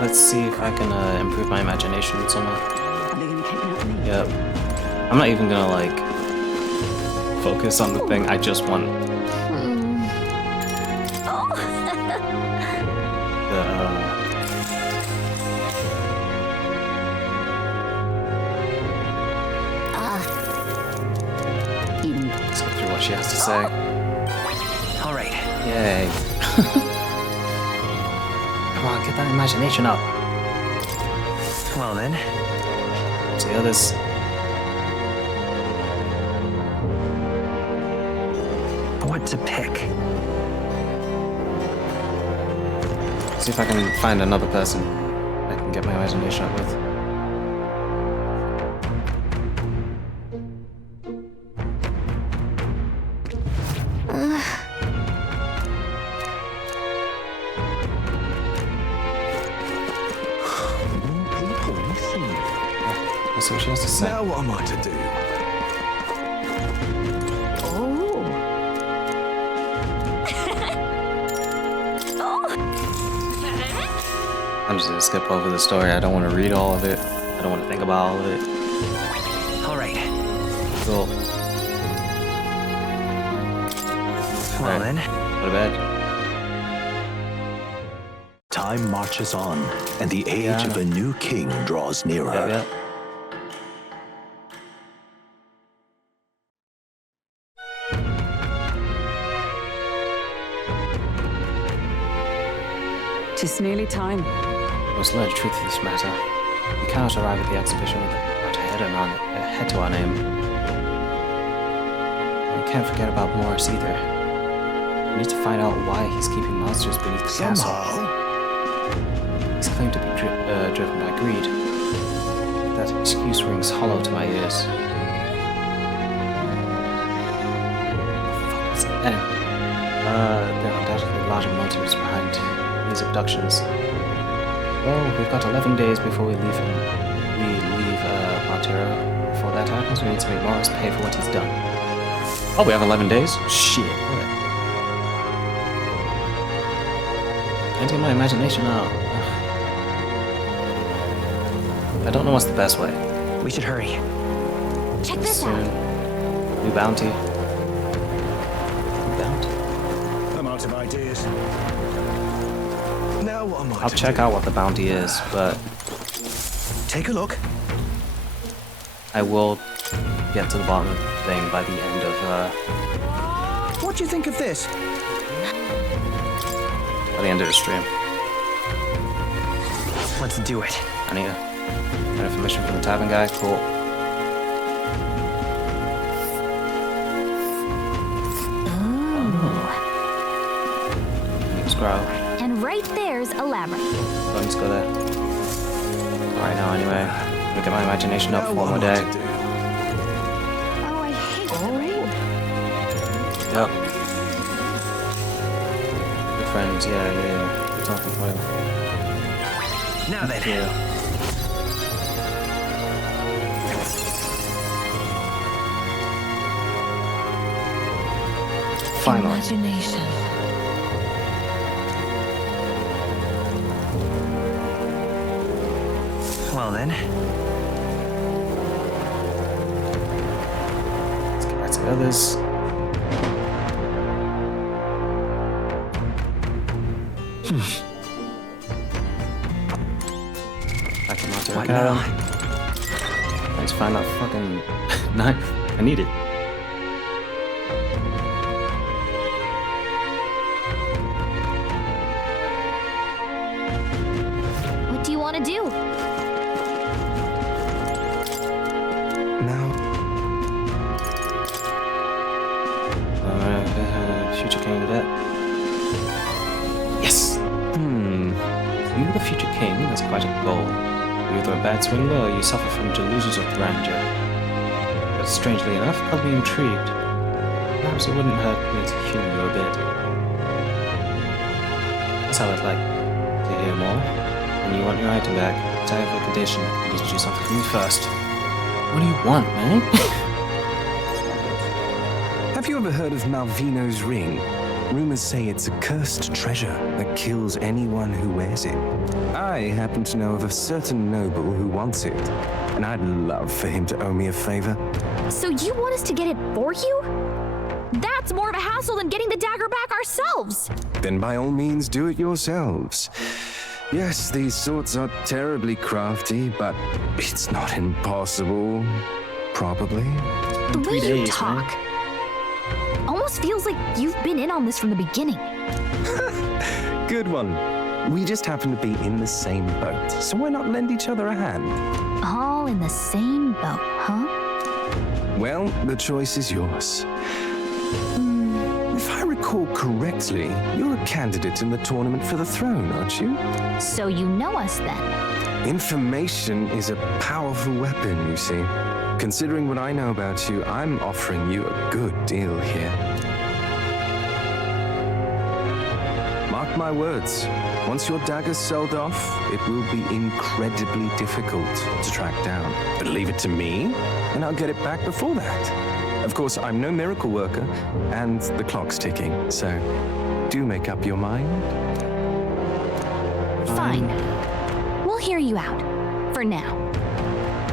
Let's see if I can improve my imagination somehow. Are they gonna kidnap me? Yep. I'm not even gonna like focus on the thing. I just want she has to say. All right. Yay. Come on, get that imagination up. Well then. See others. What to pick? See if I can find another person I can get my imagination up with. Let's see what she has to say. Now what am I to do? I'm just gonna skip over the story. I don't want to read all of it. I don't want to think about all of it. All right. Cool. Well then. Go to bed. Time marches on, and the age of a new king draws nearer. Yep. Tis nearly time. Must learn the truth of this matter. We cannot arrive at the exhibition without a head to our name. We can't forget about Morris either. We need to find out why he's keeping monsters beneath the castle. He's claimed to be driven by greed. That excuse rings hollow to my ears. There are undoubtedly larger motives behind these abductions. Well, we've got 11 days before we leave Montero. Before that happens, we need to make Morris pay for what he's done. Oh, we have 11 days? Shit. What? Can't get my imagination out. I don't know what's the best way. We should hurry. Check this Soon. out. New bounty. I'm out of ideas. Now what am I I'll check out what the bounty is, but take a look. I will get to the bottom of the thing by the end of What do you think of this? by the end of the stream. Let's do it. I need information from the tavern guy. Cool. Grow. And right there's a labyrinth. Let's go there. Alright, now anyway. Let me get my imagination up for one more day. Oh, I hate the rain. Yep. Good friends, yeah. Good talking, whatever. Now then. Yeah. Finally. Imagination. Well then. Let's get back to the others. Back in Montero. What now? Let's find that fucking knife. I need it. What do you want to do? Future king of debt. Yes! You the future king, that's quite a goal. You're either a bad swindler or you suffer from delusions of grandeur. But strangely enough, I'll be intrigued. Perhaps it wouldn't hurt me to humor you a bit. That's how I'd like to hear more. And you want your item back, but I have a condition. You need to do something for me first. What do you want, man? Have you ever heard of Malvino's ring? Rumors say it's a cursed treasure that kills anyone who wears it. I happen to know of a certain noble who wants it, and I'd love for him to owe me a favor. So you want us to get it for you? That's more of a hassle than getting the dagger back ourselves. Then by all means do it yourselves. Yes, these sorts are terribly crafty, but it's not impossible. Probably. The way you talk. almost feels like you've been in on this from the beginning. Good one. We just happen to be in the same boat, so why not lend each other a hand? All in the same boat, huh? Well, the choice is yours. If I recall correctly, you're a candidate in the tournament for the throne, aren't you? So you know us then? Information is a powerful weapon, you see. Considering what I know about you, I'm offering you a good deal here. Mark my words, once your dagger's sold off, it will be incredibly difficult to track down. But leave it to me, and I'll get it back before that. Of course, I'm no miracle worker, and the clock's ticking, so do make up your mind. Fine. We'll hear you out. For now.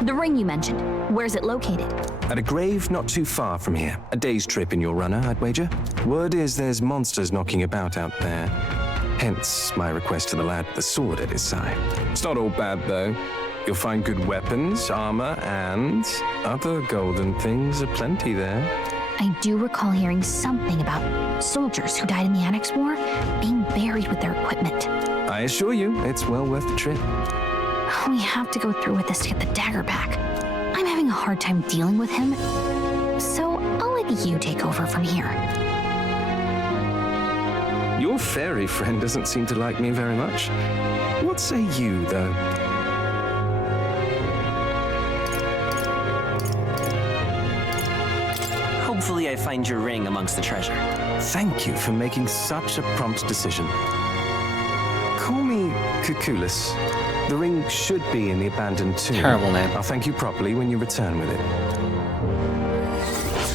The ring you mentioned, where's it located? At a grave not too far from here. A day's trip in your runner, I'd wager. Word is there's monsters knocking about out there. Hence my request to the lad with the sword at his side. It's not all bad, though. You'll find good weapons, armor, and other golden things aplenty there. I do recall hearing something about soldiers who died in the Annex War being buried with their equipment. I assure you, it's well worth the trip. We have to go through with this to get the dagger back. I'm having a hard time dealing with him, so I'll let you take over from here. Your fairy friend doesn't seem to like me very much. What say you, though? Hopefully I find your ring amongst the treasure. Thank you for making such a prompt decision. Call me Cuculus. The ring should be in the abandoned tomb. Terrible name. I'll thank you properly when you return with it.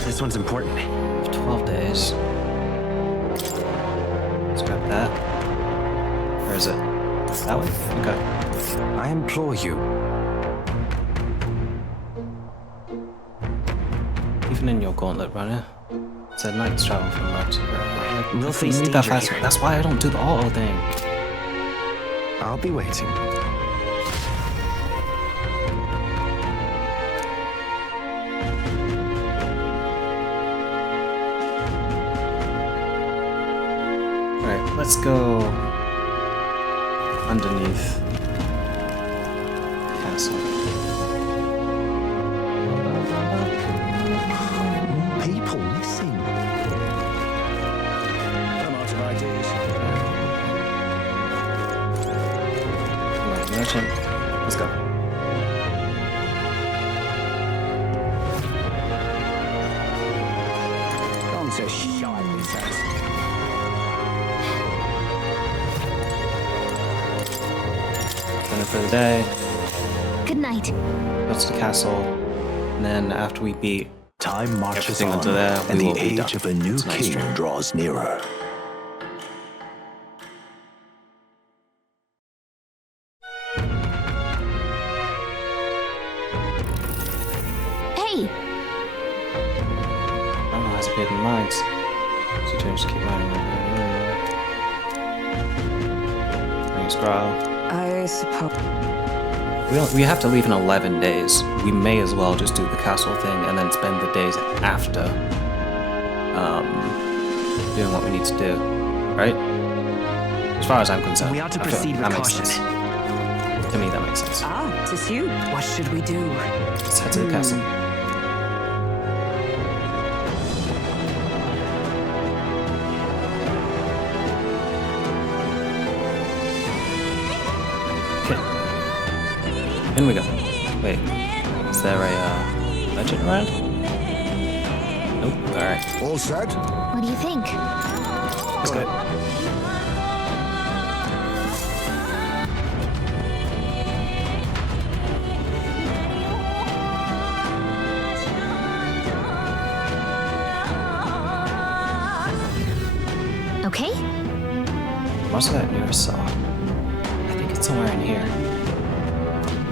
This one's important. 12 days. Let's grab that. Where is it? That way? Okay. I implore you. Even in your gauntlet runner, it's a night's travel from Lodge. We'll face that danger fast. here. That's why I don't do the auto thing. I'll be waiting. Right, let's go underneath the castle. People missing. I'm out of ideas. Merchant. Let's go. Conteh shite this house. Dinner for the day. Good night. Go to the castle. And then after we beat Time marches everything on, under there, and we the will be done. age of a new Tonight's king stream. draws nearer. Hey! I don't know, has appeared in minds. So just keep running. Thanks, Growl. I suppose. We have to leave in 11 days. We may as well just do the castle thing and then spend the days after doing what we need to do, right? As far as I'm concerned. We ought to I feel proceed with that makes caution. sense. To me, that makes sense. Ah, 'tis you. What should we do? Let's head to the castle. In we go. Wait, is there a legend around? Nope. All right. All set? What do you think? Let's go. Okay? Most of that nearest saw. I think it's somewhere in here.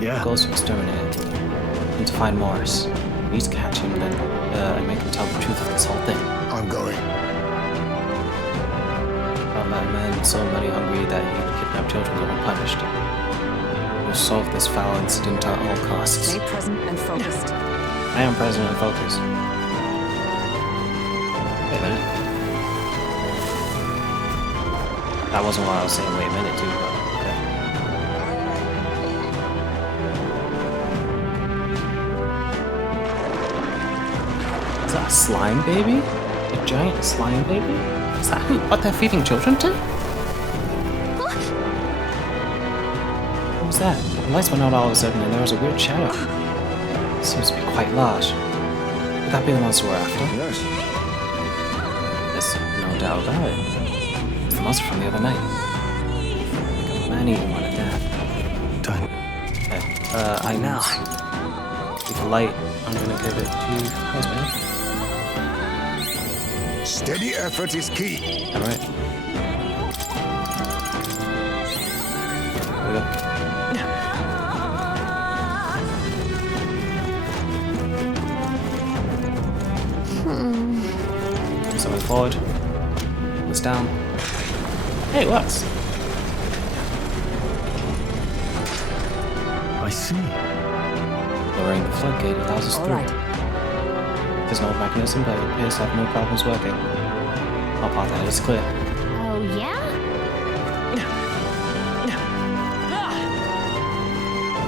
Yeah. The goal is to exterminate it. And to find Morris. We need to catch him and make him tell the truth of this whole thing. I'm going. Found that man so money hungry that he would kidnap children go unpunished. We'll solve this foul incident at all costs. Stay present and focused. I am present and focused. a minute. That wasn't what I was saying, wait a minute, too, but okay. Is that a slime baby? A giant slime baby? Is that what they're feeding children to? What was that? The lights went out all of a sudden and there was a weird shadow. It seems to be quite large. Could that be the monster we're after? Yes. There's no doubt about it. It's the monster from the other night. Like a man-eating one at that. Don't. I now. With the light, I'm gonna give it to Husband. Steady effort is key. Alright. There we go. Something forward. It's down. Hey, it works. I see. Lowering the floodgate allows us through. There's no mechanism, but it appears to have no problems working. Our path ahead is clear. Oh, yeah?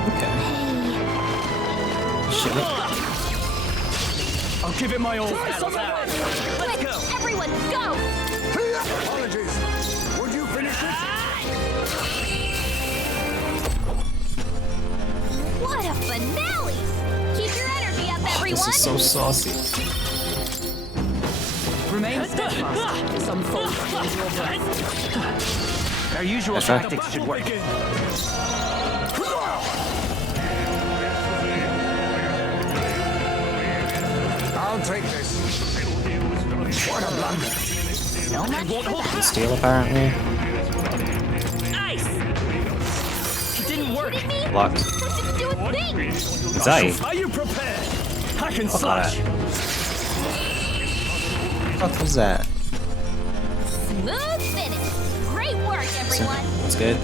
Okay. Shit. I'll give it my all. Let's go! Everyone, go! Apologies. Would you finish it? What a finale! Keep your energy up, everyone! This is so saucy. Remain steadfast. Some folk hold your breath. Our usual That's right. tactics should work. I'll take this. What a blunder. So much for that. Steel, apparently. Nice! It didn't work. Locked. That didn't do a thing! Zai. Are you prepared? Hack and Fuck slash. What was that? Smooth finish! Great work, everyone! That's good.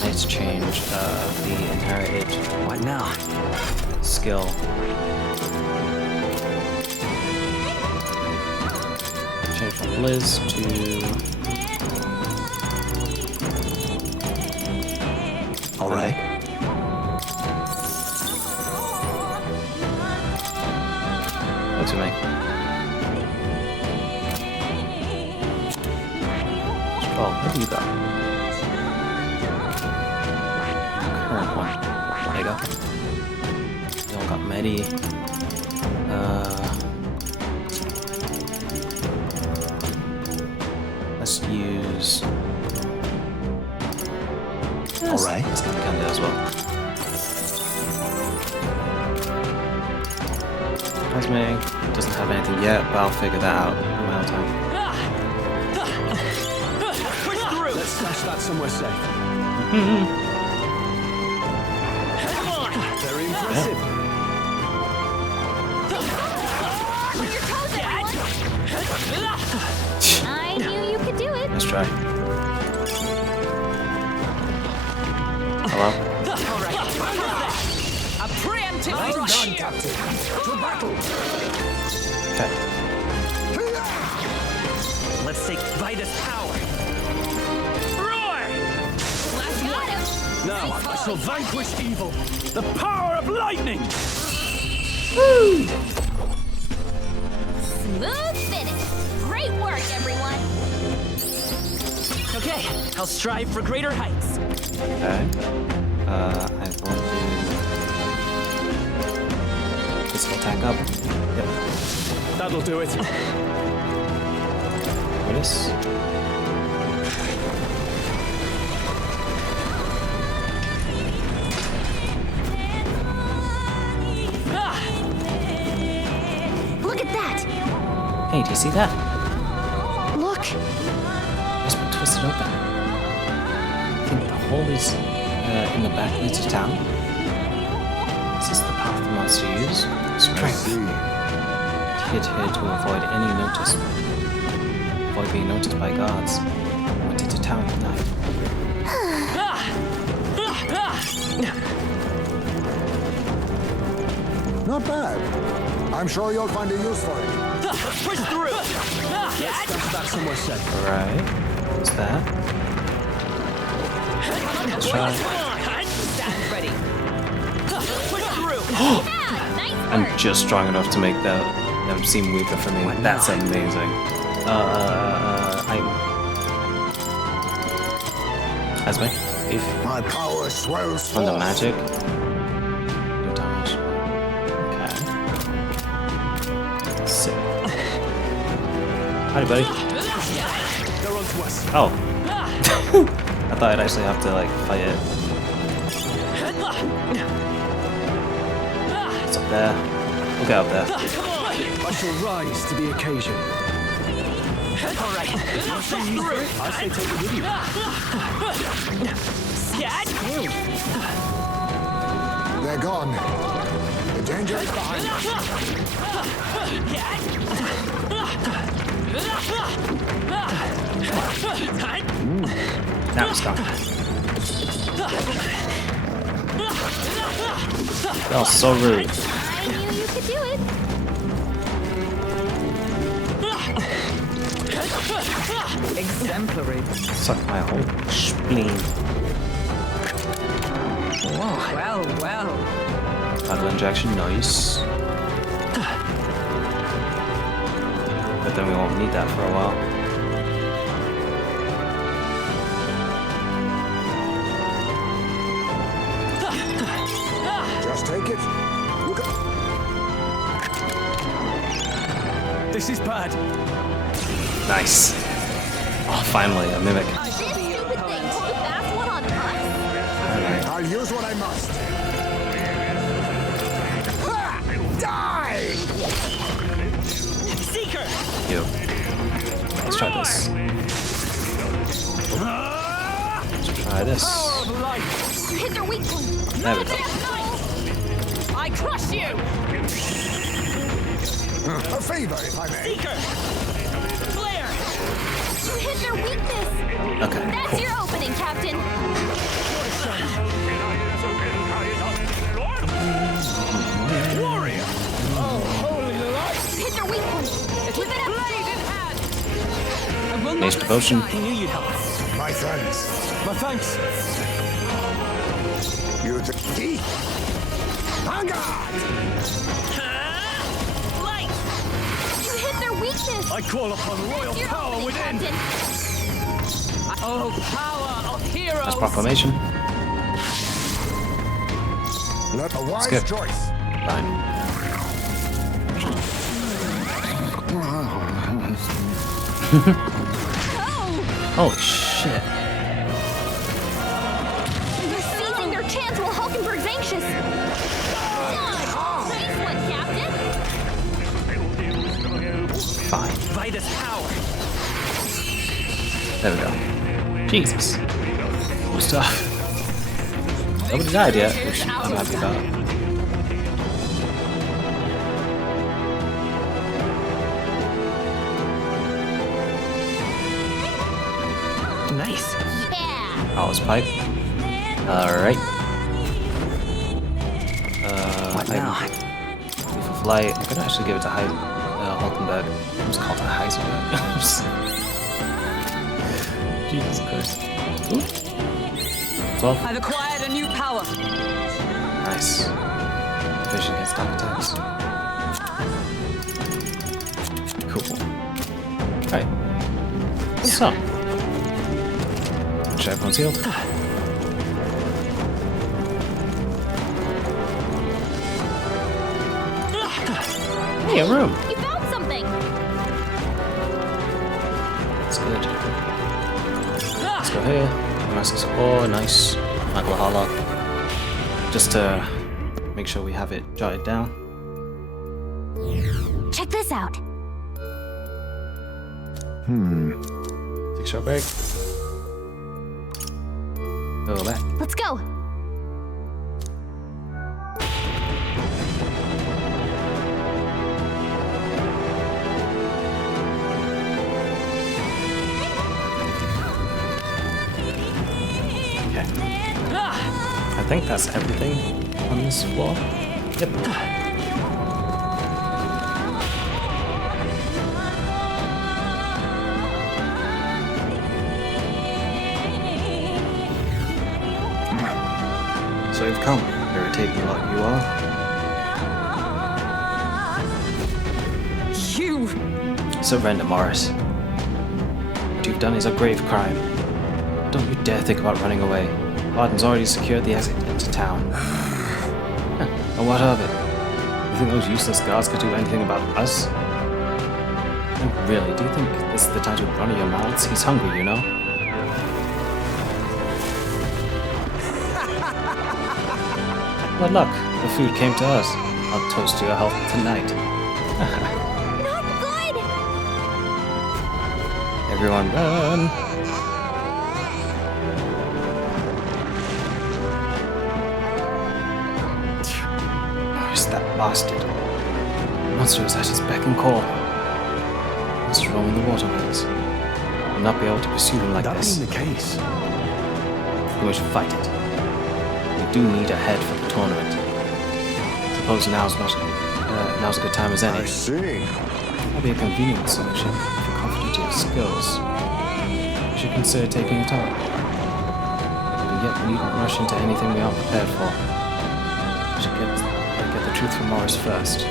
I need to change the inherited What now? skill. Change from Liz to All right. Looks at me. Oh, what do you got? Current one. There you go. You all got Medi. Let's use. All right. Let's get Gunda as well. Cosme doesn't have anything yet, but I'll figure that out in my own time. Push through. Let's stash that somewhere safe. Very impressive. On your toes, everyone! I knew you could do it! Let's try. Hello? A preemptive rush! Captain. To battle. Okay. Let's take Vitus power. Roar! Got him! Now I shall vanquish evil. The power of lightning. Smooth finish! Great work, everyone! Okay, I'll strive for greater heights. Okay. I want to physical attack up. Yep. That'll do it. Notice. Look at that! Hey, do you see that? Look! It's been twisted open. I think the hole is in the back leads to town. Is this the path the monster used? Strength. Hid here to avoid any notice. Avoid being noticed by guards. Went into town at night. Not bad. I'm sure you'll find a use for it. Let's push through. Let's stash that somewhere safe. Alright. What's that? Let's try. Stand ready. Push through. Yeah, nice work. I'm just strong enough to make them seem weaker for me. That's amazing. That's me. If my power swells on the magic. No damage. Okay. Sick. Howdy, buddy. They're on to us. Oh. I thought I'd actually have to like fight it. It's up there. We'll get up there. I shall rise to the occasion. Alright. I say take it with you. They're gone. The danger is behind us. That was gone. That was so rude. I knew you could do it. Exemplary. Suck my whole spleen. Well, well. Battle injection, nice. But then we won't need that for a while. Just take it. This is bad. Nice. Oh, finally, a mimic. This stupid thing pulled a fast one on us. I'll use what I must. Ha! Die! Seeker! Yo. Let's try this. Let's try this. You hit their weak point. There we go. I crush you! A favor, if I may. Seeker! Flare! You hit their weakness. Okay, That's cool. your opening, Captain. Warrior! Oh, holy light! You hit their weak point. Whip it up. Blade in hand! I will Mace not devotion. I knew you'd help us. My thanks. My thanks. You the On guard! Light! You hit their weakness. I call upon royal That's your power opening, within. Captain. Oh, power of heroes! That's proclamation. Let a wise Skip. choice. Fine. Holy shit. You're seizing their chance while Hulkenberg's anxious. Nice one, Captain. Fine. By this power! There we go. Jesus. Cool stuff. Nobody died yet, which I'm happy about. Nice. Yeah. Alice Pipe. Alright. What now? For flight. I'm gonna actually give it to Hulkenberg. I'm just called it Heisenberg. Jesus Christ. Ooh. 12. I've acquired a new power. Nice. Vision against dark attacks. Cool. Alright. So. Make sure everyone's healed. Hey, a room. You found something. That's good. Let's go here. Masks. Oh, nice. Michael Holla. Just to make sure we have it jotted down. Check this out. 6 short break. Go back. Let's go. Okay. I think that's everything on this floor. Yep. So you've come. Irritating lot you are. You! Surrender, Morris. What you've done is a grave crime. Don't you dare think about running away. Barton's already secured the exit into town. And what of it? You think those useless guards could do anything about us? And really, do you think this is the time to run your mouths? He's hungry, you know? Good luck. The food came to us. I'll toast to your health tonight. Not good! Everyone run! Where's that bastard? The monster is at his beck and call. Let's roam in the waterways. We'll not be able to pursue him like this. That being the case, Then we should fight it. We do need a head for the tournament. Suppose now's a good time as any. I see. That'll be a convenient solution if you're confident in your skills. You should consider taking it on. But yet we needn't rush into anything we aren't prepared for. We should get the truth from Morris first. The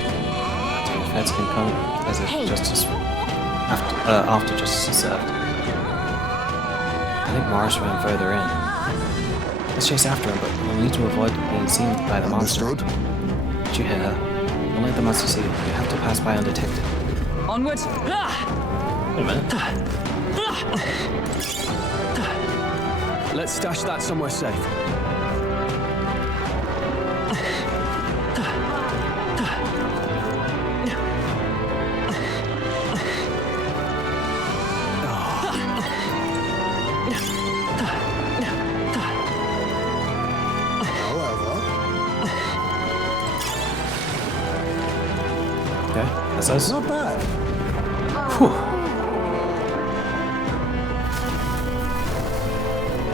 feds can come as if justice after justice is served. I think Morris ran further in. Let's chase after him, but we'll need to avoid being seen by the monster. Did you hear her? Don't let the monster see you. You have to pass by undetected. Onward! Wait a minute. Let's stash that somewhere safe. Okay, that's us. Not bad. Whew.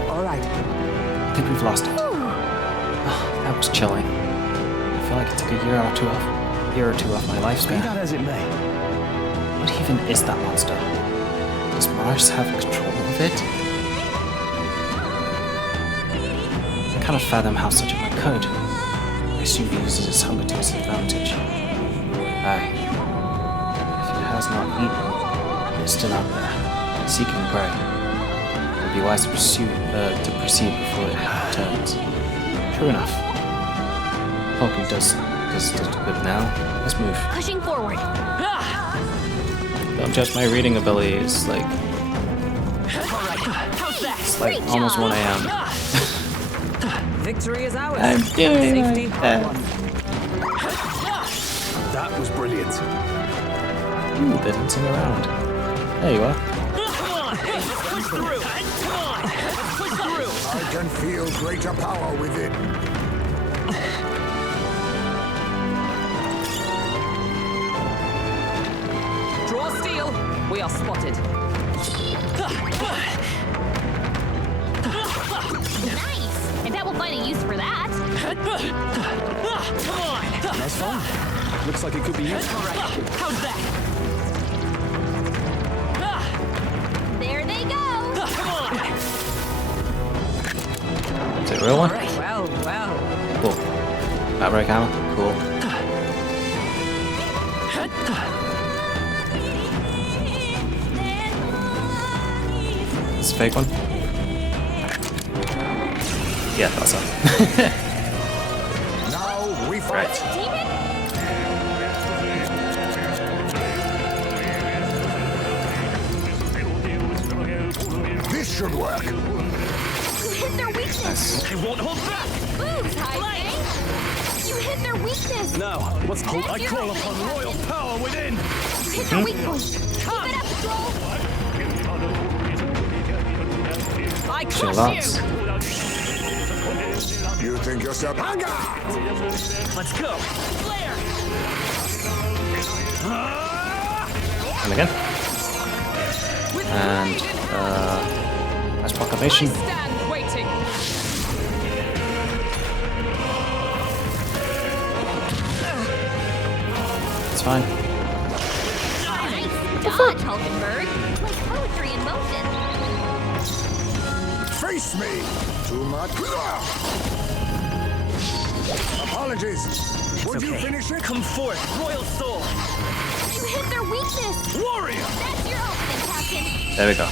All right. I think we've lost it. Oh, that was chilling. I feel like it took a year or two off my be lifespan. that as it may, What even is that monster? Does Morris have control of it? I cannot fathom how such a man could. I assume he uses his hunger to his advantage. Aye. If it has not eaten, it is still out there, seeking prey. It would be wise to proceed before it returns. True enough. Poking does good now. Let's move. Pushing forward. Don't judge my reading abilities, like it's like almost 1 a.m. Victory is ours. I'm doing Safety my best. won. That was brilliant. Ooh, they didn't sing around. There you are. I can feel greater power within. Draw steel. We are spotted. Nice! I bet we'll find a use for that. That's fine. Looks like it could be useful. How's that? There they go! Is it a real one? Well, well. Cool. Fabric hammer? Cool. It's a fake one? Yeah, that's so. Now we fight. This should work. You hit their weakness! It won't hold back! Moves, Heisman! You hit their weakness! Now, what's hold? I call upon royal power within! You hit their weak point! Keep it up, Stroll! I Chill crush out. you! You think yourself hunger? Let's go! And again. And, nice proclamation. Stand waiting. It's fine. Nice dodge, Hulkenberg! Like poetry in motion. Face me. Too much. Apologies. Would you okay. finish it? Come forth, royal soul. You hit their weakness. Warrior! That's your opening, Captain. There we go.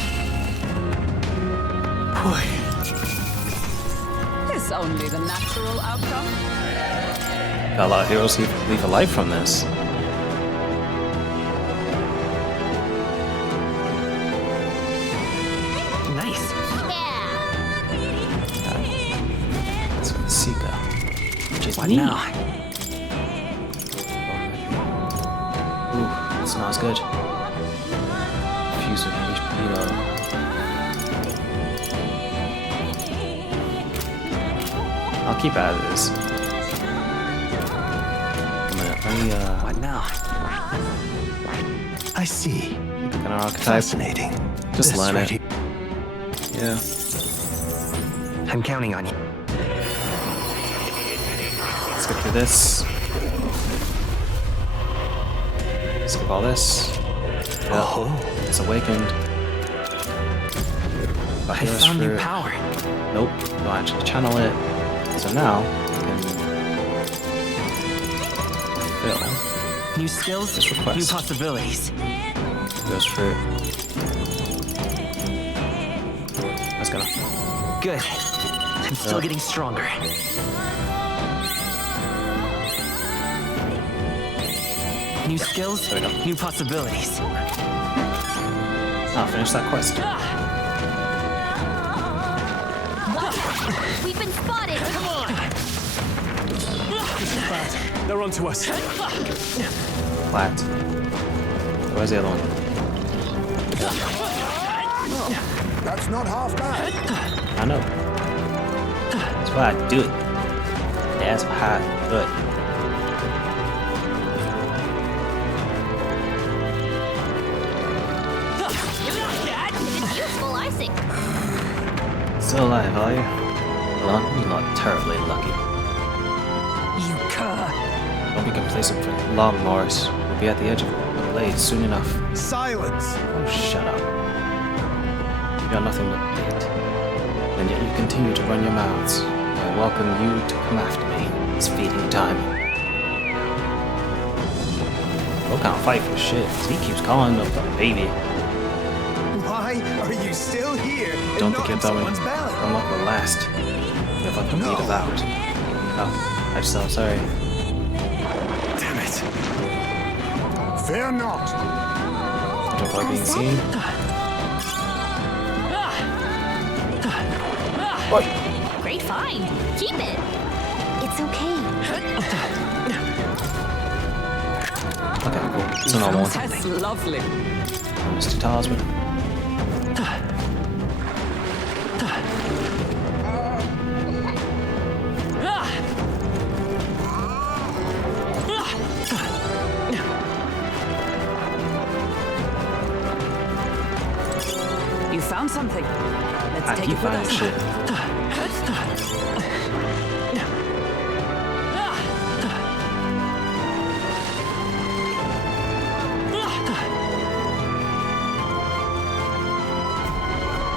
It's only the natural outcome. Got a lot of heroes who leave alive from this. Nice. That's with Sika. Which is What neat. now? Ooh, that smells good. Fuse with HP though. I'll keep at this. What now? I see. Kind of archetype. Fascinating. Just This learn right it. Yeah. I'm counting on you. Let's get through this. Skip all this. Yeah. It's awakened. I found new power. Nope. Don't actually channel it. So now I can fill New skills, this request. new possibilities. Goes fruit. Let's go. Good. I'm still getting stronger. New skills, new possibilities. I'll finish that quest. We've been spotted. Come on. This is bad. They're onto us. Flat. Where's the other one? That's not half bad. I know. That's why I do it. That's why I do it. It's useful, I think. Still alive, are you? Well, you're not terribly lucky. You cur. Don't be complacent for long, Morris. We'll be at the edge of the blade soon enough. Silence! Oh, shut up. You got nothing but bait. And yet you continue to run your mouths. I welcome you to come after me. It's feeding time. Bro can't fight for shit. He keeps calling up a baby. Why are you still here? Don't and think not you're in going. someone's belly? I'm not the last. If I can beat about. Oh, I just am sorry. Damn it. Fear not. I don't like being seen. Great find. Keep it. It's okay. Okay, cool. It's a normal one. That's lovely. Mr. Tarsman. You found something. Let's I take keep it with finding us. shit.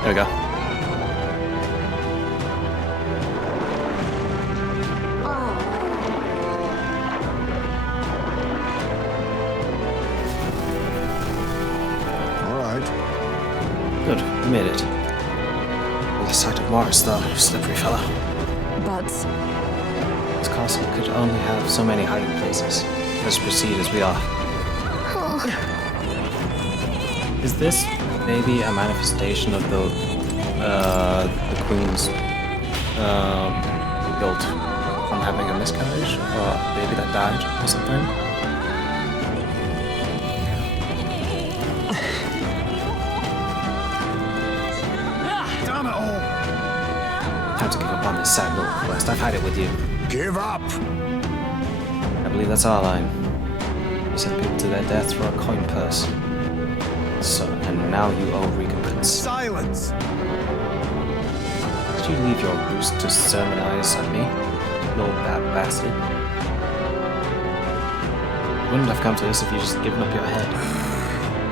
There we go. Good, we made it. The sight of Morris, though, slippery fella. But This castle could only have so many hiding places. Let's proceed as we are. Is this maybe a manifestation of the Queen's guilt from having a miscarriage, or a baby that died, or something? Damn it all. Time to give up on this sad little quest. I've had it with you. Give up. I believe that's our line. You send people to their deaths for a coin purse. So, and now you owe recompense. Silence! Did you leave your roost to sermonize at me, little bad bastard? Wouldn't have come to this if you just given up your head.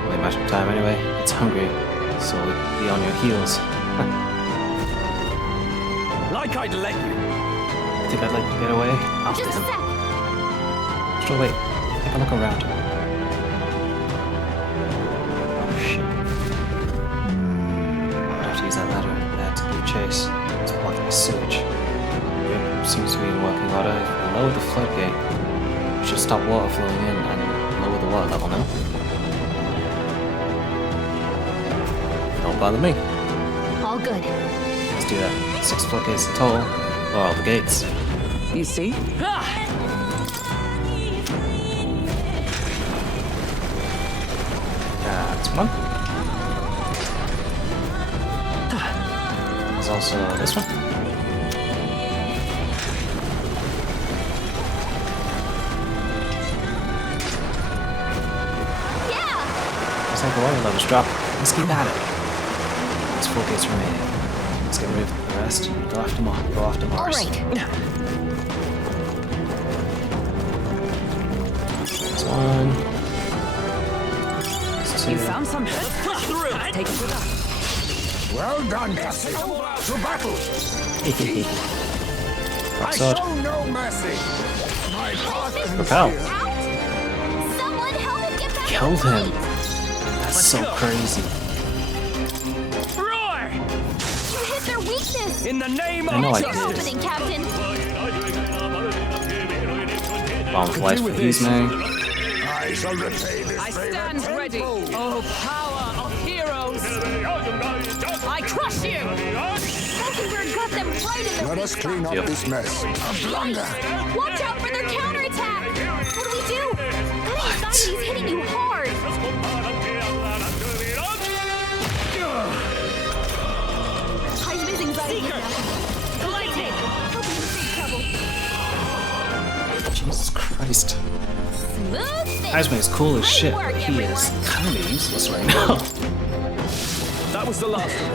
Only a matter of time anyway. It's hungry, so it'd be on your heels. Like I'd let you. think I'd let you get away? After Just a him. sec. Sure, wait. Take a look around. Oh shit. I'd have to use that ladder there to give chase. It's blocking the sewage. It seems to be in working order. If we lower the floodgate, we should stop water flowing in and lower the water level now. Don't bother me. All good. Let's do that. 6 floodgates in total. Lower all the gates. You see? That's one. There's also this one. Looks like the water levels drop. Let's keep at it. There's 4 gates remaining. Let's get rid of the rest. Go after Mars. Go after Mars. All right. This one. This two. You found something. Let's push through. Take it with us. Well done, Cassie. To battle. Rock I sword. show no mercy. My path ends Repel. here. Someone help him get back. Killed him. That's so crazy. Roar! You hit their weakness. In the name I know I Your did. opening, Captain. Bomb flies for these men. I shall repay this I favor stand ready. tenfold. Oh, power of heroes! I crush you! Falkenberg got them right in the Let us clean up Yep. this mess. A blunder. Watch out for their counterattack! What do we do? That anxiety's hitting you hard. Heisman's anxiety now. Lightning! Help him escape trouble. Jesus Christ. Smooth thing. Heisman is cool as Great shit, work, but he is everyone. kind of useless right now. That was the last of them.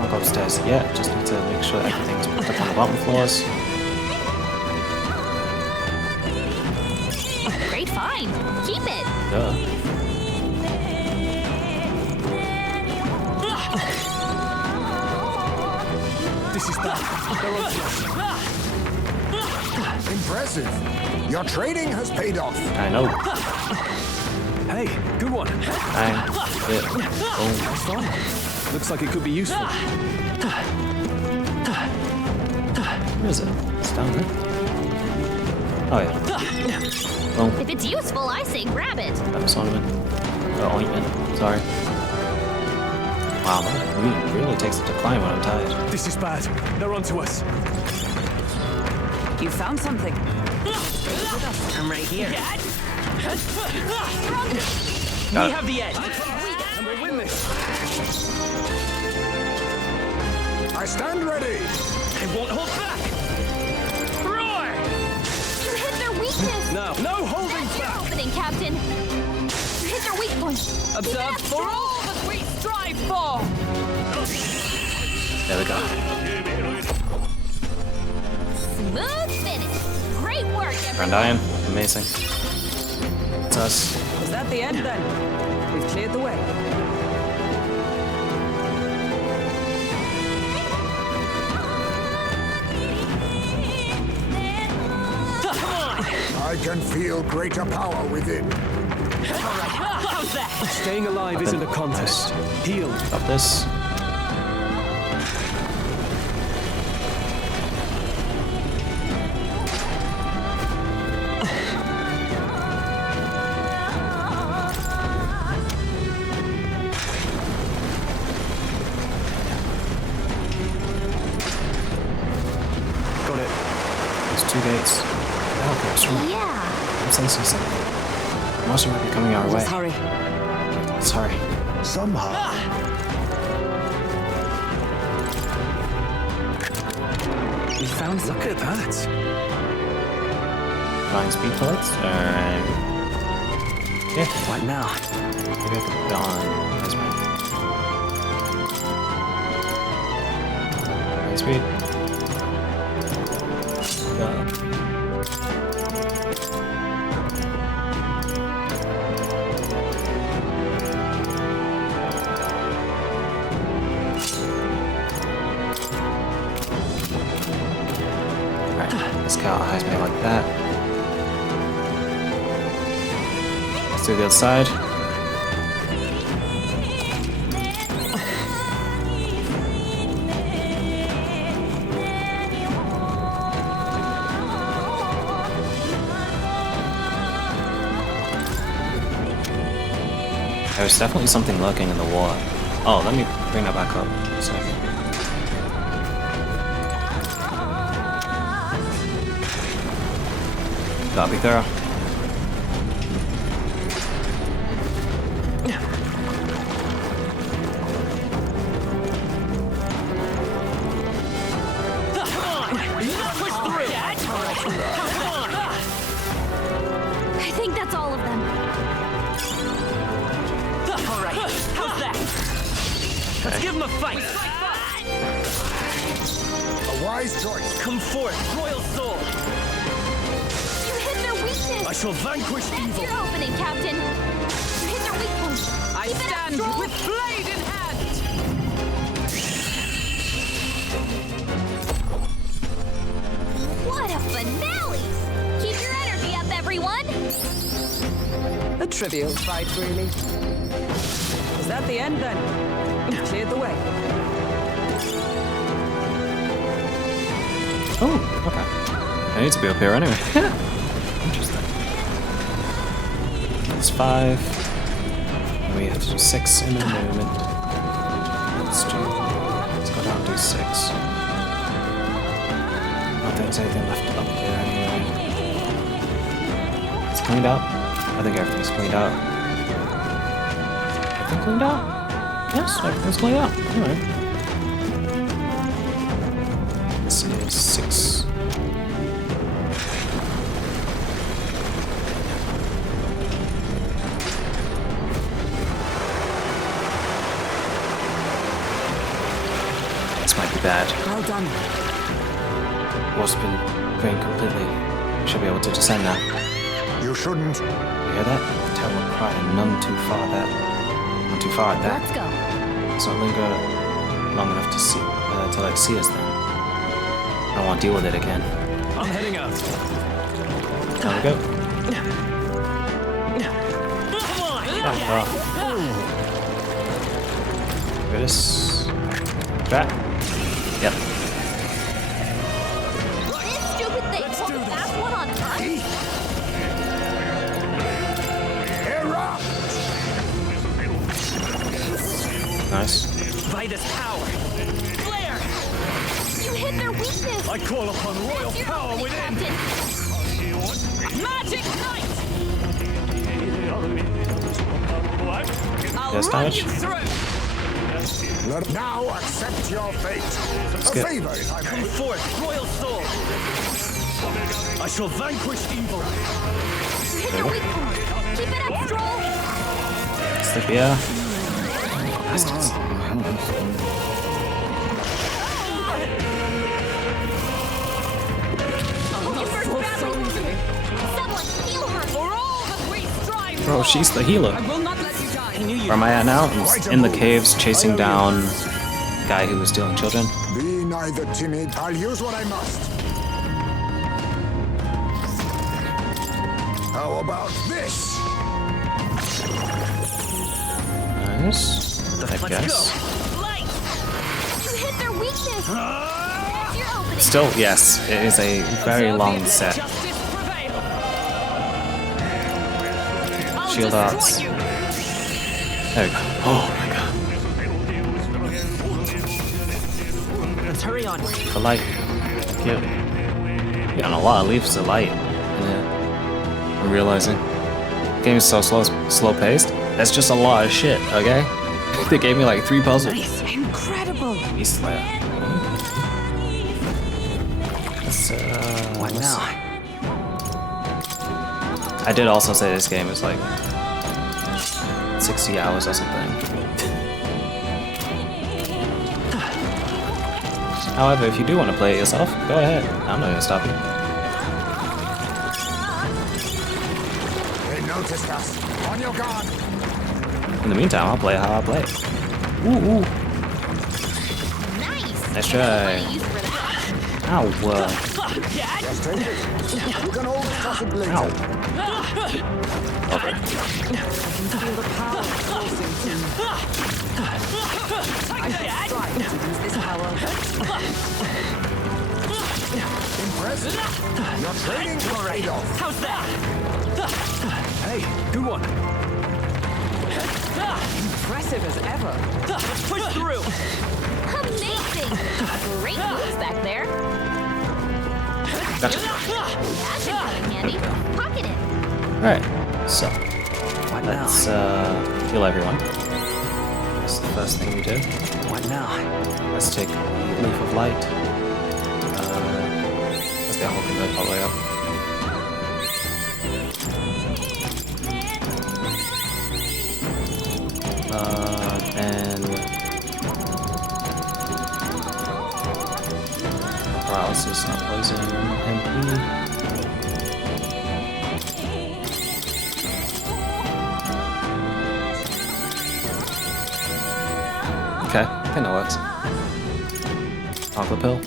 I'll go upstairs yet. Just need to make sure everything's picked up on the bottom floors. Great find. Keep it. Duh. This is bad. They're on to us. Impressive. Your trading has paid off. I know. Hey, good one. Bang. Hit. Boom. That's fine. Looks like it could be useful. Where is it? It's down there. Oh yeah. Boom. If it's useful, I say grab it. Pepper's ornament. Ointment. Sorry. Wow, man. It really takes a decline when I'm tired. This is bad. They're on to us. You found something. I'm right here. Got We it. have the edge. And we'll win this. I stand ready. I won't hold back. Roar! You hit their weakness. No, no holding That's your back. opening, Captain. You hit their weak point. Keep it Observe up for all that we strive for! There we go. Smooth finish. Great work, everyone. Grandian. Amazing. It's us. Is that the end then? We've cleared the way. I can feel greater power within. How's that? Staying alive isn't a contest. Heal. Got this. Got it. There's 2 gates. Oh, okay, sure. Yeah. I'm sensing something. The monster might be coming our way. Let's hurry. Let's hurry. Somehow. We found Look at that. Flying speed bullets? Yeah. What now? Maybe I could put it on. That's right. Flying speed. Go. Let's count highs me like that. Let's do the other side. There's definitely something lurking in the water. Oh, let me bring that back up a second. Gotta be thorough. I think that's all of them. Alright, how's that? Let's give him a fight! A wise choice. Come forth, royal soul! You hit their weakness! I shall vanquish That's evil! your opening, Captain! You hit their weak point! I Keep it up, stand Stroll. with blade in hand! What a finale! Keep your energy up, everyone! A trivial fight, really. Is that the end, then? Cleared the way. Oh, okay. I need to be up here anyway. Interesting. That's 5. And we have to do 6 in a moment. Let's go down and do 6. I don't think there's anything left up here anyway. It's cleaned out. I think everything's cleaned out. Everything cleaned out? Yes, everything's cleaned out. Alright. This is 6. This might be bad. Well done. Water's been drained completely. We should be able to descend now. You shouldn't. You hear that? Terrible cry, none too far that. None too far at that. Let's go. Let's not linger long enough to see to let it see us then. I don't want to deal with it again. I'm heading out. There we go. Come on! Look at this. Trap. Yep. This stupid thing was the last one on Earth. Nice. Vitus power! Flare! You hit their weakness! I call upon royal That's your power opening, within! Captain! Magic Knight! I'll Yes, run damage. you through! Now accept your fate. Skip. A favor, if I Come may. forth, royal soul! I shall vanquish evil! You hit their weak point! Keep it up, Stroll! Slip here. Bastards. Someone heal her! For all that we strive Bro, for, she's the healer. I will not let you die. Where am I at now? I'm in the caves chasing down the guy who was stealing children. Be neither timid. I'll use what I must. How about this? Nice. I guess. Light! You hit their weakness! That's your opening! Still, yes, it is a very long set. Justice prevail. I'll Shield destroy arts. you. There we go. Oh my god. Let's hurry on. The light. Thank you. Yeah, and a lot of leaves to light. Yeah. I'm realizing. The game is so slow paced. That's just a lot of shit, okay? They gave me like 3 puzzles. Nice. Incredible. Beast Slayer. What now? I did also say this game is like 60 hours or something. However, if you do want to play it yourself, go ahead. I'm not gonna stop you. They noticed us. On your guard. In the meantime, I'll play it how I play it. Ooh, ooh. Nice! Nice try. Use for that. Ow. Just take it. You can always toss it later. I can feel the power coursing through me. I strive to use this power. Impressive. Your training paid off. How's that? Hey, good one. Impressive as ever. Let's push through. Amazing! Great moves back there. Gotcha. That should come in handy. Pocket it. Alright, so let's heal everyone. That's the first thing we did. What now? Let's take Leaf of Light. Let's get Hulk and all the way up. And paralysis, not poison, MP. Okay, I think that works. Aqua pill.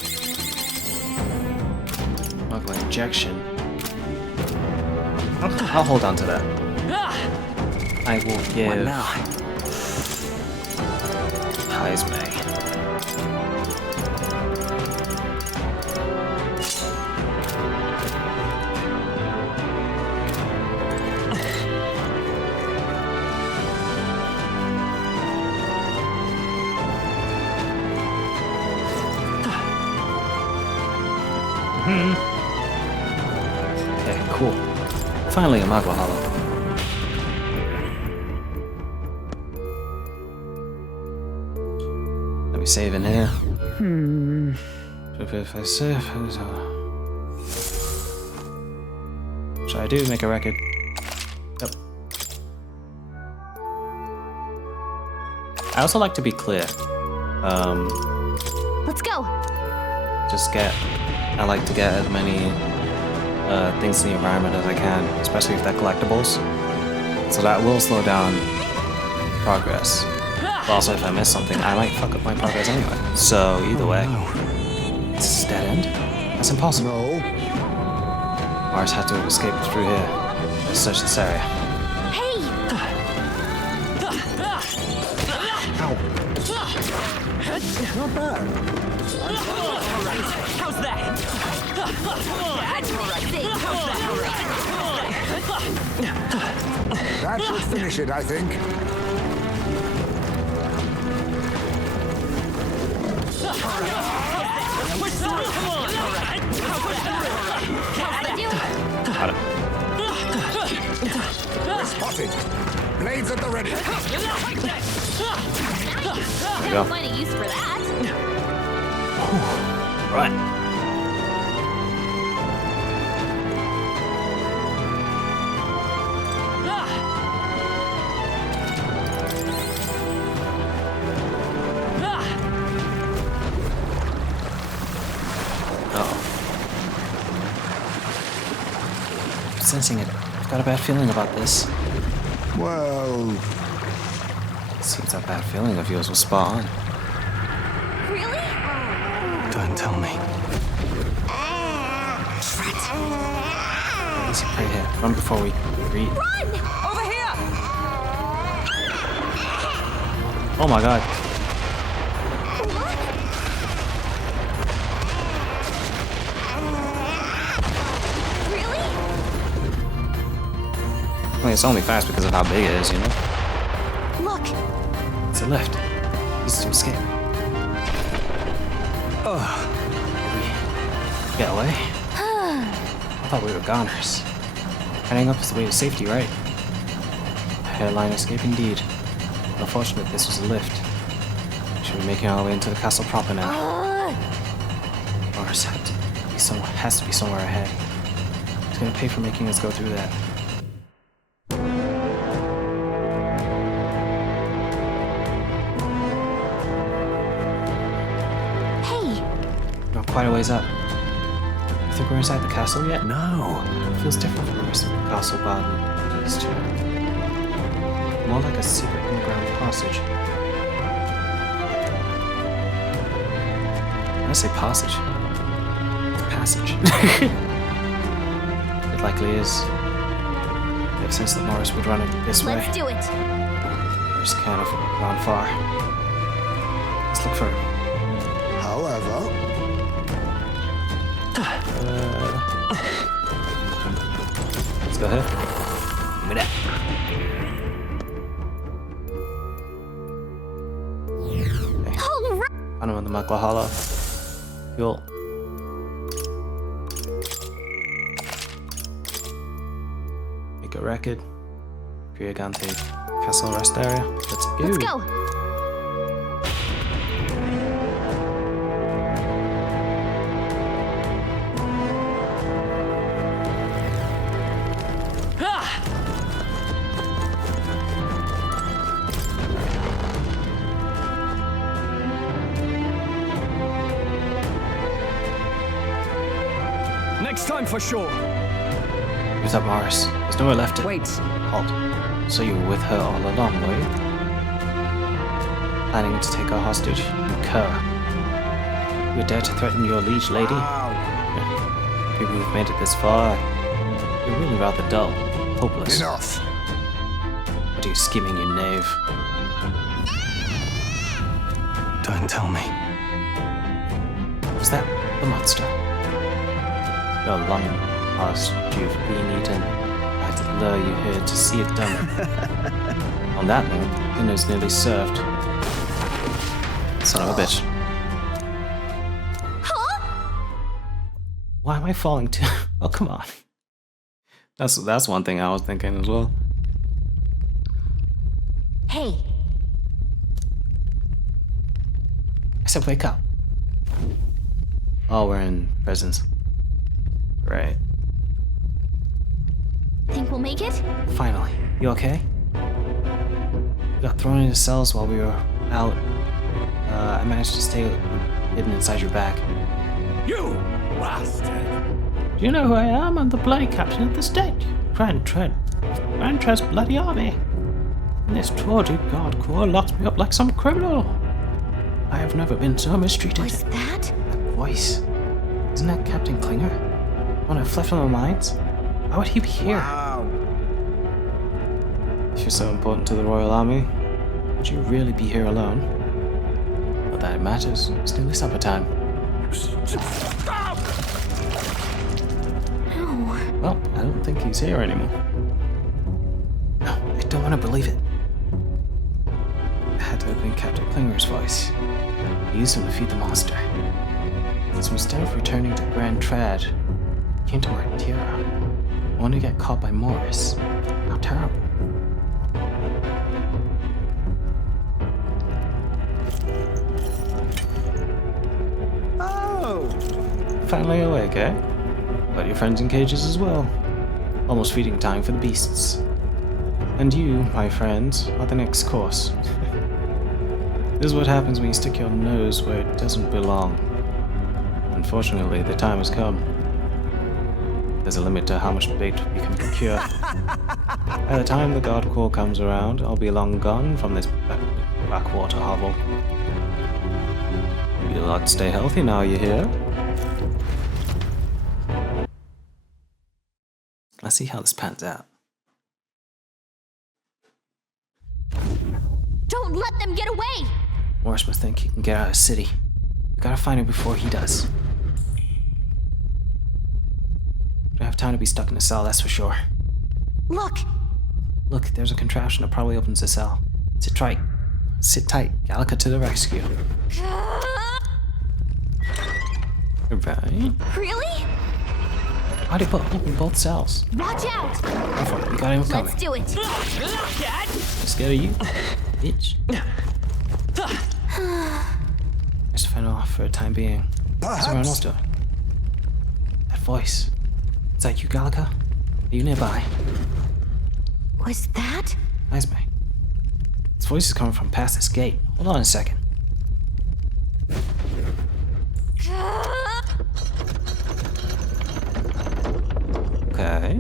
Aqua injection. I'll hold on to that. I will give. What now? Heisme. Okay, cool. Finally, a Magua Hollow. Let me save in here. If I save, should I do make a record? Yep. I also like to be clear. Let's go. I like to get as many things in the environment as I can, especially if they're collectibles. So that will slow down progress. But also, if I miss something, I might fuck up my progress anyway. So either way, it's a dead end. That's impossible. No. Mars had to have escaped through here. Let's search this area. Hey! Not bad. How's that? That should finish it, I think. Got it. Spotted. Blades at the ready. There we There's go. plenty of use for that. Right. Sensing it. I've got a bad feeling about this. Well, Seems that bad feeling of yours was spot on. Really? Don't tell me. Easy, right here. Run before we read. Run! Over here! Oh my god. I mean, it's only fast because of how big it is, you know? Look! It's a lift. Easy to escape. Oh. We get away? I thought we were goners. Heading up is the way to safety, right? A hairline escape indeed. Unfortunate this was a lift. Should be making our way into the castle proper now. Mars has to be somewhere ahead. He's gonna pay for making us go through that. Quite a ways up. You think we're inside the castle yet? No. It feels different from the rest of the castle Baden used to. More like a secret underground passage. When I say passage, it's a passage. It likely is. Makes sense that Morris would run it this way. Let's do it. Morris can't have gone far. Let's look for him. However, let's go ahead. Give me that. Okay. Found him in the Muckla Hollow. Cool. Make a record. Conteh Castle Rest Area. Let's go. Let's go. Next time for sure. Who's up, Morris? There's nowhere left to... Wait. Halt. So you were with her all along, were you? Planning to take her hostage, you cur. You dare to threaten your liege lady? People who've made it this far, you're really rather dull. Hopeless. Enough. What are you scheming, you knave? Don't tell me. Was that the monster? You're long past you've been eaten. I had to lure you here to see it done. On that note, dinner's nearly served. Son of a bitch. Huh? Why am I falling to? Oh, come on. That's one thing I was thinking as well. Hey. I said wake up. Oh, we're in prisons. Right. Think we'll make it? Finally. You okay? We got thrown into cells while we were out. I managed to stay hidden inside your bag. You bastard! Do you know who I am? I'm the bloody captain of the state. Grand Tread's bloody army. And this tawdry guard corps locks me up like some criminal. I have never been so mistreated. What's that? That voice. Isn't that Captain Klinger? One who fled from the mines? Why would he be here? Wow. If you're so important to the Royal Army, would you really be here alone? Not that it matters. It's nearly supper time. No. Well, I don't think he's here anymore. No, I don't want to believe it. It had to have been Captain Klinger's voice. He used him to feed the monster. So instead of returning to Grand Trad, he came to Martira, only to get caught by Morris. How terrible. Oh! Finally awake, eh? Got your friends in cages as well. Almost feeding time for the beasts. And you, my friends, are the next course. This is what happens when you stick your nose where it doesn't belong. Unfortunately, the time has come. There's a limit to how much bait we can procure. By the time the guard corps comes around, I'll be long gone from this backwater hovel. You'll have to stay healthy now, you hear? Let's see how this pans out. Don't let them get away! Morris must think he can get out of the city. We gotta find him before he does. Don't have time to be stuck in a cell, that's for sure. Look! Look, there's a contraption that probably opens the cell. Sit tight. Sit tight. Gallica to the rescue. Right. Really? Why'd he open both cells? Watch out! Go for it. We got him coming. Let's do it. Scared of you, bitch. Just fend off for the time being. What's everyone else doing? That voice. Is that you, Gallica? Are you nearby? Was that? Esme. This voice is coming from past this gate. Hold on a second. Okay.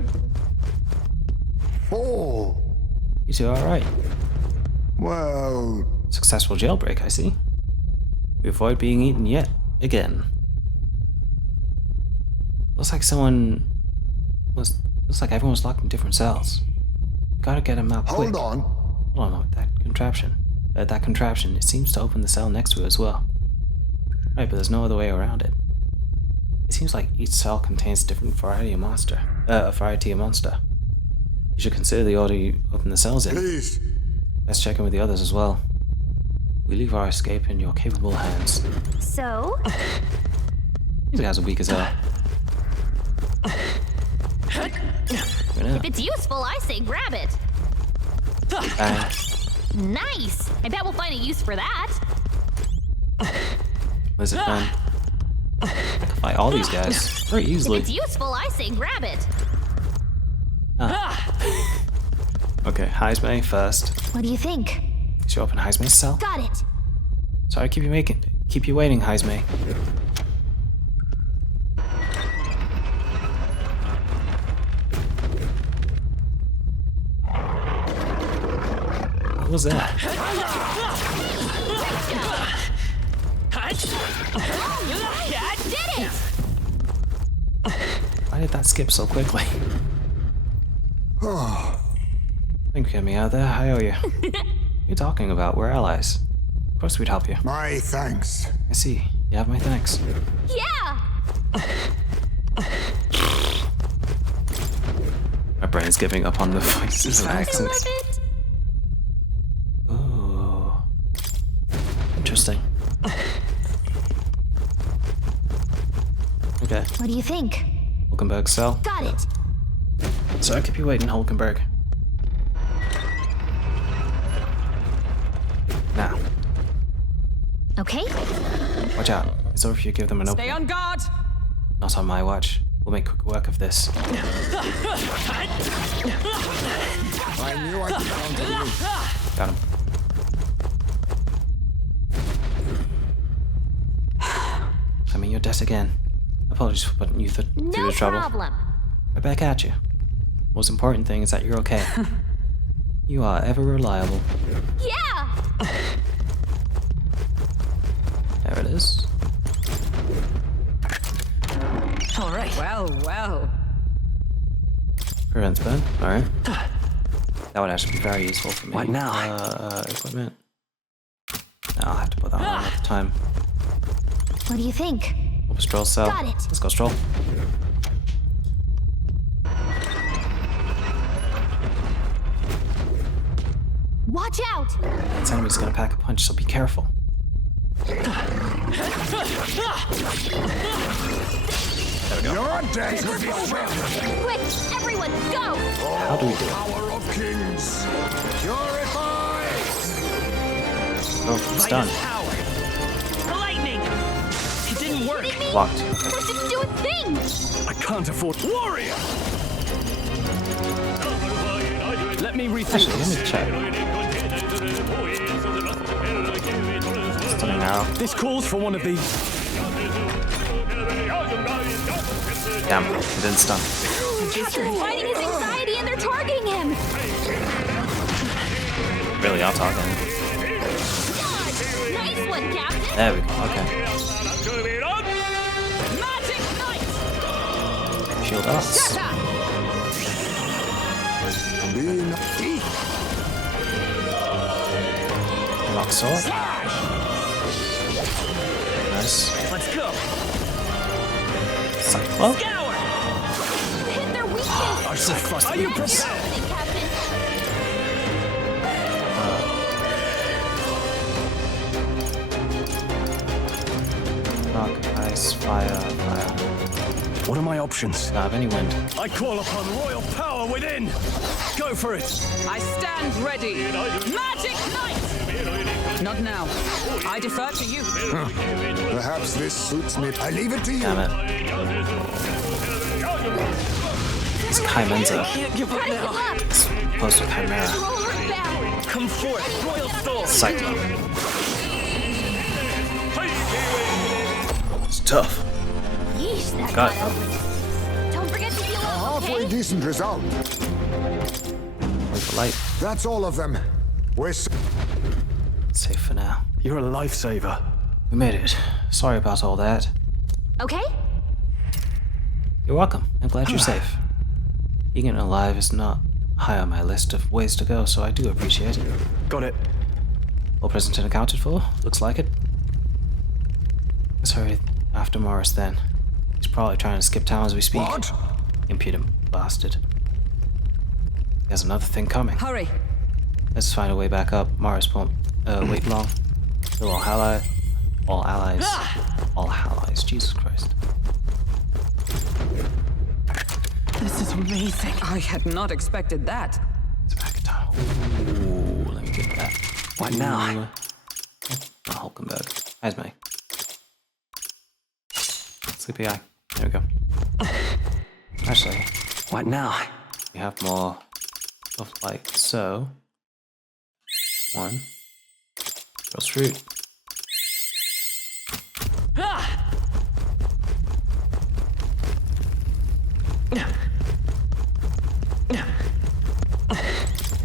Oh. You two alright? Well... Successful jailbreak, I see. We avoid being eaten yet again. Looks like everyone was locked in different cells. Gotta get him out quick. Hold on with that contraption. That contraption, it seems to open the cell next to it as well. Right, but there's no other way around it. It seems like each cell contains a different variety of monster. You should consider the order you open the cells in. Please. Let's check in with the others as well. We leave our escape in your capable hands. So? These guys are weak as hell. If it's useful, I say grab it. Nice! I bet we'll find a use for that. Lizard man. I can fight all these guys very easily. If it's useful, I say grab it. Okay, Heismay first. What do you think? Show up in Heismay's cell? Got it. Sorry to keep you waiting, Heismay. What was that? Did it! Why did that skip so quickly? Thank you for getting me out of there. I owe you. What are you talking about? We're allies. Of course we'd help you. My thanks. I see. You have my thanks. Yeah! My brain's giving up on the voices and accents. Interesting. Okay. What do you think? Hulkenberg cell. Got it. So I keep you waiting, Hulkenberg. Now. Okay. Watch out. It's over if you give them an Stay opening. on guard. Not on my watch. We'll make quick work of this. I knew I could count on you. Got him. I'm in your desk again. Apologies for putting you through the trouble. No problem. Right back at you. Most important thing is that you're okay. You are ever reliable. Yeah! There it is. All right. Well. Prevents burn. Alright. That would actually be very useful for me. What now? Equipment. No, I'll have to put that on at the time. What do you think? Open Stroll cell. Got it. Let's go, Stroll. Watch out! This enemy's gonna pack a punch, so be careful. There we go. Your days will be Quick, everyone, go! How do we do it? Power of kings. Purify. Oh, it's done. Lightning! It didn't work. Locked. That didn't do a thing! I can't afford. Warrior! Let me rethink Actually, let this. me check. Stunning arrow. This calls for one of these. Damn, it didn't stun. Captain's fighting his anxiety and they're targeting him! Really, I'll talk him. Nice one, Captain! There we go, okay. Magic Knight! Shield us. Lock sword. Nice. Let's go. Cyclo. Scour! Hit their weakness! Are you prepared? Captain! Rock, ice, fire. What are my options? Don't have any wind. I call upon royal power within. Go for it. I stand ready. Magic Knight! Not now. I defer to you. Perhaps this suits me. I leave it to you. Damn it. It's Chimenza. Can't give up now. It's opposed to Chimera. Come forth, royal soul. Cyclone. It's tough. Yeesh, that Got got ugly. Don't forget to heal up, Halfway okay? decent result. Wait for light. That's all of them. We're Safe for now. You're a lifesaver. We made it. Sorry about all that. Okay? You're welcome. I'm glad you're safe. Being alive is not high on my list of ways to go, so I do appreciate it. Got it. All present and accounted for? Looks like it. Let's hurry after Morris then. He's probably trying to skip town as we speak. What? Impudent bastard. There's another thing coming. Hurry! Let's find a way back up. Morris won't wait long. They're all allies. All allies. All allies. Jesus Christ. This is amazing. I had not expected that. It's back in tunnel. Ooh, let me get that. What now? Oh, Hulkenberg. Eyes me. Sleepy eye. There we go. Actually. What now? We have more stuff like so. One. Roast fruit.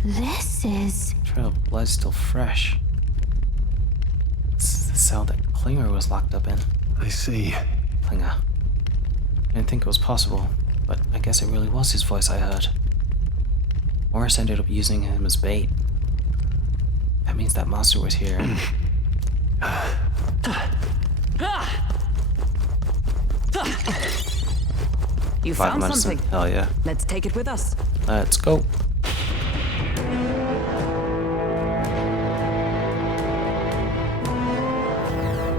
This is... Trail of blood still fresh. This is the cell that Klinger was locked up in. I see. Klinger. I didn't think it was possible, but I guess it really was his voice I heard. Morris ended up using him as bait. That means that monster was here and... You Five found medicine. something. Hell yeah. Let's take it with us. Let's go.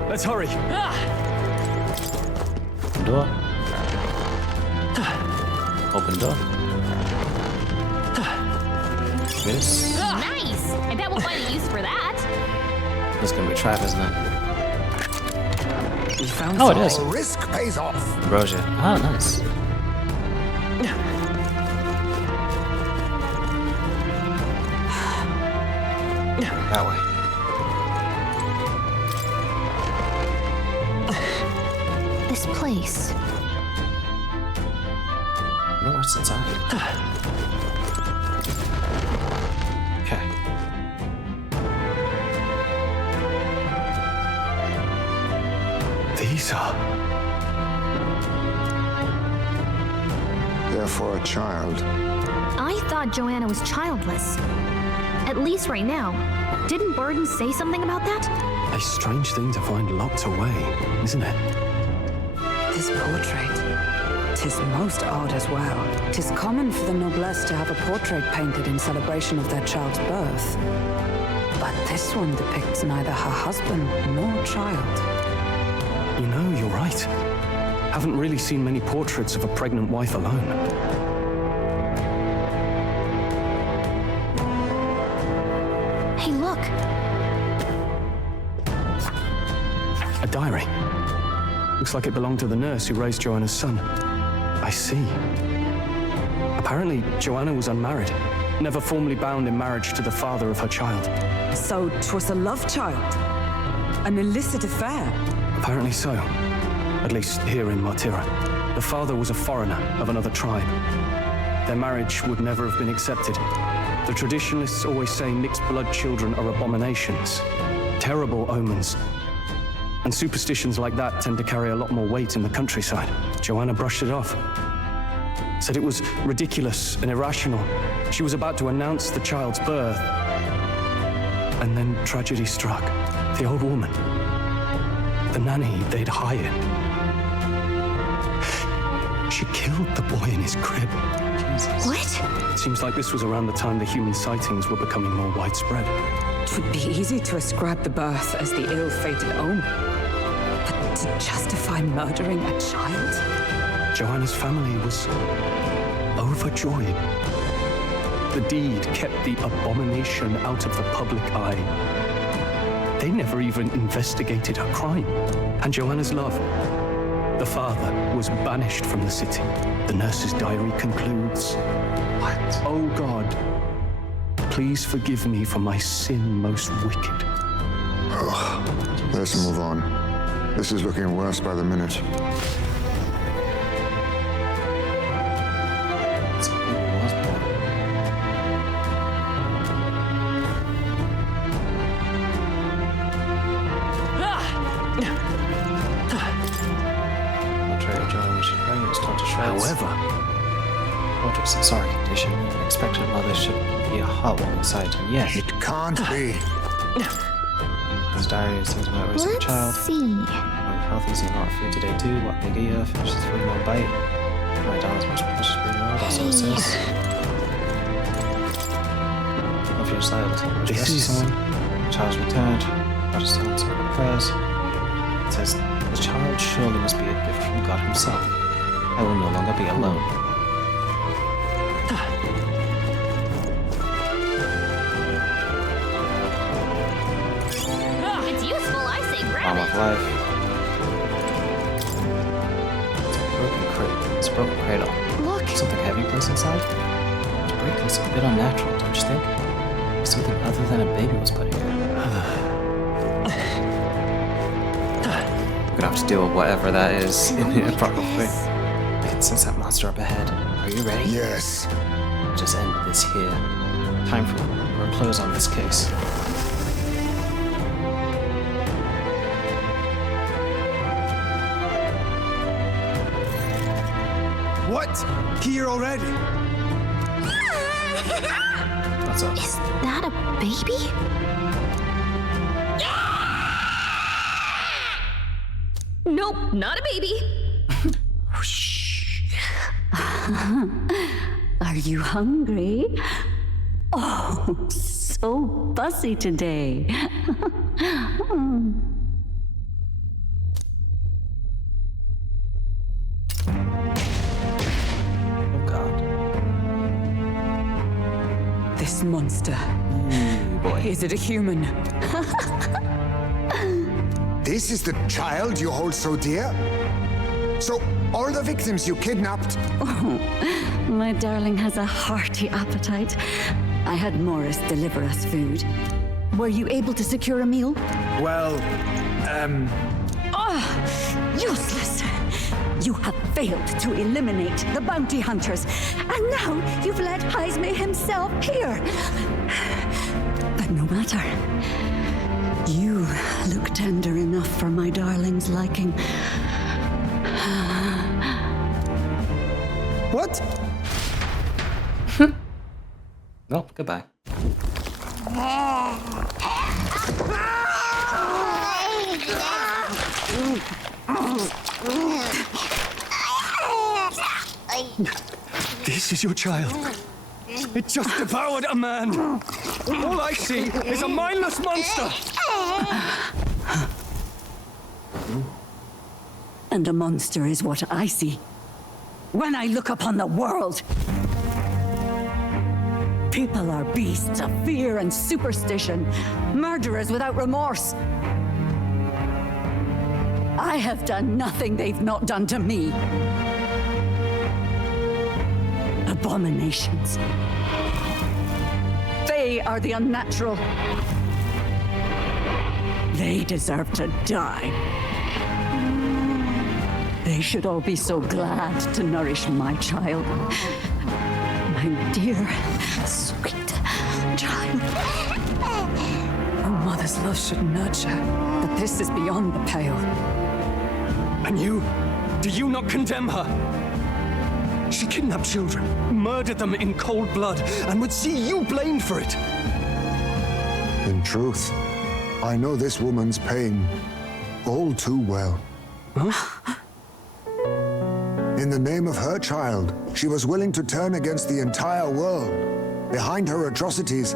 Let's hurry. Open door. Open door. This. Nice! I bet we'll find a use for that. This is gonna be a trap, isn't it? We found Oh, it is. risk pays off. Ambrosia. Ah, nice. That way. this place. I know what's inside. Okay. These are... They're for a child. I thought Joanna was childless. At least right now. Didn't Burden say something about that? A strange thing to find locked away, isn't it? This portrait. 'Tis most odd as well. 'Tis common for the noblesse to have a portrait painted in celebration of their child's birth. But this one depicts neither her husband nor child. You know, you're right. Haven't really seen many portraits of a pregnant wife alone. Hey, look! A diary. Looks like it belonged to the nurse who raised Joanna's son. I see. Apparently, Joanna was unmarried, never formally bound in marriage to the father of her child. So 'twas a love child? An illicit affair? Apparently so. At least here in Martira. The father was a foreigner of another tribe. Their marriage would never have been accepted. The traditionalists always say mixed blood children are abominations, terrible omens. And superstitions like that tend to carry a lot more weight in the countryside. Joanna brushed it off. Said it was ridiculous and irrational. She was about to announce the child's birth. And then tragedy struck. The old woman. The nanny they'd hired. She killed the boy in his crib. What? Seems like this was around the time the human sightings were becoming more widespread. It would be easy to ascribe the birth as the ill-fated omen. But to justify murdering a child? Joanna's family was overjoyed. The deed kept the abomination out of the public eye. They never even investigated her crime. And Joanna's love. The father was banished from the city. The nurse's diary concludes, "What? Oh God, please forgive me for my sin most wicked." Let's move on. This is looking worse by the minute. However, Fortress in sorry condition. An expectant mother should be a heartwarming sight, and yes, It can't be. His diary seems about raising a child. See. I'm healthy, so not food today too. What big eater? Finishes food in one bite. My daughter's most precious baby world, also it says. Love your child. Would you rescue someone? Child's returned. God is telling someone prayers. It says, the child surely must be a gift from God himself. I will no longer be alone. It's useful, I say grab Arm it. of life. It's a broken cradle. Look. Something heavy placed inside? It's breaking. It's a bit unnatural, don't you think? Something other than a baby was put here. We're gonna have to deal with whatever that is in here, probably. I can sense that monster up ahead. Are you ready? Yes. Just end this here. Time for a close on this case. What? Here already? What's up? Is that a baby? Nope, not a baby. Are you hungry? Oh, so fussy today. Oh god. This monster. Boy. Is it a human? This is the child you hold so dear? So, all the victims you kidnapped? Oh, my darling has a hearty appetite. I had Morris deliver us food. Were you able to secure a meal? Well, Oh, useless! You have failed to eliminate the bounty hunters, and now you've led Heisme himself here. But no matter. You look tender enough for my darling's liking. what? Well, goodbye. This is your child. It just devoured a man. All I see is a mindless monster. And a monster is what I see when I look upon the world. People are beasts of fear and superstition, murderers without remorse. I have done nothing they've not done to me. Abominations. They are the unnatural. They deserve to die. They should all be so glad to nourish my child. My dear, sweet child. A mother's love should nurture, but this is beyond the pale. And you? Do you not condemn her? She kidnapped children, murdered them in cold blood, and would see you blamed for it. In truth, I know this woman's pain all too well. In the name of her child, she was willing to turn against the entire world. Behind her atrocities,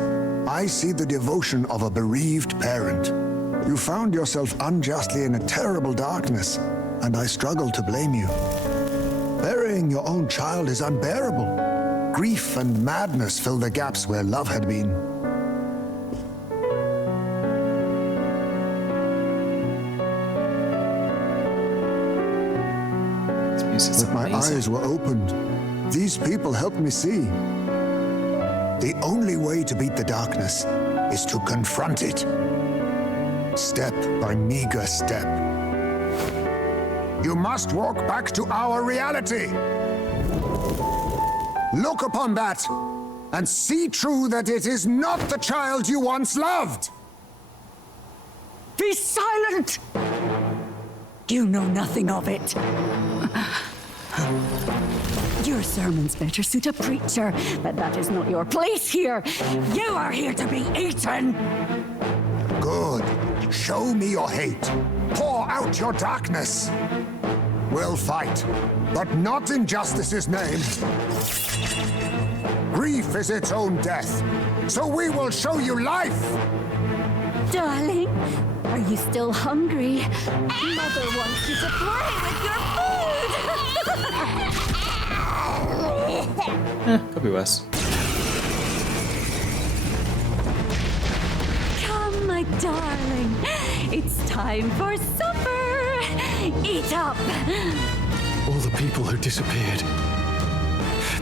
I see the devotion of a bereaved parent. You found yourself unjustly in a terrible darkness, and I struggle to blame you. Burying your own child is unbearable. Grief and madness fill the gaps where love had been. But my eyes were opened. These people helped me see. The only way to beat the darkness is to confront it. Step by meager step. You must walk back to our reality. Look upon that and see true that it is not the child you once loved. Be silent! You know nothing of it. Your sermons better suit a preacher, but that is not your place here. You are here to be eaten. Good. Show me your hate. Pour out your darkness. We'll fight, but not in justice's name. Grief is its own death, so we will show you life. Darling, are you still hungry? Mother wants you to play with your food. Could be worse. Come, my darling. It's time for supper. Eat up. All the people who disappeared.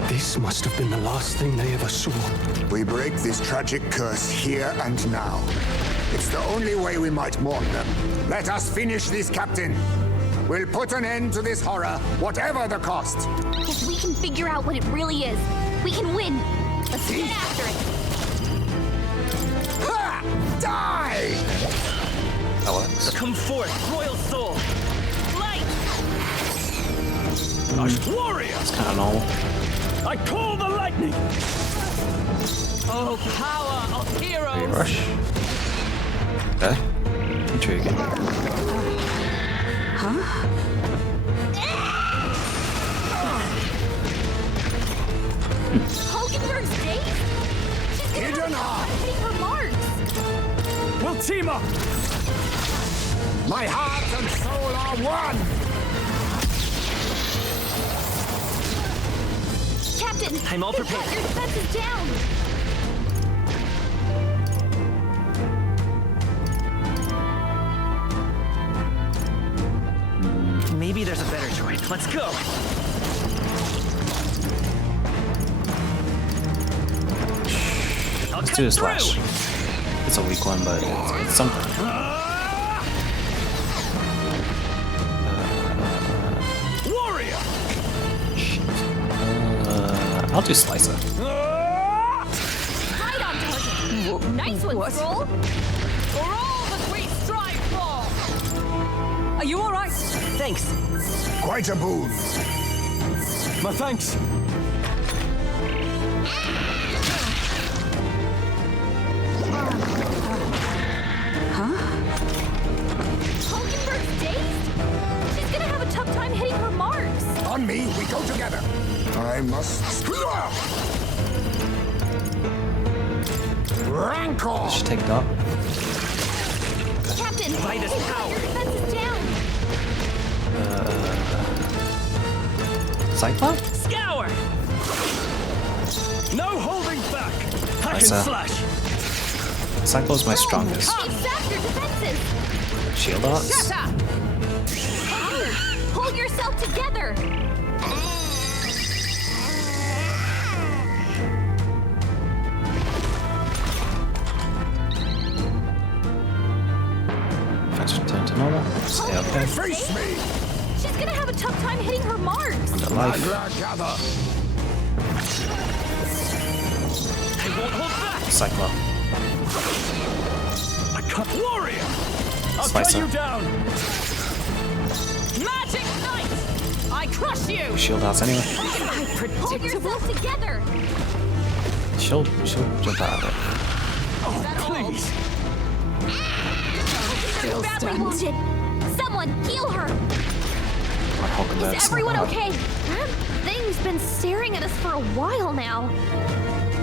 This must have been the last thing they ever saw. We break this tragic curse here and now. It's the only way we might mourn them. Let us finish this, Captain. We'll put an end to this horror, whatever the cost. If we can figure out what it really is, we can win. Let's get after it. Ha! Die! That works. Come forth, royal soul. Light! Warrior! It's kind of normal. I call the lightning! Oh, power of heroes! Rush. Okay. Intriguing. Huh? Hulkenberg's days? She's gonna have hitting her marks. We'll team up! My heart and soul are one! Captain, I'm all prepared. Your defense is down. Maybe there's a better choice. Let's go. Let's do a slash. It's a weak one, but it's something. Warrior! I'll do slicer. Right on target. Nice one, Scroll. For all that we strive for! Are you all right? Thanks. Quite a boon. My thanks. Hulkenberg's dazed? She's gonna have a tough time hitting her marks. On me, we go together. I must... Rancor! Let's take that. Captain, Vitus power. your defense is down. Cyclone? Scour! No holding back! I can Nice, slash! Cyclone's my strongest. Exact your defenses. Shield arts? Shut up! Hulkenberg, pull yourself together. Let's return to normal. Stay okay. Face me! She's gonna have a tough time hitting her marks. Under life. Gather. I won't hold back! Cyclone. I cut warrior! I'll cut Slicer. you down! Magic Knight! I crush you! Shield arts anyway. Hold yourself together. She'll jump out of it. Oh, please! Still badly wounded. Someone heal her. My Hulkenberg's Is everyone not okay? That thing's been staring at us for a while now.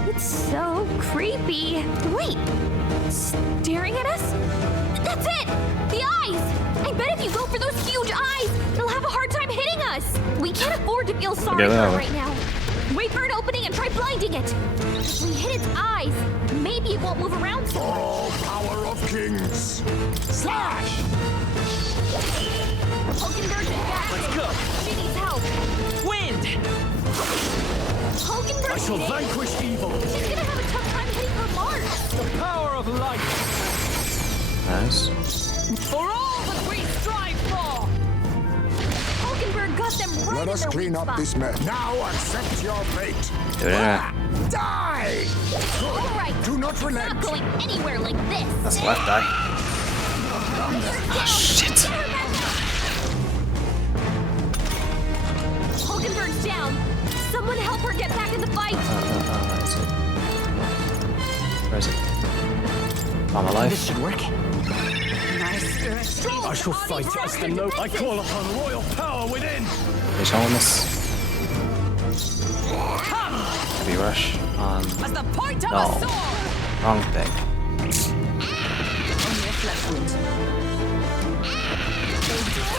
It's so creepy. Wait, staring at us? That's it! The eyes! I bet if you go for those huge eyes, it'll have a hard time hitting us. We can't afford to feel sorry Okay, for it that right now. Wait for an opening and try blinding it. If we hit its eyes, maybe it won't move around so much. All power of kings. Slash! Hulkenberg's back. Let's go! She needs help. Wind! Hulkenberg's I shall dazed. vanquish evil! She's gonna have a tough time hitting her marks. The power of light! Nice. For all that we strive for! Hulkenberg got them right Let in us their clean weak up spot. this mess. Now accept your fate. Do it. Die! All right. Do not relent. Not going anywhere like this. That's the left eye. Oh, shit. Hulkenberg life. This should work. I shall fight as the noble. I call upon royal power within. He's Holiness. Heavy rush on. No. Wrong thing.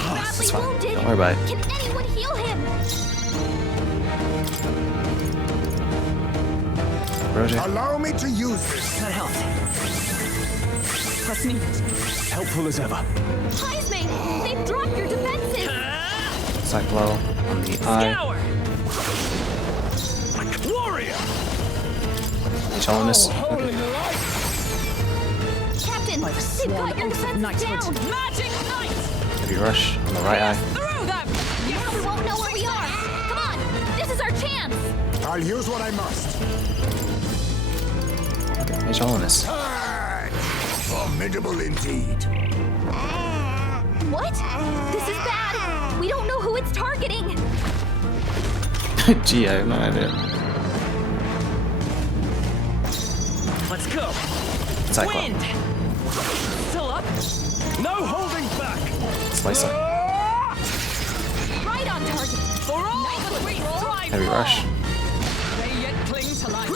Oh, it's fine. Don't worry about it. Can anyone heal him? Roger. Allow me to use this. That helped. What's needed? Helpful as ever. Heismay, they've dropped your defenses. Cyclo on the eye. Warrior. He's Holiness. Captain, they've got your defenses down. Magic Knight! Heavy rush on the right eye. Through them! You probably won't know where we are. Come on, this is our chance. I'll use what I must. He's Holiness. Formidable indeed. What? This is bad. We don't know who it's targeting. Gee, I have no idea. Let's go. Cyclo. Wind. Still up. No holding back. Slicer. Right on target. For all that we strive Heavy rush. They yet cling to life.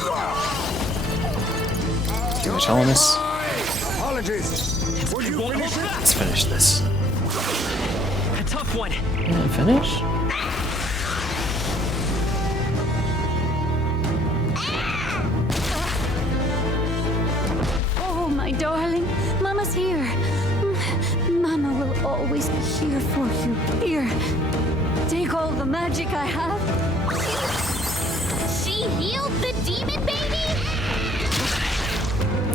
He's Holiness. Apologies. Will you finish it? Let's finish this. A tough one. Finish? Oh, my darling. Mama's here. Mama will always be here for you. Here. Take all the magic I have. She healed the demon baby?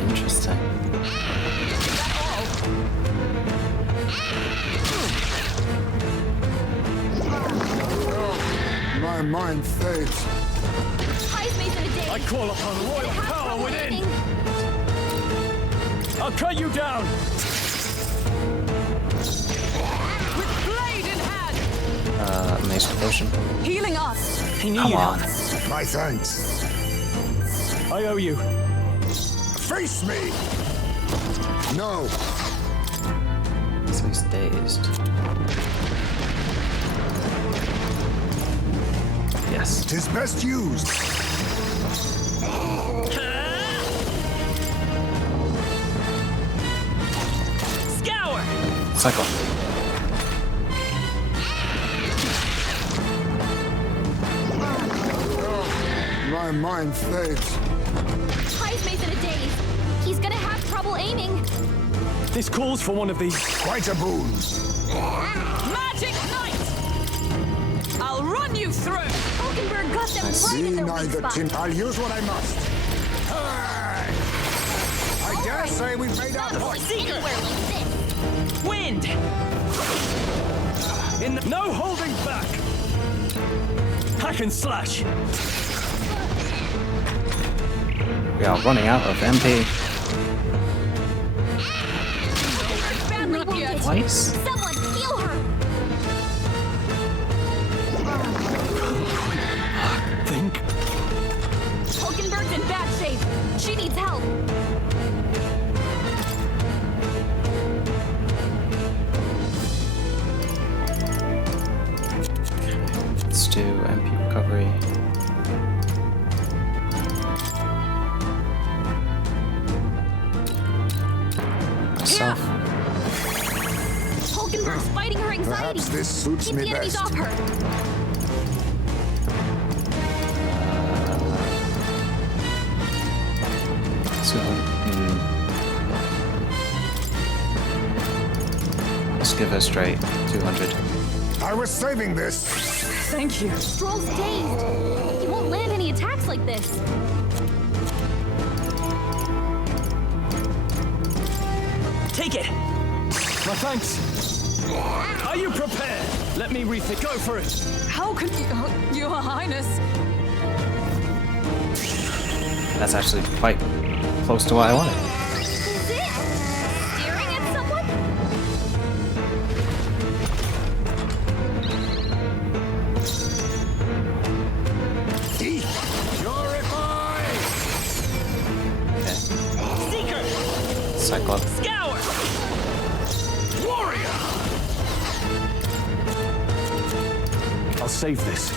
Interesting. My mind fades. Heismay's in a daze. I call upon royal power within. I'll cut you down. With blade in hand. Mace Devotion. Healing us. Come on. My thanks. I owe you. Face me. No. So he's dazed. Yes. 'Tis best used. Scour. Cycle. My mind fades. Heismay's in a daze. He's gonna have trouble aiming. This calls for one of these. Quite a boon. Magic Knight! I'll run you through! Hulkenberg got them right See in their weak neither spot. tin. I'll use what I must. I dare say we've made our point. Anywhere like this. Wind. In the no holding back. Hack and slash. We are running out of MP. Badly wounded. Twice? Someone heal her. Think. Hulkenberg's in bad shape. She needs help. Let's do MP recovery. Myself. Hulkenberg's fighting her anxiety. Perhaps this suits Keep me the enemies best. off her. So, let's give her straight 200. I was saving this. Thank you. Stroll's dazed. He won't land any attacks like this. Take it. My thanks. Are you prepared? Let me rethink. Go for it. How can you... Oh, Your Highness. That's actually quite close to what I wanted. Is it? Staring at someone? Cyclops. I'll save this.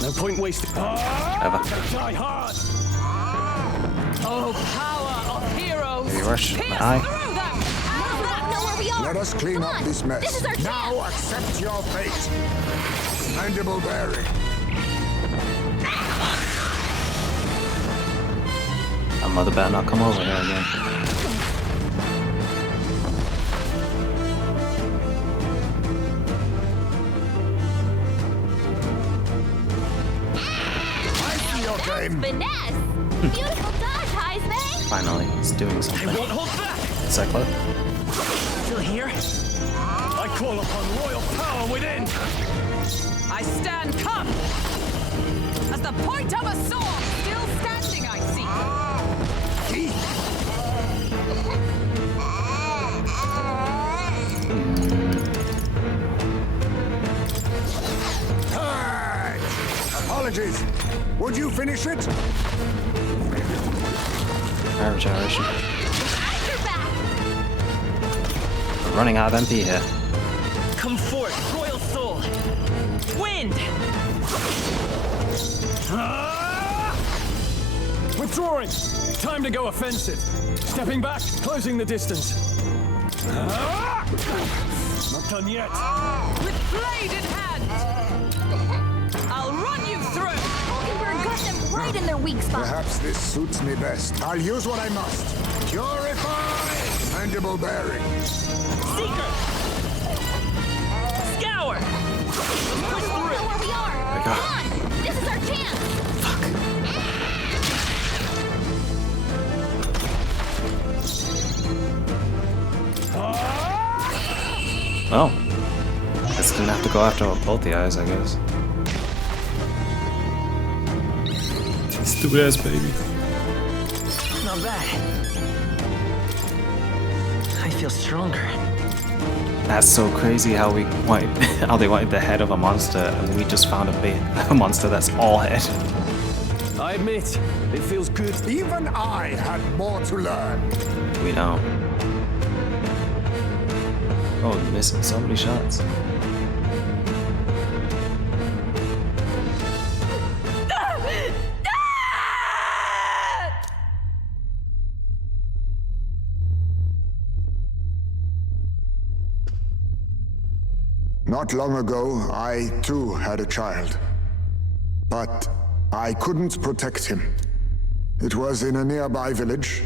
No point wasting. Ever. Die hard. Oh, power of heroes! Maybe rush my Pierce eye. through them! Know where we are. Let us clean up this mess. This is our Now accept your fate. Mandible bearing. My mother better not come over here again. Finesse! Beautiful dodge, Heisman! Finally, he's doing something. I won't hold back! Cyclo? Still here? I call upon royal power within! I stand come! As the point of a sword, still standing, I see. Apologies. Would you finish it? Power regeneration. We're running out of MP here. Come forth, royal soul! Wind! Withdrawing! Time to go offensive. Stepping back, closing the distance. Not done yet. With blade in hand! I'll run you through! And we're got them right in their weak spot. Perhaps this suits me best. I'll use what I must. Purify! Mandible bearing. Seeker! Scour! Push through where we are. Come on! This is our chance! Well, just didn't have to go after both the eyes, I guess. Stupid ass baby. Not bad. I feel stronger. That's so crazy how we how they wanted the head of a monster, and we just found a monster that's all head. I admit, it feels good. Even I had more to learn. We don't. Oh, missing so many shots. Not long ago, I too had a child. But I couldn't protect him. It was in a nearby village.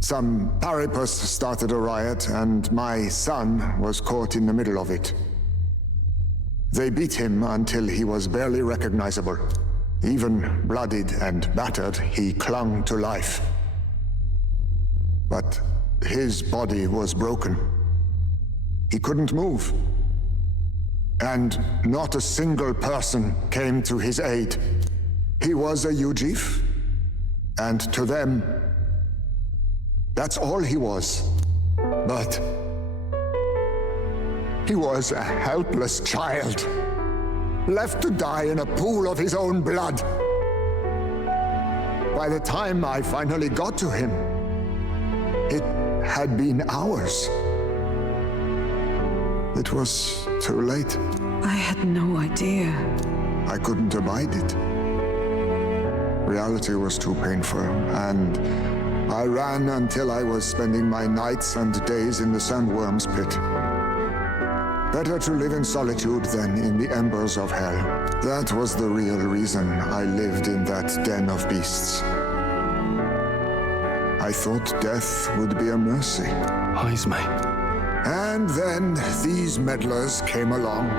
Some paripus started a riot, and my son was caught in the middle of it. They beat him until he was barely recognizable. Even bloodied and battered, he clung to life. But his body was broken. He couldn't move. And not a single person came to his aid. He was a Ujif, and to them, that's all he was. But he was a helpless child, left to die in a pool of his own blood. By the time I finally got to him, it had been hours. It was too late. I had no idea. I couldn't abide it. Reality was too painful, and I ran until I was spending my nights and days in the sandworm's pit. Better to live in solitude than in the embers of hell. That was the real reason I lived in that den of beasts. I thought death would be a mercy. Heisman. And then these meddlers came along.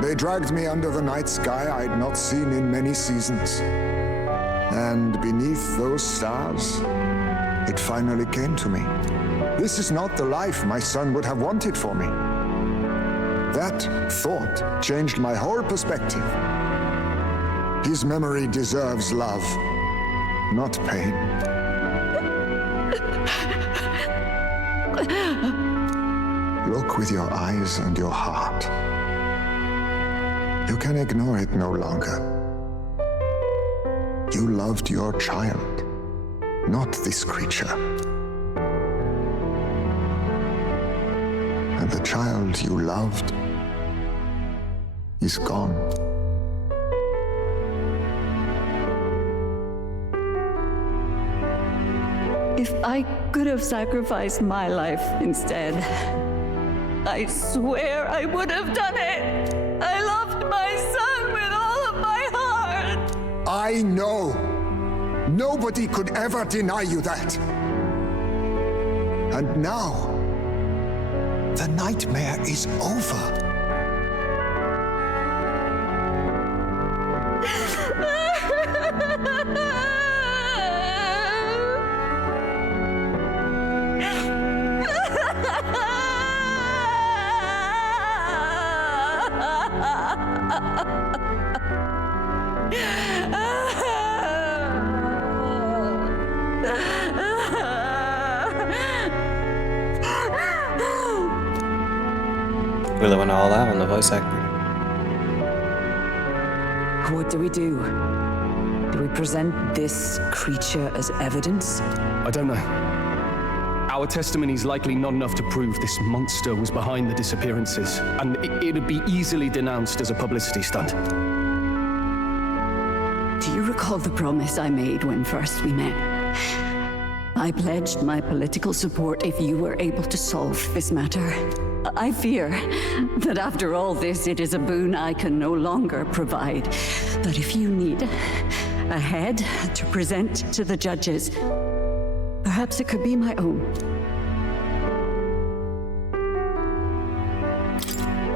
They dragged me under the night sky I'd not seen in many seasons. And beneath those stars, it finally came to me. This is not the life my son would have wanted for me. That thought changed my whole perspective. His memory deserves love, not pain. Look with your eyes and your heart. You can ignore it no longer. You loved your child, not this creature. And the child you loved is gone. If I could have sacrificed my life instead, I swear I would have done it. I loved my son with all of my heart. I know. Nobody could ever deny you that. And now, the nightmare is over. Really went all out on the voice acting. What do we do? Do we present this creature as evidence? I don't know. Our testimony is likely not enough to prove this monster was behind the disappearances, and it'd be easily denounced as a publicity stunt. Do you recall the promise I made when first we met? I pledged my political support if you were able to solve this matter. I fear that after all this, it is a boon I can no longer provide. But if you need a head to present to the judges, perhaps it could be my own.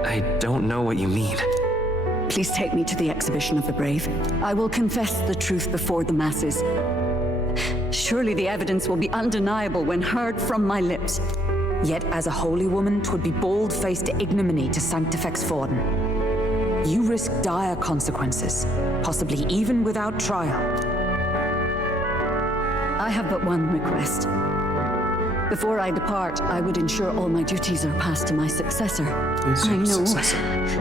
I don't know what you mean. Please take me to the exhibition of the brave. I will confess the truth before the masses. Surely the evidence will be undeniable when heard from my lips. Yet as a holy woman, 'twould be bold-faced ignominy to sanctifex Forden. You risk dire consequences, possibly even without trial. I have but one request. Before I depart, I would ensure all my duties are passed to my successor. I know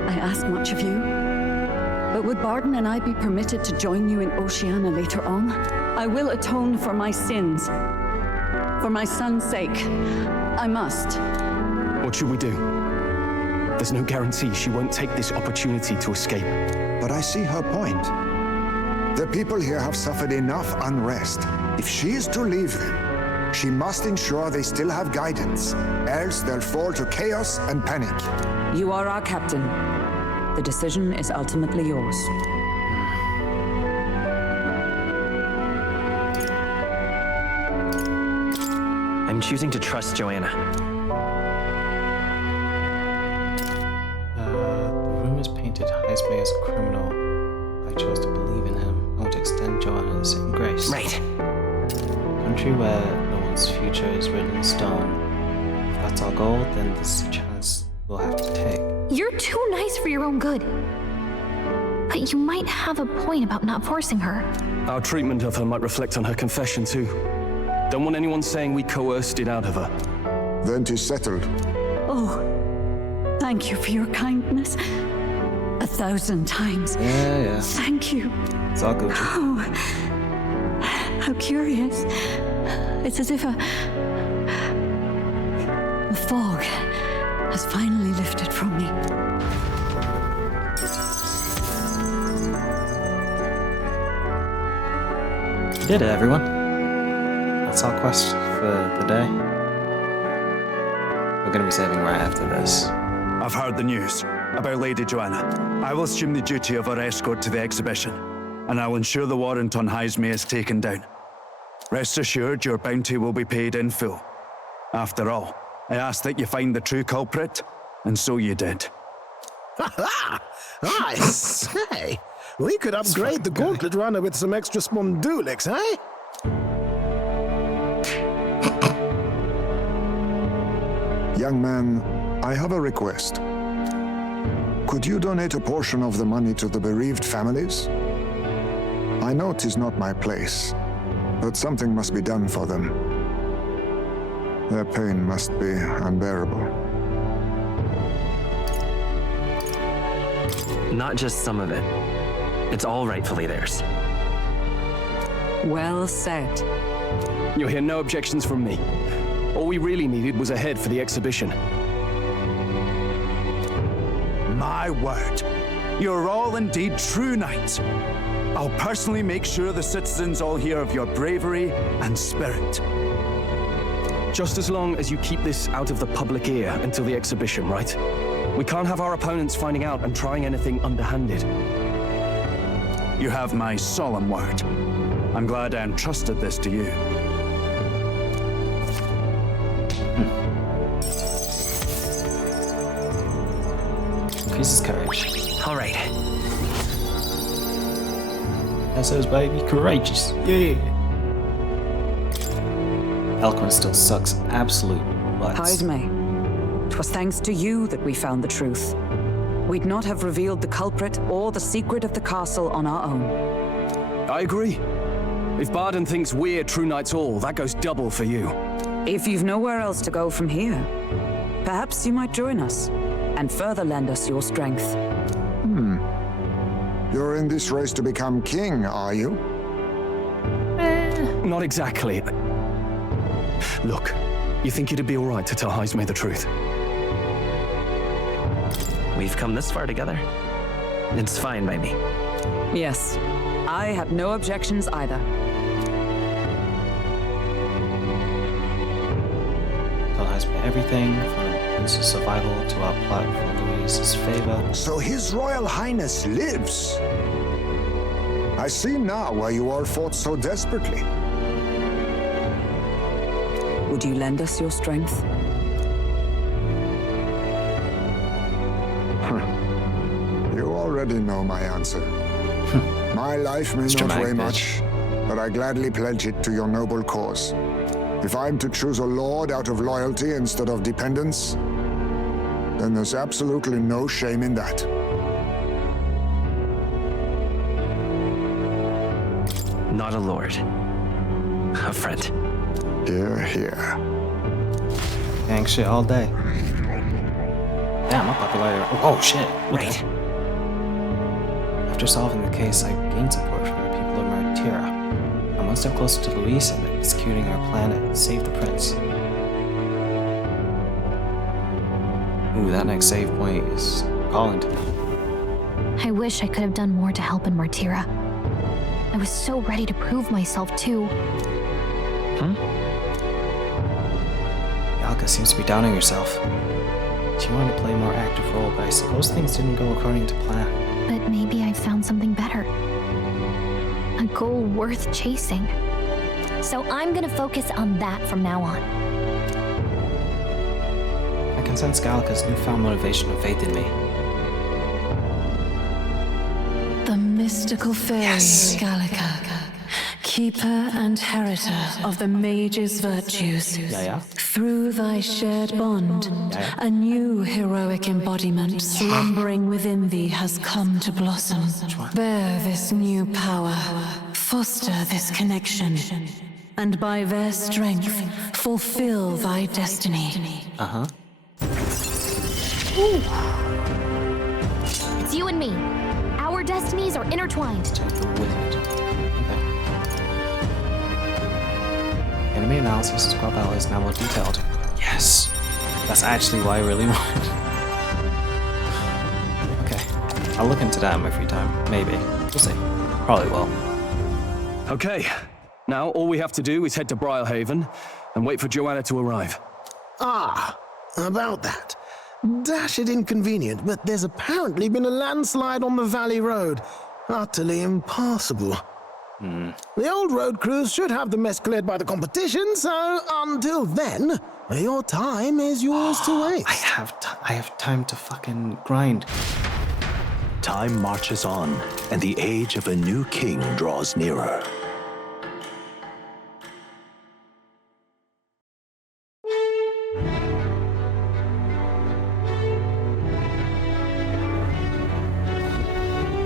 I ask much of you, but would Barden and I be permitted to join you in Oceania later on? I will atone for my sins. For my son's sake, I must. What should we do? There's no guarantee she won't take this opportunity to escape. But I see her point. The people here have suffered enough unrest. If she is to leave them, she must ensure they still have guidance, else they'll fall to chaos and panic. You are our captain. The decision is ultimately yours. I'm choosing to trust Joanna. The rumors painted Heismay as a criminal. I chose to believe in him. I want to extend Joanna the same grace. Right. A country where no one's future is written in stone. If that's our goal, then this is a chance we'll have to take. You're too nice for your own good. But you might have a point about not forcing her. Our treatment of her might reflect on her confession too. Don't want anyone saying we coerced it out of her. Then 'tis settled. Oh, thank you for your kindness. 1,000 times. Yeah. Thank you. It's all good. Oh, how curious. It's as if the fog has finally lifted from me. You did it, everyone. That's our quest for the day. We're gonna be saving right after this. I've heard the news about Lady Joanna. I will assume the duty of her escort to the exhibition, and I'll ensure the warrant on Heismay is taken down. Rest assured, your bounty will be paid in full. After all, I asked that you find the true culprit, and so you did. Ha-ha! I say, we could upgrade the gauntlet runner with some extra spondulics, eh? Young man, I have a request. Could you donate a portion of the money to the bereaved families? I know 'tis not my place, but something must be done for them. Their pain must be unbearable. Not just some of it. It's all rightfully theirs. Well said. You'll hear no objections from me. All we really needed was a head for the exhibition. My word. You're all indeed true knights. I'll personally make sure the citizens all hear of your bravery and spirit. Just as long as you keep this out of the public ear until the exhibition, right? We can't have our opponents finding out and trying anything underhanded. You have my solemn word. I'm glad I entrusted this to you. Increases courage. All right. SO's baby, courageous. Yeah. Eloquence still sucks absolute butts. Haizme, 'twas thanks to you that we found the truth. We'd not have revealed the culprit or the secret of the castle on our own. I agree. If Barden thinks we're true knights all, that goes double for you. If you've nowhere else to go from here, perhaps you might join us and further lend us your strength. You're in this race to become king, are you? Not exactly. Look, you think it'd be all right to tell Haizme the truth? We've come this far together. It's fine by me. Yes, I have no objections either. Tell Haizme everything, from Prince's survival to our plot for Louise's favor. So His Royal Highness lives. I see now why you all fought so desperately. Would you lend us your strength? You already know my answer. My life may It's not dramatic, weigh much, but I gladly pledge it to your noble cause. If I'm to choose a lord out of loyalty instead of dependence, then there's absolutely no shame in that. Not a lord. A friend. Hear, hear. Gang shit all day. Damn, my popularity. Oh shit. Right. After solving the case, I gained support from the people of Martira. I'm one step closer to Luis and executing our plan to save the prince. Ooh, that next save point is calling to me. I wish I could have done more to help in Martira. I was so ready to prove myself, too. Yalka seems to be doubting herself. She wanted to play a more active role, but I suppose things didn't go according to plan. But maybe I found something better. A goal worth chasing. So I'm gonna focus on that from now on. I can sense Gallica's newfound motivation and faith in me. The mystical fairy Gallica, keeper and heritor of the mage's virtues. Through thy shared bond, a new heroic embodiment slumbering within thee has come to blossom. Bear this new power, foster this connection, and by their strength, fulfill thy destiny. It's you and me. Our destinies are intertwined. Enemy analysis of squad battle is now more detailed. Yes! That's actually what I really want. Okay. I'll look into that in my free time. Maybe. We'll see. Probably will. Okay. Now all we have to do is head to Briarhaven and wait for Joanna to arrive. Ah, about that. Dashed inconvenient, but there's apparently been a landslide on the Valley Road. Utterly impassable. The old road crews should have the mess cleared by the competition, so until then, your time is yours to waste. I have time to fucking grind. Time marches on, and the age of a new king draws nearer.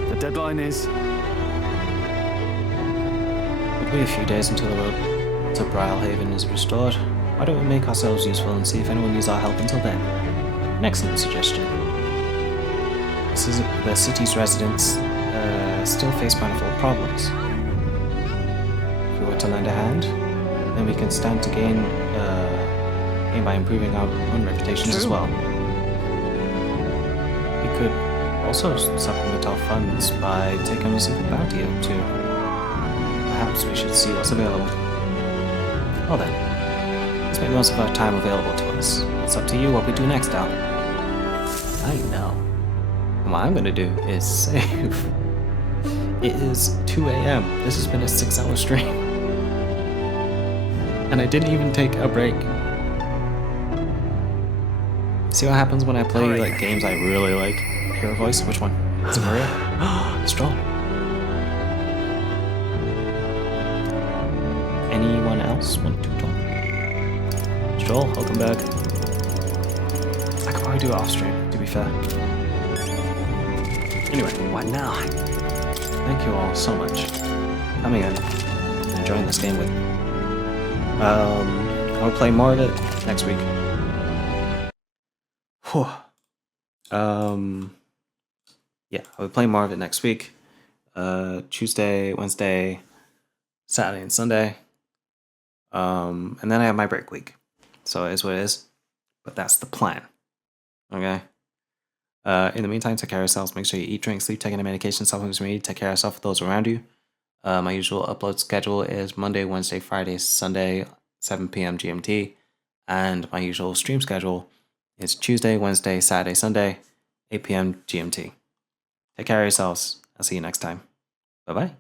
The deadline is... It'll be a few days until the road to Briarhaven is restored. Why don't we make ourselves useful and see if anyone needs our help until then? An excellent suggestion. the city's residents still face manifold problems. If we were to lend a hand, then we can stand to gain by improving our own reputations as well. We could also supplement our funds by taking a simple bounty or two. Perhaps we should see what's available. Well then, let's make most of our time available to us. It's up to you what we do next, Al. I know. And what I'm gonna do is save. It is 2 a.m. This has been a 6-hour stream. And I didn't even take a break. See what happens when I play like games I really like? Hear a voice? Which one? Is it Maria? Stroll. Anyone else want to talk? Stroll, welcome back. I could probably do it off stream, to be fair. Anyway. What now? Thank you all so much for coming in and enjoying this game with me. I'll play more of it next week. Whew. Yeah, I'll be playing more of it next week. Tuesday, Wednesday, Saturday, and Sunday. And then I have my break week. So it is what it is. But that's the plan. Okay? In the meantime, take care of yourselves. Make sure you eat, drink, sleep, take any medication, supplements you need. Take care of yourself, those around you. My usual upload schedule is Monday, Wednesday, Friday, Sunday, 7 p.m. GMT. And my usual stream schedule is Tuesday, Wednesday, Saturday, Sunday, 8 p.m. GMT. Take care of yourselves. I'll see you next time. Bye-bye.